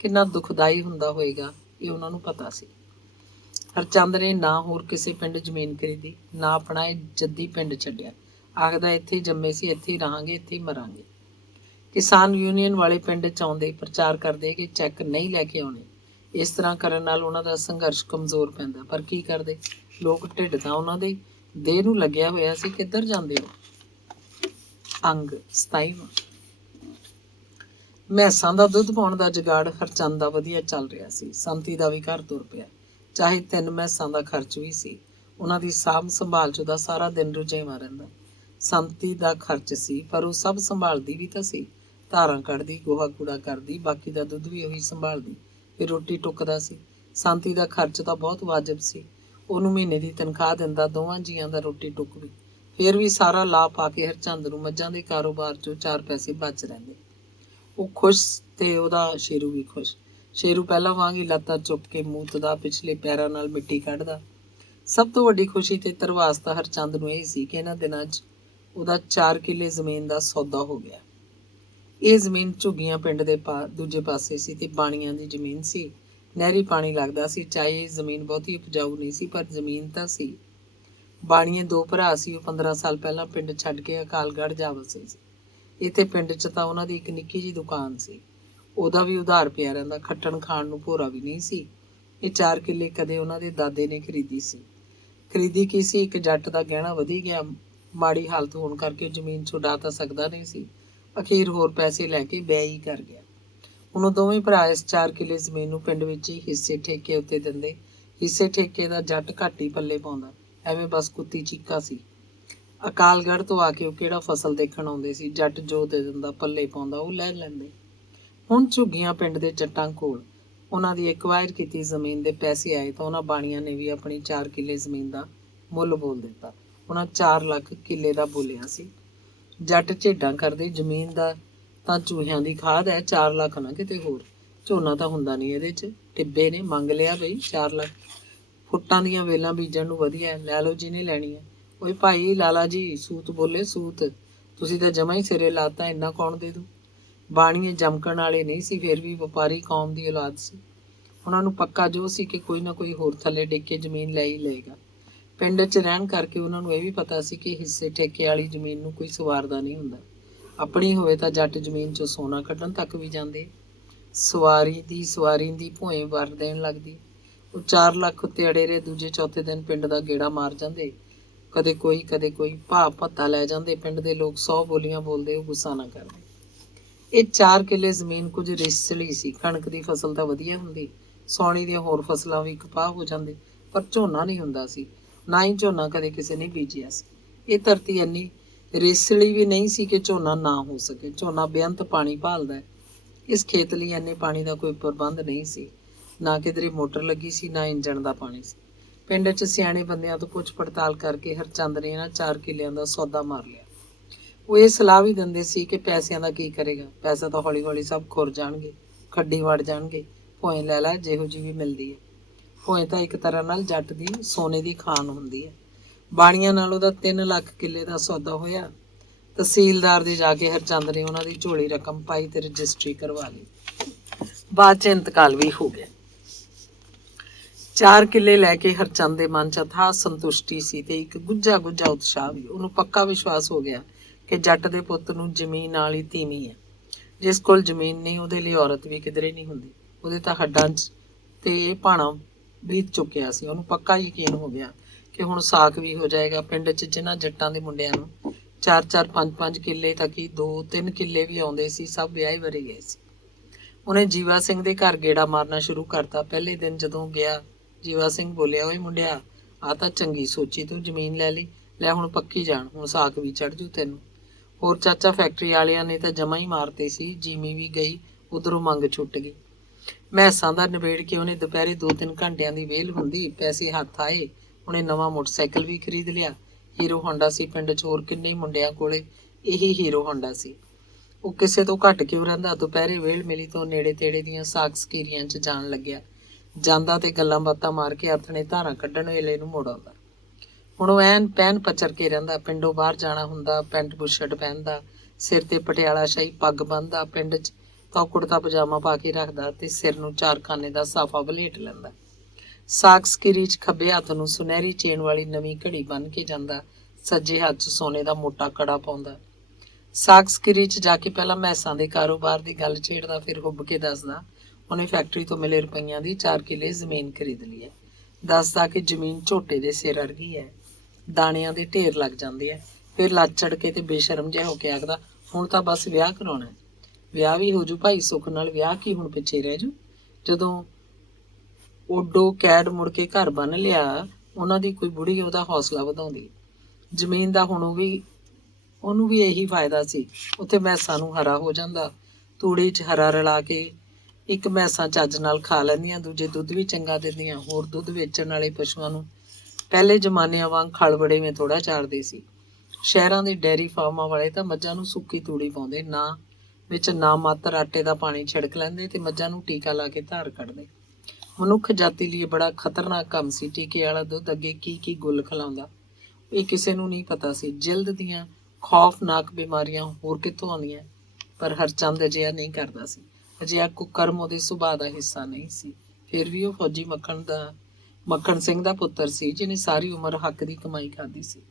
ਕਿੰਨਾ ਦੁਖਦਾਈ ਹੁੰਦਾ ਹੋਏਗਾ, ਇਹ ਉਹਨਾਂ ਨੂੰ ਪਤਾ ਸੀ। ਹਰਚੰਦ ਨੇ ਨਾ ਹੋਰ ਕਿਸੇ ਪਿੰਡ ਜ਼ਮੀਨ ਖਰੀਦੀ, ਨਾ ਆਪਣਾ ਇਹ ਜੱਦੀ ਪਿੰਡ ਛੱਡਿਆ। ਆਖਦਾ ਇੱਥੇ ਹੀ ਜੰਮੇ ਸੀ, ਇੱਥੇ ਹੀ ਰਹਾਂਗੇ, ਇੱਥੇ ਹੀ ਮਰਾਂਗੇ। ਕਿਸਾਨ ਯੂਨੀਅਨ ਵਾਲੇ ਪਿੰਡ 'ਚ ਆਉਂਦੇ ਪ੍ਰਚਾਰ ਕਰਦੇ ਕਿ ਚੈੱਕ ਨਹੀਂ ਲੈ ਕੇ ਆਉਣੇ। ਇਸ ਤਰ੍ਹਾਂ ਕਰਨ ਨਾਲ ਉਹਨਾਂ ਦਾ ਸੰਘਰਸ਼ ਕਮਜ਼ੋਰ ਪੈਂਦਾ। ਪਰ ਕੀ ਕਰਦੇ, ਲੋਕ ਢਿੱਡ ਤਾਂ ਉਹਨਾਂ ਦੇ ਦੇਹ ਨੂੰ ਲੱਗਿਆ ਹੋਇਆ ਸੀ। ਕਿੱਧਰ ਜਾਂਦੇ ਹੋ। ਅੰਗ 27। ਮੈਸਾਂ ਦਾ ਦੁੱਧ ਪਾਉਣ ਦਾ ਜੁਗਾੜ ਹਰਚੰਦ ਦਾ ਵਧੀਆ ਚੱਲ ਰਿਹਾ ਸੀ। ਸੰਤੀ ਦਾ ਵੀ ਘਰ ਤੁਰ ਪਿਆ। ਚਾਹੇ 3 ਮੈਸਾਂ ਦਾ ਖਰਚ ਵੀ ਸੀ। ਉਹਨਾਂ ਦੀ ਸਾਂਭ ਸੰਭਾਲ 'ਚ ਉਹਦਾ ਸਾਰਾ ਦਿਨ ਰੁਝੇਵਾਂ ਰਹਿੰਦਾ। ਸੰਤੀ ਦਾ ਖਰਚ ਸੀ, ਪਰ ਉਹ ਸਭ ਸੰਭਾਲਦੀ ਵੀ ਤਾਂ ਸੀ। ਧਾਰਾਂ ਕੱਢਦੀ, ਗੋਹਾ ਕੂੜਾ ਕਰਦੀ, ਬਾਕੀ ਦਾ ਦੁੱਧ ਵੀ ਉਹੀ ਸੰਭਾਲਦੀ, ਫਿਰ ਰੋਟੀ ਟੁੱਕਦਾ ਸੀ। ਸੰਤੀ ਦਾ ਖਰਚ ਤਾਂ ਬਹੁਤ ਵਾਜਬ ਸੀ। ਉਹਨੂੰ ਮਹੀਨੇ ਦੀ ਤਨਖਾਹ ਦਿੰਦਾ, ਦੋਵਾਂ ਜੀਆਂ ਦਾ ਰੋਟੀ ਟੁੱਕ ਵੀ। ਫਿਰ ਵੀ ਸਾਰਾ ਲਾਭ ਪਾ ਕੇ ਹਰਚੰਦ ਨੂੰ ਮੱਝਾਂ ਦੇ ਕਾਰੋਬਾਰ 'ਚੋਂ 4 ਪੈਸੇ ਬਚ ਰਹਿੰਦੇ। ਉਹ ਖੁਸ਼ ਤੇ ਉਹਦਾ ਸ਼ੇਰੂ ਵੀ ਖੁਸ਼। ਸ਼ੇਰੂ ਪਹਿਲਾਂ ਵਾਂਗ ਹੀ ਲੱਤਾਂ ਚੁੱਕ ਕੇ ਮੂਤਦਾ, ਪਿਛਲੇ ਪੈਰਾਂ ਨਾਲ ਮਿੱਟੀ ਕੱਢਦਾ। ਸਭ ਤੋਂ ਵੱਡੀ ਖੁਸ਼ੀ ਤੇ ਧਰਵਾਸ ਤਾਂ ਹਰਚੰਦ ਨੂੰ ਇਹ ਸੀ ਕਿ ਇਹਨਾਂ ਦਿਨਾਂ 'ਚ ਉਹਦਾ 4 ਕਿੱਲੇ ਜ਼ਮੀਨ ਦਾ ਸੌਦਾ ਹੋ ਗਿਆ। ਇਹ ਜ਼ਮੀਨ ਝੁੱਗੀਆਂ ਪਿੰਡ ਦੇ ਦੂਜੇ ਪਾਸੇ ਸੀ ਤੇ ਬਾਣੀਆਂ ਦੀ ਜ਼ਮੀਨ ਸੀ। ਨਹਿਰੀ ਪਾਣੀ ਲੱਗਦਾ ਸੀ। ਚਾਹੇ ਇਹ ਜ਼ਮੀਨ ਬਹੁਤੀ ਉਪਜਾਊ ਨਹੀਂ ਸੀ, ਪਰ ਜ਼ਮੀਨ ਤਾਂ ਸੀ। ਬਾਣੀਏ 2 ਭਰਾ ਸੀ। ਉਹ 15 ਸਾਲ ਪਹਿਲਾਂ ਪਿੰਡ ਛੱਡ ਕੇ ਅਕਾਲਗੜ੍ਹ ਜਾ ਵਸੇ ਸੀ। ਇੱਥੇ ਪਿੰਡ 'ਚ ਤਾਂ ਉਹਨਾਂ ਦੀ ਇੱਕ ਨਿੱਕੀ ਜਿਹੀ ਦੁਕਾਨ ਸੀ। ਉਹਦਾ ਵੀ ਉਧਾਰ ਪਿਆ ਰਹਿੰਦਾ, ਖੱਟਣ ਖਾਣ ਨੂੰ ਭੋਰਾ ਵੀ ਨਹੀਂ ਸੀ। ਇਹ 4 ਕਿੱਲੇ ਕਦੇ ਉਹਨਾਂ ਦੇ ਦਾਦੇ ਨੇ ਖਰੀਦੀ ਸੀ। ਖਰੀਦੀ ਕੀ ਸੀ, ਇੱਕ ਜੱਟ ਦਾ ਗਹਿਣਾ ਵਧੀ ਗਿਆ। ਮਾੜੀ ਹਾਲਤ ਹੋਣ ਕਰਕੇ ਜ਼ਮੀਨ ਛੁਡਾ ਤਾਂ ਸਕਦਾ ਨਹੀਂ ਸੀ। ਅਖੀਰ ਹੋਰ ਪੈਸੇ ਲੈ ਕੇ ਵਿਆਹ ਹੀ ਕਰ ਗਿਆ। ਹੁਣ ਉਹ ਦੋਵੇਂ ਭਰਾ ਇਸ 4 ਕਿੱਲੇ ਜ਼ਮੀਨ ਨੂੰ ਪਿੰਡ ਵਿੱਚ ਹੀ ਹਿੱਸੇ ਠੇਕੇ ਉੱਤੇ ਦਿੰਦੇ। ਹਿੱਸੇ ਠੇਕੇ ਦਾ ਜੱਟ ਘੱਟ ਹੀ ਪੱਲੇ ਪਾਉਂਦਾ, ਐਵੇਂ ਬਸ ਕੁੱਤੀ ਚੀਕਾ ਸੀ। ਅਕਾਲਗੜ੍ਹ ਤੋਂ ਆ ਕੇ ਉਹ ਕਿਹੜਾ ਫਸਲ ਦੇਖਣ ਆਉਂਦੇ ਸੀ, ਜੱਟ ਜੋ ਦੇ ਦਿੰਦਾ ਪੱਲੇ ਪਾਉਂਦਾ ਉਹ ਲੈ ਲੈਂਦੇ। ਹੁਣ ਝੁੱਗੀਆਂ ਪਿੰਡ ਦੇ ਜੱਟਾਂ ਕੋਲ ਉਹਨਾਂ ਦੀ ਐਕਵਾਇਰ ਕੀਤੀ ਜ਼ਮੀਨ ਦੇ ਪੈਸੇ ਆਏ ਤਾਂ ਉਹਨਾਂ ਬਾਣੀਆਂ ਨੇ ਵੀ ਆਪਣੀ 4 ਕਿੱਲੇ ਜ਼ਮੀਨ ਦਾ ਮੁੱਲ ਬੋਲ ਦਿੱਤਾ। ਉਹਨਾਂ 4 ਲੱਖ ਕਿੱਲੇ ਦਾ ਬੋਲਿਆ ਸੀ। ਜੱਟ ਝੇਡਾਂ ਕਰਦੇ, ਜ਼ਮੀਨ ਦਾ ਤਾਂ ਚੂਹਿਆਂ ਦੀ ਖਾਦ ਹੈ, 4 ਲੱਖ ਨਾ ਕਿਤੇ ਹੋਰ। ਝੋਨਾ ਤਾਂ ਹੁੰਦਾ ਨਹੀਂ ਇਹਦੇ 'ਚ। ਟਿੱਬੇ ਨੇ ਮੰਗ ਲਿਆ ਬਈ 4 ਲੱਖ। ਫੁੱਟਾਂ ਦੀਆਂ ਵੇਲਾਂ ਬੀਜਣ ਨੂੰ ਵਧੀਆ, ਲੈ ਲਓ ਜਿਹਨੇ ਲੈਣੀ ਹੈ। ਓਏ ਭਾਈ ਲਾਲਾ ਜੀ, ਸੂਤ ਬੋਲੇ ਸੂਤ, ਤੁਸੀਂ ਤਾਂ ਜਮਾ ਹੀ ਸਿਰੇ ਲਾਤਾ, ਇੰਨਾ ਕੌਣ ਦੇ ਦੂ। ਬਾਣੀਏ ਜਮਕਣ ਵਾਲੇ ਨਹੀਂ ਸੀ, ਫਿਰ ਵੀ ਵਪਾਰੀ ਕੌਮ ਦੀ ਔਲਾਦ ਸੀ। ਉਹਨਾਂ ਨੂੰ ਪੱਕਾ ਜੋ ਸੀ ਕਿ ਕੋਈ ਨਾ ਕੋਈ ਹੋਰ ਥੱਲੇ ਡਿੱਗ ਕੇ ਜ਼ਮੀਨ ਲੈ ਹੀ ਲਏਗਾ। ਪਿੰਡ 'ਚ ਰਹਿਣ ਕਰਕੇ ਉਹਨਾਂ ਨੂੰ ਇਹ ਵੀ ਪਤਾ ਸੀ ਕਿ ਹਿੱਸੇ ਠੇਕੇ ਵਾਲੀ ਜ਼ਮੀਨ ਨੂੰ ਕੋਈ ਸਵਾਰਦਾ ਨਹੀਂ ਹੁੰਦਾ। ਆਪਣੀ ਹੋਵੇ ਤਾਂ ਜੱਟ ਜ਼ਮੀਨ 'ਚੋਂ ਸੋਨਾ ਕੱਢਣ ਤੱਕ ਵੀ ਜਾਂਦੇ। ਸਵਾਰੀ ਦੀ ਭੋਏ ਵਰ ਦੇਣ ਲੱਗਦੀ। ਉਹ 4 ਲੱਖ ਉੱਤੇ ਅੜੇ ਰਹੇ। ਦੂਜੇ ਚੌਥੇ ਦਿਨ ਪਿੰਡ ਦਾ ਗੇੜਾ ਮਾਰ ਜਾਂਦੇ। ਕਦੇ ਕੋਈ ਭਾਅ ਭੱਤਾ ਲੈ ਜਾਂਦੇ। ਪਿੰਡ ਦੇ ਲੋਕ 100 ਬੋਲੀਆਂ ਬੋਲਦੇ, ਉਹ ਗੁੱਸਾ ਨਾ ਕਰਦੇ। ਇਹ 4 ਕਿੱਲੇ ਜ਼ਮੀਨ ਕੁਝ ਰਿਸਲੀ ਸੀ। ਕਣਕ ਦੀ ਫਸਲ ਤਾਂ ਵਧੀਆ ਹੁੰਦੀ, ਸਾਉਣੀ ਦੀਆਂ ਹੋਰ ਫਸਲਾਂ ਵੀ ਕਪਾਹ ਹੋ ਜਾਂਦੇ, ਪਰ ਝੋਨਾ ਨਹੀਂ ਹੁੰਦਾ ਸੀ। ਨਾ ਹੀ ਝੋਨਾ ਕਦੇ ਕਿਸੇ ਨੇ ਬੀਜਿਆ ਸੀ। ਇਹ ਧਰਤੀ ਇੰਨੀ ਰੇਸਲੀ ਵੀ ਨਹੀਂ ਸੀ ਕਿ ਝੋਨਾ ਨਾ ਹੋ ਸਕੇ। ਝੋਨਾ ਬੇਅੰਤ ਪਾਣੀ ਭਾਲਦਾ ਹੈ। ਇਸ ਖੇਤ ਲਈ ਇੰਨੇ ਪਾਣੀ ਦਾ ਕੋਈ ਪ੍ਰਬੰਧ ਨਹੀਂ ਸੀ। ਨਾ ਕਿਧਰੇ ਮੋਟਰ ਲੱਗੀ ਸੀ, ਨਾ ਇੰਜਣ ਦਾ ਪਾਣੀ ਸੀ। ਪਿੰਡ 'ਚ ਸਿਆਣੇ ਬੰਦਿਆਂ ਤੋਂ ਪੁੱਛ ਪੜਤਾਲ ਕਰਕੇ ਹਰਚੰਦ ਨੇ ਇਹਨਾਂ 4 ਕਿੱਲਿਆਂ ਦਾ ਸੌਦਾ ਮਾਰ ਲਿਆ। ਉਹ ਇਹ ਸਲਾਹ ਵੀ ਦਿੰਦੇ ਸੀ ਕਿ ਪੈਸਿਆਂ ਦਾ ਕੀ ਕਰੇਗਾ, ਪੈਸਾ ਤਾਂ ਹੌਲੀ ਹੌਲੀ ਸਭ ਖੁਰ ਜਾਣਗੇ, ਖੱਡੀ ਵੜ ਜਾਣਗੇ। ਭੋਏ ਲੈ ਲੈ, ਜਿਹੋ ਜਿਹੀ ਵੀ ਮਿਲਦੀ ਹੈ। ਭੋਏ ਤਾਂ ਇੱਕ ਤਰ੍ਹਾਂ ਨਾਲ ਜੱਟ ਦੀ ਸੋਨੇ ਦੀ ਖਾਨ ਹੁੰਦੀ ਹੈ। ਬਾਣੀਆਂ ਨਾਲ ਉਹਦਾ 3 ਲੱਖ ਕਿੱਲੇ ਦਾ ਸੌਦਾ ਹੋਇਆ। ਤਹਿਸੀਲਦਾਰ ਦੇ ਜਾ ਕੇ ਹਰਚੰਦ ਨੇ ਉਹਨਾਂ ਦੀ ਝੋਲੀ ਰਕਮ ਪਾਈ ਤੇ ਰਜਿਸਟਰੀ ਕਰਵਾ ਲਈ। ਬਾਅਦ 'ਚ ਇੰਤਕਾਲ ਵੀ ਹੋ ਗਿਆ। 4 ਕਿੱਲੇ ਲੈ ਕੇ ਹਰਚੰਦ ਦੇ ਮਨ 'ਚ ਅਥਾਹ ਸੰਤੁਸ਼ਟੀ ਸੀ ਤੇ ਇੱਕ ਗੁੱਝਾ ਉਤਸ਼ਾਹ ਵੀ। ਉਹਨੂੰ ਪੱਕਾ ਵਿਸ਼ਵਾਸ ਹੋ ਗਿਆ ਕਿ ਜੱਟ ਦੇ ਪੁੱਤ ਨੂੰ ਜ਼ਮੀਨ ਨਾਲ ਹੀ ਤੀਵੀਂ ਹੈ। ਜਿਸ ਕੋਲ ਜ਼ਮੀਨ ਨਹੀਂ, ਉਹਦੇ ਲਈ ਔਰਤ ਵੀ ਕਿਧਰੇ ਨਹੀਂ ਹੁੰਦੀ। ਉਹਦੇ ਤਾਂ ਹੱਡਾਂ 'ਚ ਤੇ ਇਹ ਭਾਣਾ ਬੀਤ ਚੁੱਕਿਆ ਸੀ। ਉਹਨੂੰ ਪੱਕਾ ਯਕੀਨ ਹੋ ਗਿਆ ਕਿ ਹੁਣ ਸਾਕ ਵੀ ਹੋ ਜਾਏਗਾ। ਪਿੰਡ 'ਚ ਜਿਨ੍ਹਾਂ ਜੱਟਾਂ ਦੇ ਮੁੰਡਿਆਂ ਨੂੰ 4-4 5-5 ਕਿੱਲੇ ਤੱਕ ਹੀ 2-3 ਕਿੱਲੇ ਵੀ ਆਉਂਦੇ ਸੀ, ਸਭ ਵਿਆਹੇ ਵਰੇ ਗਏ ਸੀ। ਉਹਨੇ ਜੀਵਾ ਸਿੰਘ ਦੇ ਘਰ ਗੇੜਾ ਮਾਰਨਾ ਸ਼ੁਰੂ ਕਰਤਾ। ਪਹਿਲੇ ਦਿਨ ਜਦੋਂ ਗਿਆ, ਜੀਵਾ ਸਿੰਘ ਬੋਲਿਆ, ਓਏ ਮੁੰਡਿਆ, ਆ ਤਾਂ ਚੰਗੀ ਸੋਚੀ ਤੂੰ, ਜ਼ਮੀਨ ਲੈ ਲਈ। ਲੈ ਹੁਣ ਪੱਕੀ ਜਾਣ, ਹੁਣ ਸਾਕ ਵੀ ਚੜ ਜੂ ਤੈਨੂੰ। ਹੋਰ ਚਾਚਾ, ਫੈਕਟਰੀ ਵਾਲਿਆਂ ਨੇ ਤਾਂ ਜਮਾ ਹੀ ਮਾਰਤੇ ਸੀ। ਜੀਮੀ ਵੀ ਗਈ, ਉਧਰੋਂ ਮੰਗ ਛੁੱਟ ਗਈ। ਮੈਸਾਂ ਦਾ ਨਿਬੇੜ ਕੇ ਉਹਨੇ ਦੁਪਹਿਰੇ 2-3 ਘੰਟਿਆਂ ਦੀ ਵਿਹਲ ਹੁੰਦੀ, ਪੈਸੇ ਹੱਥ ਆਏ। ਉਹਨੇ ਨਵਾਂ ਮੋਟਰਸਾਈਕਲ ਵੀ ਖਰੀਦ ਲਿਆ। ਹੀਰੋ ਹੋਂਡਾ ਸੀ। ਪਿੰਡ 'ਚ ਹੋਰ ਕਿੰਨੇ ਮੁੰਡਿਆਂ ਕੋਲੇ ਇਹੀ ਹੀਰੋ ਹੋਂਡਾ ਸੀ। ਉਹ ਕਿਸੇ ਤੋਂ ਘੱਟ ਕਿਉਂ ਰਹਿੰਦਾ। ਦੁਪਹਿਰੇ ਵਿਹਲ ਮਿਲੀ ਤੋਂ ਨੇੜੇ ਤੇੜੇ ਦੀਆਂ ਸਾਕ ਸਕੀਰੀਆਂ 'ਚ ਜਾਣ ਲੱਗਿਆ। ਜਾਂਦਾ ਤੇ ਗੱਲਾਂ ਬਾਤਾਂ ਮਾਰ ਕੇ ਆਥਣੇ ਧਾਰਾਂ ਕੱਢਣ ਵੇਲੇ ਨੂੰ ਮੁੜ ਆਉਂਦਾ। ਹੁਣ ਉਹ ਐਨ ਪੈਨ ਪਚਰ ਕੇ ਰਹਿੰਦਾ। ਪਿੰਡੋਂ ਬਾਹਰ ਜਾਣਾ ਹੁੰਦਾ, ਪੈਂਟ ਬੁਸ਼ਰਟ ਪਹਿਨਦਾ, ਸਿਰ ਤੇ ਪਟਿਆਲਾ ਸ਼ਾਹੀ ਪੱਗ ਬੰਨ੍ਹਦਾ। ਪਿੰਡ 'ਚ ਤਾਂ ਕੁੜਤਾ ਪਜਾਮਾ ਪਾ ਕੇ ਰੱਖਦਾ ਤੇ ਸਿਰ ਨੂੰ 4 ਖਾਨੇ ਦਾ ਸਾਫਾ ਬਲੇਟ ਲੈਂਦਾ। ਸਾਕ ਸਕੀਰੀ 'ਚ ਖੱਬੇ ਹੱਥ ਨੂੰ ਸੁਨਹਿਰੀ ਚੇਨ ਵਾਲੀ ਨਵੀਂ ਘੜੀ ਬੰਨ੍ਹ ਕੇ ਜਾਂਦਾ, ਸੱਜੇ ਹੱਥ 'ਚ ਸੋਨੇ ਦਾ ਮੋਟਾ ਕੜਾ ਪਾਉਂਦਾ। ਸਾਕ ਸਕੀਰੀ 'ਚ ਜਾ ਕੇ ਪਹਿਲਾਂ ਮੈਸਾਂ ਦੇ ਕਾਰੋਬਾਰ ਦੀ ਗੱਲ ਛੇੜਦਾ, ਫਿਰ ਹੁੱਬ ਕੇ ਦੱਸਦਾ ਉਹਨੇ ਫੈਕਟਰੀ ਤੋਂ ਮਿਲੇ ਰੁਪਈਆਂ ਦੀ 4 ਕਿੱਲੇ ਜ਼ਮੀਨ ਖਰੀਦ ਲਈ ਹੈ। ਦੱਸਦਾ ਕਿ ਜ਼ਮੀਨ ਝੋਟੇ ਦੇ ਸਿਰ ਵਰਗੀ ਹੈ, ਦਾਣਿਆਂ ਦੇ ਢੇਰ ਲੱਗ ਜਾਂਦੇ ਆ। ਫਿਰ ਲੱਚੜ ਕੇ ਤੇ ਬੇਸ਼ਰਮ ਜਿਹਾ ਹੋ ਕੇ ਆਖਦਾ, ਹੁਣ ਤਾਂ ਬਸ ਵਿਆਹ ਕਰਾਉਣਾ। ਵਿਆਹ ਵੀ ਹੋ ਜੂ ਭਾਈ ਸੁੱਖ ਨਾਲ, ਵਿਆਹ ਕੀ ਹੁਣ ਪਿੱਛੇ ਰਹਿ ਜੂ। ਜਦੋਂ ਓਡੋ ਕੈਡ ਮੁੜ ਕੇ ਘਰ ਬੰਨ ਲਿਆ, ਉਹਨਾਂ ਦੀ ਕੋਈ ਬੁੜੀ ਉਹਦਾ ਹੌਸਲਾ ਵਧਾਉਂਦੀ। ਜ਼ਮੀਨ ਦਾ ਹੁਣ ਉਹਨੂੰ ਵੀ ਇਹੀ ਫਾਇਦਾ ਸੀ। ਉੱਥੇ ਮੈਸਾਂ ਨੂੰ ਹਰਾ ਹੋ ਜਾਂਦਾ। ਤੂੜੀ 'ਚ ਹਰਾ ਰਲਾ ਕੇ ਇੱਕ ਮੈਸਾਂ ਚੱਜ ਨਾਲ ਖਾ ਲੈਂਦੀਆਂ, ਦੂਜੇ ਦੁੱਧ ਵੀ ਚੰਗਾ ਦਿੰਦੀਆਂ। ਹੋਰ ਦੁੱਧ ਵੇਚਣ ਵਾਲੇ ਪਸ਼ੂਆਂ ਨੂੰ ਪਹਿਲੇ ਜ਼ਮਾਨਿਆਂ ਵਾਂਗ ਖਲਬੜੇ ਵਿੱਚ ਥੋੜ੍ਹਾ ਚਾਰਦੇ ਸੀ। ਸ਼ਹਿਰਾਂ ਦੇ ਡੇਅਰੀ ਫਾਰਮਾਂ ਵਾਲੇ ਤਾਂ ਮੱਝਾਂ ਨੂੰ ਸੁੱਕੀ ਤੂੜੀ ਪਾਉਂਦੇ, ਵਿੱਚ ਨਾ ਮਾਤਰ ਆਟੇ ਦਾ ਪਾਣੀ ਛਿੜਕ ਲੈਂਦੇ ਤੇ ਮੱਝਾਂ ਨੂੰ ਟੀਕਾ ਲਾ ਕੇ ਧਾਰ ਕੱਢਦੇ। ਮਨੁੱਖ ਜਾਤੀ ਲਈ ਬੜਾ ਖਤਰਨਾਕ ਕੰਮ ਸੀ। ਟੀਕੇ ਵਾਲਾ ਦੁੱਧ ਅੱਗੇ ਕੀ ਗੁੱਲ ਖਿਲਾਉਂਦਾ, ਇਹ ਕਿਸੇ ਨੂੰ ਨਹੀਂ ਪਤਾ ਸੀ। ਜਿਲਦ ਦੀਆਂ ਖੌਫਨਾਕ ਬਿਮਾਰੀਆਂ ਹੋਰ ਕਿੱਥੋਂ ਆਉਂਦੀਆਂ, ਪਰ ਹਰਚੰਦ ਅਜਿਹਾ ਨਹੀਂ ਕਰਦਾ ਸੀ। ਅਜਿਹਾ ਕੁਕਰਮ ਉਹਦੇ ਸੁਭਾਅ ਦਾ ਹਿੱਸਾ ਨਹੀਂ ਸੀ। ਫਿਰ ਵੀ ਉਹ ਫੌਜੀ ਮੱਖਣ ਸਿੰਘ ਦਾ ਪੁੱਤਰ ਸੀ, ਜਿਹਨੇ ਸਾਰੀ ਉਮਰ ਹੱਕ ਦੀ ਕਮਾਈ ਖਾਧੀ ਸੀ।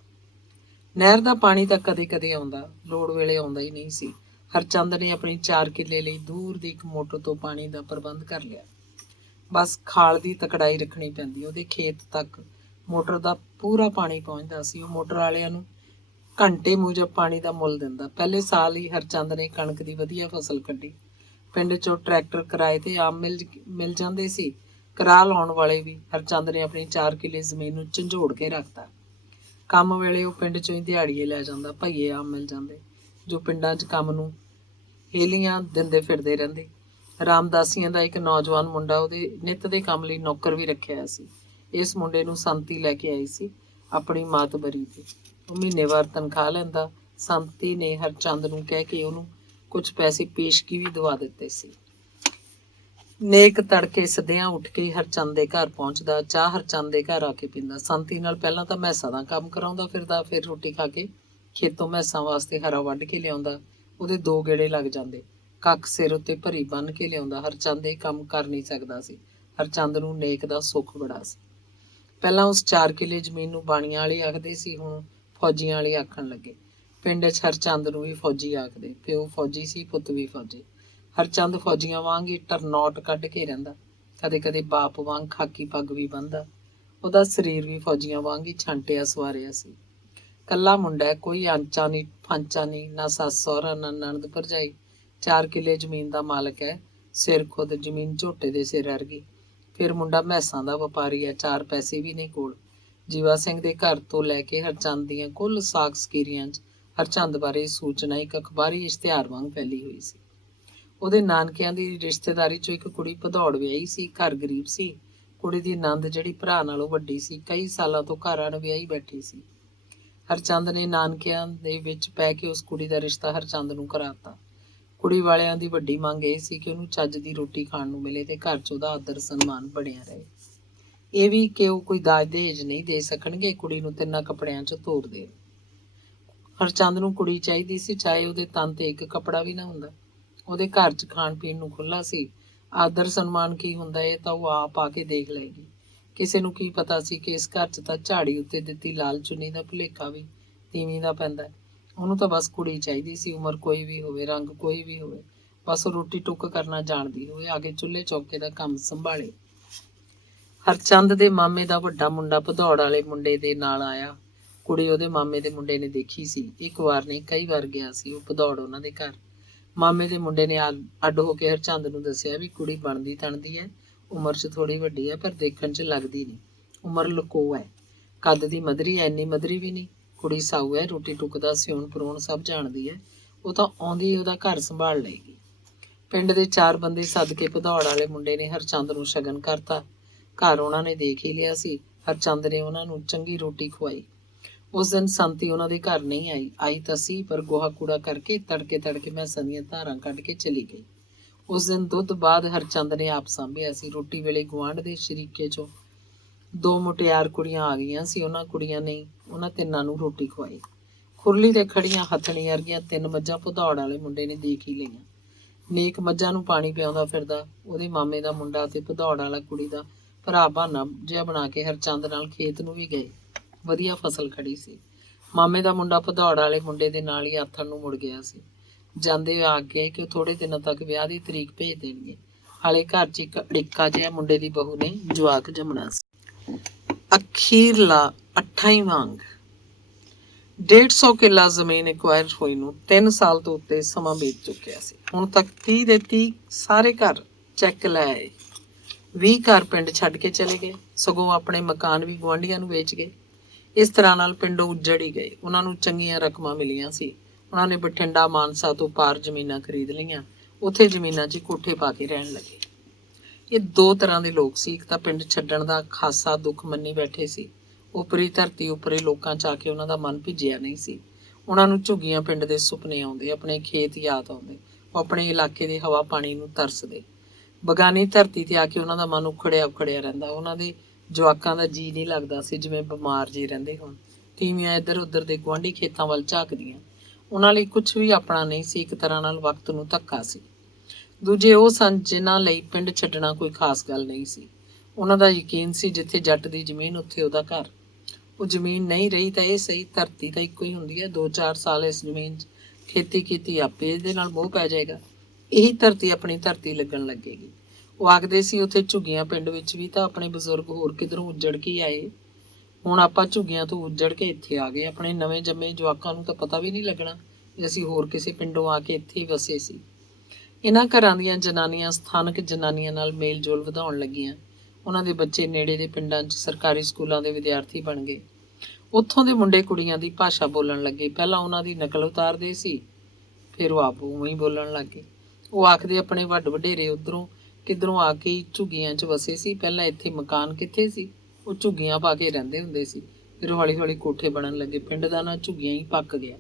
ਨਹਿਰ ਦਾ ਪਾਣੀ ਤਾਂ ਕਦੇ ਕਦੇ ਆਉਂਦਾ, ਲੋੜ ਵੇਲੇ ਆਉਂਦਾ ਹੀ ਨਹੀਂ ਸੀ। ਹਰਚੰਦ ਨੇ ਆਪਣੀ 4 ਕਿੱਲੇ ਲਈ ਦੂਰ ਦੀ ਇੱਕ ਮੋਟਰ ਤੋਂ ਪਾਣੀ ਦਾ ਪ੍ਰਬੰਧ ਕਰ ਲਿਆ। ਬਸ ਖਾਲ ਦੀ ਤਕੜਾਈ ਰੱਖਣੀ ਪੈਂਦੀ, ਉਹਦੇ ਖੇਤ ਤੱਕ ਮੋਟਰ ਦਾ ਪੂਰਾ ਪਾਣੀ ਪਹੁੰਚਦਾ ਸੀ। ਉਹ ਮੋਟਰ ਵਾਲਿਆਂ ਨੂੰ ਘੰਟੇ ਮੁਜਬ ਪਾਣੀ ਦਾ ਮੁੱਲ ਦਿੰਦਾ। ਪਹਿਲੇ ਸਾਲ ਹੀ ਹਰਚੰਦ ਨੇ ਕਣਕ ਦੀ ਵਧੀਆ ਫਸਲ ਕੱਢੀ। ਪਿੰਡ 'ਚੋਂ ਟਰੈਕਟਰ ਕਿਰਾਏ ਤੇ ਆਮ ਮਿਲ ਜਾਂਦੇ ਸੀ। ਕਿਰਾਇਆ ਲਾਉਣ ਵਾਲੇ ਵੀ। ਹਰਚੰਦ ਨੇ ਆਪਣੀ 4 ਕਿੱਲੇ ਜ਼ਮੀਨ ਨੂੰ ਝੰਜੋੜ ਕੇ ਰੱਖਤਾ। ਕੰਮ ਵੇਲੇ ਉਹ ਪਿੰਡ 'ਚੋਂ ਹੀ ਦਿਹਾੜੀਏ ਲੈ ਜਾਂਦਾ। ਭਈਏ ਆਮ ਮਿਲ ਜਾਂਦੇ ਜੋ ਪਿੰਡਾਂ 'ਚ ਕੰਮ ਨੂੰ ਹੇਲੀਆਂ ਦਿੰਦੇ ਫਿਰਦੇ ਰਹਿੰਦੇ। ਰਾਮਦਾਸੀਆਂ ਦਾ ਇੱਕ ਨੌਜਵਾਨ ਮੁੰਡਾ ਉਹਦੇ ਨਿੱਤ ਦੇ ਕੰਮ ਲਈ ਨੌਕਰ ਵੀ ਰੱਖਿਆ ਸੀ। ਇਸ ਮੁੰਡੇ ਨੂੰ ਸੰਤੀ ਲੈ ਕੇ ਆਈ ਸੀ ਆਪਣੀ ਮਾਤਬਰੀ ਤੇ। ਉਹ ਮਹੀਨੇਵਾਰ ਤਨਖਾਹ ਲੈਂਦਾ। ਸੰਤੀ ਨੇ ਹਰਚੰਦ ਨੂੰ ਕਹਿ ਕੇ ਉਹਨੂੰ ਕੁਝ ਪੈਸੇ ਪੇਸ਼ਗੀ ਵੀ ਦਵਾ ਦਿੱਤੇ ਸੀ। ਨੇਕ ਤੜਕੇ ਸਦਿਆਂ ਉੱਠ ਕੇ ਹਰਚੰਦ ਦੇ ਘਰ ਪਹੁੰਚਦਾ। ਚਾਹ ਹਰਚੰਦ ਦੇ ਘਰ ਆ ਕੇ ਪੀਂਦਾ। ਸੰਤੀ ਨਾਲ ਪਹਿਲਾਂ ਤਾਂ ਮੈਸਾਂ ਦਾ ਕੰਮ ਕਰਾਉਂਦਾ ਫਿਰਦਾ, ਫਿਰ ਰੋਟੀ ਖਾ ਕੇ ਖੇਤੋਂ ਮੈਸਾਂ ਵਾਸਤੇ ਹਰਾ ਵੱਢ ਕੇ ਲਿਆਉਂਦਾ। ਉਹਦੇ 2 ਗੇੜੇ ਲੱਗ ਜਾਂਦੇ। ਕੱਖ ਸਿਰ ਉੱਤੇ ਭਰੀ ਬੰਨ੍ਹ ਕੇ ਲਿਆਉਂਦਾ। ਹਰਚੰਦ ਇਹ ਕੰਮ ਕਰ ਨਹੀਂ ਸਕਦਾ ਸੀ। ਹਰਚੰਦ ਨੂੰ ਨੇਕ ਦਾ ਸੁੱਖ ਬੜਾ ਸੀ। ਪਹਿਲਾਂ ਉਸ 4 ਕਿੱਲੇ ਜ਼ਮੀਨ ਨੂੰ ਬਾਣੀਆਂ ਵਾਲੀ ਆਖਦੇ ਸੀ, ਹੁਣ ਫੌਜੀਆਂ ਵਾਲੀ ਆਖਣ ਲੱਗੇ। ਪਿੰਡ 'ਚ ਹਰਚੰਦ ਨੂੰ ਵੀ ਫੌਜੀ ਆਖਦੇ। ਪਿਓ ਫੌਜੀ ਸੀ, ਪੁੱਤ ਵੀ ਫੌਜੀ। ਹਰਚੰਦ ਫੌਜੀਆਂ ਵਾਂਗ ਹੀ ਟਰਨੌਟ ਕੱਢ ਕੇ ਰਹਿੰਦਾ। ਕਦੇ ਕਦੇ ਬਾਪ ਵਾਂਗ ਖਾਕੀ ਪੱਗ ਵੀ ਬੰਨ੍ਹਦਾ। ਉਹਦਾ ਸਰੀਰ ਵੀ ਫੌਜੀਆਂ ਵਾਂਗ ਹੀ ਛਾਂਟਿਆ ਸਵਾਰਿਆ ਸੀ। ਕੱਲਾ ਮੁੰਡਾ, ਕੋਈ ਆਂਚਾ ਨਹੀਂ ਫਾਂਚਾ ਨਹੀਂ, ਨਾ ਸੱਸ ਸਹੁਰਾ ਨਾ ਨਣਦ ਭਰਜਾਈ। 4 ਕਿੱਲੇ ਜ਼ਮੀਨ ਦਾ ਮਾਲਕ ਹੈ। ਸਿਰ ਖੁਦ ਜ਼ਮੀਨ ਝੋਟੇ ਦੇ ਸਿਰ ਅਰਗੀ। ਫਿਰ ਮੁੰਡਾ ਮੈਸਾਂ ਦਾ ਵਪਾਰੀ ਹੈ। 4 ਪੈਸੇ ਵੀ ਨਹੀਂ ਕੋਲ। ਜੀਵਾ ਸਿੰਘ ਦੇ ਘਰ ਤੋਂ ਲੈ ਕੇ ਹਰਚੰਦ ਦੀਆਂ ਕੁੱਲ ਸਾਕ ਸਕੀਰੀਆਂ 'ਚ ਹਰਚੰਦ ਬਾਰੇ ਸੂਚਨਾ ਇੱਕ ਅਖਬਾਰੀ ਇਸ਼ਤਿਹਾਰ ਵਾਂਗ ਫੈਲੀ ਹੋਈ ਸੀ। ਉਹਦੇ ਨਾਨਕਿਆਂ ਦੀ ਰਿਸ਼ਤੇਦਾਰੀ 'ਚੋਂ ਇੱਕ ਕੁੜੀ ਭਦੌੜ ਵਿਆਹੀ ਸੀ। ਘਰ ਗਰੀਬ ਸੀ। ਕੁੜੀ ਦੀ ਨੰਦ ਜਿਹੜੀ ਭਰਾ ਨਾਲੋਂ ਵੱਡੀ ਸੀ, ਕਈ ਸਾਲਾਂ ਤੋਂ ਘਰ ਅਣਵਿਆਹੀ ਬੈਠੀ ਸੀ। ਹਰਚੰਦ ਨੇ ਨਾਨਕਿਆਂ ਦੇ ਵਿੱਚ ਪੈ ਕੇ ਉਸ ਕੁੜੀ ਦਾ ਰਿਸ਼ਤਾ ਹਰਚੰਦ ਨੂੰ ਕਰਾਤਾ। ਕੁੜੀ ਵਾਲਿਆਂ ਦੀ ਵੱਡੀ ਮੰਗ ਇਹ ਸੀ ਕਿ ਉਹਨੂੰ ਚੱਜ ਦੀ ਰੋਟੀ ਖਾਣ ਨੂੰ ਮਿਲੇ ਤੇ ਘਰ 'ਚ ਉਹਦਾ ਆਦਰ ਸਨਮਾਨ ਬਣਿਆ ਰਹੇ। ਇਹ ਵੀ ਕਿ ਉਹ ਕੋਈ ਦਾਜ ਦਹੇਜ ਨਹੀਂ ਦੇ ਸਕਣਗੇ, ਕੁੜੀ ਨੂੰ 3 ਕੱਪੜਿਆਂ 'ਚ ਤੋਰ ਦੇਣ। ਹਰਚੰਦ ਨੂੰ ਕੁੜੀ ਚਾਹੀਦੀ ਸੀ, ਚਾਹੇ ਉਹਦੇ ਤਨ ਤੇ ਇੱਕ ਕੱਪੜਾ ਵੀ ਨਾ ਹੁੰਦਾ। ਉਹਦੇ ਘਰ 'ਚ ਖਾਣ ਪੀਣ ਨੂੰ ਖੁੱਲ੍ਹਾ ਸੀ। ਆਦਰ ਸਨਮਾਨ ਕੀ ਹੁੰਦਾ ਇਹ ਤਾਂ ਉਹ ਆਪ ਆ ਕੇ ਦੇਖ ਲਏਗੀ। ਕਿਸੇ ਨੂੰ ਕੀ ਪਤਾ ਸੀ ਕਿ ਇਸ ਘਰ 'ਚ ਤਾਂ ਝਾੜੀ ਉੱਤੇ ਦਿੱਤੀ ਲਾਲ ਚੁੰਨੀ ਦਾ ਭੁਲੇਖਾ ਵੀ ਤੀਵੀਂ ਦਾ ਪੈਂਦਾ। ਉਹਨੂੰ ਤਾਂ ਬਸ ਕੁੜੀ ਚਾਹੀਦੀ ਸੀ। ਉਮਰ ਕੋਈ ਵੀ ਹੋਵੇ, ਰੰਗ ਕੋਈ ਵੀ ਹੋਵੇ, ਬਸ ਉਹ ਰੋਟੀ ਟੁੱਕ ਕਰਨਾ ਜਾਣਦੀ ਹੋਵੇ, ਆ ਕੇ ਚੁੱਲ੍ਹੇ ਚੌਕੇ ਦਾ ਕੰਮ ਸੰਭਾਲੇ। ਹਰਚੰਦ ਦੇ ਮਾਮੇ ਦਾ ਵੱਡਾ ਮੁੰਡਾ ਭਦੌੜ ਵਾਲੇ ਮੁੰਡੇ ਦੇ ਨਾਲ ਆਇਆ। ਕੁੜੀ ਉਹਦੇ ਮਾਮੇ ਦੇ ਮੁੰਡੇ ਨੇ ਦੇਖੀ ਸੀ। ਇੱਕ ਵਾਰ ਨਹੀਂ, ਕਈ ਵਾਰ ਗਿਆ ਸੀ ਉਹ ਭਦੌੜ ਉਹਨਾਂ ਦੇ ਘਰ। ਮਾਮੇ ਦੇ ਮੁੰਡੇ ਨੇ ਅੱਡ ਹੋ ਕੇ ਹਰਚੰਦ ਨੂੰ ਦੱਸਿਆ ਵੀ ਕੁੜੀ ਬਣਦੀ ਤਣਦੀ ਹੈ, ਉਮਰ 'ਚ ਥੋੜ੍ਹੀ ਵੱਡੀ ਹੈ, ਪਰ ਦੇਖਣ 'ਚ ਲੱਗਦੀ ਨਹੀਂ। ਉਮਰ ਲੁਕੋ ਹੈ। ਕੱਦ ਦੀ ਮਧਰੀ ਹੈ, ਇੰਨੀ ਮਧਰੀ ਵੀ ਨਹੀਂ। ਕੁੜੀ ਸਾਊ ਹੈ, ਰੋਟੀ ਟੁੱਕ ਦਾ ਸਿਉਣ ਪਰੋਣ ਸਭ ਜਾਣਦੀ ਹੈ। ਉਹ ਤਾਂ ਆਉਂਦੀ ਉਹਦਾ ਘਰ ਸੰਭਾਲ ਲਏਗੀ। ਪਿੰਡ ਦੇ 4 ਬੰਦੇ ਸੱਦ ਕੇ ਭਦੌੜ ਵਾਲੇ ਮੁੰਡੇ ਨੇ ਹਰਚੰਦ ਨੂੰ ਸ਼ਗਨ ਕਰਤਾ। ਘਰ ਉਹਨਾਂ ਨੇ ਦੇਖ ਹੀ ਲਿਆ ਸੀ। ਹਰਚੰਦ ਨੇ ਉਹਨਾਂ ਨੂੰ ਚੰਗੀ ਰੋਟੀ ਖਵਾਈ। ਉਸ ਦਿਨ ਸੰਤੀ ਉਹਨਾਂ ਦੇ ਘਰ ਨਹੀਂ ਆਈ ਤਾਂ ਸੀ, ਪਰ ਗੋਹਾ ਕੂੜਾ ਕਰਕੇ ਤੜਕੇ ਮੈਸਾਂ ਦੀਆਂ ਧਾਰਾਂ ਕੱਢ ਕੇ ਚਲੀ ਗਈ। ਉਸ ਦਿਨ ਦੁੱਧ ਬਾਅਦ ਹਰਚੰਦ ਨੇ ਆਪ ਸਾਂਭਿਆ ਸੀ। ਰੋਟੀ ਵੇਲੇ ਗੁਆਂਢ ਦੇ ਸ਼ਰੀਕੇ 'ਚੋਂ 2 ਮੁਟਿਆਰ ਕੁੜੀਆਂ ਆ ਗਈਆਂ ਸੀ। ਉਹਨਾਂ ਕੁੜੀਆਂ ਨੇ ਉਹਨਾਂ ਤਿੰਨਾਂ ਨੂੰ ਰੋਟੀ ਖਵਾਈ। ਖੁਰਲੀ ਤੇ ਖੜੀਆਂ ਹਥਣੀ ਵਰਗੀਆਂ 3 ਮੱਝਾਂ ਭਦੌੜ ਵਾਲੇ ਮੁੰਡੇ ਨੇ ਦੇਖ ਹੀ ਲਈਆਂ। ਨੇਕ ਮੱਝਾਂ ਨੂੰ ਪਾਣੀ ਪਿਆਉਂਦਾ ਫਿਰਦਾ ਉਹਦੇ ਮਾਮੇ ਦਾ ਮੁੰਡਾ ਤੇ ਭਦੌੜ ਵਾਲਾ ਕੁੜੀ ਦਾ ਭਰਾ ਬਹਾਨਾ ਜਿਹਾ ਬਣਾ ਕੇ ਹਰਚੰਦ ਨਾਲ ਖੇਤ ਨੂੰ ਵੀ ਗਏ। ਵਧੀਆ ਫਸਲ ਖੜੀ ਸੀ। ਮਾਮੇ ਦਾ ਮੁੰਡਾ ਭਦੌੜ ਵਾਲੇ ਮੁੰਡੇ ਦੇ ਨਾਲ ਹੀ ਆਥਣ ਨੂੰ ਮੁੜ ਗਿਆ ਸੀ। ਜਾਂਦੇ ਆ ਗਏ ਕਿ ਉਹ ਥੋੜੇ ਦਿਨਾਂ ਤੱਕ ਵਿਆਹ ਦੀ ਤਰੀਕ ਭੇਜ ਦੇਣਗੇ। ਹਾਲੇ ਘਰ 'ਚ ਇੱਕ ਅੜਿੱਕਾ ਜਿਹਾ ਮੁੰਡੇ ਦੀ ਬਹੂ ਨੇ ਜਵਾਕ ਜੰਮਣਾ ਸੀ। ਅਖੀਰਲਾ 28ਵਾਂ ਅੰਗ। 150 ਕਿੱਲਾ ਜ਼ਮੀਨ ਐਕਵਾਇਰ ਹੋਈ ਨੂੰ 3 ਸਾਲ ਤੋਂ ਉੱਤੇ ਸਮਾਂ ਬੀਤ ਚੁੱਕਿਆ ਸੀ। ਹੁਣ ਤੱਕ 30 ਦੇ 30 ਸਾਰੇ ਘਰ ਚੈੱਕ ਲੈ ਆਏ। 20 ਘਰ ਪਿੰਡ ਛੱਡ ਕੇ ਚਲੇ ਗਏ, ਸਗੋਂ ਆਪਣੇ ਮਕਾਨ ਵੀ ਗੁਆਂਢੀਆਂ ਨੂੰ ਵੇਚ ਗਏ। ਇਸ ਤਰ੍ਹਾਂ ਨਾਲ ਪਿੰਡੋਂ ਉੱਜੜ ਹੀ ਗਏ। ਉਹਨਾਂ ਨੂੰ ਚੰਗੀਆਂ ਰਕਮਾਂ ਮਿਲੀਆਂ ਸੀ। ਉਹਨਾਂ ਨੇ ਬਠਿੰਡਾ ਮਾਨਸਾ ਤੋਂ ਪਾਰ ਜ਼ਮੀਨਾਂ ਖਰੀਦ ਲਈਆਂ। ਉੱਥੇ ਜ਼ਮੀਨਾਂ 'ਚ ਕੋਠੇ ਪਾ ਕੇ ਰਹਿਣ ਲੱਗੇ। ਇਹ 2 ਤਰ੍ਹਾਂ ਦੇ ਲੋਕ ਸੀ। ਇੱਕ ਤਾਂ ਪਿੰਡ ਛੱਡਣ ਦਾ ਖਾਸਾ ਦੁੱਖ ਮੰਨੀ ਬੈਠੇ ਸੀ। ਉੱਪਰੀ ਧਰਤੀ ਉੱਪਰੇ ਲੋਕਾਂ 'ਚ ਆ ਕੇ ਉਹਨਾਂ ਦਾ ਮਨ ਭਿੱਜਿਆ ਨਹੀਂ ਸੀ। ਉਹਨਾਂ ਨੂੰ ਝੁੱਗੀਆਂ ਪਿੰਡ ਦੇ ਸੁਪਨੇ ਆਉਂਦੇ, ਆਪਣੇ ਖੇਤ ਯਾਦ ਆਉਂਦੇ। ਉਹ ਆਪਣੇ ਇਲਾਕੇ ਦੇ ਹਵਾ ਪਾਣੀ ਨੂੰ ਤਰਸਦੇ। ਬਗਾਨੀ ਧਰਤੀ ਤੇ ਆ ਕੇ ਉਹਨਾਂ ਦਾ ਮਨ ਉਖੜਿਆ ਰਹਿੰਦਾ। ਉਹਨਾਂ ਦੇ ਜਵਾਕਾਂ ਦਾ ਜੀਅ ਨਹੀਂ ਲੱਗਦਾ ਸੀ, ਜਿਵੇਂ ਬਿਮਾਰ ਜਿਹੇ ਰਹਿੰਦੇ ਹੋਣ। ਤੀਵੀਆਂ ਇੱਧਰ ਉੱਧਰ ਦੇ ਗੁਆਂਢੀ ਖੇਤਾਂ ਵੱਲ ਝਾਕਦੀਆਂ। ਉਹਨਾਂ ਲਈ ਕੁਛ ਵੀ ਆਪਣਾ ਨਹੀਂ ਸੀ। ਇੱਕ ਤਰ੍ਹਾਂ ਨਾਲ ਵਕਤ ਨੂੰ ਧੱਕਾ ਸੀ। ਦੂਜੇ ਉਹ ਸਨ ਜਿਨ੍ਹਾਂ ਲਈ ਪਿੰਡ ਛੱਡਣਾ ਕੋਈ ਖਾਸ ਗੱਲ ਨਹੀਂ ਸੀ। ਉਹਨਾਂ ਦਾ ਯਕੀਨ ਸੀ ਜਿੱਥੇ ਜੱਟ ਦੀ ਜ਼ਮੀਨ ਉੱਥੇ ਉਹਦਾ ਘਰ। ਉਹ ਜ਼ਮੀਨ ਨਹੀਂ ਰਹੀ ਤਾਂ ਇਹ ਸਹੀ, ਧਰਤੀ ਤਾਂ ਇੱਕੋ ਹੀ ਹੁੰਦੀ ਹੈ। 2-4 ਸਾਲ ਇਸ ਜ਼ਮੀਨ 'ਚ ਖੇਤੀ ਕੀਤੀ ਆਪੇ ਇਹਦੇ ਨਾਲ ਮੋਹ ਪੈ ਜਾਏਗਾ, ਇਹੀ ਧਰਤੀ ਆਪਣੀ ਧਰਤੀ ਲੱਗਣ ਲੱਗੇਗੀ। ਉਹ ਆਖਦੇ ਸੀ ਉੱਥੇ ਝੁੱਗੀਆਂ ਪਿੰਡ ਵਿੱਚ ਵੀ ਤਾਂ ਆਪਣੇ ਬਜ਼ੁਰਗ ਹੋਰ ਕਿਧਰੋਂ ਉੱਜੜ ਕੇ ਆਏ, ਹੁਣ ਆਪਾਂ ਝੁੱਗੀਆਂ ਤੋਂ ਉੱਜੜ ਕੇ ਇੱਥੇ ਆ ਗਏ। ਆਪਣੇ ਨਵੇਂ ਜੰਮੇ ਜਵਾਕਾਂ ਨੂੰ ਤਾਂ ਪਤਾ ਵੀ ਨਹੀਂ ਲੱਗਣਾ ਕਿ ਅਸੀਂ ਹੋਰ ਕਿਸੇ ਪਿੰਡੋਂ ਆ ਕੇ ਇੱਥੇ ਹੀ ਵਸੇ ਸੀ। ਇਹਨਾਂ ਘਰਾਂ ਦੀਆਂ ਜਨਾਨੀਆਂ ਸਥਾਨਕ ਜਨਾਨੀਆਂ ਨਾਲ ਮੇਲ ਜੋਲ ਵਧਾਉਣ ਲੱਗੀਆਂ। ਉਹਨਾਂ ਦੇ ਬੱਚੇ ਨੇੜੇ ਦੇ ਪਿੰਡਾਂ 'ਚ ਸਰਕਾਰੀ ਸਕੂਲਾਂ ਦੇ ਵਿਦਿਆਰਥੀ ਬਣ ਗਏ। ਉੱਥੋਂ ਦੇ ਮੁੰਡੇ ਕੁੜੀਆਂ ਦੀ ਭਾਸ਼ਾ ਬੋਲਣ ਲੱਗੇ। ਪਹਿਲਾਂ ਉਹਨਾਂ ਦੀ ਨਕਲ ਉਤਾਰਦੇ ਸੀ, ਫਿਰ ਉਹ ਆਪ ਉਵੇਂ ਹੀ ਬੋਲਣ ਲੱਗ ਗਏ। ਉਹ ਆਖਦੇ ਆਪਣੇ ਵੱਡ ਵਡੇਰੇ ਉੱਧਰੋਂ ਕਿੱਧਰੋਂ ਆ ਕੇ ਝੁੱਗੀਆਂ 'ਚ ਵਸੇ ਸੀ। ਪਹਿਲਾਂ ਇੱਥੇ ਮਕਾਨ ਕਿੱਥੇ ਸੀ, ਉਹ ਝੁੱਗੀਆਂ ਪਾ ਕੇ ਰਹਿੰਦੇ ਹੁੰਦੇ ਸੀ। ਫਿਰ ਹੌਲੀ ਹੌਲੀ ਕੋਠੇ ਬਣਨ ਲੱਗੇ। ਪਿੰਡ ਦਾ ਨਾਂ ਝੁੱਗੀਆਂ ਹੀ ਪੱਕ ਗਿਆ।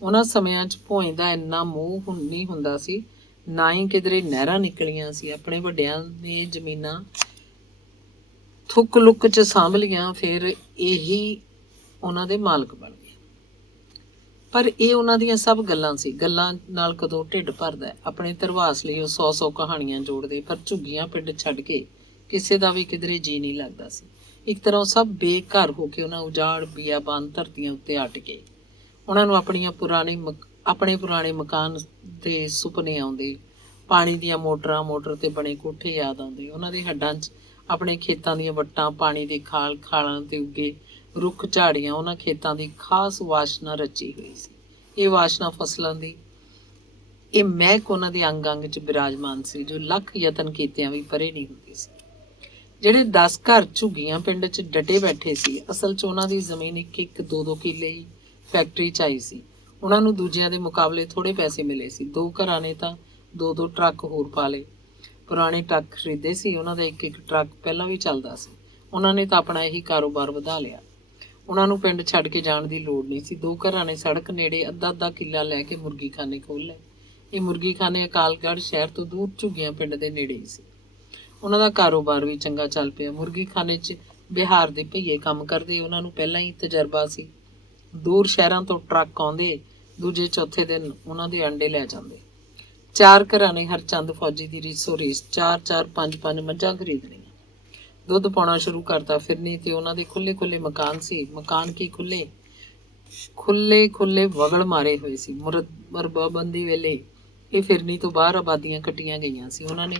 ਉਹਨਾਂ ਸਮਿਆਂ 'ਚ ਭੋਇੰ ਦਾ ਇੰਨਾ ਮੋਹ ਨਹੀਂ ਹੁੰਦਾ ਸੀ, ਨਾ ਹੀ ਕਿਧਰੇ ਨਹਿਰਾਂ ਨਿਕਲੀਆਂ ਸੀ। ਆਪਣੇ ਵੱਡਿਆਂ ਨੇ ਜ਼ਮੀਨਾਂ ਥੁੱਕ ਲੁੱਕ 'ਚ ਸਾਂਭ ਲੀਆਂ, ਫਿਰ ਇਹੀ ਉਹਨਾਂ ਦੇ ਮਾਲਕ ਬਣ ਗਏ। ਪਰ ਇਹ ਉਹਨਾਂ ਦੀਆਂ ਸਭ ਗੱਲਾਂ ਸੀ। ਗੱਲਾਂ ਨਾਲ ਕਦੋਂ ਢਿੱਡ ਭਰਦਾ। ਆਪਣੇ ਧਰਵਾਸ ਲਈ ਉਹ 100 ਕਹਾਣੀਆਂ ਜੋੜਦੇ, ਪਰ ਝੁੱਗੀਆਂ ਪਿੰਡ ਛੱਡ ਕੇ ਕਿਸੇ ਦਾ ਵੀ ਕਿਧਰੇ ਜੀ ਨਹੀਂ ਲੱਗਦਾ ਸੀ। ਇੱਕ ਤਰ੍ਹਾਂ ਉਹ ਸਭ ਬੇਘਰ ਹੋ ਕੇ ਉਹਨਾਂ ਉਜਾੜ ਬਿਆਬਾਨ ਧਰਤੀਆਂ ਉੱਤੇ ਅਟ ਗਏ। ਉਹਨਾਂ ਨੂੰ ਆਪਣੇ ਪੁਰਾਣੇ ਮਕਾਨ ਦੇ ਸੁਪਨੇ ਆਉਂਦੇ, ਪਾਣੀ ਦੀਆਂ ਮੋਟਰ ਤੇ ਬਣੇ ਕੋਠੇ ਯਾਦ ਆਉਂਦੇ। ਉਹਨਾਂ ਦੇ ਹੱਡਾਂ 'ਚ ਆਪਣੇ ਖੇਤਾਂ ਦੀਆਂ ਵੱਟਾਂ, ਪਾਣੀ ਦੇ ਖਾਲਾਂ ਤੇ ਉੱਗੇ ਰੁੱਖ ਝਾੜੀਆਂ, ਉਹਨਾਂ ਖੇਤਾਂ ਦੀ ਖਾਸ ਵਾਸ਼ਨਾ ਰਚੀ ਹੋਈ ਸੀ। ਇਹ ਵਾਸ਼ਨਾ ਫਸਲਾਂ ਦੀ, ਇਹ ਮਹਿਕ ਉਹਨਾਂ ਦੇ ਅੰਗ ਅੰਗ 'ਚ ਬਿਰਾਜਮਾਨ ਸੀ, ਜੋ ਲੱਖ ਯਤਨ ਕੀਤਿਆਂ ਵੀ ਪਰੇ ਨਹੀਂ ਹੁੰਦੀ ਸੀ। ਜਿਹੜੇ 10 ਘਰ ਝੁੱਗੀਆਂ ਪਿੰਡ 'ਚ ਡਟੇ ਬੈਠੇ ਸੀ, ਅਸਲ 'ਚ ਉਹਨਾਂ ਦੀ ਜ਼ਮੀਨ ਇੱਕ 2 ਕਿੱਲੇ ਹੀ ਫੈਕਟਰੀ 'ਚ ਆਈ ਸੀ। ਉਹਨਾਂ ਨੂੰ ਦੂਜਿਆਂ ਦੇ ਮੁਕਾਬਲੇ ਥੋੜ੍ਹੇ ਪੈਸੇ ਮਿਲੇ ਸੀ। 2 ਘਰਾਂ ਨੇ ਤਾਂ 2 ਟਰੱਕ ਹੋਰ ਪਾ ਲਏ। ਪੁਰਾਣੇ ਟਰੱਕ ਖਰੀਦੇ ਸੀ, ਉਹਨਾਂ ਦਾ ਇੱਕ ਟਰੱਕ ਪਹਿਲਾਂ ਵੀ ਚੱਲਦਾ ਸੀ। ਉਹਨਾਂ ਨੇ ਤਾਂ ਆਪਣਾ ਇਹੀ ਕਾਰੋਬਾਰ ਵਧਾ ਲਿਆ। ਉਹਨਾਂ ਨੂੰ ਪਿੰਡ ਛੱਡ ਕੇ ਜਾਣ ਦੀ ਲੋੜ ਨਹੀਂ ਸੀ। 2 ਘਰਾਂ ਨੇ ਸੜਕ ਨੇੜੇ ਅੱਧਾ ਕਿੱਲਾ ਲੈ ਕੇ ਮੁਰਗੀ ਖਾਨੇ ਖੋਲ੍ਹ ਲਏ। ਇਹ ਮੁਰਗੀ ਖਾਨੇ ਅਕਾਲਗੜ੍ਹ ਸ਼ਹਿਰ ਤੋਂ ਦੂਰ ਝੁੱਗੀਆਂ ਪਿੰਡ ਦੇ ਨੇੜੇ ਹੀ ਸੀ। ਉਹਨਾਂ ਦਾ ਕਾਰੋਬਾਰ ਵੀ ਚੰਗਾ ਚੱਲ ਪਿਆ। ਮੁਰਗੀ ਖਾਨੇ 'ਚ ਬਿਹਾਰ ਦੇ ਭਈਏ ਕੰਮ ਕਰਦੇ, ਉਹਨਾਂ ਨੂੰ ਪਹਿਲਾਂ ਹੀ ਤਜਰਬਾ ਸੀ। ਦੂਰ ਸ਼ਹਿਰਾਂ ਤੋਂ ਟਰੱਕ ਆਉਂਦੇ, ਦੂਜੇ ਚੌਥੇ ਦਿਨ ਉਹਨਾਂ ਦੇ ਅੰਡੇ ਲੈ ਜਾਂਦੇ। 4 ਘਰਾਂ ਨੇ ਹਰਚੰਦ ਫੌਜੀ ਦੀ ਰੀਸੋ ਰੀਸ 4-4 5-5 ਮੱਝਾਂ ਖਰੀਦ ਲਈਆਂ। ਦੁੱਧ ਪਾਉਣਾ ਸ਼ੁਰੂ ਕਰਤਾ। ਫਿਰਨੀ ਤੇ ਉਹਨਾਂ ਦੇ ਖੁੱਲੇ ਮਕਾਨ ਸੀ। ਮਕਾਨ ਕੀ ਖੁੱਲੇ ਵਗਲ ਮਾਰੇ ਹੋਏ ਸੀ। ਮਰਬਬੰਦੀ ਵੇਲੇ ਇਹ ਫਿਰਨੀ ਤੋਂ ਬਾਹਰ ਆਬਾਦੀਆਂ ਕੱਟੀਆਂ ਗਈਆਂ ਸੀ। ਉਹਨਾਂ ਨੇ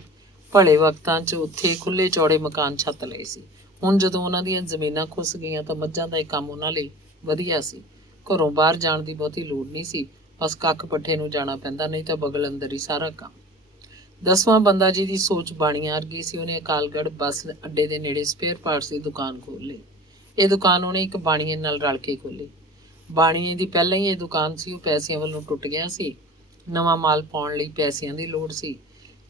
ਭਲੇ ਵਕਤਾਂ 'ਚ ਉੱਥੇ ਖੁੱਲੇ ਚੌੜੇ ਮਕਾਨ ਛੱਤ ਲਏ ਸੀ। ਹੁਣ ਜਦੋਂ ਉਹਨਾਂ ਦੀਆਂ ਜ਼ਮੀਨਾਂ ਖੁੱਸ ਗਈਆਂ ਤਾਂ ਮੱਝਾਂ ਦਾ ਇਹ ਕੰਮ ਉਹਨਾਂ ਲਈ ਵਧੀਆ ਸੀ। ਘਰੋਂ ਬਾਹਰ ਜਾਣ ਦੀ ਬਹੁਤੀ ਲੋੜ ਨਹੀਂ ਸੀ, ਬਸ ਕੱਖ ਪੱਠੇ ਨੂੰ ਜਾਣਾ ਪੈਂਦਾ, ਨਹੀਂ ਤਾਂ ਬਗਲ ਅੰਦਰ ਹੀ ਸਾਰਾ ਕੰਮ। 10ਵਾਂ ਬੰਦਾ ਜੀ ਦੀ ਸੋਚ ਬਾਣੀਆਂ ਵਰਗੀ ਸੀ। ਉਹਨੇ ਅਕਾਲਗੜ੍ਹ ਬੱਸ ਅੱਡੇ ਦੇ ਨੇੜੇ ਸਪੇਅਰ ਪਾਰਟਸ ਦੀ ਦੁਕਾਨ ਖੋਲ੍ਹ ਲਈ। ਇਹ ਦੁਕਾਨ ਉਹਨੇ ਇੱਕ ਬਾਣੀਏ ਨਾਲ ਰਲ ਕੇ ਖੋਲ੍ਹੀ। ਬਾਣੀਏ ਦੀ ਪਹਿਲਾਂ ਹੀ ਇਹ ਦੁਕਾਨ ਸੀ, ਉਹ ਪੈਸਿਆਂ ਵੱਲੋਂ ਟੁੱਟ ਗਿਆ ਸੀ। ਨਵਾਂ ਮਾਲ ਪਾਉਣ ਲਈ ਪੈਸਿਆਂ ਦੀ ਲੋੜ ਸੀ।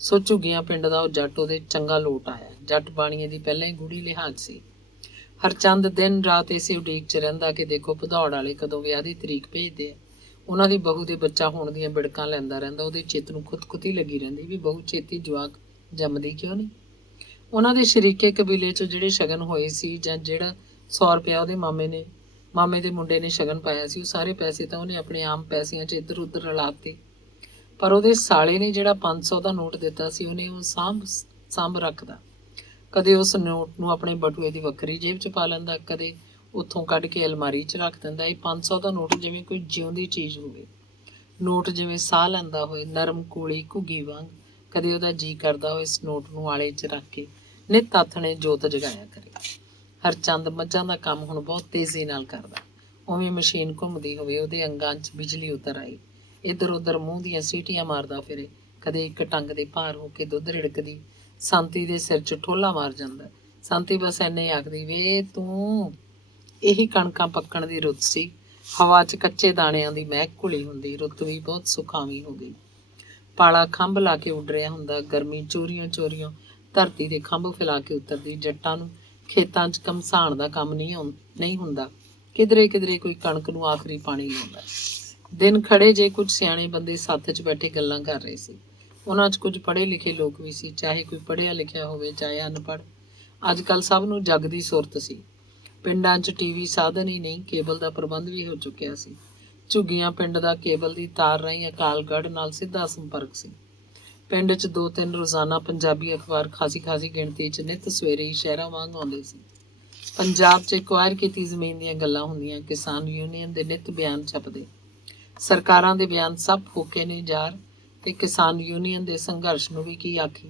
ਸੋ ਝੁੱਗੀਆਂ ਪਿੰਡ ਦਾ ਉਹ ਜੱਟ ਉਹਦੇ ਚੰਗਾ ਲੋਟ ਆਇਆ। ਜੱਟ ਬਾਣੀਏ ਦੀ ਪਹਿਲਾਂ ਹੀ ਗੂੜੀ ਲਿਹਾਜ਼ ਸੀ। ਹਰਚੰਦ ਦਿਨ ਰਾਤ ਇਸੇ ਉਡੀਕ 'ਚ ਰਹਿੰਦਾ ਕਿ ਦੇਖੋ ਭਦੌੜ ਵਾਲੇ ਕਦੋਂ ਵਿਆਹ ਦੀ ਤਰੀਕ ਭੇਜਦੇ ਆ। ਉਹਨਾਂ ਦੀ ਬਹੂ ਦੇ ਬੱਚਾ ਹੋਣ ਦੀਆਂ ਬਿੜਕਾਂ ਲੈਂਦਾ ਰਹਿੰਦਾ। ਉਹਦੇ ਚਿੱਤ ਨੂੰ ਖੁਤਖੁਤੀ ਲੱਗੀ ਰਹਿੰਦੀ ਵੀ ਬਹੂ ਛੇਤੀ ਜਵਾਕ ਜੰਮਦੀ ਕਿਉਂ ਨਹੀਂ। ਉਹਨਾਂ ਦੇ ਸ਼ਰੀਕੇ ਕਬੀਲੇ 'ਚੋਂ ਜਿਹੜੇ ਸ਼ਗਨ ਹੋਏ ਸੀ, ਜਾਂ ਜਿਹੜਾ 100 ਰੁਪਇਆ ਉਹਦੇ ਮਾਮੇ ਦੇ ਮੁੰਡੇ ਨੇ ਸ਼ਗਨ ਪਾਇਆ ਸੀ, ਉਹ ਸਾਰੇ ਪੈਸੇ ਤਾਂ ਉਹਨੇ ਆਪਣੇ ਆਮ ਪੈਸਿਆਂ 'ਚ ਇੱਧਰ ਉੱਧਰ ਰਲਾਤੇ। ਪਰ ਉਹਦੇ ਸਾਲੇ ਨੇ ਜਿਹੜਾ 500 ਦਾ ਨੋਟ ਦਿੱਤਾ ਸੀ, ਉਹਨੇ ਉਹ ਸਾਂਭ ਰੱਖਦਾ। ਕਦੇ ਉਸ ਨੋਟ ਨੂੰ ਆਪਣੇ ਬਟੂਏ ਦੀ ਵੱਖਰੀ ਜੇਬ 'ਚ ਪਾ ਲੈਂਦਾ, ਕਦੇ ਉੱਥੋਂ ਕੱਢ ਕੇ ਅਲਮਾਰੀ 'ਚ ਰੱਖ ਦਿੰਦਾ। ਇਹ 500 ਦਾ ਨੋਟ ਜਿਵੇਂ ਕੋਈ ਜਿਉਂਦੀ ਚੀਜ਼ ਹੋਵੇ। ਨੋਟ ਜਿਵੇਂ ਸਾਹ ਲੈਂਦਾ ਹੋਏ, ਨਰਮ ਕੂਲੀ ਘੁੱਗੀ ਵਾਂਗ। ਕਦੇ ਉਹਦਾ ਜੀ ਕਰਦਾ ਹੋਏ ਇਸ ਨੋਟ ਨੂੰ ਆਲੇ 'ਚ ਰੱਖ ਕੇ ਨਿੱਤ ਆਥਣੇ ਜੋਤ ਜਗਾਇਆ ਕਰੇ। ਹਰਚੰਦ ਮੱਝਾਂ ਦਾ ਕੰਮ ਹੁਣ ਬਹੁਤ ਤੇਜ਼ੀ ਨਾਲ ਕਰਦਾ। ਉਵੇਂ ਮਸ਼ੀਨ ਘੁੰਮਦੀ ਹੋਵੇ, ਉਹਦੇ ਅੰਗਾਂ 'ਚ ਬਿਜਲੀ ਉਤਰ ਆਈ। ਇੱਧਰ ਉੱਧਰ ਮੂੰਹ ਦੀਆਂ ਸੀਟੀਆਂ ਮਾਰਦਾ ਫਿਰੇ। ਕਦੇ ਇੱਕ ਟੰਗ ਦੇ ਭਾਰ ਹੋ ਕੇ ਦੁੱਧ ਰਿੜਕਦੀ ਸੰਤੀ ਦੇ ਸਿਰ 'ਚ ਠੋਲਾ ਮਾਰ ਜਾਂਦਾ। ਸੰਤੀ ਬਸ ਐਨੇ ਆਖਦੀ, ਵੇ ਤੂੰ। ਇਹੀ ਕਣਕਾਂ ਪੱਕਣ ਦੀ ਰੁੱਤ ਸੀ। ਹਵਾ 'ਚ ਕੱਚੇ ਦਾਣਿਆਂ ਦੀ ਮਹਿਕ ਘੁਲੀ ਹੁੰਦੀ। ਰੁੱਤ ਵੀ ਬਹੁਤ ਸੁਖਾਵੀਂ ਹੋ ਗਈ। ਪਾਲਾ ਖੰਭ ਲਾ ਕੇ ਉੱਡ ਰਿਹਾ ਹੁੰਦਾ। ਗਰਮੀ ਚੋਰੀਆਂ ਧਰਤੀ ਦੇ ਖੰਭ ਫੈਲਾ ਕੇ ਉਤਰਦੀ। ਜੱਟਾਂ ਨੂੰ ਖੇਤਾਂ 'ਚ ਘਮਸਾਣ ਦਾ ਕੰਮ ਨਹੀਂ ਹੁੰਦਾ। ਕਿਧਰੇ ਕੋਈ ਕਣਕ ਨੂੰ ਆਖਰੀ ਪਾਣੀ ਲਾਉਂਦਾ। ਦਿਨ ਖੜੇ ਜੇ ਕੁਝ ਸਿਆਣੇ ਬੰਦੇ ਸੱਥ 'ਚ ਬੈਠੇ ਗੱਲਾਂ ਕਰ ਰਹੇ ਸੀ। ਉਹਨਾਂ 'ਚ ਕੁਝ ਪੜ੍ਹੇ ਲਿਖੇ ਲੋਕ ਵੀ ਸੀ, ਚਾਹੇ ਕੋਈ ਪੜ੍ਹਿਆ ਲਿਖਿਆ ਹੋਵੇ, ਚਾਹੇ ਅਨਪੜ੍ਹ। ਅੱਜ ਕੱਲ੍ਹ ਸਭ ਨੂੰ ਜੱਗ ਦੀ ਸੁਰਤ ਸੀ। ਪਿੰਡਾਂ 'ਚ ਟੀਵੀ ਸਾਧਨ ਹੀ ਨਹੀਂ, ਕੇਬਲ ਦਾ ਪ੍ਰਬੰਧ ਵੀ ਹੋ ਚੁੱਕਿਆ ਸੀ। ਝੁੱਗੀਆਂ ਪਿੰਡ ਦਾ ਕੇਬਲ ਦੀ ਤਾਰ ਰਾਹੀਂ ਅਕਾਲਗੜ੍ਹ ਨਾਲ ਸਿੱਧਾ ਸੰਪਰਕ ਸੀ। ਪਿੰਡ 'ਚ 2-3 ਰੋਜ਼ਾਨਾ ਪੰਜਾਬੀ ਅਖਬਾਰ ਖਾਸੀ ਗਿਣਤੀ 'ਚ ਨਿੱਤ ਸਵੇਰੇ ਹੀ ਸ਼ਹਿਰਾਂ ਵਾਂਗ ਆਉਂਦੇ ਸੀ। ਪੰਜਾਬ 'ਚ ਐਕਵਾਇਰ ਕੀਤੀ ਜ਼ਮੀਨ ਦੀਆਂ ਗੱਲਾਂ ਹੁੰਦੀਆਂ। ਕਿਸਾਨ ਯੂਨੀਅਨ ਦੇ ਨਿੱਤ ਬਿਆਨ ਛਪਦੇ। ਸਰਕਾਰਾਂ ਦੇ ਬਿਆਨ ਸਭ ਫੋਕੇ ਨੇ ਯਾਰ, ਤੇ ਕਿਸਾਨ ਯੂਨੀਅਨ ਦੇ ਸੰਘਰਸ਼ ਨੂੰ ਵੀ ਕੀ ਆਖੀ।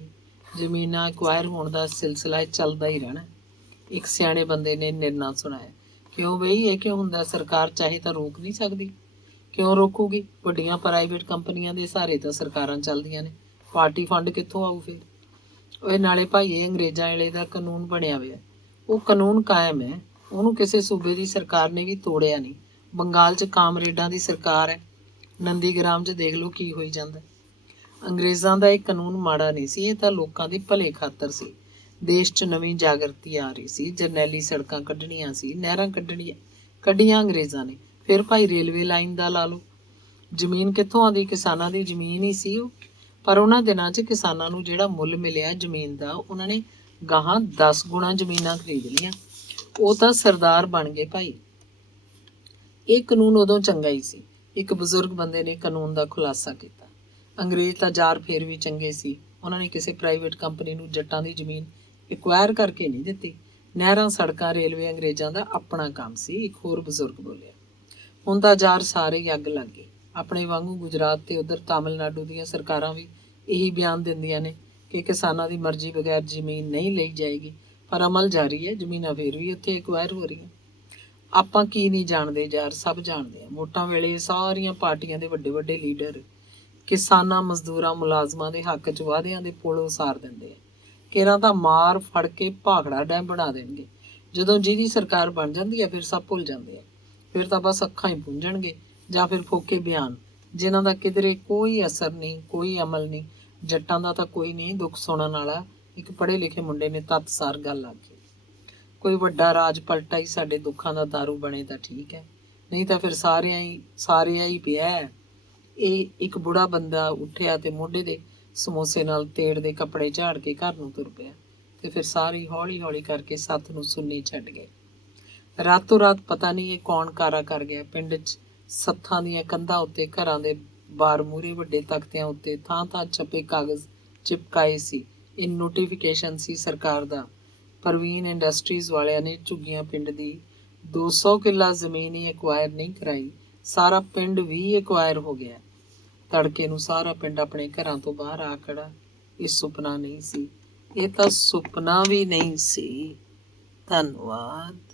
ਜ਼ਮੀਨਾਂ ਐਕਵਾਇਰ ਹੋਣ ਦਾ ਸਿਲਸਿਲਾ ਚੱਲਦਾ ਹੀ ਰਹਿਣਾ। ਇੱਕ ਸਿਆਣੇ ਬੰਦੇ ਨੇ ਨਿਰਣਾ ਸੁਣਾਇਆ, ਕਿਉਂ ਬਈ ਇਹ ਕਿਉਂ ਹੁੰਦਾ? ਸਰਕਾਰ ਚਾਹੇ ਤਾਂ ਰੋਕ ਨਹੀਂ ਸਕਦੀ। ਕਿਉਂ ਰੋਕੂਗੀ? ਵੱਡੀਆਂ ਪ੍ਰਾਈਵੇਟ ਕੰਪਨੀਆਂ ਦੇ ਸਹਾਰੇ ਤਾਂ ਸਰਕਾਰਾਂ ਚੱਲਦੀਆਂ ਨੇ, ਪਾਰਟੀ ਫੰਡ ਕਿੱਥੋਂ ਆਊ ਫਿਰ? ਉਹ ਨਾਲੇ ਭਾਈ ਇਹ ਅੰਗਰੇਜ਼ਾਂ ਵੇਲੇ ਦਾ ਕਾਨੂੰਨ ਬਣਿਆ ਹੋਇਆ, ਉਹ ਕਾਨੂੰਨ ਕਾਇਮ ਹੈ, ਉਹਨੂੰ ਕਿਸੇ ਸੂਬੇ ਦੀ ਸਰਕਾਰ ਨੇ ਵੀ ਤੋੜਿਆ ਨਹੀਂ। ਬੰਗਾਲ 'ਚ ਕਾਮਰੇਡਾਂ ਦੀ ਸਰਕਾਰ ਹੈ, ਨੰਦੀਗ੍ਰਾਮ 'ਚ ਦੇਖ ਲਓ ਕੀ ਹੋਈ ਜਾਂਦਾ। ਅੰਗਰੇਜ਼ਾਂ ਦਾ ਇਹ ਕਾਨੂੰਨ ਮਾੜਾ ਨਹੀਂ ਸੀ, ਇਹ ਤਾਂ ਲੋਕਾਂ ਦੀ ਭਲੇ ਖਾਤਰ ਸੀ। ਦੇਸ਼ 'ਚ ਨਵੀਂ ਜਾਗਰਤੀ ਆ ਰਹੀ ਸੀ, ਜਰਨੈਲੀ ਸੜਕਾਂ ਕੱਢਣੀਆਂ ਸੀ, ਨਹਿਰਾਂ ਕੱਢੀਆਂ ਅੰਗਰੇਜ਼ਾਂ ਨੇ। ਫਿਰ ਭਾਈ ਰੇਲਵੇ ਲਾਈਨ ਦਾ ਲਾ ਲਓ, ਜ਼ਮੀਨ ਕਿੱਥੋਂ ਆਉਂਦੀ? ਕਿਸਾਨਾਂ ਦੀ ਜ਼ਮੀਨ ਹੀ ਸੀ ਉਹ। ਪਰ ਉਹਨਾਂ ਦਿਨਾਂ 'ਚ ਕਿਸਾਨਾਂ ਨੂੰ ਜਿਹੜਾ ਮੁੱਲ ਮਿਲਿਆ ਜ਼ਮੀਨ ਦਾ, ਉਹਨਾਂ ਨੇ ਗਾਹਾਂ 10 ਗੁਣਾ ਜ਼ਮੀਨਾਂ ਖਰੀਦ ਲਈਆਂ। ਉਹ ਤਾਂ ਸਰਦਾਰ ਬਣ ਗਏ ਭਾਈ। ਇਹ ਕਾਨੂੰਨ ਉਦੋਂ ਚੰਗਾ ਹੀ ਸੀ। ਇੱਕ ਬਜ਼ੁਰਗ ਬੰਦੇ ਨੇ ਕਾਨੂੰਨ ਦਾ ਖੁਲਾਸਾ ਕੀਤਾ। ਅੰਗਰੇਜ਼ ਤਾਂ ਯਾਰ ਫਿਰ ਵੀ ਚੰਗੇ ਸੀ, ਉਹਨਾਂ ਨੇ ਕਿਸੇ ਪ੍ਰਾਈਵੇਟ ਕੰਪਨੀ ਨੂੰ ਜੱਟਾਂ ਦੀ ਜ਼ਮੀਨ ਐਕਵਾਇਰ ਕਰਕੇ ਨਹੀਂ ਦਿੱਤੀ। ਨਹਿਰਾਂ, ਸੜਕਾਂ, ਰੇਲਵੇ ਅੰਗਰੇਜ਼ਾਂ ਦਾ ਆਪਣਾ ਕੰਮ ਸੀ। ਇੱਕ ਹੋਰ ਬਜ਼ੁਰਗ ਬੋਲਿਆ, ਹੁਣ ਤਾਂ ਯਾਰ ਸਾਰੇ ਹੀ ਅੱਗ ਲੱਗ ਗਏ। ਆਪਣੇ ਵਾਂਗੂ ਗੁਜਰਾਤ ਤੇ ਉਧਰ ਤਾਮਿਲਨਾਡੂ ਦੀਆਂ ਸਰਕਾਰਾਂ ਵੀ ਇਹੀ ਬਿਆਨ ਦਿੰਦੀਆਂ ਨੇ ਕਿ ਕਿਸਾਨਾਂ ਦੀ ਮਰਜ਼ੀ ਬਗੈਰ ਜ਼ਮੀਨ ਨਹੀਂ ਲਈ ਜਾਏਗੀ, ਪਰ ਅਮਲ ਜਾਰੀ ਹੈ। ਜ਼ਮੀਨਾਂ ਫਿਰ ਵੀ ਉੱਥੇ ਐਕਵਾਇਰ ਹੋ ਰਹੀਆਂ। ਆਪਾਂ ਕੀ ਨਹੀਂ ਜਾਣਦੇ ਯਾਰ, ਸਭ ਜਾਣਦੇ ਆ। ਵੋਟਾਂ ਵੇਲੇ ਸਾਰੀਆਂ ਪਾਰਟੀਆਂ ਦੇ ਵੱਡੇ ਵੱਡੇ ਲੀਡਰ ਕਿਸਾਨਾਂ, ਮਜ਼ਦੂਰਾਂ, ਮੁਲਾਜ਼ਮਾਂ ਦੇ ਹੱਕ 'ਚ ਵਾਅਦਿਆਂ ਦੇ ਪੁਲ ਉਸਾਰ ਦਿੰਦੇ ਆ। ਕਿਹੜਾ ਤਾਂ ਮਾਰ ਫੜ ਕੇ ਭਾਖੜਾ ਡੈਮ ਬਣਾ ਦੇਣਗੇ। ਜਦੋਂ ਜਿਹਦੀ ਸਰਕਾਰ ਬਣ ਜਾਂਦੀ ਹੈ ਫਿਰ ਸਭ ਭੁੱਲ ਜਾਂਦੇ ਆ। ਫਿਰ ਤਾਂ ਬਸ ਅੱਖਾਂ ਹੀ ਪੂੰਝਣਗੇ, ਜਾਂ ਫਿਰ ਫੋਕੇ ਬਿਆਨ ਜਿਨ੍ਹਾਂ ਦਾ ਕਿਧਰੇ ਕੋਈ ਅਸਰ ਨਹੀਂ, ਕੋਈ ਅਮਲ ਨਹੀਂ। ਜੱਟਾਂ ਦਾ ਤਾਂ ਕੋਈ ਨਹੀਂ ਦੁੱਖ ਸੁਣਨ ਵਾਲਾ। ਇੱਕ ਪੜ੍ਹੇ ਲਿਖੇ ਮੁੰਡੇ ਨੇ ਤੱਤਸਾਰ ਗੱਲ ਆਖੀ, ਕੋਈ ਵੱਡਾ ਰਾਜ ਪਲਟਾ ਹੀ ਸਾਡੇ ਦੁੱਖਾਂ ਦਾ ਦਾਰੂ ਬਣੇ ਤਾਂ ਠੀਕ ਹੈ, ਨਹੀਂ ਤਾਂ ਫਿਰ ਸਾਰਿਆਂ ਹੀ ਪਿਆ। ਇਹ ਇੱਕ ਬੁੜਾ ਬੰਦਾ ਉੱਠਿਆ ਤੇ ਮੋਢੇ ਦੇ ਸਮੋਸੇ ਨਾਲ ਤੇੜ ਦੇ ਕੱਪੜੇ ਝਾੜ ਕੇ ਘਰ ਨੂੰ ਤੁਰ ਪਿਆ, ਤੇ ਫਿਰ ਸਾਰੇ ਹੌਲੀ ਹੌਲੀ ਕਰਕੇ ਸੱਥ ਨੂੰ ਸੁੰਨੀ ਛੱਡ ਗਏ। ਰਾਤੋਂ ਰਾਤ ਪਤਾ ਨਹੀਂ ਇਹ ਕੌਣ ਕਾਰਾ ਕਰ ਗਿਆ। ਪਿੰਡ 'ਚ ਸੱਥਾਂ ਦੀਆਂ ਕੰਧਾਂ ਉੱਤੇ, ਘਰਾਂ ਦੇ ਬਾਰ ਮੂਹਰੇ, ਵੱਡੇ ਤਖਤਿਆਂ ਉੱਤੇ ਥਾਂ ਥਾਂ ਛਪੇ ਕਾਗਜ਼ ਚਿਪਕਾਏ ਸੀ। ਇਹ ਨੋਟੀਫਿਕੇਸ਼ਨ ਸੀ ਸਰਕਾਰ ਦਾ। ਪ੍ਰਵੀਨ ਇੰਡਸਟਰੀਜ਼ ਵਾਲਿਆਂ ਨੇ ਝੁੱਗੀਆਂ ਪਿੰਡ ਦੀ 200 ਕਿੱਲਾ ਜ਼ਮੀਨ ਹੀ ਐਕਵਾਇਰ ਨਹੀਂ ਕਰਾਈ, ਸਾਰਾ ਪਿੰਡ ਵੀ ਐਕਵਾਇਰ ਹੋ ਗਿਆ। ਤੜਕੇ ਨੂੰ ਸਾਰਾ ਪਿੰਡ ਆਪਣੇ ਘਰਾਂ ਤੋਂ ਬਾਹਰ ਆ ਖੜਾ। ਇਹ ਸੁਪਨਾ ਨਹੀਂ ਸੀ, ਇਹ ਤਾਂ ਸੁਪਨਾ ਵੀ ਨਹੀਂ ਸੀ। ਧੰਨਵਾਦ।